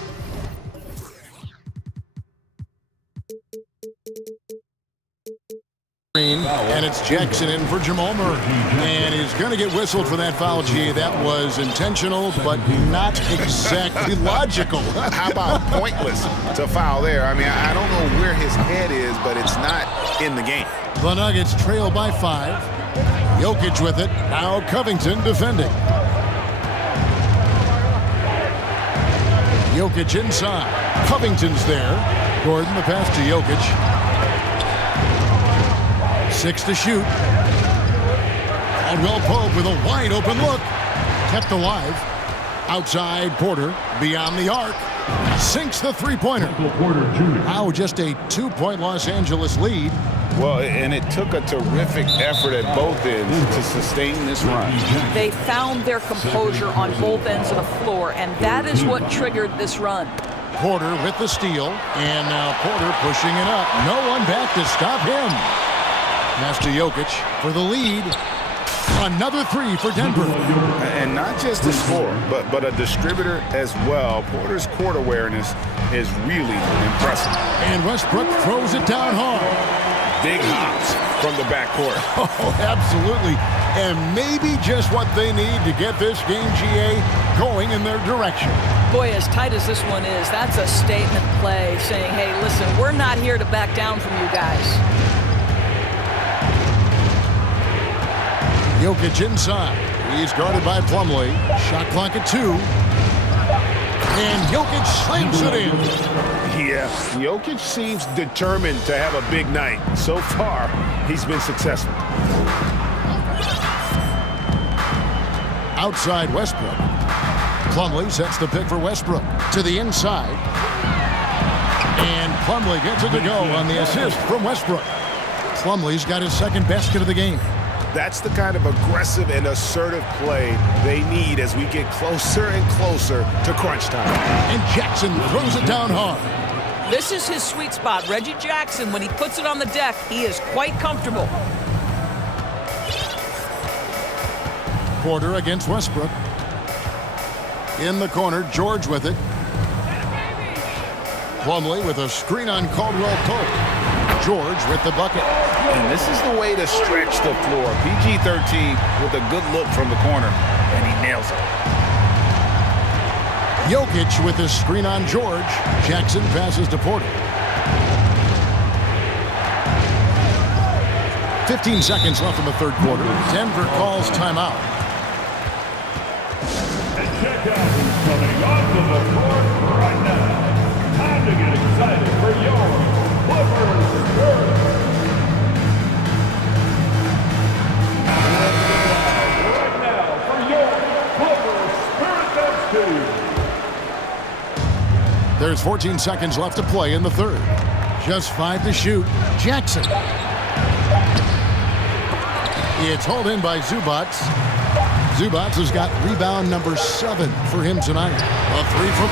And it's Jackson in for Jamal Murray. And he's going to get whistled for that foul. Gee, that was intentional, but not exactly logical. How about pointless to foul there? I mean, I don't know where his head is, but it's not in the game. The Nuggets trail by 5. Jokic with it. Now Covington defending. Jokic inside. Covington's there. Gordon the pass to Jokic. 6 to shoot. Caldwell Pope with a wide open look. Kept alive. Outside Porter. Beyond the arc. Sinks the three-pointer. Now just a 2-point Los Angeles lead. Well, and it took a terrific effort at both ends to sustain this run. They found their composure on both ends of the floor, and that is what triggered this run. Porter with the steal, and now Porter pushing it up. No one back to stop him. Pass to Jokic for the lead. Another 3 for Denver. And not just a scorer, but a distributor as well. Porter's court awareness is really impressive. And Westbrook throws it down hard. Big hops from the backcourt. Oh, absolutely. And maybe just what they need to get this game, GA, going in their direction. Boy, as tight as this one is, that's a statement play saying, hey, listen, we're not here to back down from you guys. Jokic inside. He's guarded by Plumlee. Shot clock at 2. And Jokic slams it in. Yeah, Jokic seems determined to have a big night. So far, he's been successful. Outside Westbrook. Plumlee sets the pick for Westbrook. To the inside. And Plumlee gets it to go on the assist from Westbrook. Plumlee's got his second basket of the game. That's the kind of aggressive and assertive play they need as we get closer and closer to crunch time. And Jackson throws it down hard. This is his sweet spot. Reggie Jackson, when he puts it on the deck, he is quite comfortable. Porter against Westbrook. In the corner, George with it. Plumlee with a screen on Caldwell Pope. George with the bucket. And this is the way to stretch the floor. PG-13 with a good look from the corner, and he nails it. Jokic with his screen on George. Jackson passes to Porter. 15 seconds left in the third quarter. Denver calls timeout. And check out Coming onto the court right now. Time to get excited for your Clippers Spurs. Right now for your Clippers Spurs team. There's 14 seconds left to play in the third. Just 5 to shoot. Jackson. It's hauled in by Zubats. Zubats has got rebound number 7 for him tonight. A 3 from...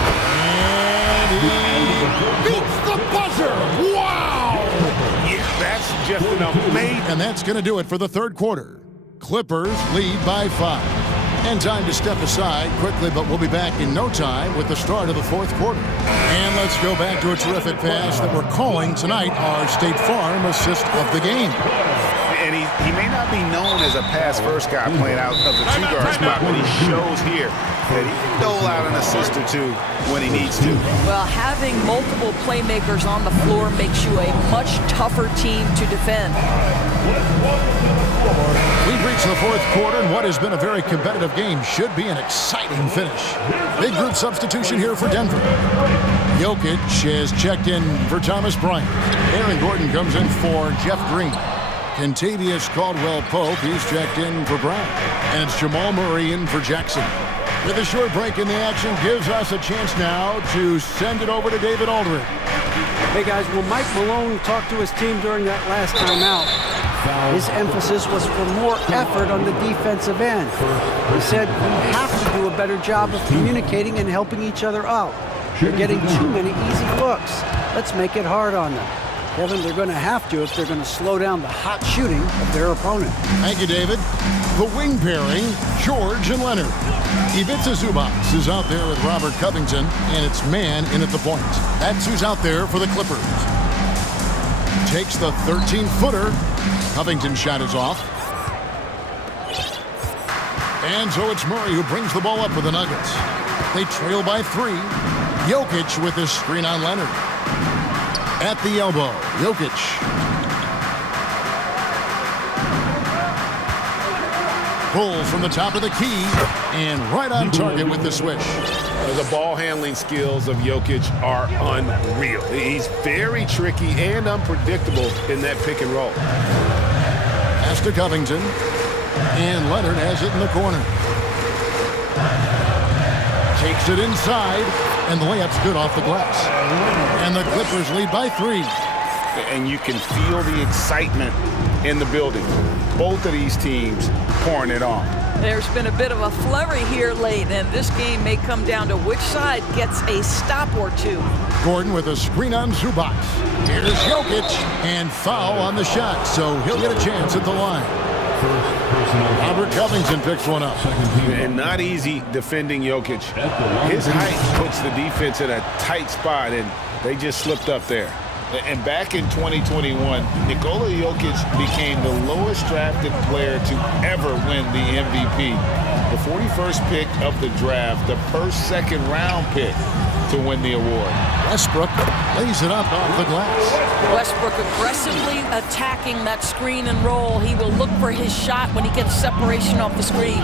And he beats the buzzer! Wow! Yeah, that's just an amazing... And that's going to do it for the third quarter. Clippers lead by 5. And time to step aside quickly, but we'll be back in no time with the start of the fourth quarter. And let's go back to a terrific pass that we're calling tonight our State Farm assist of the game. And he may not be known as a pass-first guy playing out of the two-guard spot, but he shows here that he can dole out an assist or two when he needs to. Well, having multiple playmakers on the floor makes you a much tougher team to defend. We've reached the fourth quarter, and what has been a very competitive game should be an exciting finish. Big group substitution here for Denver. Jokic has checked in for Thomas Bryant. Aaron Gordon comes in for Jeff Green. Kentavious Caldwell-Pope, he's checked in for Brown. And it's Jamal Murray in for Jackson. With a short break in the action, gives us a chance now to send it over to David Aldridge. Hey guys, when Mike Malone talked to his team during that last timeout, his emphasis was for more effort on the defensive end. He said we have to do a better job of communicating and helping each other out. They're getting too many easy looks. Let's make it hard on them. Kevin, they're going to have to if they're going to slow down the hot shooting of their opponent. Thank you, David. The wing pairing, George and Leonard. Ivica Zubac is out there with Robert Covington, and it's man in at the point. That's who's out there for the Clippers. Takes the 13-footer. Covington's shot is off. And so it's Murray who brings the ball up with the Nuggets. They trail by 3. Jokic with his screen on Leonard. At the elbow, Jokic. Pulls from the top of the key, and right on target with the swish. The ball handling skills of Jokic are unreal. He's very tricky and unpredictable in that pick and roll. Pass to Covington, and Leonard has it in the corner. Takes it inside, and the layup's good off the glass. And the Clippers lead by 3. And you can feel the excitement in the building. Both of these teams pouring it on. There's been a bit of a flurry here late, and this game may come down to which side gets a stop or two. Gordon with a screen on Zubac. Here's Jokic, and foul on the shot, so he'll get a chance at the line. Robert Covington picks one up. And not easy defending Jokic. His height puts the defense in a tight spot, and they just slipped up there. And back in 2021, Nikola Jokic became the lowest drafted player to ever win the MVP. The 41st pick of the draft, the first second-round pick to win the award. Westbrook lays it up off the glass. Westbrook aggressively attacking that screen and roll. He will look for his shot when he gets separation off the screen.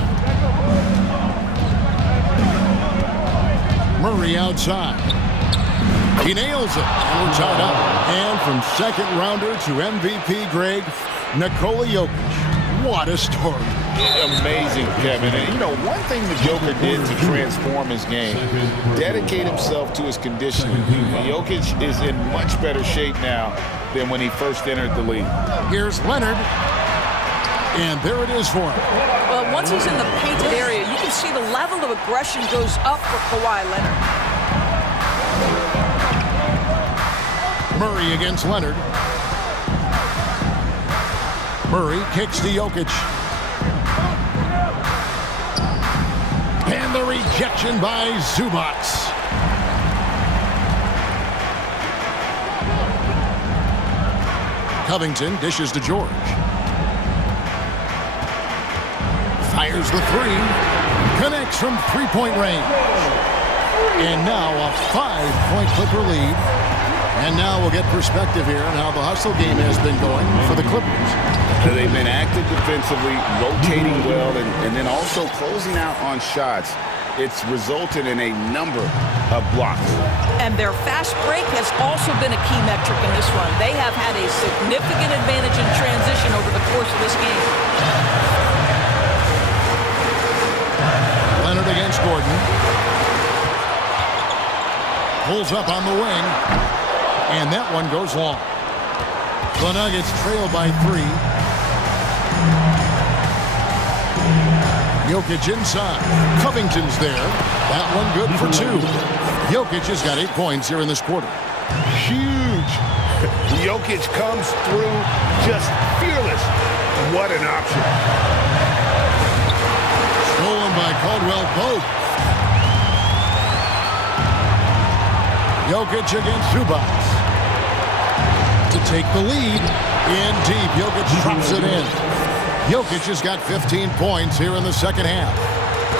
Murray outside. He nails it, and we're tied up. And from second rounder to MVP Greg, Nikola Jokic. What a story. Amazing, Kevin. And, you know, one thing the Joker did to transform his game, dedicate himself to his conditioning. Jokic is in much better shape now than when he first entered the league. Here's Leonard. And there it is for him. Well, once he's in the painted area, you can see the level of aggression goes up for Kawhi Leonard. Murray against Leonard. Murray kicks to Jokic. And the rejection by Zubac. Covington dishes to George. Fires the 3. Connects from three-point range. And now a 5-point Clipper lead. And now we'll get perspective here on how the hustle game has been going for the Clippers. They've been active defensively, rotating well, and then also closing out on shots. It's resulted in a number of blocks. And their fast break has also been a key metric in this run. They have had a significant advantage in transition over the course of this game. Leonard against Gordon. Pulls up on the wing. And that one goes long. The Nuggets trail by 3. Jokic inside. Covington's there. That one good for 2. Jokic has got 8 points here in this quarter. Huge. Jokic comes through just fearless. What an option. Stolen by Caldwell Pope. Jokic against Zubac. To take the lead. In deep. Jokic drops it in. Jokic has got 15 points here in the second half.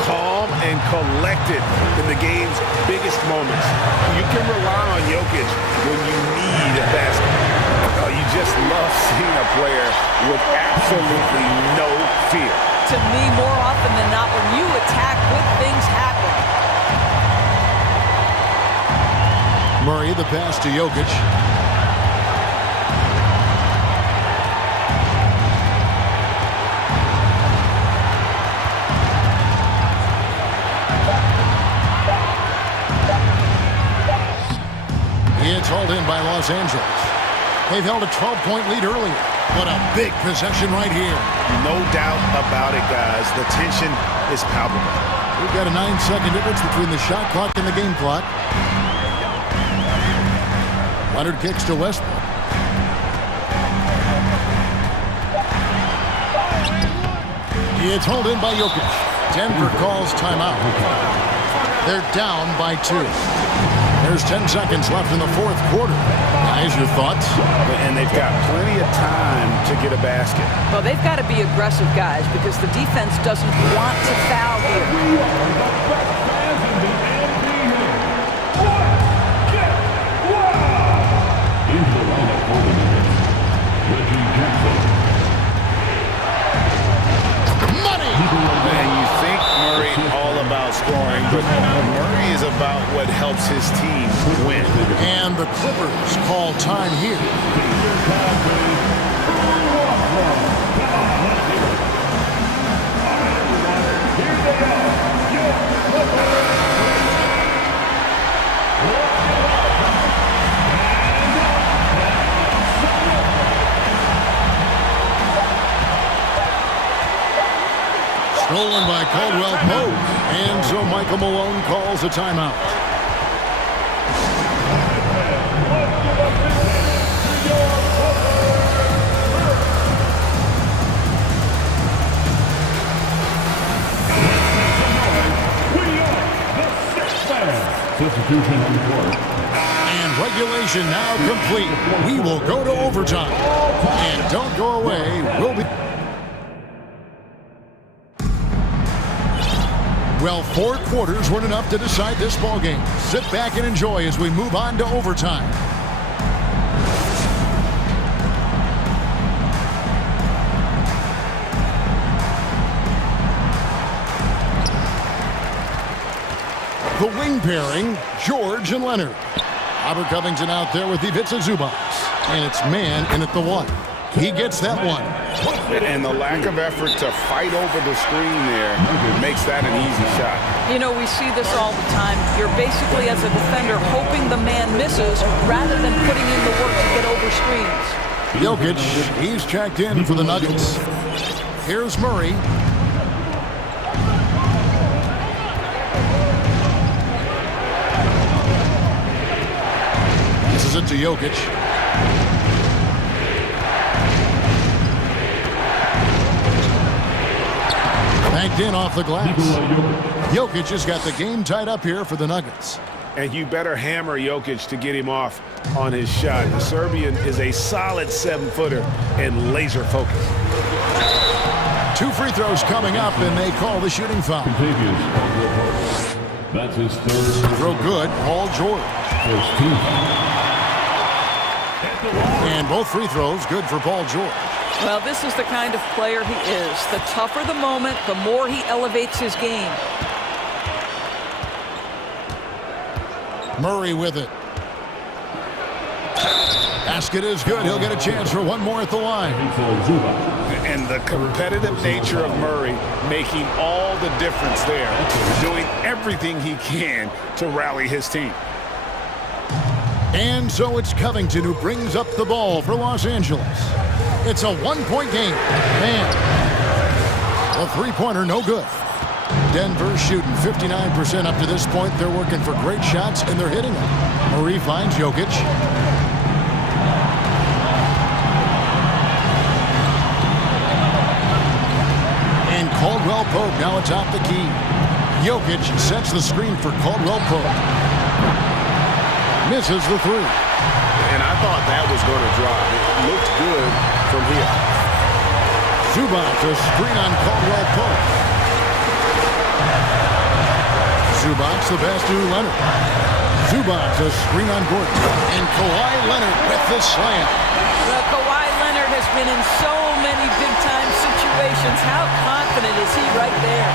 Calm and collected in the game's biggest moments. You can rely on Jokic when you need a basket. You just love seeing a player with absolutely no fear. To me, more often than not, when you attack, good things happen. Murray, the pass to Jokic. It's hauled in by Los Angeles. They've held a 12-point lead earlier. What a big possession right here. No doubt about it, guys. The tension is palpable. We've got a 9-second difference between the shot clock and the game clock. Leonard kicks to Westbrook. It's hauled in by Jokic. Denver calls timeout. They're down by 2. There's 10 seconds left in the fourth quarter. Guys, your thoughts? And they've got plenty of time to get a basket. Well, they've got to be aggressive, guys, because the defense doesn't want to foul here. Money! And you think Murray all about scoring, but Murray is about what helps his team win. And the Clippers call time here. Stolen by Caldwell Pope. And so Michael Malone calls a timeout. And regulation now complete. We will go to overtime. And don't go away. We'll be... Well, 4 quarters weren't enough to decide this ballgame. Sit back and enjoy as we move on to overtime. The wing pairing, George and Leonard. Robert Covington out there with Ivica Zubac. And it's man in at the 1. He gets that one. And the lack of effort to fight over the screen there makes that an easy shot. You know, we see this all the time. You're basically, as a defender, hoping the man misses rather than putting in the work to get over screens. Jokic, he's checked in for the Nuggets. Here's Murray. This is it to Jokic. Banked in off the glass. Jokic has got the game tied up here for the Nuggets. And you better hammer Jokic to get him off on his shot. The Serbian is a solid 7-footer and laser focused. 2 free throws coming up, and they call the shooting foul. That's his third. Throw good, Paul George. And both free throws good for Paul George. Well, this is the kind of player he is. The tougher the moment, the more he elevates his game. Murray with it. Basket is good. He'll get a chance for one more at the line. And the competitive nature of Murray making all the difference there, doing everything he can to rally his team. And so it's Covington who brings up the ball for Los Angeles. It's a one-point game. Man, a three-pointer, no good. Denver shooting 59% up to this point. They're working for great shots, and they're hitting them. Murray finds Jokic. And Caldwell Pope now atop the key. Jokic sets the screen for Caldwell Pope. Misses the three. And I thought that was going to drop. It looked good from here. Zubac, a screen on Caldwell Pope. Zubac the pass to Leonard. Zubac a screen on Gordon. And Kawhi Leonard with the slam. Well, Kawhi Leonard has been in so many big-time situations. How confident is he right there?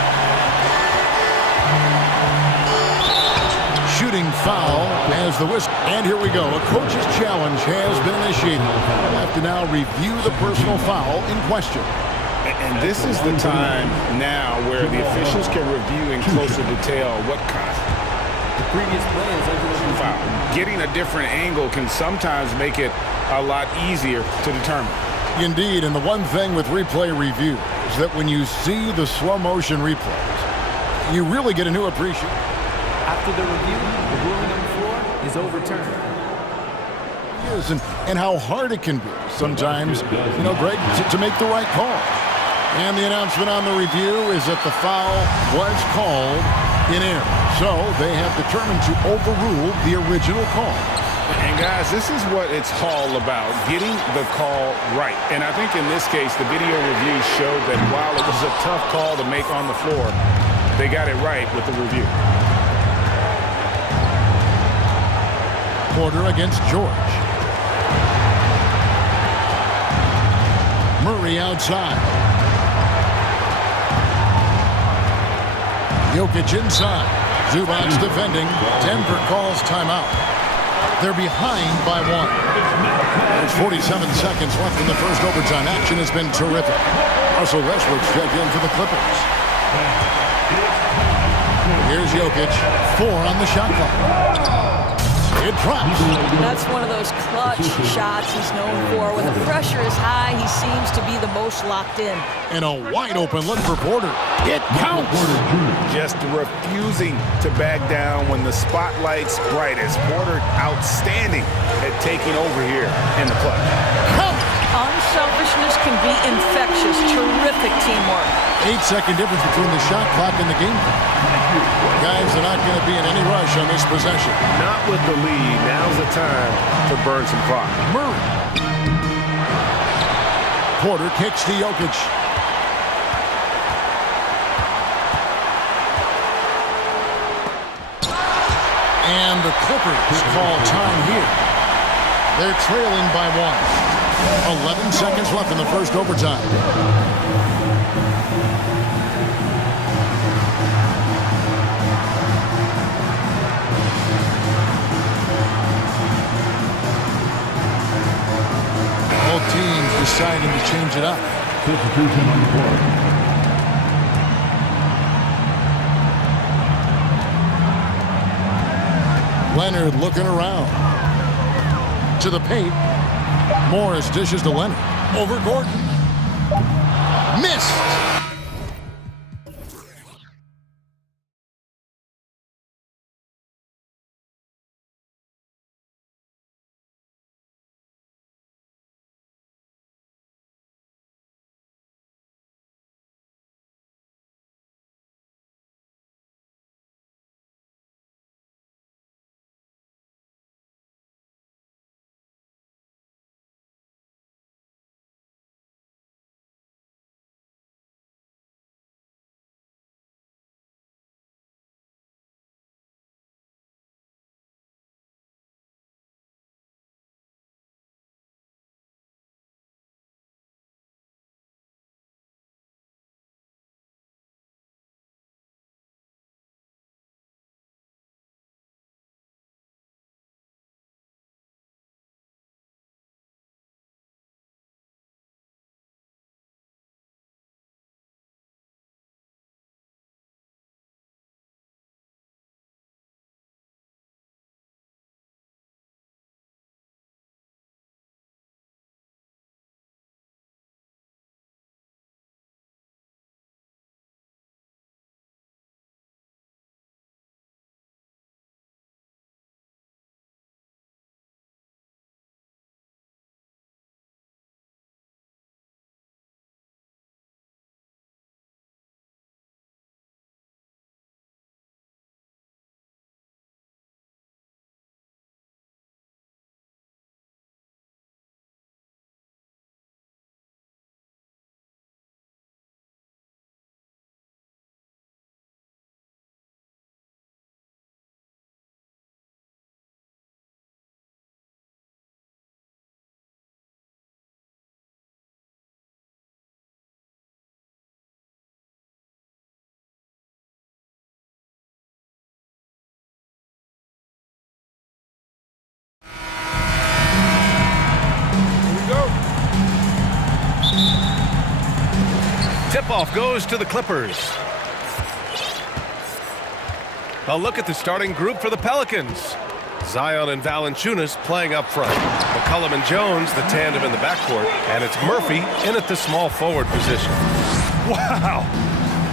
Shooting foul as the whistle. And here we go. A coach's challenge has been initiated. We'll have to now review the personal foul in question. And this is the time now where the officials can review in closer detail what The previous play is foul. Getting a different angle can sometimes make it a lot easier to determine. Indeed, and the one thing with replay review is that when you see the slow motion replays, you really get a new appreciation. After the review, the ruling on the floor is overturned. And how hard it can be sometimes, Greg, to make the right call. And the announcement on the review is that the foul was called in error. So they have determined to overrule the original call. And guys, this is what it's all about, getting the call right. And I think in this case, the video review showed that while it was a tough call to make on the floor, they got it right with the review. Porter against George. Murray outside. Jokic inside. Zubac's defending. Denver calls timeout. They're behind by one. There's 47 seconds left in the first overtime. Action has been terrific. Russell Westbrook's checked in for the Clippers. Here's Jokic. 4 on the shot clock. It drops. That's one of those clutch shots he's known for. When the pressure is high, he seems to be the most locked in. And a wide open look for Porter. It counts. Just refusing to back down when the spotlight's brightest. Porter outstanding at taking over here in the clutch. Unselfishness can be infectious. Terrific teamwork. 8-second difference between the shot clock and the game clock. Guys are not going to be in any rush on this possession. Not with the lead. Now's the time to burn some clock. Murray. Porter kicks to Jokic. And the Clippers call time here. They're trailing by 1. 11 seconds left in the first overtime. Both teams deciding to change it up. Substitution on the court. Leonard looking around. To the paint. Morris dishes to Leonard. Over Gordon. Missed. tip-off goes to the Clippers. A look at the starting group for the Pelicans. Zion and Valanciunas playing up front. McCollum and Jones, the tandem in the backcourt. And it's Murphy in at the small forward position. Wow.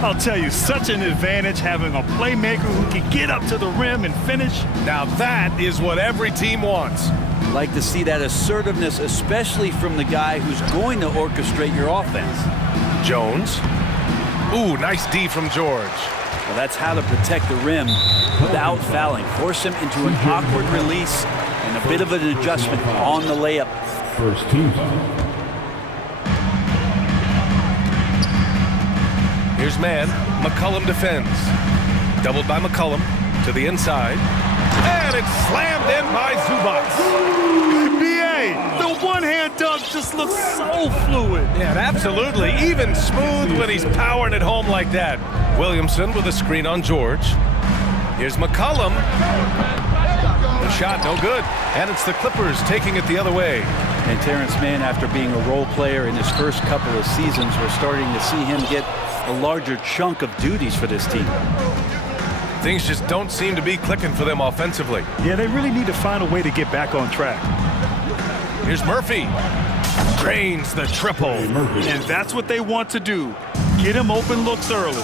I'll tell you, such an advantage having a playmaker who can get up to the rim and finish. Now that is what every team wants. Like to see that assertiveness, especially from the guy who's going to orchestrate your offense. Jones. Ooh, nice D from George. Well, that's how to protect the rim without fouling. Force him into an awkward release and a bit of an adjustment on the layup. First team foul. Here's man. McCollum defends. Doubled by McCollum to the inside. And it's slammed in by Zubac. B.A., the one-hand dunk just looks so fluid. Yeah, absolutely. Even smooth when he's powering it home like that. Williamson with a screen on George. Here's McCollum. The shot no good. And it's the Clippers taking it the other way. And Terrence Mann, after being a role player in his first couple of seasons, we're starting to see him get a larger chunk of duties for this team. Things just don't seem to be clicking for them offensively. Yeah, they really need to find a way to get back on track. Here's Murphy. Drains the triple. And that's what they want to do. Get him open looks early.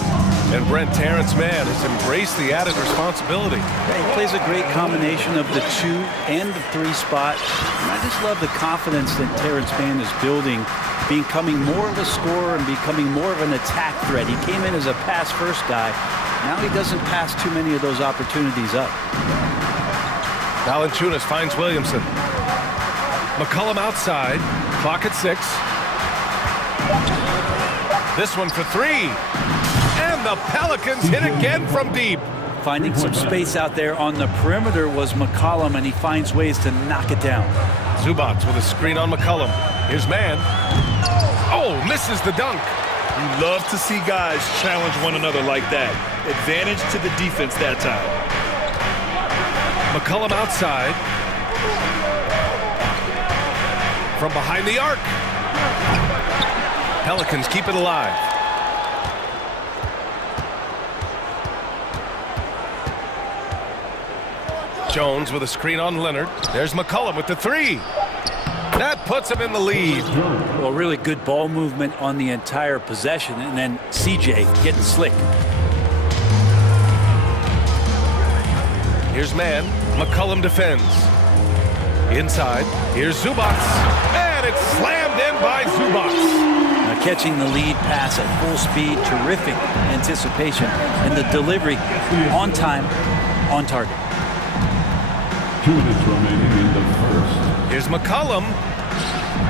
And Brent Terrence Mann has embraced the added responsibility. Yeah, he plays a great combination of the 2 and the 3 spot. And I just love the confidence that Terrence Mann is building, becoming more of a scorer and becoming more of an attack threat. He came in as a pass-first guy. Now he doesn't pass too many of those opportunities up. Valanciunas finds Williamson. McCollum outside. Clock at 6. This one for 3. And the Pelicans hit again from deep. Finding some space out there on the perimeter was McCollum, and he finds ways to knock it down. Zubac with a screen on McCollum. Here's man. Oh, misses the dunk. You love to see guys challenge one another like that. Advantage to the defense that time. McCollum outside. From behind the arc. Pelicans keep it alive. Jones with a screen on Leonard. There's McCollum with the 3. That puts him in the lead. Well, really good ball movement on the entire possession, and then CJ getting slick. Here's man. McCollum defends. Inside. Here's Zubac. And it's slammed in by Zubac. Now catching the lead pass at full speed, terrific anticipation, and the delivery on time, on target. 2 minutes remaining in the first. Here's McCollum.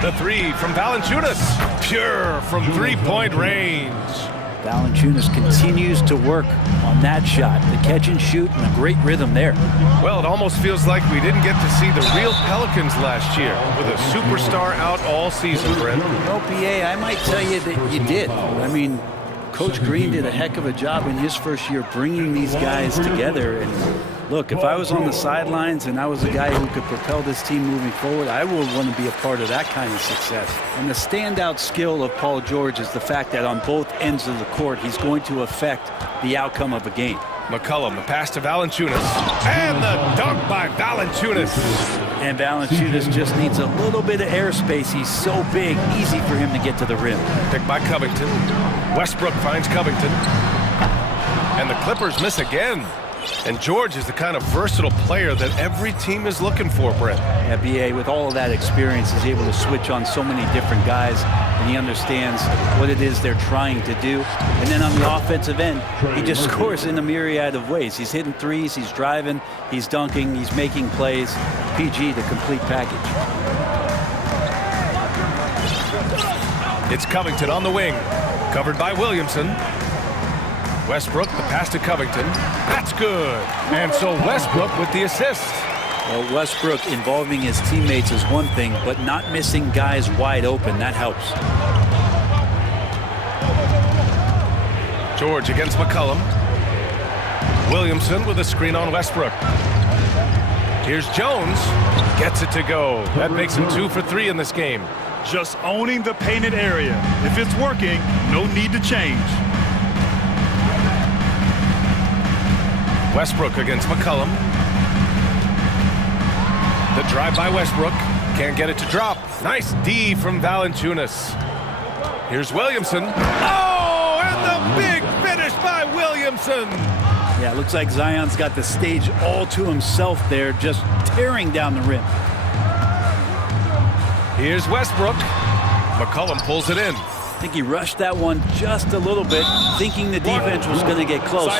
The 3 from Valanciunas. Pure from three-point range. Valanciunas continues to work on that shot. The catch and shoot and a great rhythm there. Well, it almost feels like we didn't get to see the real Pelicans last year with a superstar out all season, Brent. Well, PA, I might tell you that you did. I mean, Coach Green did a heck of a job in his first year bringing these guys together. And look, if I was on the sidelines and I was a guy who could propel this team moving forward, I would want to be a part of that kind of success. And the standout skill of Paul George is the fact that on both ends of the court, he's going to affect the outcome of a game. McCollum, the pass to Valanciunas. And the dunk by Valanciunas. And Valanciunas just needs a little bit of airspace. He's so big, easy for him to get to the rim. Picked by Covington. Westbrook finds Covington. And the Clippers miss again. And George is the kind of versatile player that every team is looking for, Brett. Yeah, B.A., with all of that experience, he's able to switch on so many different guys, and he understands what it is they're trying to do. And then on the offensive end, he just scores in a myriad of ways. He's hitting threes, he's driving, he's dunking, he's making plays. PG, the complete package. It's Covington on the wing, covered by Williamson. Westbrook, the pass to Covington. That's good. And so Westbrook with the assist. Well, Westbrook involving his teammates is one thing, but not missing guys wide open, that helps. George against McCollum. Williamson with a screen on Westbrook. Here's Jones. Gets it to go. That makes him 2 for 3 in this game. just owning the painted area. If it's working, no need to change. Westbrook against McCollum. The drive by Westbrook. Can't get it to drop. Nice D from Valanciunas. Here's Williamson. Oh, and the big finish by Williamson. Yeah, it looks like Zion's got the stage all to himself there, just tearing down the rim. Here's Westbrook. McCollum pulls it in. I think he rushed that one just a little bit, thinking the defense was going to get close.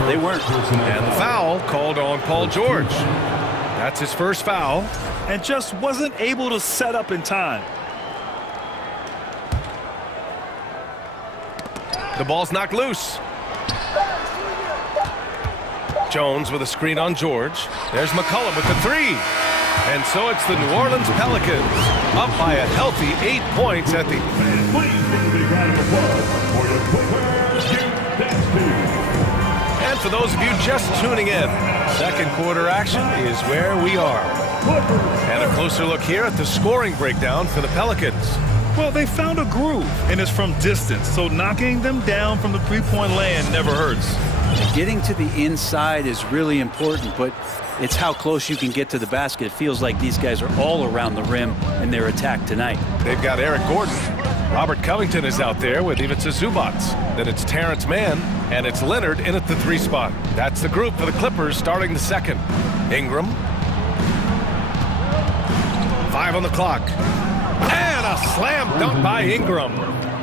They weren't. And the foul called on Paul George. That's his first foul. And just wasn't able to set up in time. The ball's knocked loose. Jones with a screen on George. There's McCollum with the three. And so it's the New Orleans Pelicans up by a healthy 8 points at the... And for those of you just tuning in, second quarter action is where we are. And a closer look here at the scoring breakdown for the Pelicans. Well, they found a groove, and it's from distance, so knocking them down from the three-point land never hurts. Getting to the inside is really important, but it's how close you can get to the basket. It feels like these guys are all around the rim in their attack tonight. They've got Eric Gordon. Robert Covington is out there with Ivica Zubac. Then it's Terrence Mann, and it's Leonard in at the three spot. That's the group for the Clippers starting the second. Ingram. 5 on the clock. And a slam dunk by Ingram.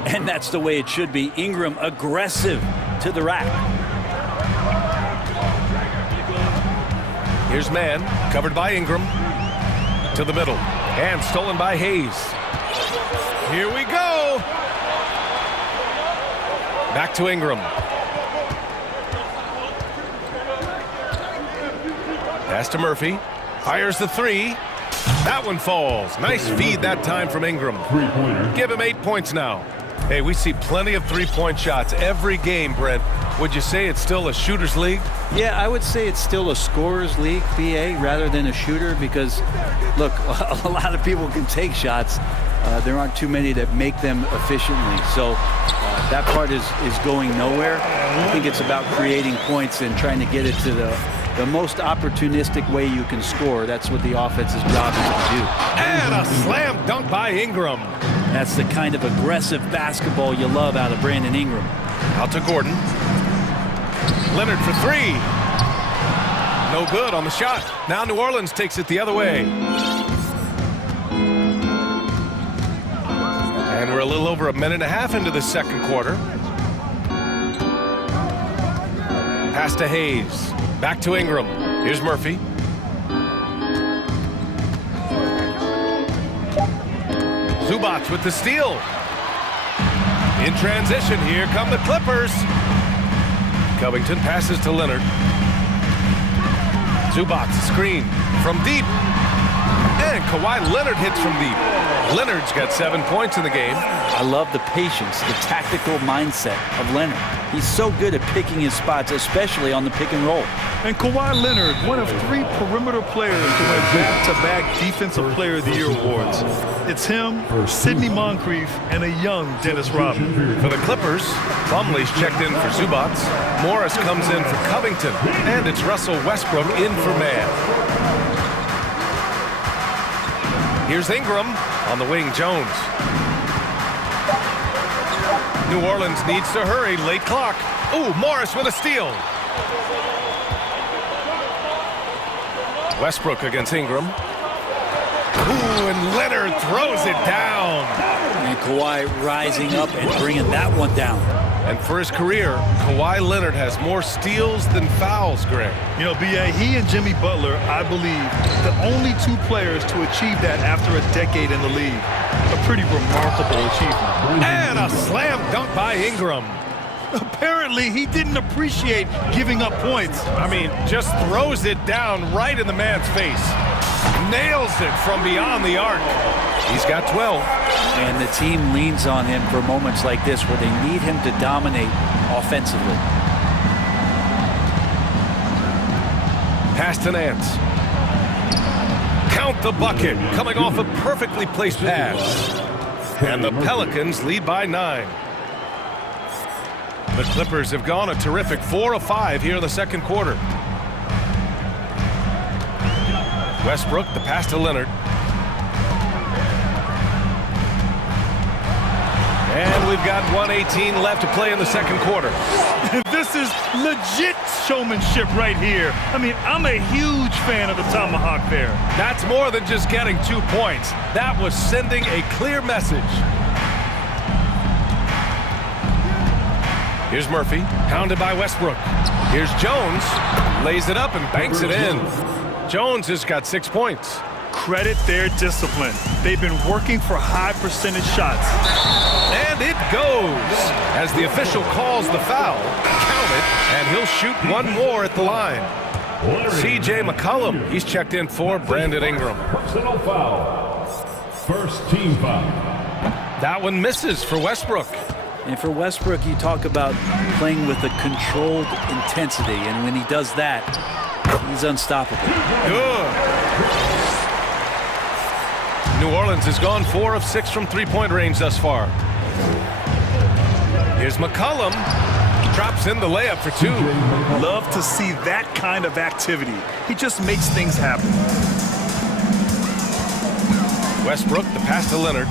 And that's the way it should be. Ingram aggressive to the rack. Here's Mann, covered by Ingram. To the middle. And stolen by Hayes. Here we go. Back to Ingram. Pass to Murphy. Fires the three. That one falls. Nice feed that time from Ingram. Give him 8 points now. Hey, we see plenty of three-point shots every game, Brent. Would you say it's still a shooter's league? Yeah, I would say it's still a scorer's league, BA, rather than a shooter because, look, a lot of people can take shots. There aren't too many that make them efficiently. So that part is going nowhere. I think it's about creating points and trying to get it to the most opportunistic way you can score. That's what the offense's job is to do. And a slam dunk by Ingram. That's the kind of aggressive basketball you love out of Brandon Ingram. Out to Gordon. Leonard for three. No good on the shot. Now New Orleans takes it the other way. And we're a little over a minute and a half into the second quarter. Pass to Hayes. Back to Ingram. Here's Murphy. Zubac with the steal. In transition, here come the Clippers. Covington passes to Leonard. Zubac screen from deep. And Kawhi Leonard hits from deep. Leonard's got 7 points in the game. I love the patience, the tactical mindset of Leonard. He's so good at picking his spots, especially on the pick and roll. And Kawhi Leonard, one of 3 perimeter players to win back-to-back Defensive Player of the Year awards. It's him, Sidney Moncrief, and a young Dennis Rodman. For the Clippers, Plumlee's checked in for Zubac. Morris comes in for Covington. And it's Russell Westbrook in for Mann. Here's Ingram on the wing, Jones. New Orleans needs to hurry, late clock. Ooh, Morris with a steal. Westbrook against Ingram. Ooh, and Leonard throws it down. And Kawhi rising up and bringing that one down. And for his career, Kawhi Leonard has more steals than fouls, Greg. You know, B.A., he and Jimmy Butler, I believe, the only 2 players to achieve that after a decade in the league. A pretty remarkable achievement. And a slam dunk by Ingram. Apparently, he didn't appreciate giving up points. I mean, just throws it down right in the man's face. Nails it from beyond the arc. He's got 12. And the team leans on him for moments like this where they need him to dominate offensively. Pass to Nance. Count the bucket. Coming off a perfectly placed pass. And the Pelicans lead by 9. The Clippers have gone a terrific 4 of 5 here in the second quarter. Westbrook, the pass to Leonard. And we've got 1:18 left to play in the second quarter. This is legit showmanship right here. I mean, I'm a huge fan of the tomahawk there. That's more than just getting 2 points. That was sending a clear message. Here's Murphy, hounded by Westbrook. Here's Jones, lays it up and banks it in. Jones has got 6 points. Credit their discipline. They've been working for high percentage shots. And it goes. As the official calls the foul, count it, and he'll shoot one more at the line. C.J. McCollum, he's checked in for Brandon Ingram. Personal foul. First team foul. That one misses for Westbrook. And for Westbrook, you talk about playing with a controlled intensity, and when he does that, he's unstoppable. Good. New Orleans has gone 4 of 6 from three-point range thus far. Here's McCollum. Drops in the layup for 2. Love to see that kind of activity. He just makes things happen. Westbrook, the pass to Leonard.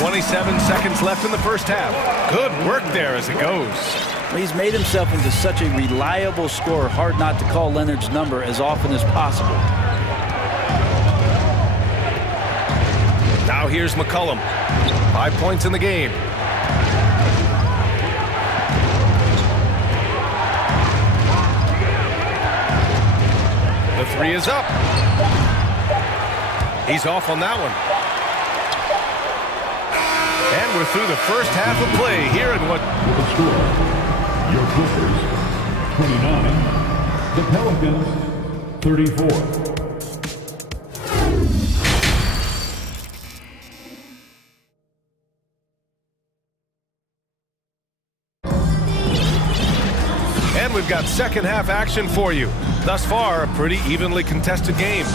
"27 seconds left in the first half. Good work there as it goes. Well, he's made himself into such a reliable scorer, hard not to call Leonard's number as often as possible. Now here's McCollum. 5 points in the game. The 3 is up. He's off on that one. And we're through the first half of play here in what... The score, your Clippers, 29. The Pelicans, 34. And we've got second half action for you. Thus far, a pretty evenly contested game.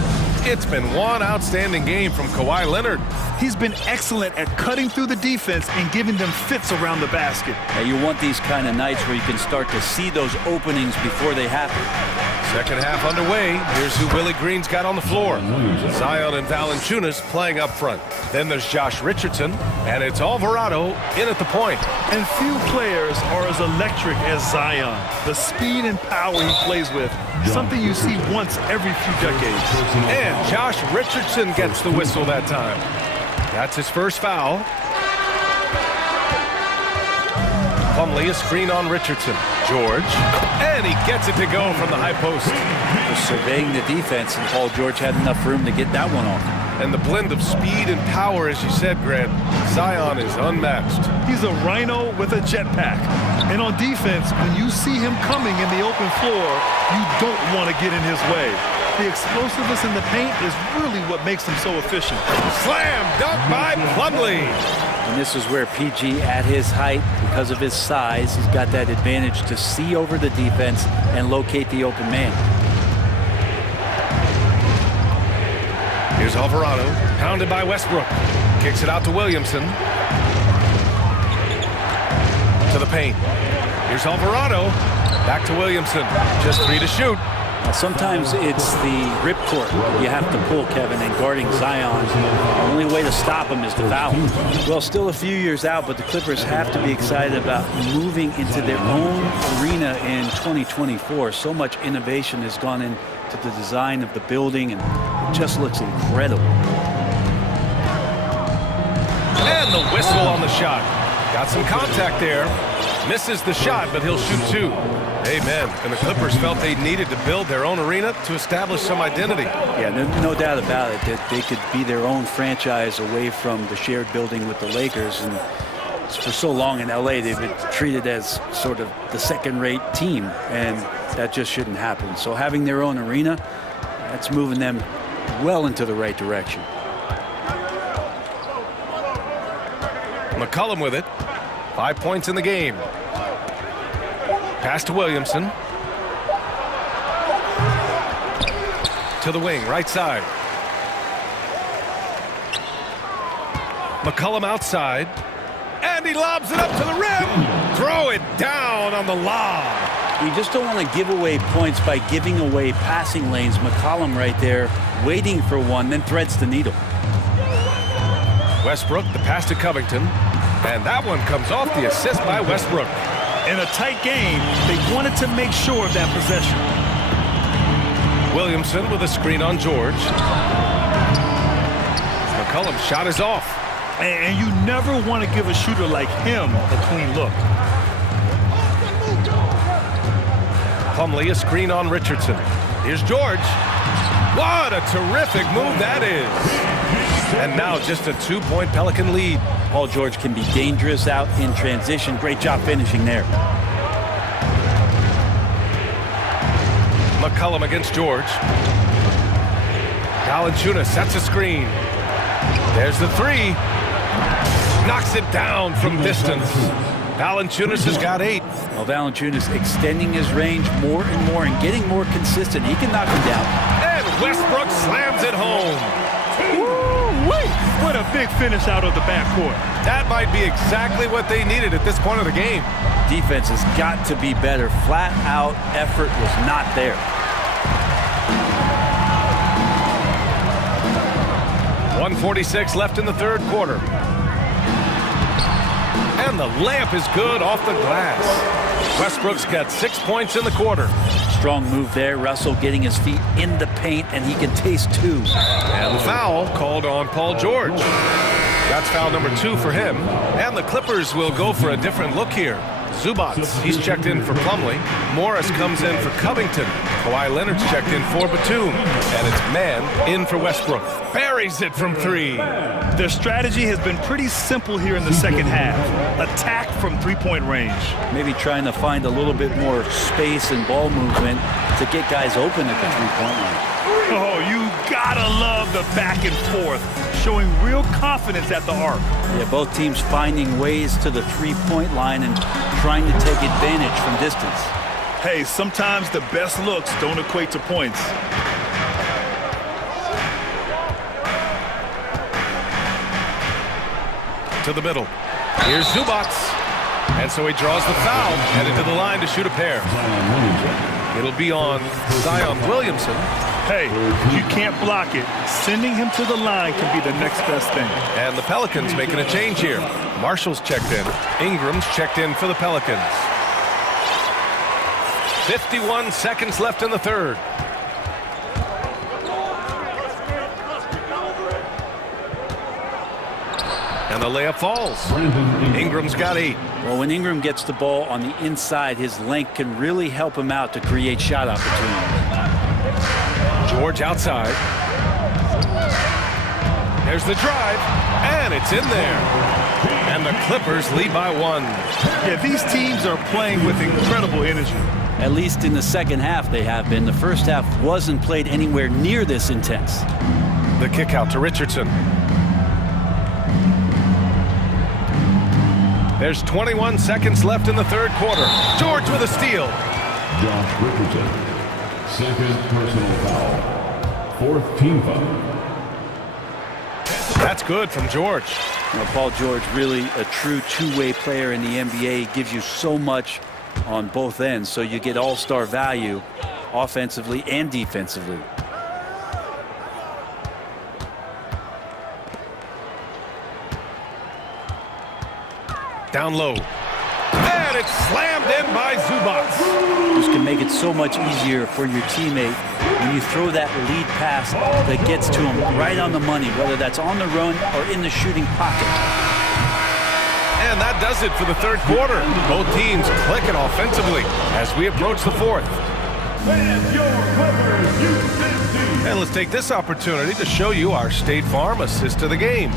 It's been one outstanding game from Kawhi Leonard. He's been excellent at cutting through the defense and giving them fits around the basket. Yeah, you want these kind of nights where you can start to see those openings before they happen. Second half underway. Here's who Willie Green's got on the floor. Zion and Valanciunas playing up front. Then there's Josh Richardson, and it's Alvarado in at the point. And few players are as electric as Zion. The speed and power he plays with, something you see once every few decades. And Josh Richardson gets the whistle that time. That's his first foul. Plumlee, a screen on Richardson. George, and he gets it to go from the high post. Just surveying the defense, and Paul George had enough room to get that one off. And the blend of speed and power, as you said, Grant, Zion is unmatched. He's a rhino with a jetpack. And on defense, when you see him coming in the open floor, you don't want to get in his way. The explosiveness in the paint is really what makes him so efficient. Slam dunk by Plumlee. And this is where PG, at his height, because of his size, he's got that advantage to see over the defense and locate the open man. Here's Alvarado, pounded by Westbrook. Kicks it out to Williamson. To the paint. Here's Alvarado. Back to Williamson. Just 3 to shoot. Now, sometimes it's the ripcord you have to pull, Kevin, and guarding Zion. The only way to stop him is to foul him. Well, still a few years out, but the Clippers have to be excited about moving into their own arena in 2024. So much innovation has gone into the design of the building, and it just looks incredible. And the whistle on the shot. Got some contact there. Misses the shot, but he'll shoot 2. Amen. And the Clippers felt they needed to build their own arena to establish some identity. Yeah, no doubt about it that they could be their own franchise away from the shared building with the Lakers. And for so long in LA, they've been treated as sort of the second-rate team, and that just shouldn't happen. So having their own arena, that's moving them well into the right direction. McCollum with it. 5 points in the game. Pass to Williamson. To the wing, right side. McCollum outside. And he lobs it up to the rim. Throw it down on the lob. You just don't want to give away points by giving away passing lanes. McCollum right there, waiting for one, then threads the needle. Westbrook, the pass to Covington. And that one comes off the assist by Westbrook. In a tight game, they wanted to make sure of that possession. Williamson with a screen on George. McCollum's shot is off. And you never want to give a shooter like him a clean look. Plumlee, a screen on Richardson. Here's George. What a terrific move that is. And now just a 2-point Pelican lead. Paul George can be dangerous out in transition. Great job finishing there. McCollum against George. Valanciunas sets a screen. There's the three. Knocks it down from distance. Valanciunas has got 8. Well, Valanciunas extending his range more and more and getting more consistent. He can knock him down. And Westbrook slams it home. What a big finish out of the backcourt. That might be exactly what they needed at this point of the game. Defense has got to be better. Flat out effort was not there. .146 left in the third quarter. And the layup is good off the glass. Westbrook's got 6 points in the quarter. Strong move there. Russell getting his feet in the paint, and he can taste 2. And the foul called on Paul George. That's foul number 2 for him. And the Clippers will go for a different look here. Zubac, he's checked in for Plumlee. Morris comes in for Covington. Kawhi Leonard's checked in for Batum. And it's Man in for Westbrook. Buries it from 3. Their strategy has been pretty simple here in the second half. Attack from three-point range. Maybe trying to find a little bit more space and ball movement to get guys open at the three-point line. Oh, you gotta love the back and forth, showing real confidence at the arc. Yeah, both teams finding ways to the three-point line and trying to take advantage from distance. Hey, sometimes the best looks don't equate to points. To the middle. Here's Zubac. And so he draws the foul, headed to the line to shoot a pair. It'll be on Zion Williamson. Hey, you can't block it. Sending him to the line can be the next best thing. And the Pelicans making a change here. Marshall's checked in. Ingram's checked in for the Pelicans. 51 seconds left in the third. And the layup falls. Ingram's got 8. Well, when Ingram gets the ball on the inside, his length can really help him out to create shot opportunities. George outside. There's the drive, and it's in there. And the Clippers lead by 1. Yeah, these teams are playing with incredible energy. At least in the second half they have been. The first half wasn't played anywhere near this intense. The kick out to Richardson. There's 21 seconds left in the third quarter. George with a steal. Josh Richardson, second personal foul. 4th team foul. That's good from George. Well, Paul George, really a true two-way player in the NBA. He gives you so much on both ends, so you get all-star value offensively and defensively. Down low. And it's slammed in by Zubac. This can make it so much easier for your teammate when you throw that lead pass that gets to him right on the money, whether that's on the run or in the shooting pocket. And that does it for the third quarter. Both teams clicking offensively as we approach the fourth. And let's take this opportunity to show you our State Farm assist to the game.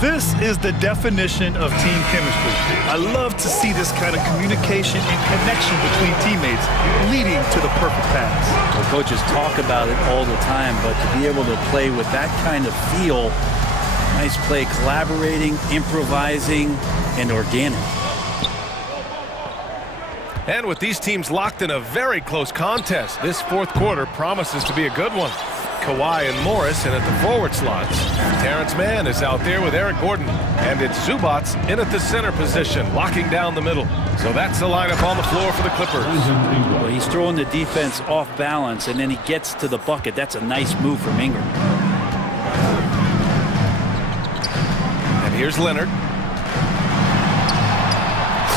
This is the definition of team chemistry. I love to see this kind of communication and connection between teammates leading to the perfect pass. Well, coaches talk about it all the time, but to be able to play with that kind of feel, nice play, collaborating, improvising, and organic. And with these teams locked in a very close contest, this fourth quarter promises to be a good one. Kawhi and Morris in at the forward slots. Terrence Mann is out there with Eric Gordon. And it's Zubats in at the center position, locking down the middle. So that's the lineup on the floor for the Clippers. Well, he's throwing the defense off balance, and then he gets to the bucket. That's a nice move from Ingram. And here's Leonard.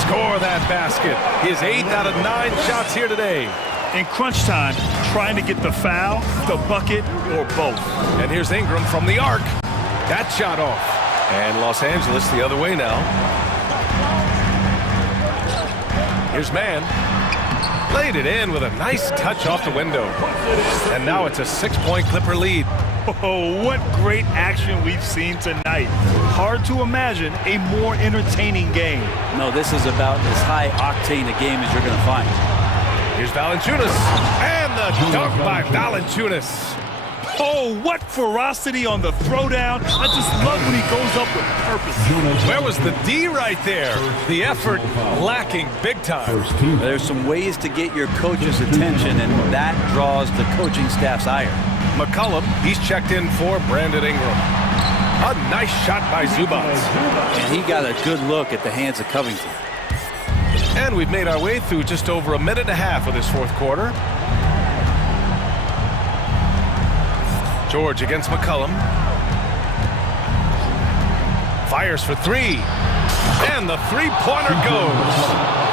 Score that basket. His 8th out of 9 shots here today. In crunch time, trying to get the foul, the bucket, or both. And here's Ingram from the arc. That shot off. And Los Angeles the other way now. Here's Mann. Laid it in with a nice touch off the window. And now it's a 6-point Clipper lead. Oh, what great action we've seen tonight. Hard to imagine a more entertaining game. No, this is about as high-octane a game as you're going to find. Here's Valanciunas. And the dunk by Valanciunas. Oh, what ferocity on the throwdown. I just love when he goes up with purpose. Where was the D right there? The effort lacking big time. There's some ways to get your coach's attention, and that draws the coaching staff's ire. McCollum, he's checked in for Brandon Ingram. A nice shot by Zubats. And he got a good look at the hands of Covington. And we've made our way through just over a minute and a half of this fourth quarter. George against McCollum. Fires for 3. And the three-pointer goes.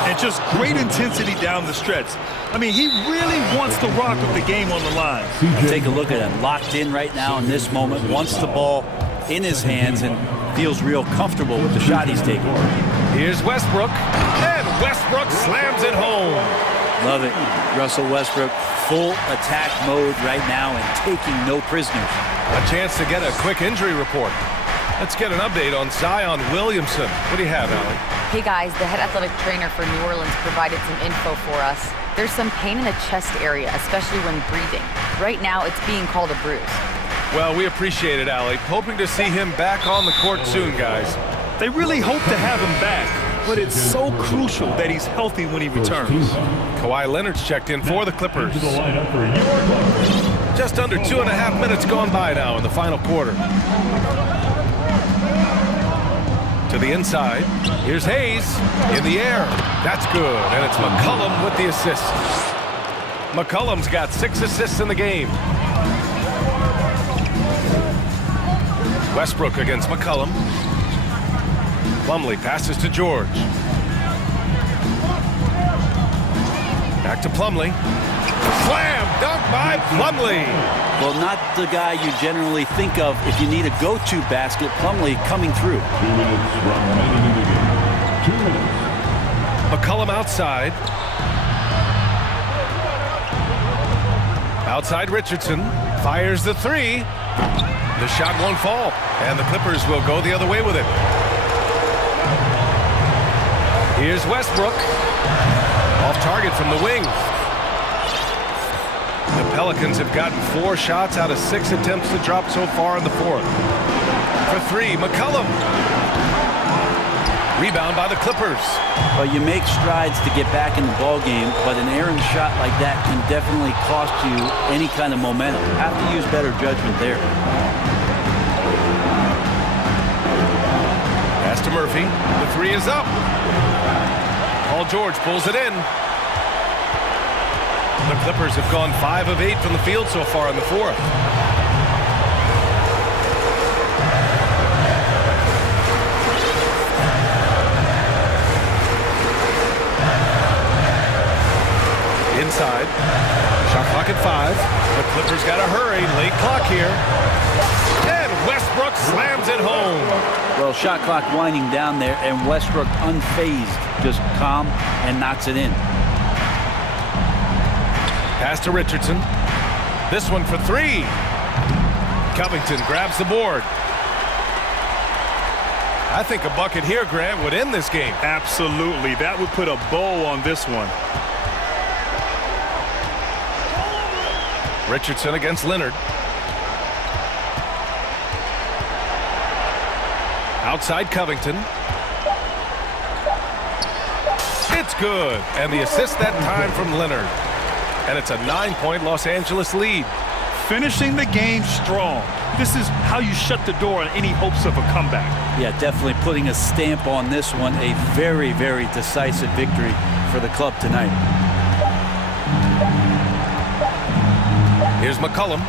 And just great intensity down the stretch. I mean, he really wants to rock with the game on the line. Take a look at him. Locked in right now in this moment. Wants the ball in his hands and feels real comfortable with the shot he's taking. Here's Westbrook. And Westbrook slams it home. Love it. Russell Westbrook, full attack mode right now and taking no prisoners. A chance to get a quick injury report. Let's get an update on Zion Williamson. What do you have, Allie? Hey guys, the head athletic trainer for New Orleans provided some info for us. There's some pain in the chest area, especially when breathing. Right now, it's being called a bruise. Well, we appreciate it, Allie. Hoping to see him back on the court soon, guys. They really hope to have him back, but it's so crucial that he's healthy when he returns. Kawhi Leonard's checked in for the Clippers. Just under 2.5 minutes gone by now in the final quarter. To the inside. Here's Hayes in the air. That's good, and it's McCollum with the assist. McCollum's got 6 assists in the game. Westbrook against McCollum. Plumlee passes to George. Back to Plumlee. Slam dunk by Plumlee. Well, not the guy you generally think of if you need a go-to basket. Plumlee coming through. 2 minutes remaining in the game. 2 minutes. McCollum outside. Outside Richardson. Fires the 3. The shot won't fall. And the Clippers will go the other way with it. Here's Westbrook. Off target from the wing. The Pelicans have gotten 4 shots out of 6 attempts to drop so far in the fourth. For 3, McCollum. Rebound by the Clippers. Well, you make strides to get back in the ball game, but an errant shot like that can definitely cost you any kind of momentum. Have to use better judgment there. Pass to Murphy. The 3 is up. Paul George pulls it in. The Clippers have gone 5 of 8 from the field so far in the fourth. Inside. Shot clock at 5. The Clippers got to hurry. Late clock here. And Westbrook slams it home. Well, shot clock winding down there, and Westbrook unfazed, just calm and knocks it in. Pass to Richardson. This one for 3. Covington grabs the board. I think a bucket here, Grant, would end this game. Absolutely. That would put a bow on this one. Richardson against Leonard. Outside Covington. It's good. And the assist that time from Leonard. And it's a 9-point Los Angeles lead. Finishing the game strong. This is how you shut the door on any hopes of a comeback. Yeah, definitely putting a stamp on this one. A very, very decisive victory for the club tonight. Here's McCollum.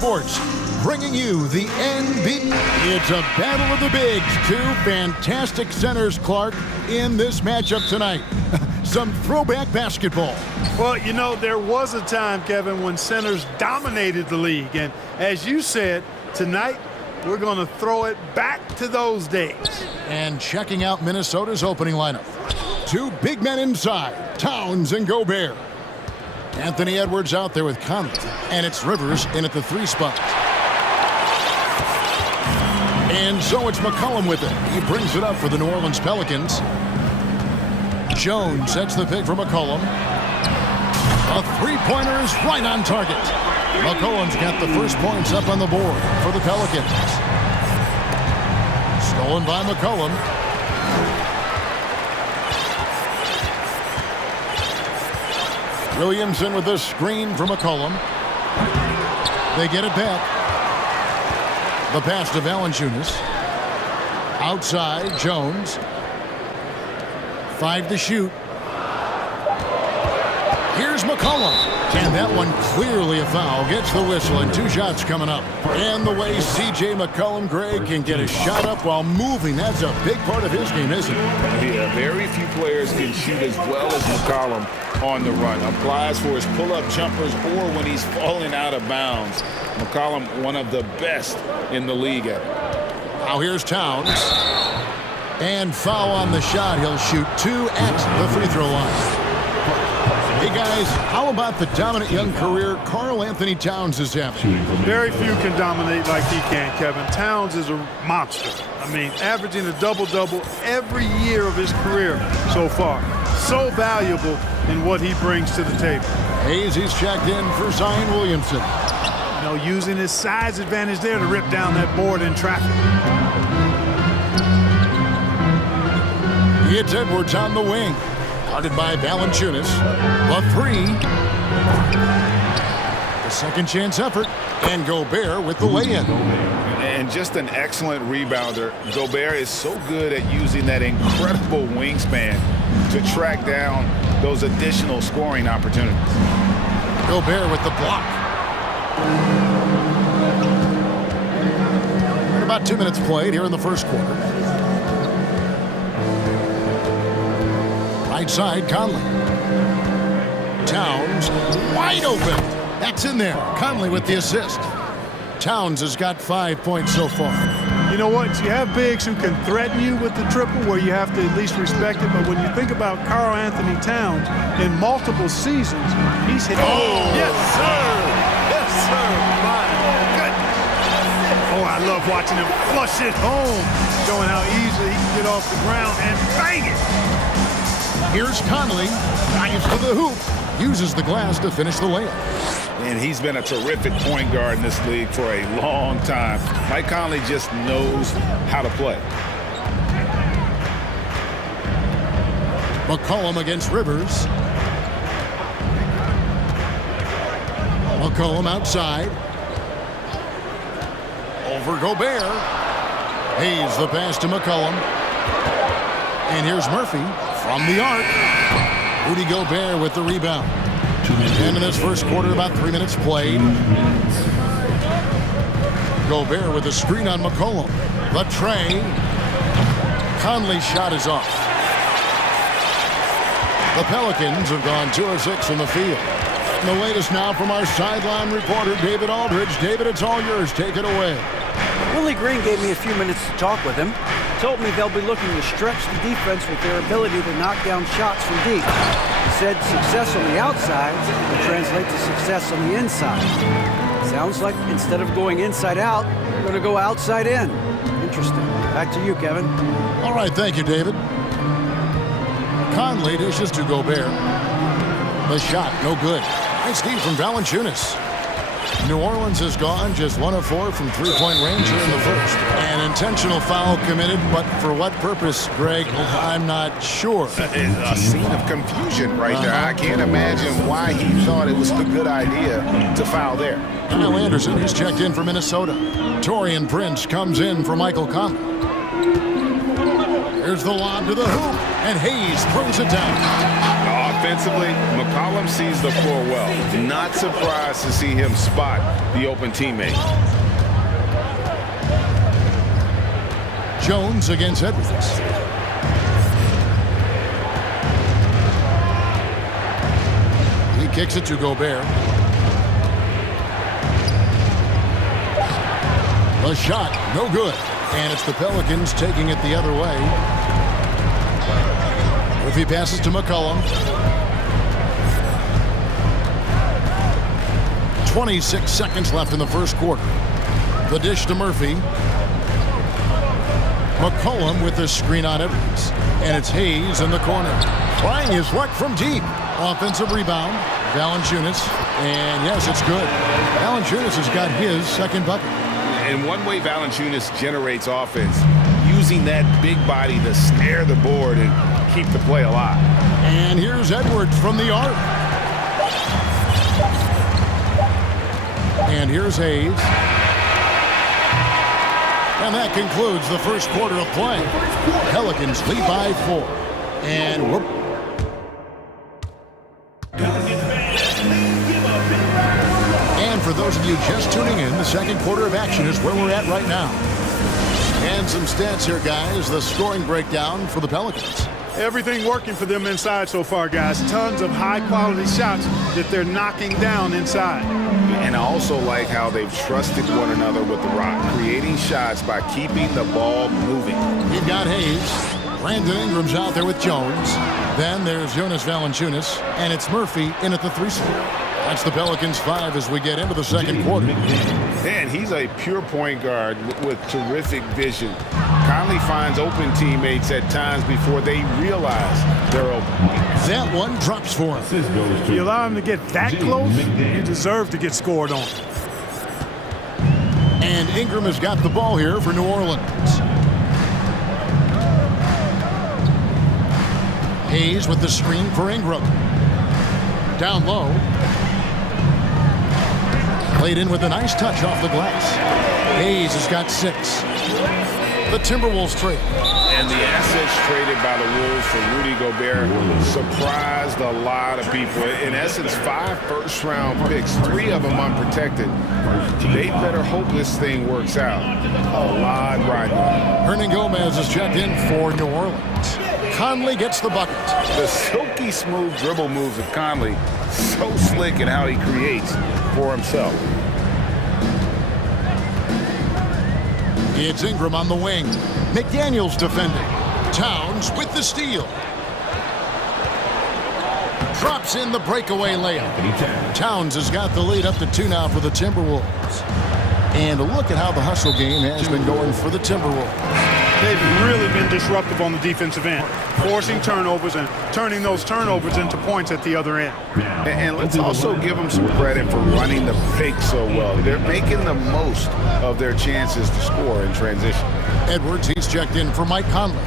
Sports, bringing you the NBA. It's a battle of the bigs. Two fantastic centers, Clark, in this matchup tonight. Some throwback basketball. Well, you know, there was a time, Kevin, when centers dominated the league. And as you said, tonight, we're going to throw it back to those days. And checking out Minnesota's opening lineup. Two big men inside, Towns and Gobert. Anthony Edwards out there with Conley, and it's Rivers in at the 3 spot. And so it's McCollum with it. He brings it up for the New Orleans Pelicans. Jones sets the pick for McCollum. A three-pointer is right on target. McCollum's got the first points up on the board for the Pelicans. Stolen by McCollum. Williamson with the screen for McCollum. They get it back. The pass to Valanciunas. Outside, Jones. 5 to shoot. Here's McCollum. And that one clearly a foul. Gets the whistle and 2 shots coming up. And the way C.J. McCollum, Greg, can get a shot up while moving. That's a big part of his game, isn't it? Yeah, very few players can shoot as well as McCollum on the run. Applies for his pull-up jumpers or when he's falling out of bounds. McCollum, one of the best in the league at it. Now here's Towns. And foul on the shot. He'll shoot 2 at the free throw line. Hey guys, how about the dominant young career Karl Anthony Towns is having? Very few can dominate like he can, Kevin. Towns is a monster. I mean, averaging a double-double every year of his career so far. So valuable in what he brings to the table. Hayes, he's checked in for Zion Williamson. You know, using his size advantage there to rip down that board in traffic. It's Edwards on the wing. Guarded by Valanciunas. The 3. The second chance effort. And Gobert with the lay-in. And just an excellent rebounder. Gobert is so good at using that incredible wingspan to track down those additional scoring opportunities. Gobert with the block. About 2 minutes played here in the first quarter. Right side, Conley. Towns, wide open. That's in there. Conley with the assist. Towns has got 5 points so far. You know what? You have bigs who can threaten you with the triple where you have to at least respect it. But when you think about Karl Anthony Towns in multiple seasons, he's hit. Oh, yes, sir. Yes, sir. My goodness. Oh, I love watching him flush it home, showing how easily he can get off the ground and bang it. Here's Conley, dives to the hoop, uses the glass to finish the layup. And he's been a terrific point guard in this league for a long time. Mike Conley just knows how to play. McCollum against Rivers. McCollum outside. Over Gobert. Hayes the pass to McCollum. And here's Murphy from the arc. Rudy Gobert with the rebound. And in this first quarter, about 3 minutes played. Gobert with a screen on McCollum. The tray. Conley's shot is off. The Pelicans have gone 2 of 6 from the field. And the latest now from our sideline reporter, David Aldridge. David, it's all yours. Take it away. Willie Green gave me a few minutes to talk with him. Told me they'll be looking to stretch the defense with their ability to knock down shots from deep. He said success on the outside will translate to success on the inside. Sounds like instead of going inside out, we're going to go outside in. Interesting. Back to you, Kevin. All right, thank you, David. Conley dishes to Gobert. The shot, no good. Nice D from Valanciunas. New Orleans has gone just 1 of 4 from three-point range here in the first. An intentional foul committed, but for what purpose, Greg? I'm not sure. A scene of confusion right there. I can't imagine why he thought it was a good idea to foul there. Kyle Anderson is checked in for Minnesota. Torian Prince comes in for Michael Conley. Here's the lob to the hoop, and Hayes throws it down. Oh, defensively, McCollum sees the floor well. Not surprised to see him spot the open teammate. Jones against Edwards. He kicks it to Gobert. The shot, no good. And it's the Pelicans taking it the other way. Murphy passes to McCollum. 26 seconds left in the first quarter. The dish to Murphy. McCollum with the screen on Edwards. And it's Hayes in the corner. Trying his luck from deep. Offensive rebound. Valanciunas. And yes, it's good. Valanciunas has got his second bucket. And one way Valanciunas generates offense, using that big body to snare the board and keep the play alive. And here's Edwards from the arc. And here's Hayes. And that concludes the first quarter of play. Pelicans lead by 4. And whoop. And for those of you just tuning in, the second quarter of action is where we're at right now. And some stats here, guys. The scoring breakdown for the Pelicans. Everything working for them inside so far, guys. Tons of high-quality shots that they're knocking down inside. And I also like how they've trusted one another with the rock, creating shots by keeping the ball moving. We've got Hayes. Brandon Ingram's out there with Jones. Then there's Jonas Valanciunas, and it's Murphy in at the 3 spot. That's the Pelicans 5 as we get into the second quarter. Man, he's a pure point guard with terrific vision. Conley finds open teammates at times before they realize they're open. That one drops for him. If you allow him to get that close, you deserve to get scored on. And Ingram has got the ball here for New Orleans. Hayes with the screen for Ingram. Down low. Played in with a nice touch off the glass. Hayes has got 6. The Timberwolves trade. And the assets traded by the Wolves for Rudy Gobert surprised a lot of people. In essence, 5 first-round picks, 3 of them unprotected. They better hope this thing works out. A lot riding on. Hernangomez is checked in for New Orleans. Conley gets the bucket. The silky smooth dribble moves of Conley, so slick in how he creates for himself. It's Ingram on the wing. McDaniels defending. Towns with the steal. Drops in the breakaway layup. Towns has got the lead up to 2 now for the Timberwolves. And look at how the hustle game has been going for the Timberwolves. They've really been disruptive on the defensive end, forcing turnovers and turning those turnovers into points at the other end. And let's also give them some credit for running the pick so well. They're making the most of their chances to score in transition. Edwards, he's checked in for Mike Conley.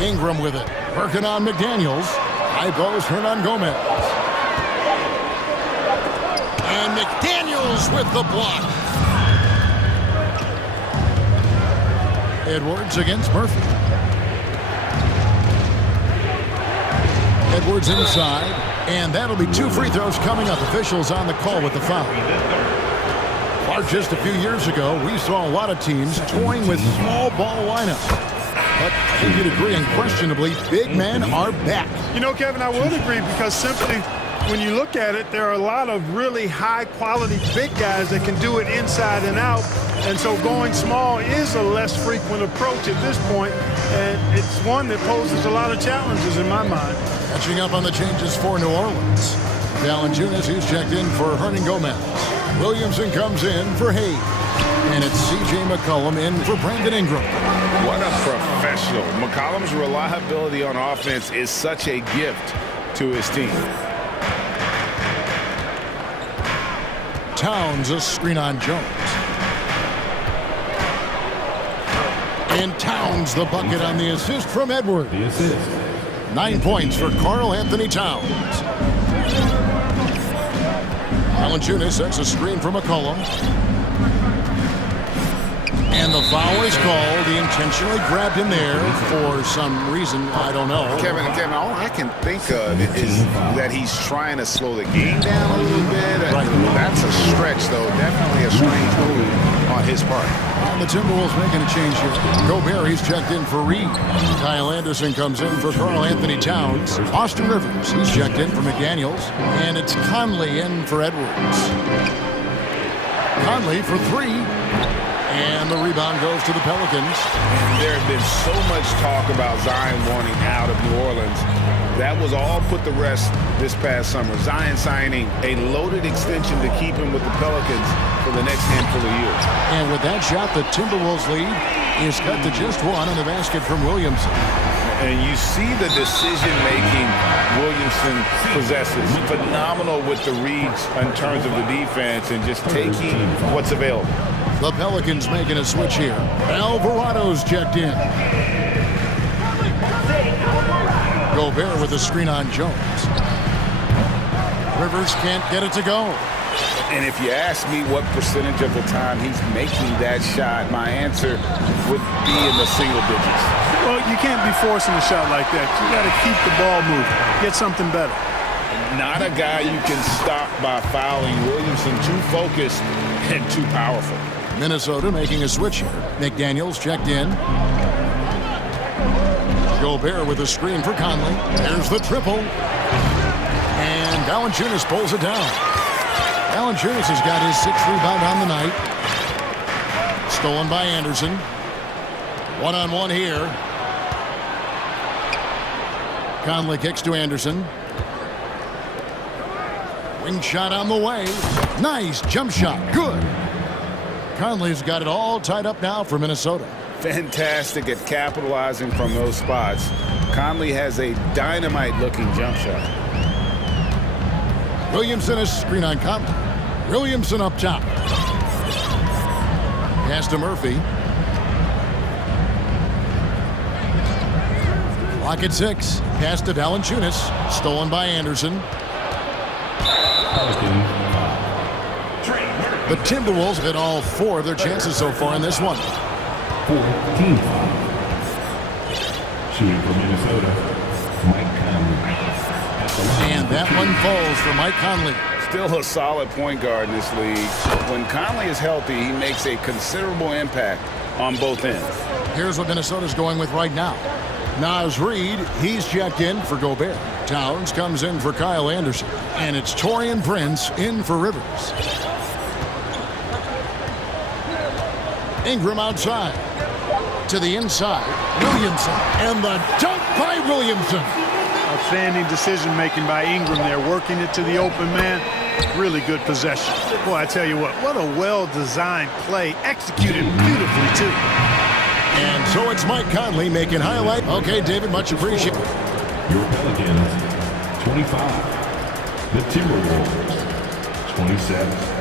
Ingram with it. Working on McDaniels. High goes Hernangomez. And McDaniels with the block. Edwards against Murphy. Edwards inside, and that'll be 2 free throws coming up. Officials on the call with the foul. Clark, just a few years ago, we saw a lot of teams toying with small ball lineups. But you'd agree, unquestionably, big men are back. You know, Kevin, I would agree because simply when you look at it, there are a lot of really high-quality big guys that can do it inside and out. And so going small is a less frequent approach at this point, and it's one that poses a lot of challenges in my mind. Catching up on the changes for New Orleans. Valanciunas, who's checked in for Hernangomez. Williamson comes in for Hayes. And it's C.J. McCollum in for Brandon Ingram. What a professional. McCollum's reliability on offense is such a gift to his team. Towns, a screen on Jones. And Towns the bucket on the assist from Edwards. 9 points for Karl Anthony Towns. Valanciunas sets a screen for McCollum. And the foul is called. He intentionally grabbed him there for some reason. I don't know. Kevin, all I can think of is that he's trying to slow the game down a little bit. Right. That's a stretch, though. Definitely a strange move on his part. And the Timberwolves making a change here. Gobert, he's checked in for Reed. Kyle Anderson comes in for Karl Anthony Towns. Austin Rivers, he's checked in for McDaniels. And it's Conley in for Edwards. Conley for three. And the rebound goes to the Pelicans. And there had been so much talk about Zion wanting out of New Orleans. That was all put to rest this past summer. Zion signing a loaded extension to keep him with the Pelicans for the next handful of years. And with that shot, the Timberwolves lead is cut to just one on the basket from Williamson. And you see the decision-making Williamson possesses. Phenomenal with the reads in terms of the defense and just taking what's available. The Pelicans making a switch here. Alvarado's checked in. Gobert with a screen on Jones. Rivers can't get it to go. And if you ask me what percentage of the time he's making that shot, my answer would be in the single digits. Well, you can't be forcing a shot like that. You got to keep the ball moving. Get something better. Not a guy you can stop by fouling. Williamson too focused and too powerful. Minnesota making a switch here. McDaniels checked in. Gobert with a screen for Conley. There's the triple. And Valanciunas pulls it down. Valanciunas has got his sixth rebound on the night. Stolen by Anderson. One-on-one here. Conley kicks to Anderson. Wing shot on the way. Nice jump shot. Good. Conley's got it all tied up now for Minnesota. Fantastic at capitalizing from those spots. Conley has a dynamite-looking jump shot. Williamson is screen on Conley. Williamson up top. Pass to Murphy. Clock at 6. Pass to Valanciunas. Stolen by Anderson. The Timberwolves hit all four of their chances so far in this one. 14 foul. Shooting for Minnesota, Mike Conley. And that one falls for Mike Conley. Still a solid point guard in this league. When Conley is healthy, he makes a considerable impact on both ends. Here's what Minnesota's going with right now. Naz Reid, he's checked in for Gobert. Towns comes in for Kyle Anderson. And it's Taurean Prince in for Rivers. Ingram outside. To the inside. Williamson. And the dunk by Williamson. Outstanding decision-making by Ingram there, working it to the open man. Really good possession. Boy, I tell you what a well-designed play, executed beautifully, too. And so it's Mike Conley making highlight. Okay, David, much appreciated. Your Pelicans, 25. The Timberwolves, 27.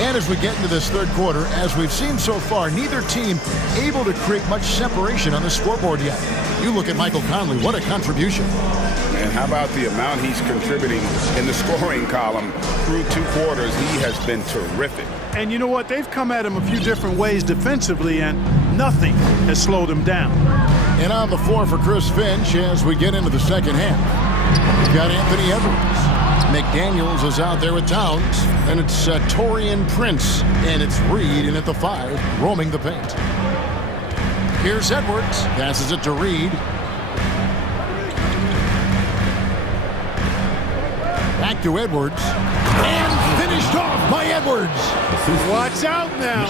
And as we get into this third quarter, as we've seen so far, neither team able to create much separation on the scoreboard yet. You look at Michael Conley, what a contribution. And how about the amount he's contributing in the scoring column through 2 quarters? He has been terrific. And you know what? They've come at him a few different ways defensively, and nothing has slowed him down. And on the floor for Chris Finch as we get into the second half. We've got Anthony Edwards. McDaniels is out there with Towns. And it's Taurean Prince. And it's Reed in at the 5, roaming the paint. Here's Edwards. Passes it to Reed. Back to Edwards. And finished off by Edwards. Watch out now.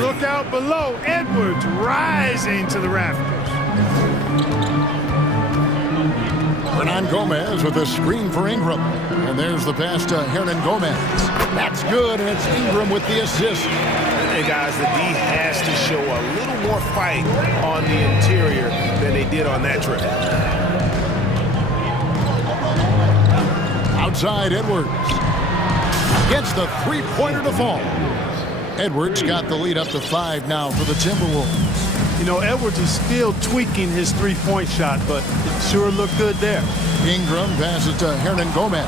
Look out below. Edwards rising to the rafters. Hernan Gomez with a screen for Ingram. And there's the pass to Hernan Gomez. That's good, and it's Ingram with the assist. Hey guys, the D has to show a little more fight on the interior than they did on that trip. Outside Edwards. Gets the three-pointer to fall. Edwards got the lead up to 5 now for the Timberwolves. You know, Edwards is still tweaking his three-point shot, but it sure looked good there. Ingram passes to Hernan Gomez.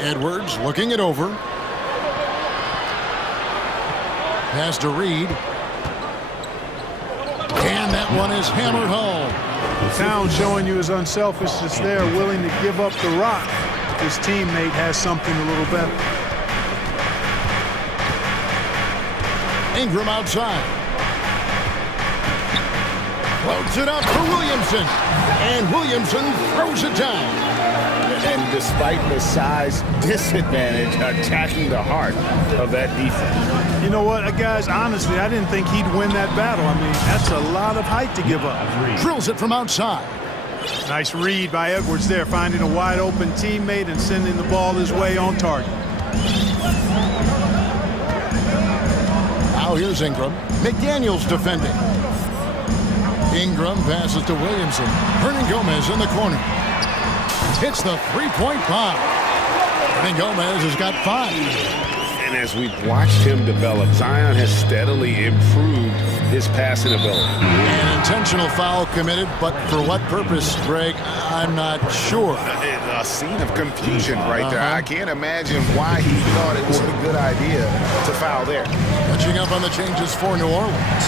Edwards looking it over. Pass to Reed. And that one is hammered home. Towns showing you his unselfishness there, willing to give up the rock. His teammate has something a little better. Ingram outside. Floats it up for Williamson. And Williamson throws it down. And despite the size disadvantage, attacking the heart of that defense. You know what, guys, honestly, I didn't think he'd win that battle. I mean, that's a lot of height to give up. Drills it from outside. Nice read by Edwards there, finding a wide open teammate and sending the ball his way on target. Now here's Ingram. McDaniels defending. Ingram passes to Williamson. Hernan Gomez in the corner. Hits the three-point bomb. And Gomez has got 5. And as we've watched him develop, Zion has steadily improved his passing ability. An intentional foul committed, but for what purpose, Greg, I'm not sure. A scene of confusion right there. I can't imagine why he thought it was a good idea to foul there. Catching up on the changes for New Orleans.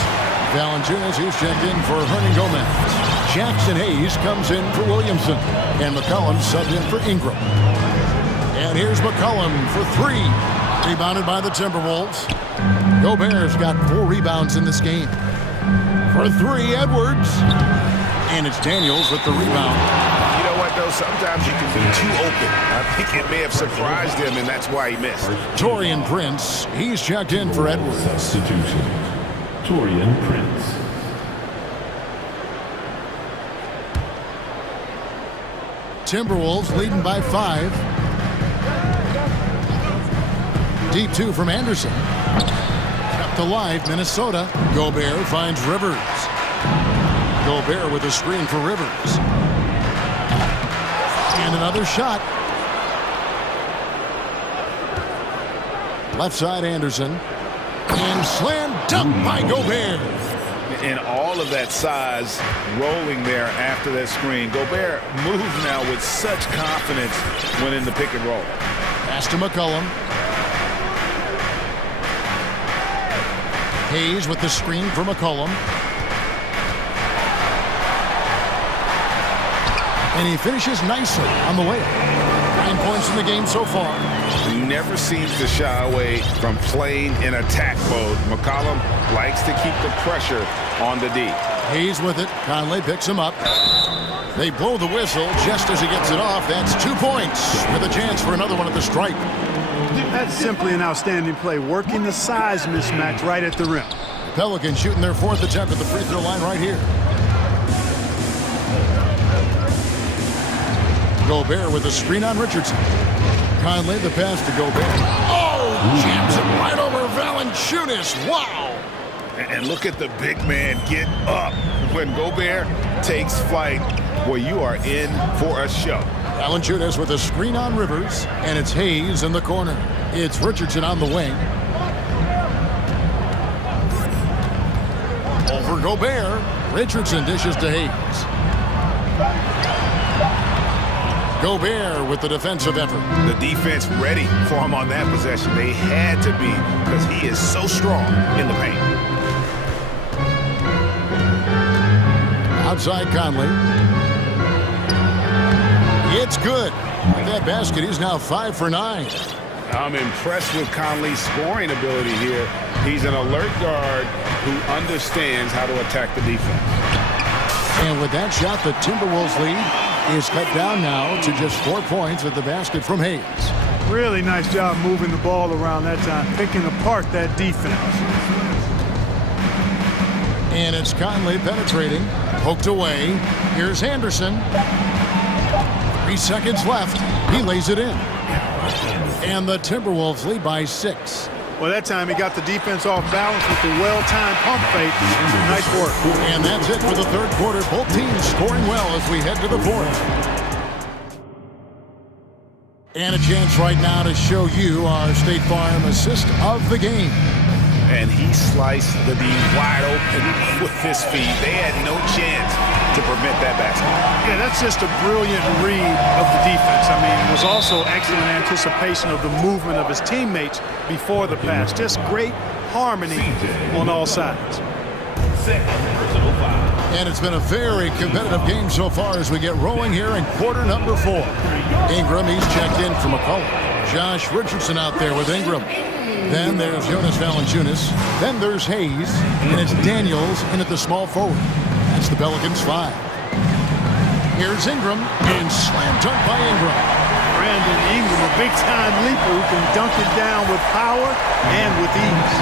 Valanciunas, he's checked in for Hernan Gomez. Jackson Hayes comes in for Williamson. And McCollum subbed in for Ingram. And here's McCollum for 3. Rebounded by the Timberwolves. Gobert's got 4 rebounds in this game. For 3, Edwards. And it's Daniels with the rebound. You know what, though? Sometimes you can be too open. I think it may have surprised him, and that's why he missed. Taurean Prince, he's checked in for Edwards. Substitution. Taurean Prince. Timberwolves leading by 5. Deep 2 from Anderson. Kept alive, Minnesota. Gobert finds Rivers. Gobert with a screen for Rivers. And another shot. Left side, Anderson. And slam dunk by Gobert. And all of that size rolling there after that screen. Gobert moves now with such confidence when in the pick and roll. Pass to McCollum. Hayes with the screen for McCollum. And he finishes nicely on the way. 9 points in the game so far. He never seems to shy away from playing in attack mode. McCollum likes to keep the pressure on the D. Hayes with it. Conley picks him up. They blow the whistle just as he gets it off. That's 2 points with a chance for another one at the stripe. That's simply an outstanding play, working the size mismatch right at the rim. Pelicans shooting their 4th attempt at the free throw line right here. Gobert with a screen on Richardson. Conley, the pass to Gobert. Oh, jams it right over Valanciunas. Wow. And look at the big man get up when Gobert takes flight. Well, you are in for a show. Valanciunas with a screen on Rivers, and it's Hayes in the corner. It's Richardson on the wing. Over Gobert. Richardson dishes to Hayes. Gobert with the defensive effort. The defense ready for him on that possession. They had to be because he is so strong in the paint. Outside Conley. It's good. With that basket, he's now 5 for 9. I'm impressed with Conley's scoring ability here. He's an alert guard who understands how to attack the defense. And with that shot, the Timberwolves lead is cut down now to just 4 points with the basket from Hayes. Really nice job moving the ball around that time, picking apart that defense. And it's Conley penetrating, poked away. Here's Anderson. 3 seconds left. He lays it in. And the Timberwolves lead by 6. Well, that time he got the defense off balance with the well-timed pump fake. Nice work. And that's it for the 3rd quarter. Both teams scoring well as we head to the 4th. And a chance right now to show you our State Farm assist of the game. and he sliced the D wide open with his feet. They had no chance to prevent that basket. Yeah, that's just a brilliant read of the defense. I mean, it was also excellent anticipation of the movement of his teammates before the pass. Just great harmony on all sides. And it's been a very competitive game so far as we get rolling here in quarter number 4. Ingram, he's checked in for McCollum. Josh Richardson out there with Ingram. Then there's Jonas Valanciunas. Then there's Hayes. And it's Daniels in at the small forward. That's the Pelicans 5. Here's Ingram, and slam dunk by Ingram. Brandon Ingram, a big-time leaper who can dunk it down with power and with ease.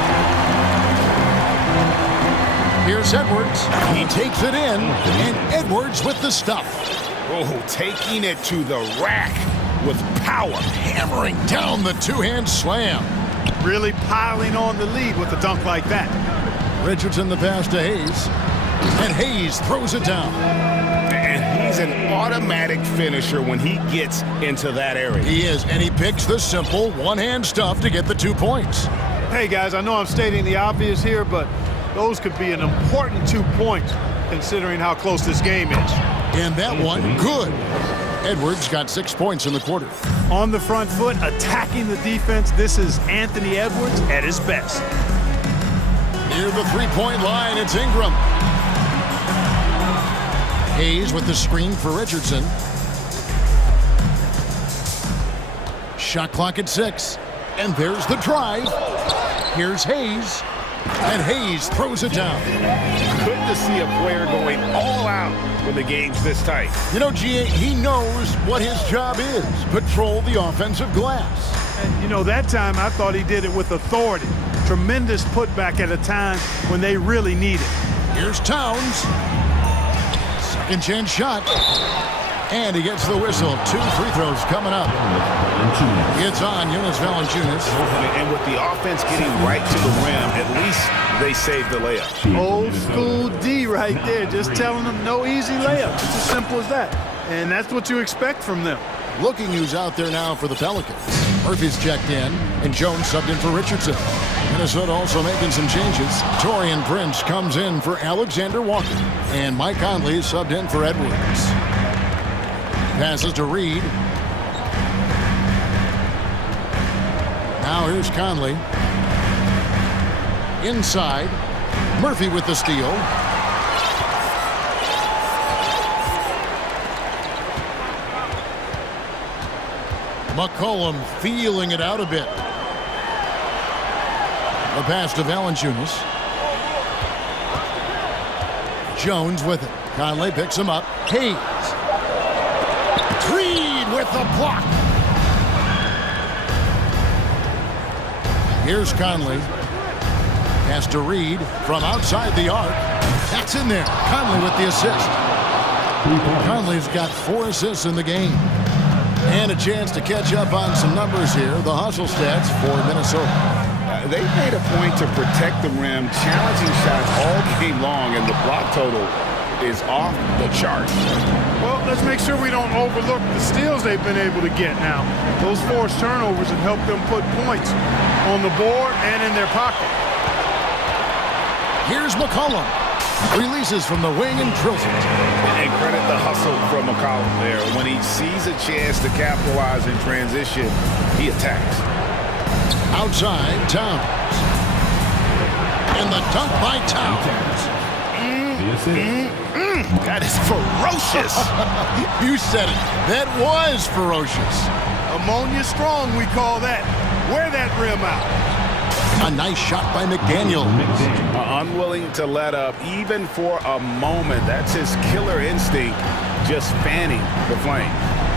Here's Edwards. He takes it in, and Edwards with the stuff. Oh, taking it to the rack with power. Hammering down the two-hand slam. Really piling on the lead with a dunk like that. Richardson the pass to Hayes. And Hayes throws it down. And he's an automatic finisher when he gets into that area. He is, and he picks the simple one-hand stuff to get the 2 points. Hey, guys, I know I'm stating the obvious here, but those could be an important 2 points considering how close this game is. And that one, good. Edwards got 6 points in the quarter. On the front foot, attacking the defense, this is Anthony Edwards at his best. Near the three-point line, it's Ingram. Hayes with the screen for Richardson. Shot clock at 6. And there's the drive. Here's Hayes. And Hayes throws it down. Good to see a player going all out when the game's this tight. You know, G.A., he knows what his job is. Patrol the offensive glass. And, you know, that time I thought he did it with authority. Tremendous putback at a time when they really need it. Here's Towns. Second chance shot. And he gets the whistle. 2 free throws coming up. It's on Jonas Valanciunas. And with the offense getting right to the rim, at least they saved the layup. Old school D right there, just telling them no easy layup. It's as simple as that. And that's what you expect from them. Looking who's out there now for the Pelicans. Murphy's checked in, and Jones subbed in for Richardson. Minnesota also making some changes. Taurean Prince comes in for Alexander Walker. And Mike Conley is subbed in for Edwards. Passes to Reed. Now here's Conley. Inside. Murphy with the steal. McCollum feeling it out a bit. The pass to Valanciunas. Jones with it. Conley picks him up. Hayes. Reed with the block. Here's Conley. Pass to Reed from outside the arc. That's in there. Conley with the assist. Conley's got 4 assists in the game. And a chance to catch up on some numbers here. The hustle stats for Minnesota. They made a point to protect the rim, challenging shots all game long, and the block total is off the chart. Well, let's make sure we don't overlook the steals they've been able to get now. Those forced turnovers have helped them put points on the board and in their pocket. Here's McCollum. Releases from the wing and drills it. And credit the hustle from McCollum there. When he sees a chance to capitalize in transition, he attacks. Outside, Towns. And the dunk by Towns. That is ferocious. You said it. That was ferocious. Ammonia strong, we call that. Wear that rim out. A nice shot by McDaniel. Unwilling to let up even for a moment. That's his killer instinct, just fanning the flame.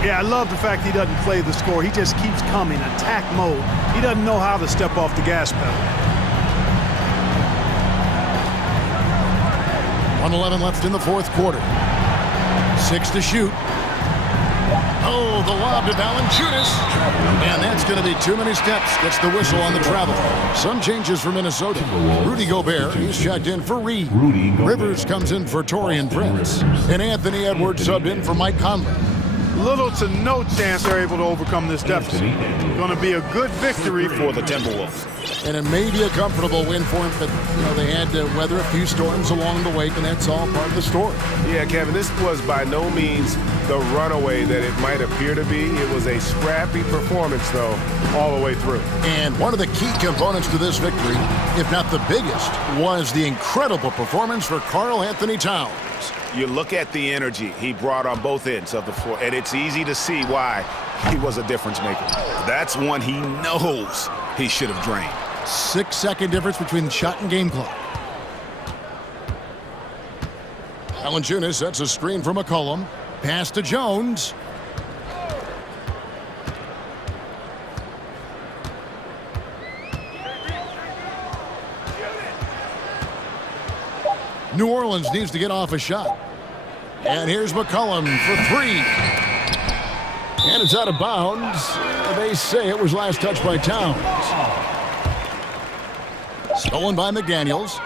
Yeah, I love the fact he doesn't play the score. He just keeps coming, attack mode. He doesn't know how to step off the gas pedal. 1:11 left in the fourth quarter. 6 to shoot. Oh, the lob to Valanciunas. And that's going to be too many steps. Gets the whistle on the travel. Some changes for Minnesota. Rudy Gobert, he's checked in for Reed. Rivers comes in for Taurean Prince. And Anthony Edwards subbed in for Mike Conley. Little to no chance they're able to overcome this deficit. Going to be a good victory for the Timberwolves. And it may be a comfortable win for him, but they had to weather a few storms along the way, and that's all part of the story. Yeah, Kevin, this was by no means the runaway that it might appear to be. It was a scrappy performance, though, all the way through. And one of the key components to this victory, if not the biggest, was the incredible performance for Karl Anthony Towns. You look at the energy he brought on both ends of the floor, and it's easy to see why he was a difference maker. That's one he knows he should have drained. 6-second difference between shot and game clock. Valanciunas sets a screen for McCollum. Pass to Jones. New Orleans needs to get off a shot. And here's McCollum for three. And it's out of bounds. They say it was last touched by Towns. Stolen by McDaniels.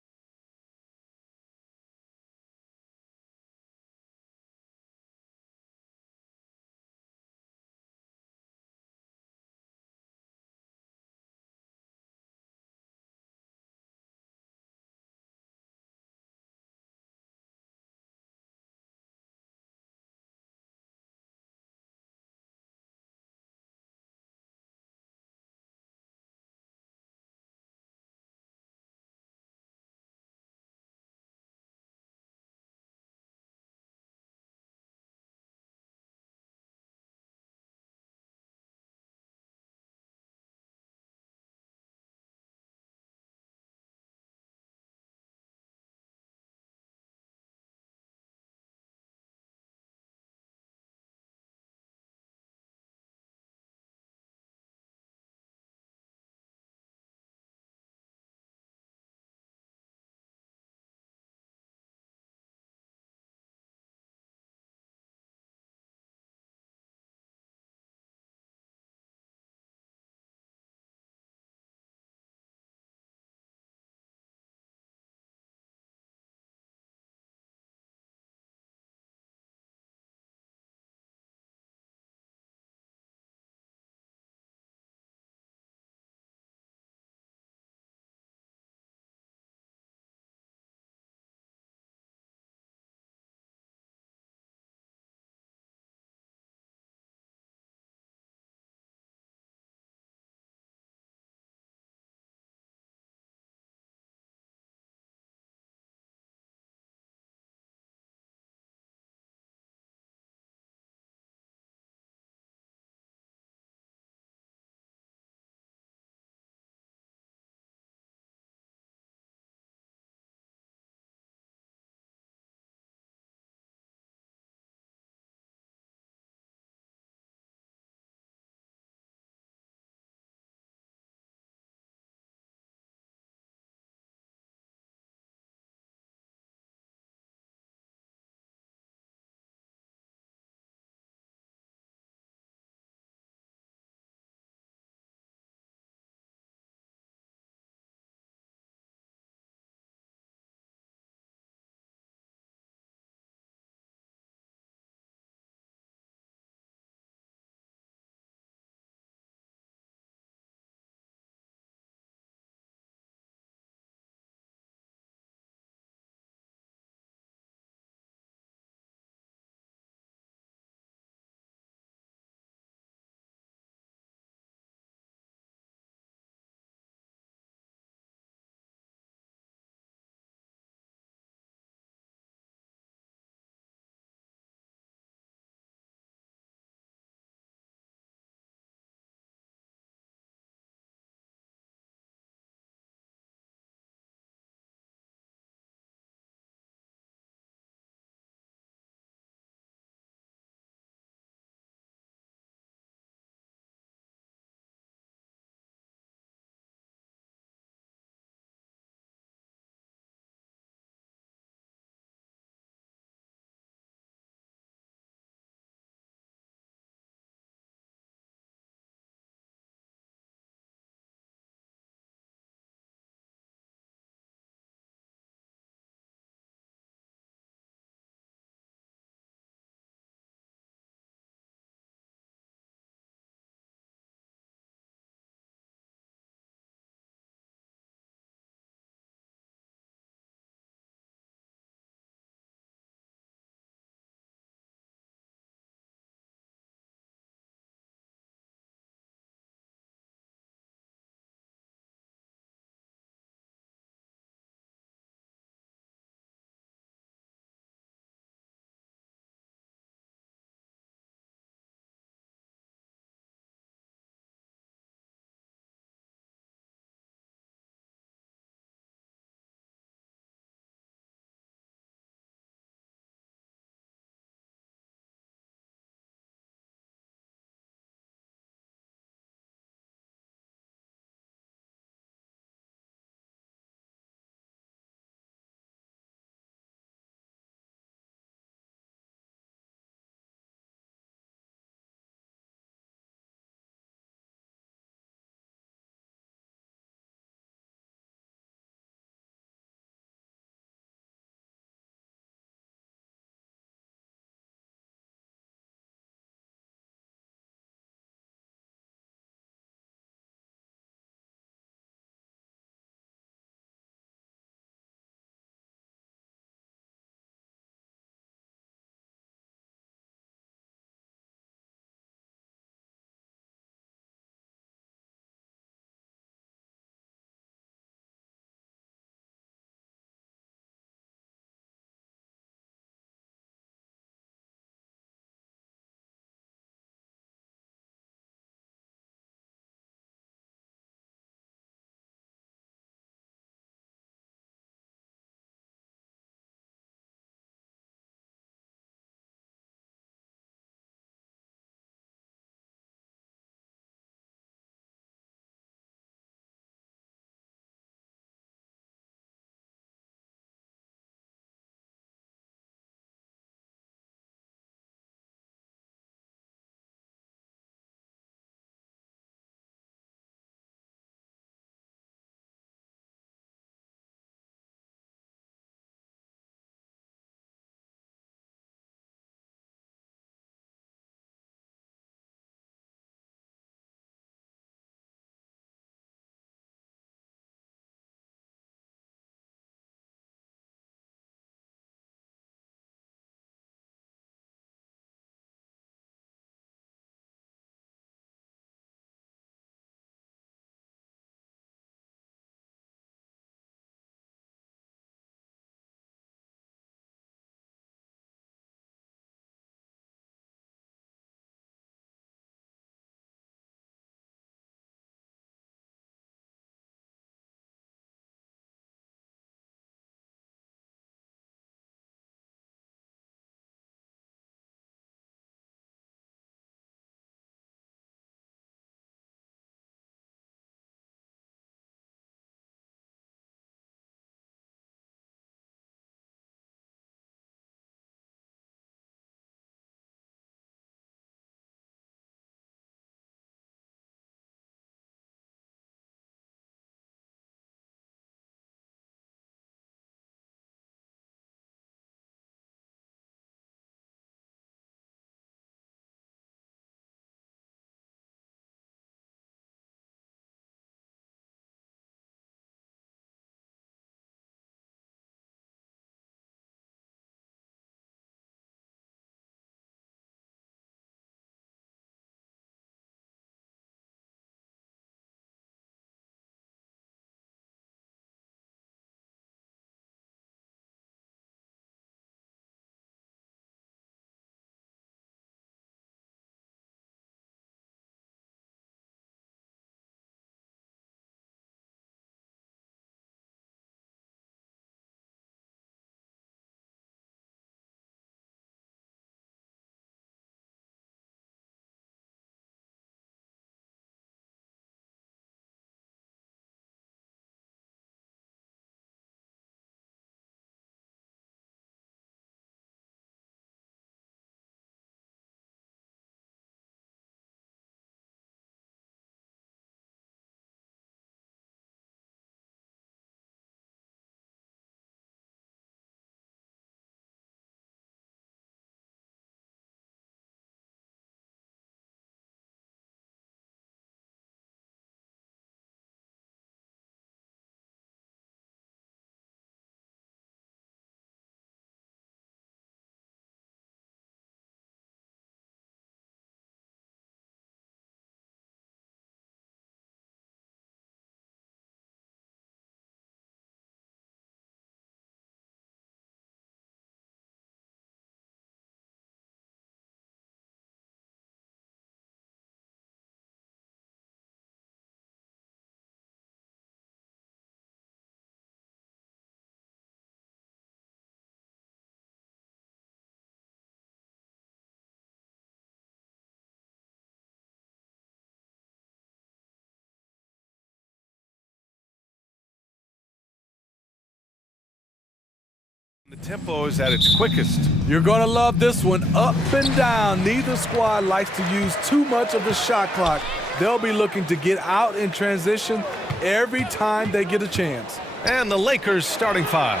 Tempo is at its quickest. You're going to love this one. Up and down. Neither squad likes to use too much of the shot clock. They'll be looking to get out in transition every time they get a chance. And the Lakers starting five.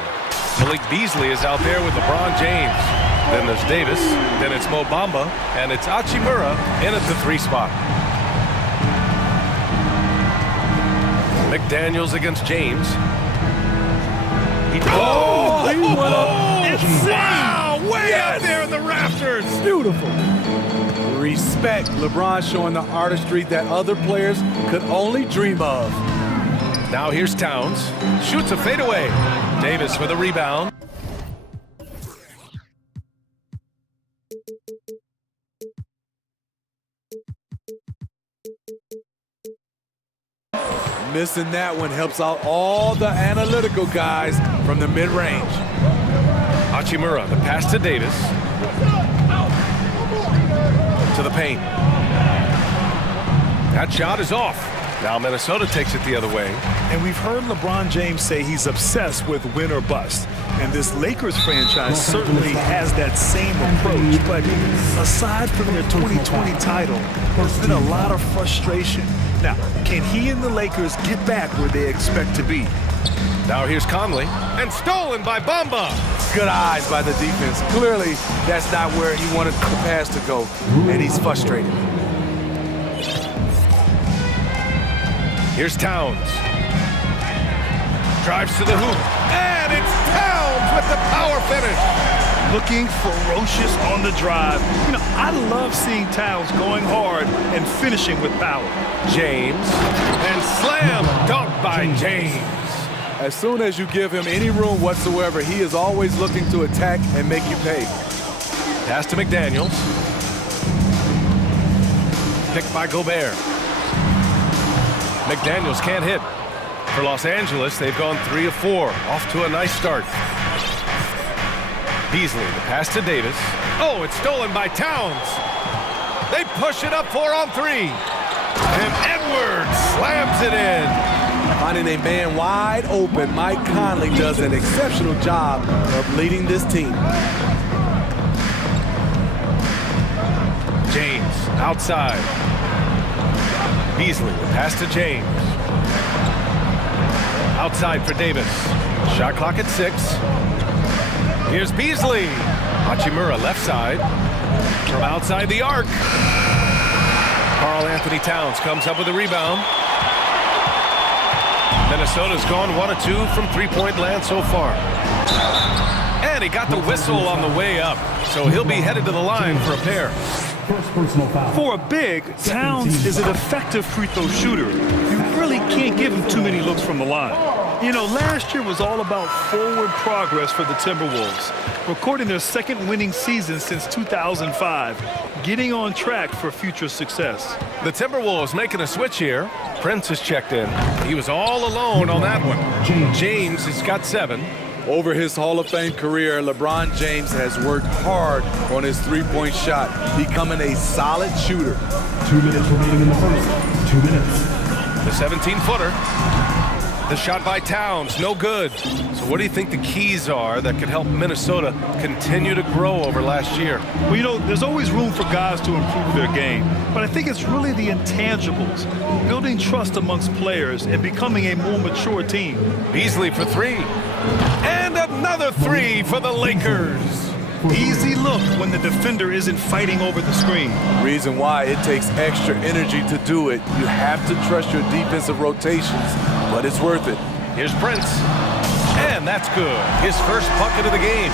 Malik Beasley is out there with LeBron James. Then there's Davis. Then it's Mo Bamba. And it's Hachimura in at the 3 spot. McDaniels against James. He went up. Insane! Wow, way up there in the rafters. Beautiful. Respect. LeBron showing the artistry that other players could only dream of. Now here's Towns. Shoots a fadeaway. Davis with a rebound. Missing that one helps out all the analytical guys from the mid-range. Hachimura, the pass to Davis. To the paint. That shot is off. Now Minnesota takes it the other way. And we've heard LeBron James say he's obsessed with win or bust. And this Lakers franchise certainly has that same approach. But aside from their 2020 title, there's been a lot of frustration. Now, can he and the Lakers get back where they expect to be? Now here's Conley. And stolen by Bamba. Good eyes by the defense. Clearly, that's not where he wanted the pass to go. And he's frustrated. Here's Towns. Drives to the hoop. And it's Towns with the power finish. Looking ferocious on the drive. You know, I love seeing Towns going hard and finishing with power. James. And slam dunk by James. As soon as you give him any room whatsoever, he is always looking to attack and make you pay. Pass to McDaniels. Picked by Gobert. McDaniels can't hit. For Los Angeles, they've gone 3 of 4. Off to a nice start. Beasley, the pass to Davis. Oh, it's stolen by Towns. They push it up 4 on 3. And Edwards slams it in. Finding a man wide open, Mike Conley does an exceptional job of leading this team. James, outside. Beasley, the pass to James. Outside for Davis. Shot clock at 6. Here's Beasley. Hachimura left side. From outside the arc. Karl Anthony Towns comes up with a rebound. Minnesota's gone 1 of 2 from three-point land so far. And he got the whistle on the way up. So he'll be headed to the line for a pair. First personal foul. For a big, Towns is an effective free throw shooter. You really can't give him too many looks from the line. You know, last year was all about forward progress for the Timberwolves, recording their 2nd winning season since 2005, getting on track for future success. The Timberwolves making a switch here. Prince has checked in. He was all alone on that one. James has got 7. Over his Hall of Fame career, LeBron James has worked hard on his three-point shot, becoming a solid shooter. 2 minutes remaining in the first. 2 minutes. The 17-footer. The shot by Towns, no good. So what do you think the keys are that could help Minnesota continue to grow over last year? Well, you know, there's always room for guys to improve their game, but I think it's really the intangibles, building trust amongst players and becoming a more mature team. Beasley for 3. And another 3 for the Lakers. Easy look when the defender isn't fighting over the screen. Reason why it takes extra energy to do it. You have to trust your defensive rotations, but it's worth it. Here's Prince. And that's good. His first bucket of the game.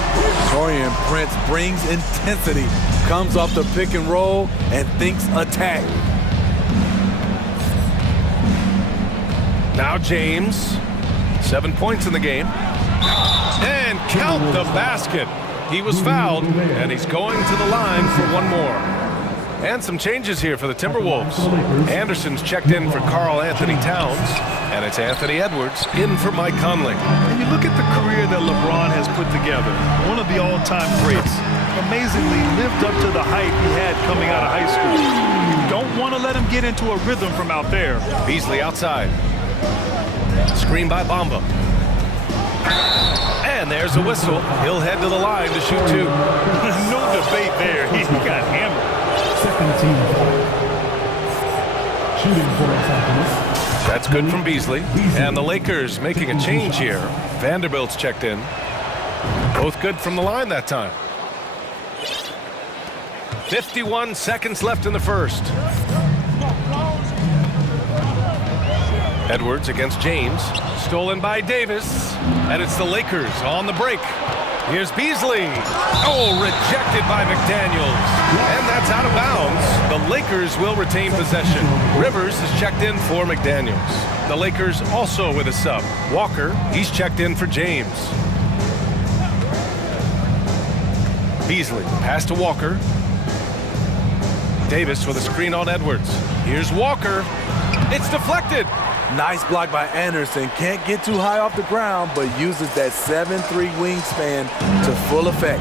Taurean Prince brings intensity, comes off the pick and roll, and thinks attack. Now James. 7 points in the game. And count the basket. He was fouled, and he's going to the line for 1 more. And some changes here for the Timberwolves. Anderson's checked in for Karl Anthony Towns, and it's Anthony Edwards in for Mike Conley. And you look at the career that LeBron has put together, one of the all-time greats. Amazingly lived up to the hype he had coming out of high school. You don't want to let him get into a rhythm from out there. Beasley outside. Screen by Bamba. And there's a whistle. He'll head to the line to shoot 2. No debate there. He got hammered. Second team shooting for seconds. That's good from Beasley. And the Lakers making a change here. Vanderbilt's checked in. Both good from the line that time. 51 seconds left in the first. Edwards against James. Stolen by Davis. And it's the Lakers on the break. Here's Beasley. Oh, rejected by McDaniels. And that's out of bounds. The Lakers will retain possession. Rivers is checked in for McDaniels. The Lakers also with a sub. Walker, he's checked in for James. Beasley, pass to Walker. Davis with a screen on Edwards. Here's Walker. It's deflected. Nice block by Anderson. Can't get too high off the ground, but uses that 7'3" wingspan to full effect.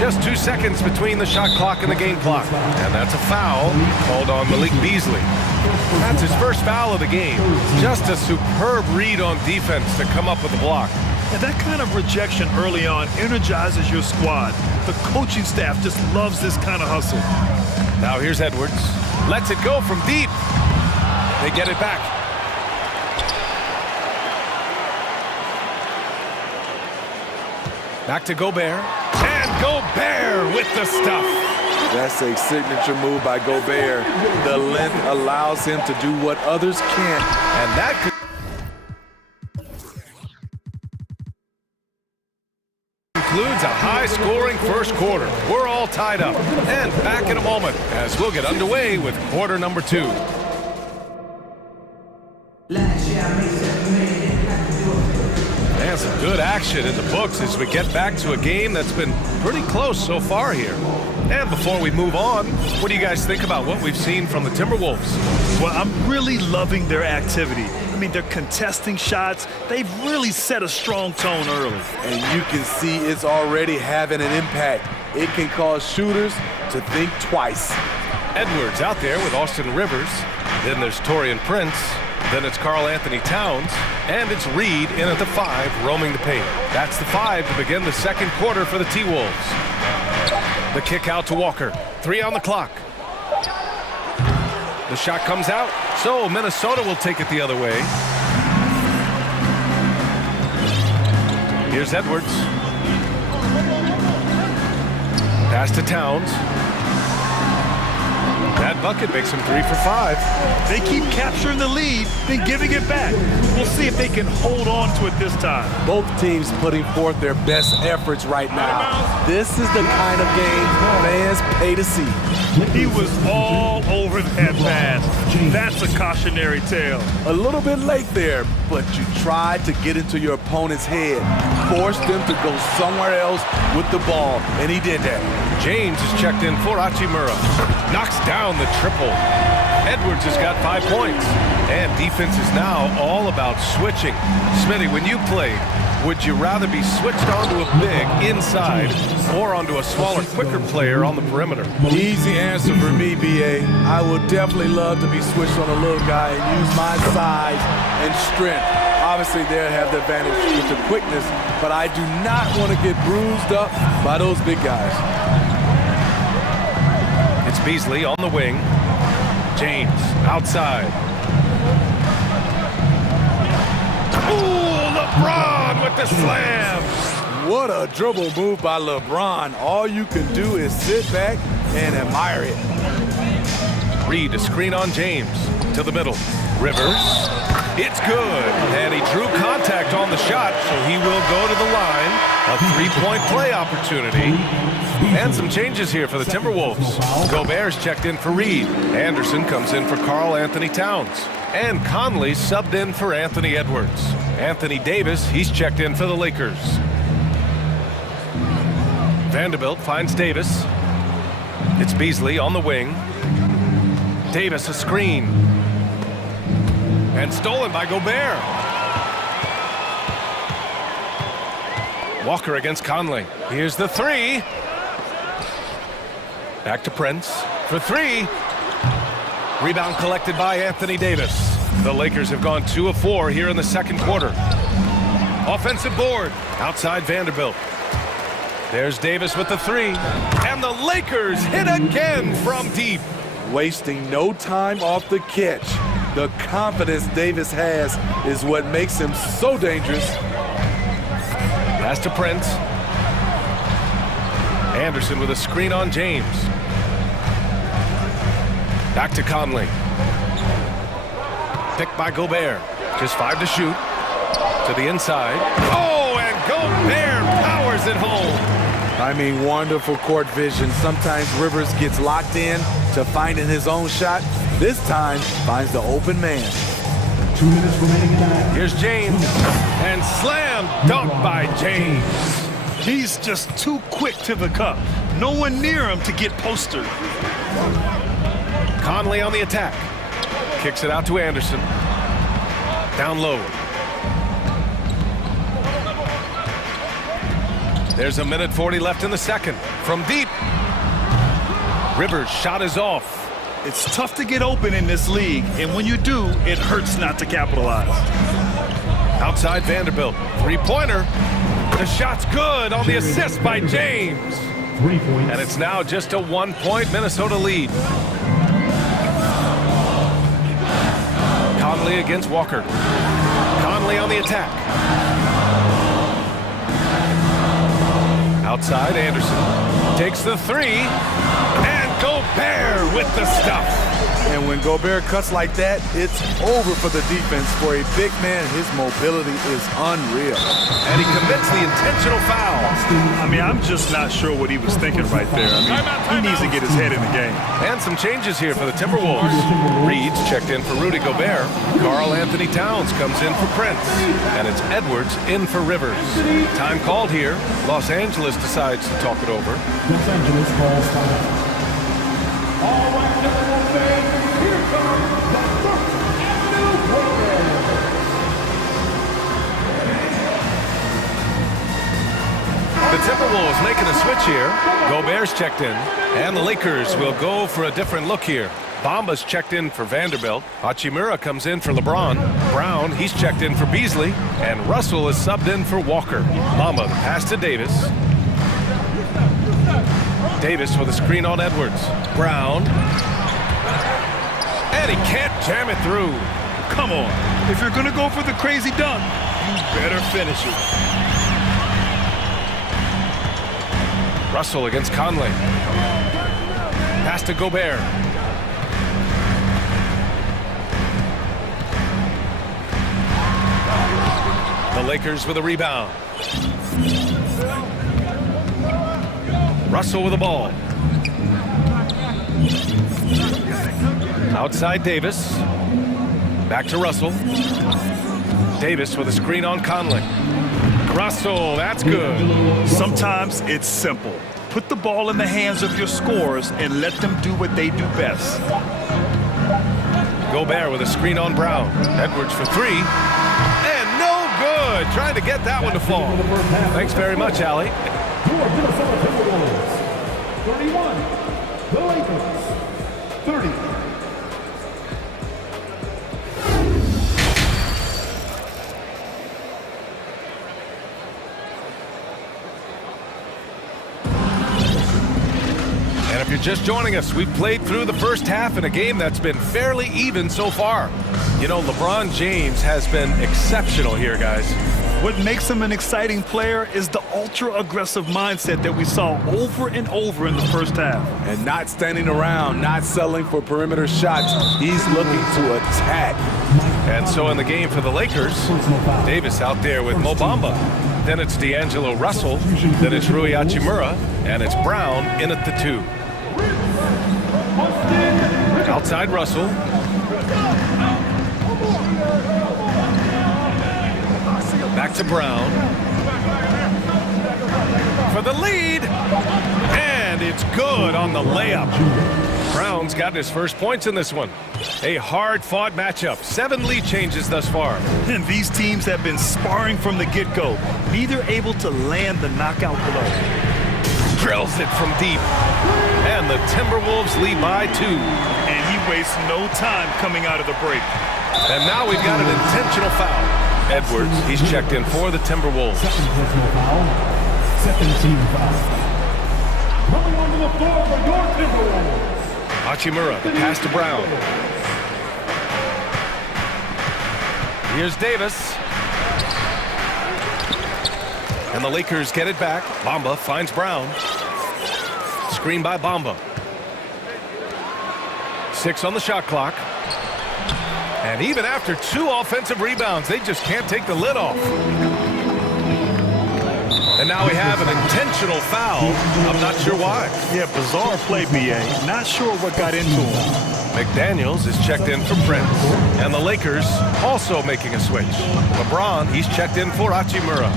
Just 2 seconds between the shot clock and the game clock. And that's a foul called on Malik Beasley. That's his first foul of the game. Just a superb read on defense to come up with the block. And that kind of rejection early on energizes your squad. The coaching staff just loves this kind of hustle. Now here's Edwards. Lets it go from deep. They get it back. Back to Gobert. And Gobert with the stuff. That's a signature move by Gobert. The length allows him to do what others can't. And that could concludes a high-scoring first quarter. We're all tied up. And back in a moment as we'll get underway with quarter number 2. And some good action in the books as we get back to a game that's been pretty close so far here. And before we move on, what do you guys think about what we've seen from the Timberwolves? Well, I'm really loving their activity. I mean, they're contesting shots. They've really set a strong tone early. And you can see it's already having an impact. It can cause shooters to think twice. Edwards out there with Austin Rivers. Then there's Taurean Prince. Then it's Karl Anthony Towns. And it's Reed in at the 5, roaming the paint. That's the 5 to begin the second quarter for the T-Wolves. The kick out to Walker. 3 on the clock. The shot comes out. So Minnesota will take it the other way. Here's Edwards. Pass to Towns. That bucket makes him 3 for 5. They keep capturing the lead, then giving it back. We'll see if they can hold on to it this time. Both teams putting forth their best efforts right now. This is the kind of game fans pay to see. He was all over that pass. That's a cautionary tale. A little bit late there, but you tried to get into your opponent's head. Forced them to go somewhere else with the ball, and he did that. James is checked in for Hachimura. Knocks down the triple. Edwards has got 5 points. And defense is now all about switching. Smitty, when you played, would you rather be switched onto a big inside or onto a smaller, quicker player on the perimeter? Easy answer for me, B.A. I would definitely love to be switched on a little guy and use my size and strength. Obviously, they'll have the advantage with the quickness, but I do not want to get bruised up by those big guys. It's Beasley on the wing. James outside. Ooh, LeBron with the slam. What a dribble move by LeBron. All you can do is sit back and admire it. Reed, a screen on James. To the middle. Rivers. It's good. And he drew contact on the shot, so he will go to the line. A 3-point play opportunity. And some changes here for the Timberwolves. Gobert's checked in for Reed. Anderson comes in for Karl Anthony Towns. And Conley subbed in for Anthony Edwards. Anthony Davis, he's checked in for the Lakers. Vanderbilt finds Davis. It's Beasley on the wing. Davis a screen. And stolen by Gobert. Walker against Conley. Here's the 3. Back to Prince for 3. Rebound collected by Anthony Davis. The Lakers have gone 2 of 4 here in the second quarter. Offensive board. Outside Vanderbilt. There's Davis with the three. And the Lakers hit again from deep. Wasting no time off the catch. The confidence Davis has is what makes him so dangerous. Pass to Prince. Anderson with a screen on James. Back to Conley. Picked by Gobert. Just 5 to shoot. To the inside. Oh, and Gobert powers it home. I mean, wonderful court vision. Sometimes Rivers gets locked in to finding his own shot. This time, finds the open man. 2 minutes remaining in the half. Here's James. And slam dunk by James. He's just too quick to the cup. No one near him to get postered. Conley on the attack. Kicks it out to Anderson. Down low. There's a minute 40 left in the second. From deep. Rivers' shot is off. It's tough to get open in this league, and when you do, it hurts not to capitalize. Outside Vanderbilt. Three-pointer. The shot's good on the assist by James. 3 points. And it's now just a 1-point Minnesota lead. Conley against Walker. Conley on the attack. Outside Anderson. Takes the three. And Gobert with the stuff. And when Gobert cuts like that, it's over for the defense. For a big man, his mobility is unreal. And he commits the intentional foul. I mean, I'm just not sure what he was thinking right there. I mean, he needs to get his head in the game. And some changes here for the Timberwolves. Reed's checked in for Rudy Gobert. Karl Anthony Towns comes in for Prince. And it's Edwards in for Rivers. Time called here. Los Angeles decides to talk it over. Los Angeles calls time. All right, Timberwolves fans, here comes the First Avenue Warriors. The Timberwolves making a switch here. Gobert's checked in. And the Lakers will go for a different look here. Bamba's checked in for Vanderbilt. Hachimura comes in for LeBron. Brown, he's checked in for Beasley. And Russell is subbed in for Walker. Bamba, the pass to Davis. Davis with a screen on Edwards. Brown. And he can't jam it through. Come on. If you're going to go for the crazy dunk, you better finish it. Russell against Conley. Pass to Gobert. The Lakers with a rebound. Russell with the ball. Outside Davis. Back to Russell. Davis with a screen on Conley. Russell, that's good. Sometimes it's simple. Put the ball in the hands of your scorers and let them do what they do best. Gobert with a screen on Brown. Edwards for three. And no good. Trying to get that one to fall. Thanks very much, Allie. Your Minnesota Timberwolves, 31. The Lakers, 30. And if you're just joining us, we've played through the first half in a game that's been fairly even so far. You know, LeBron James has been exceptional here, guys. What makes him an exciting player is the ultra-aggressive mindset that we saw over and over in the first half. And not standing around, not settling for perimeter shots. He's looking to attack. And so in the game for the Lakers, Davis out there with Mo Bamba. Then it's D'Angelo Russell. Then it's Rui Hachimura. And it's Brown in at the two. Outside Russell. Back to Brown. For the lead. And it's good on the layup. Brown's gotten his first points in this one. A hard-fought matchup. 7 lead changes thus far. And these teams have been sparring from the get-go. Neither able to land the knockout blow. Drills it from deep. And the Timberwolves lead by 2. And he wastes no time coming out of the break. And now we've got an intentional foul. Edwards, he's checked in for the Timberwolves. Second team foul. Coming onto the floor for your Timberwolves. Hachimura, the pass to Brown. Here's Davis. And the Lakers get it back. Bamba finds Brown. Screen by Bamba. 6 on the shot clock. And even after 2 offensive rebounds, they just can't take the lid off. And now we have an intentional foul. I'm not sure why. Yeah, bizarre play, B.A. Not sure what got into him. McDaniels is checked in for Prince. And the Lakers also making a switch. LeBron, he's checked in for Hachimura.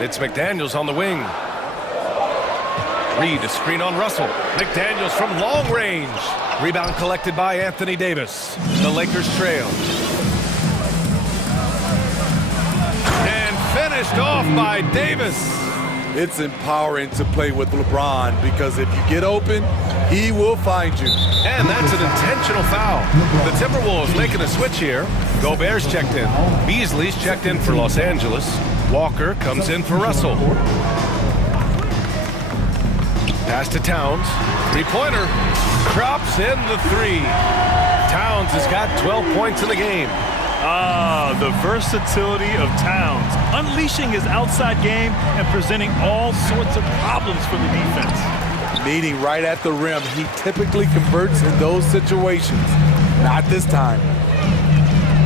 It's McDaniels on the wing. Reed, a screen on Russell. McDaniels from long range. Rebound collected by Anthony Davis. The Lakers trail. And finished off by Davis. It's empowering to play with LeBron because if you get open, he will find you. And that's an intentional foul. The Timberwolves making a switch here. Gobert's checked in. Beasley's checked in for Los Angeles. Walker comes in for Russell. Pass to Towns. Three-pointer. Drops in the 3. Towns has got 12 points in the game. Ah, the versatility of Towns. Unleashing his outside game and presenting all sorts of problems for the defense. Meeting right at the rim, he typically converts in those situations. Not this time.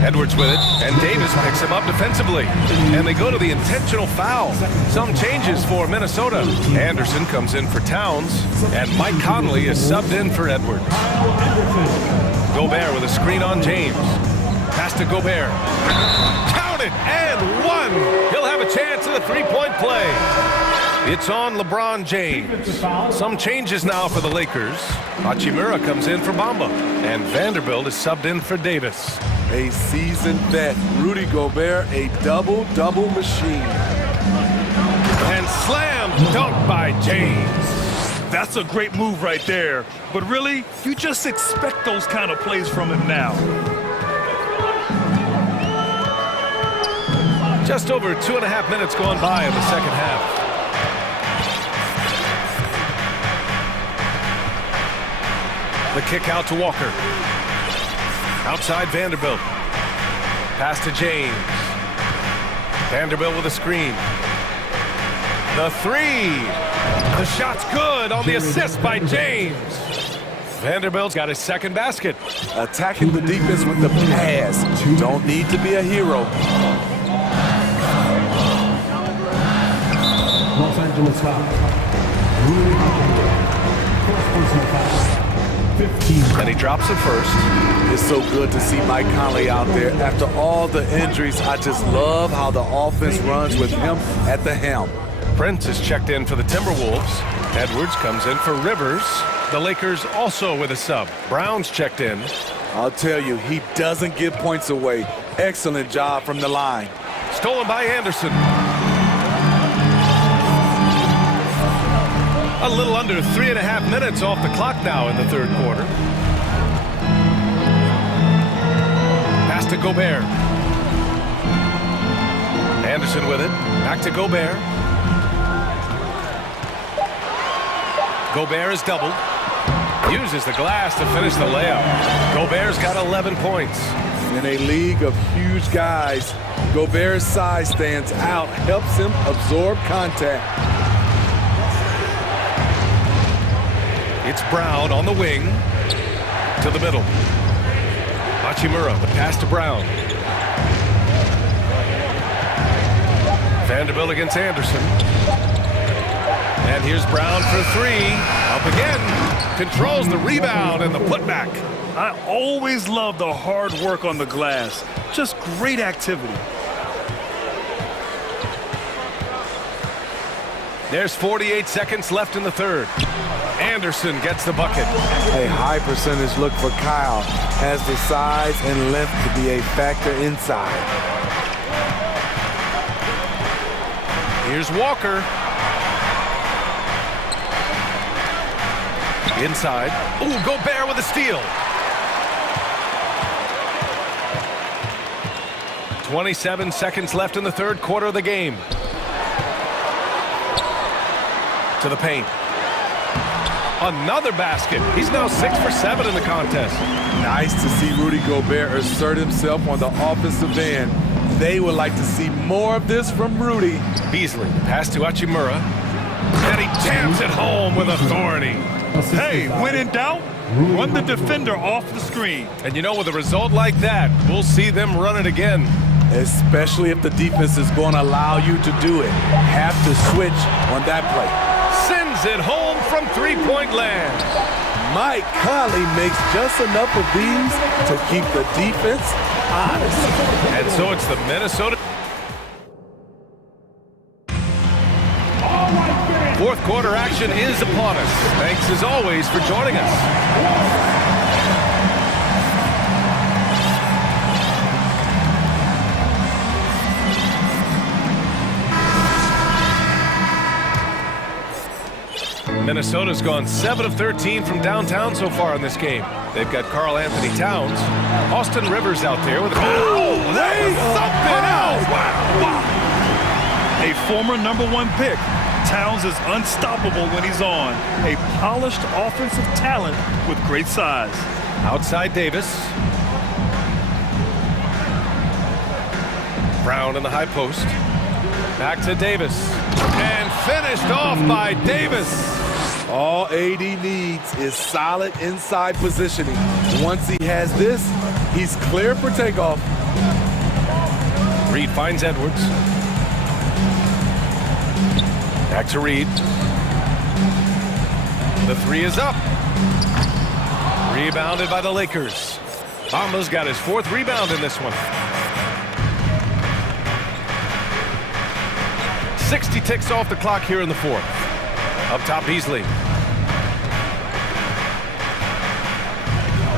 Edwards with it, and Davis picks him up defensively. And they go to the intentional foul. Some changes for Minnesota. Anderson comes in for Towns, and Mike Conley is subbed in for Edwards. Gobert with a screen on James. Pass to Gobert. Count it, and 1. He'll have a chance at a three-point play. It's on LeBron James. Some changes now for the Lakers. Hachimura comes in for Bamba, and Vanderbilt is subbed in for Davis. A seasoned vet, Rudy Gobert, a double-double machine. And slam dunk by James. That's a great move right there. But really, you just expect those kind of plays from him now. Just over 2.5 minutes gone by in the second half. The kick out to Walker. Outside Vanderbilt. Pass to James. Vanderbilt with a screen. The 3. The shot's good on the assist by James. Vanderbilt's got his second basket. Attacking the defense with the pass. Don't need to be a hero. Los Angeles foul. First personal foul. 15. And he drops it first. It's so good to see Mike Conley out there. After all the injuries, I just love how the offense runs with him at the helm. Prince is checked in for the Timberwolves. Edwards comes in for Rivers. The Lakers also with a sub. Brown's checked in. I'll tell you, he doesn't give points away. Excellent job from the line. Stolen by Anderson. A little under 3.5 minutes off the clock now in the third quarter. Pass to Gobert. Anderson with it. Back to Gobert. Gobert is doubled. Uses the glass to finish the layup. Gobert's got 11 points. In a league of huge guys, Gobert's size stands out, helps him absorb contact. It's Brown on the wing to the middle. Hachimura, the pass to Brown. Vanderbilt against Anderson. And here's Brown for 3. Up again. Controls the rebound and the putback. I always love the hard work on the glass. Just great activity. There's 48 seconds left in the third. Anderson gets the bucket. A high percentage look for Kyle. Has the size and length to be a factor inside. Here's Walker. Inside. Ooh, Gobert with a steal. 27 seconds left in the third quarter of the game. To the paint. Another basket. He's now 6 for 7 in the contest. Nice to see Rudy Gobert assert himself on the offensive end. They would like to see more of this from Rudy. Beasley, pass to Hachimura. And he jams it home with authority. Hey, when in doubt, run the defender off the screen. And you know, with a result like that, we'll see them run it again. Especially if the defense is going to allow you to do it. Have to switch on that play. Sends it home from three-point land. Mike Conley makes just enough of these to keep the defense honest. And so it's the Minnesota. Fourth quarter action is upon us. Thanks as always for joining us. Minnesota's gone 7 of 13 from downtown so far in this game. They've got Karl Anthony Towns. Austin Rivers out there with a something else. Wow. A former #1 pick, Towns is unstoppable when he's on. A polished offensive talent with great size. Outside Davis. Brown in the high post. Back to Davis. And finished off by Davis. All AD needs is solid inside positioning. Once he has this, he's clear for takeoff. Reed finds Edwards. Back to Reed. The three is up. Rebounded by the Lakers. Bamba's got his 4th rebound in this one. 60 ticks off the clock here in the 4th. Up top, Beasley.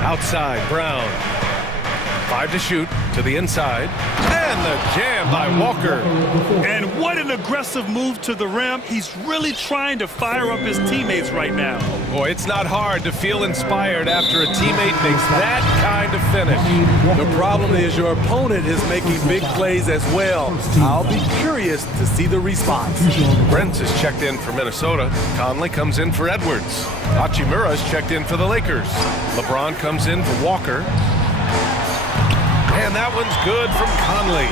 Outside, Brown. 5 to shoot, to the inside. And the jam by Walker. And what an aggressive move to the rim. He's really trying to fire up his teammates right now. Boy, it's not hard to feel inspired after a teammate makes that kind of finish. The problem is your opponent is making big plays as well. I'll be curious to see the response. Brents is checked in for Minnesota. Conley comes in for Edwards. Hachimura is checked in for the Lakers. LeBron comes in for Walker. And that one's good from Conley.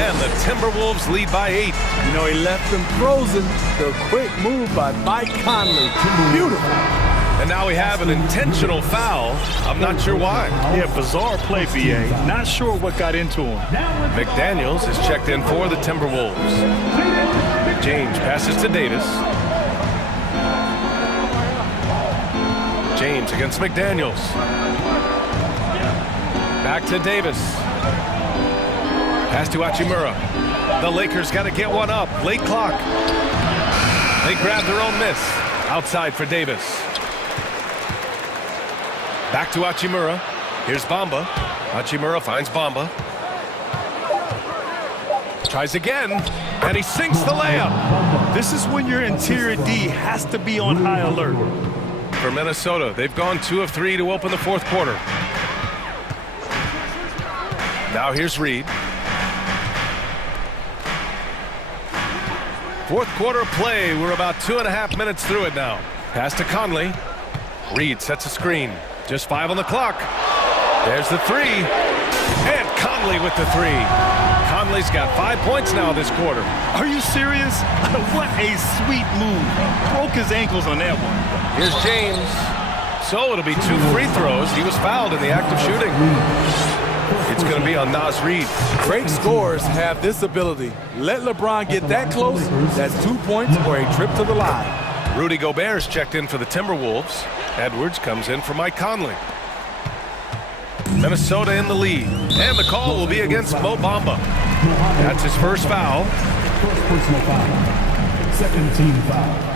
And the Timberwolves lead by 8. You know, he left them frozen. The quick move by Mike Conley. Beautiful. And now we have an intentional foul. I'm not sure why. Yeah, bizarre play, BA. Not sure what got into him. McDaniels is checked in for the Timberwolves. James passes to Davis. James against McDaniels. Back to Davis. Pass to Hachimura. The Lakers got to get one up. Late clock. They grab their own miss. Outside for Davis. Back to Hachimura. Here's Bamba. Hachimura finds Bamba. Tries again, and he sinks the layup. This is when your interior D has to be on high alert. For Minnesota, they've gone 2 of 3 to open the 4th quarter. Now here's Reed. 4th quarter play. We're about 2.5 minutes through it now. Pass to Conley. Reed sets a screen. Just 5 on the clock. There's the 3. And Conley with the 3. Conley's got 5 points now this quarter. Are you serious? What a sweet move. Broke his ankles on that one. Here's James. So it'll be 2 free throws. He was fouled in the act of shooting. It's going to be on Naz Reid. Great scorers have this ability. Let LeBron get that close, that's 2 points or a trip to the line. Rudy Gobert's checked in for the Timberwolves. Edwards comes in for Mike Conley. Minnesota in the lead. And the call will be against Mo Bamba. That's his first foul. First personal foul. Second team foul.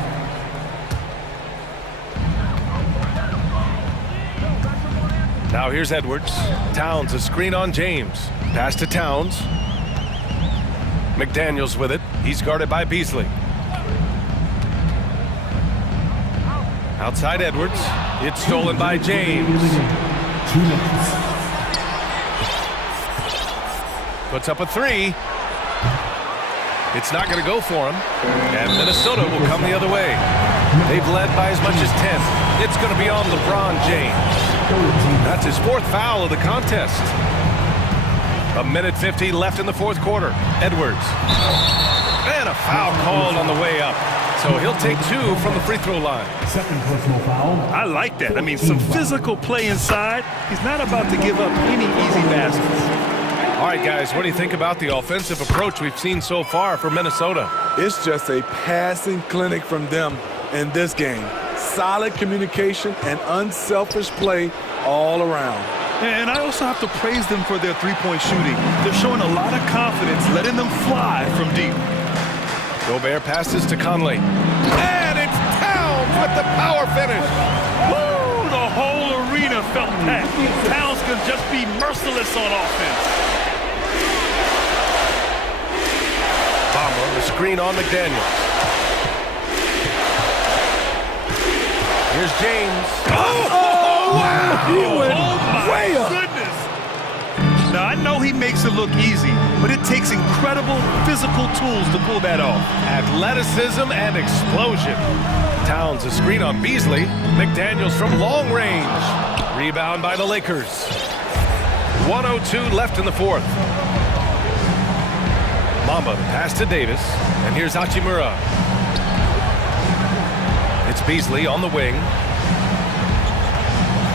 Now here's Edwards. Towns, a screen on James. Pass to Towns. McDaniels with it. He's guarded by Beasley. Outside Edwards. It's stolen by James. Puts up a three. It's not going to go for him. And Minnesota will come the other way. They've led by as much as 10. It's going to be on LeBron James. That's his fourth foul of the contest. 1:50 left in the fourth quarter. Edwards. And a foul called on the way up. So he'll take 2 from the free throw line. Second personal foul. I like that. I mean, some physical play inside. He's not about to give up any easy baskets. All right, guys, what do you think about the offensive approach we've seen so far for Minnesota? It's just a passing clinic from them in this game. Solid communication and unselfish play all around. And I also have to praise them for their three-point shooting. They're showing a lot of confidence, letting them fly from deep. Gobert passes to Conley. And it's Towns with the power finish. Woo! The whole arena felt packed. Towns can just be merciless on offense. Bamba, the screen on McDaniels. Here's James. Oh, wow! He went way up. Goodness. Now, I know he makes it look easy, but it takes incredible physical tools to pull that off. Athleticism and explosion. Towns a screen on Beasley. McDaniels from long range. Rebound by the Lakers. 1:02 left in the fourth. Bamba, the pass to Davis. And here's Hachimura. It's Beasley on the wing.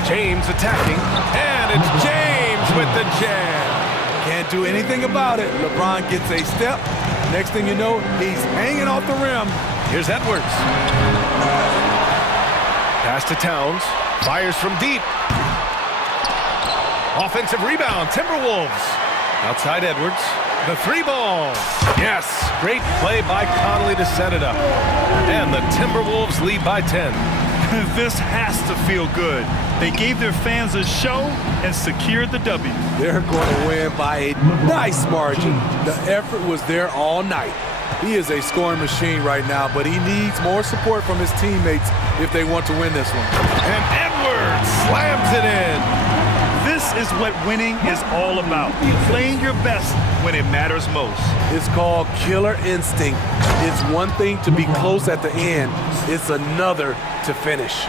James attacking. And it's James with the jam. Can't do anything about it. LeBron gets a step. Next thing you know, he's hanging off the rim. Here's Edwards. Pass to Towns. Fires from deep. Offensive rebound. Timberwolves. Outside Edwards. The three ball. Yes. Great play by Conley to set it up. And the Timberwolves lead by 10. This has to feel good. They gave their fans a show and secured the W. They're going to win by a nice margin. The effort was there all night. He is a scoring machine right now, but he needs more support from his teammates if they want to win this one. And Edwards slams it in. This is what winning is all about. Playing your best when it matters most. It's called killer instinct. It's one thing to be close at the end. It's another to finish.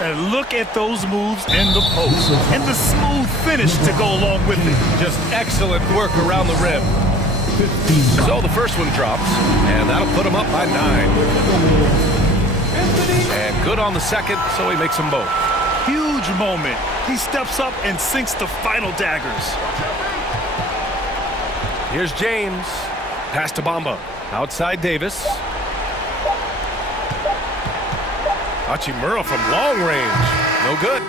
And look at those moves in the post. And the smooth finish to go along with it. Just excellent work around the rim. So the first one drops, and that'll put him up by 9. And good on the second, so he makes them both. Huge moment. He steps up and sinks the final daggers. Here's James. Pass to Bamba. Outside Davis. Hachimura from long range. No good.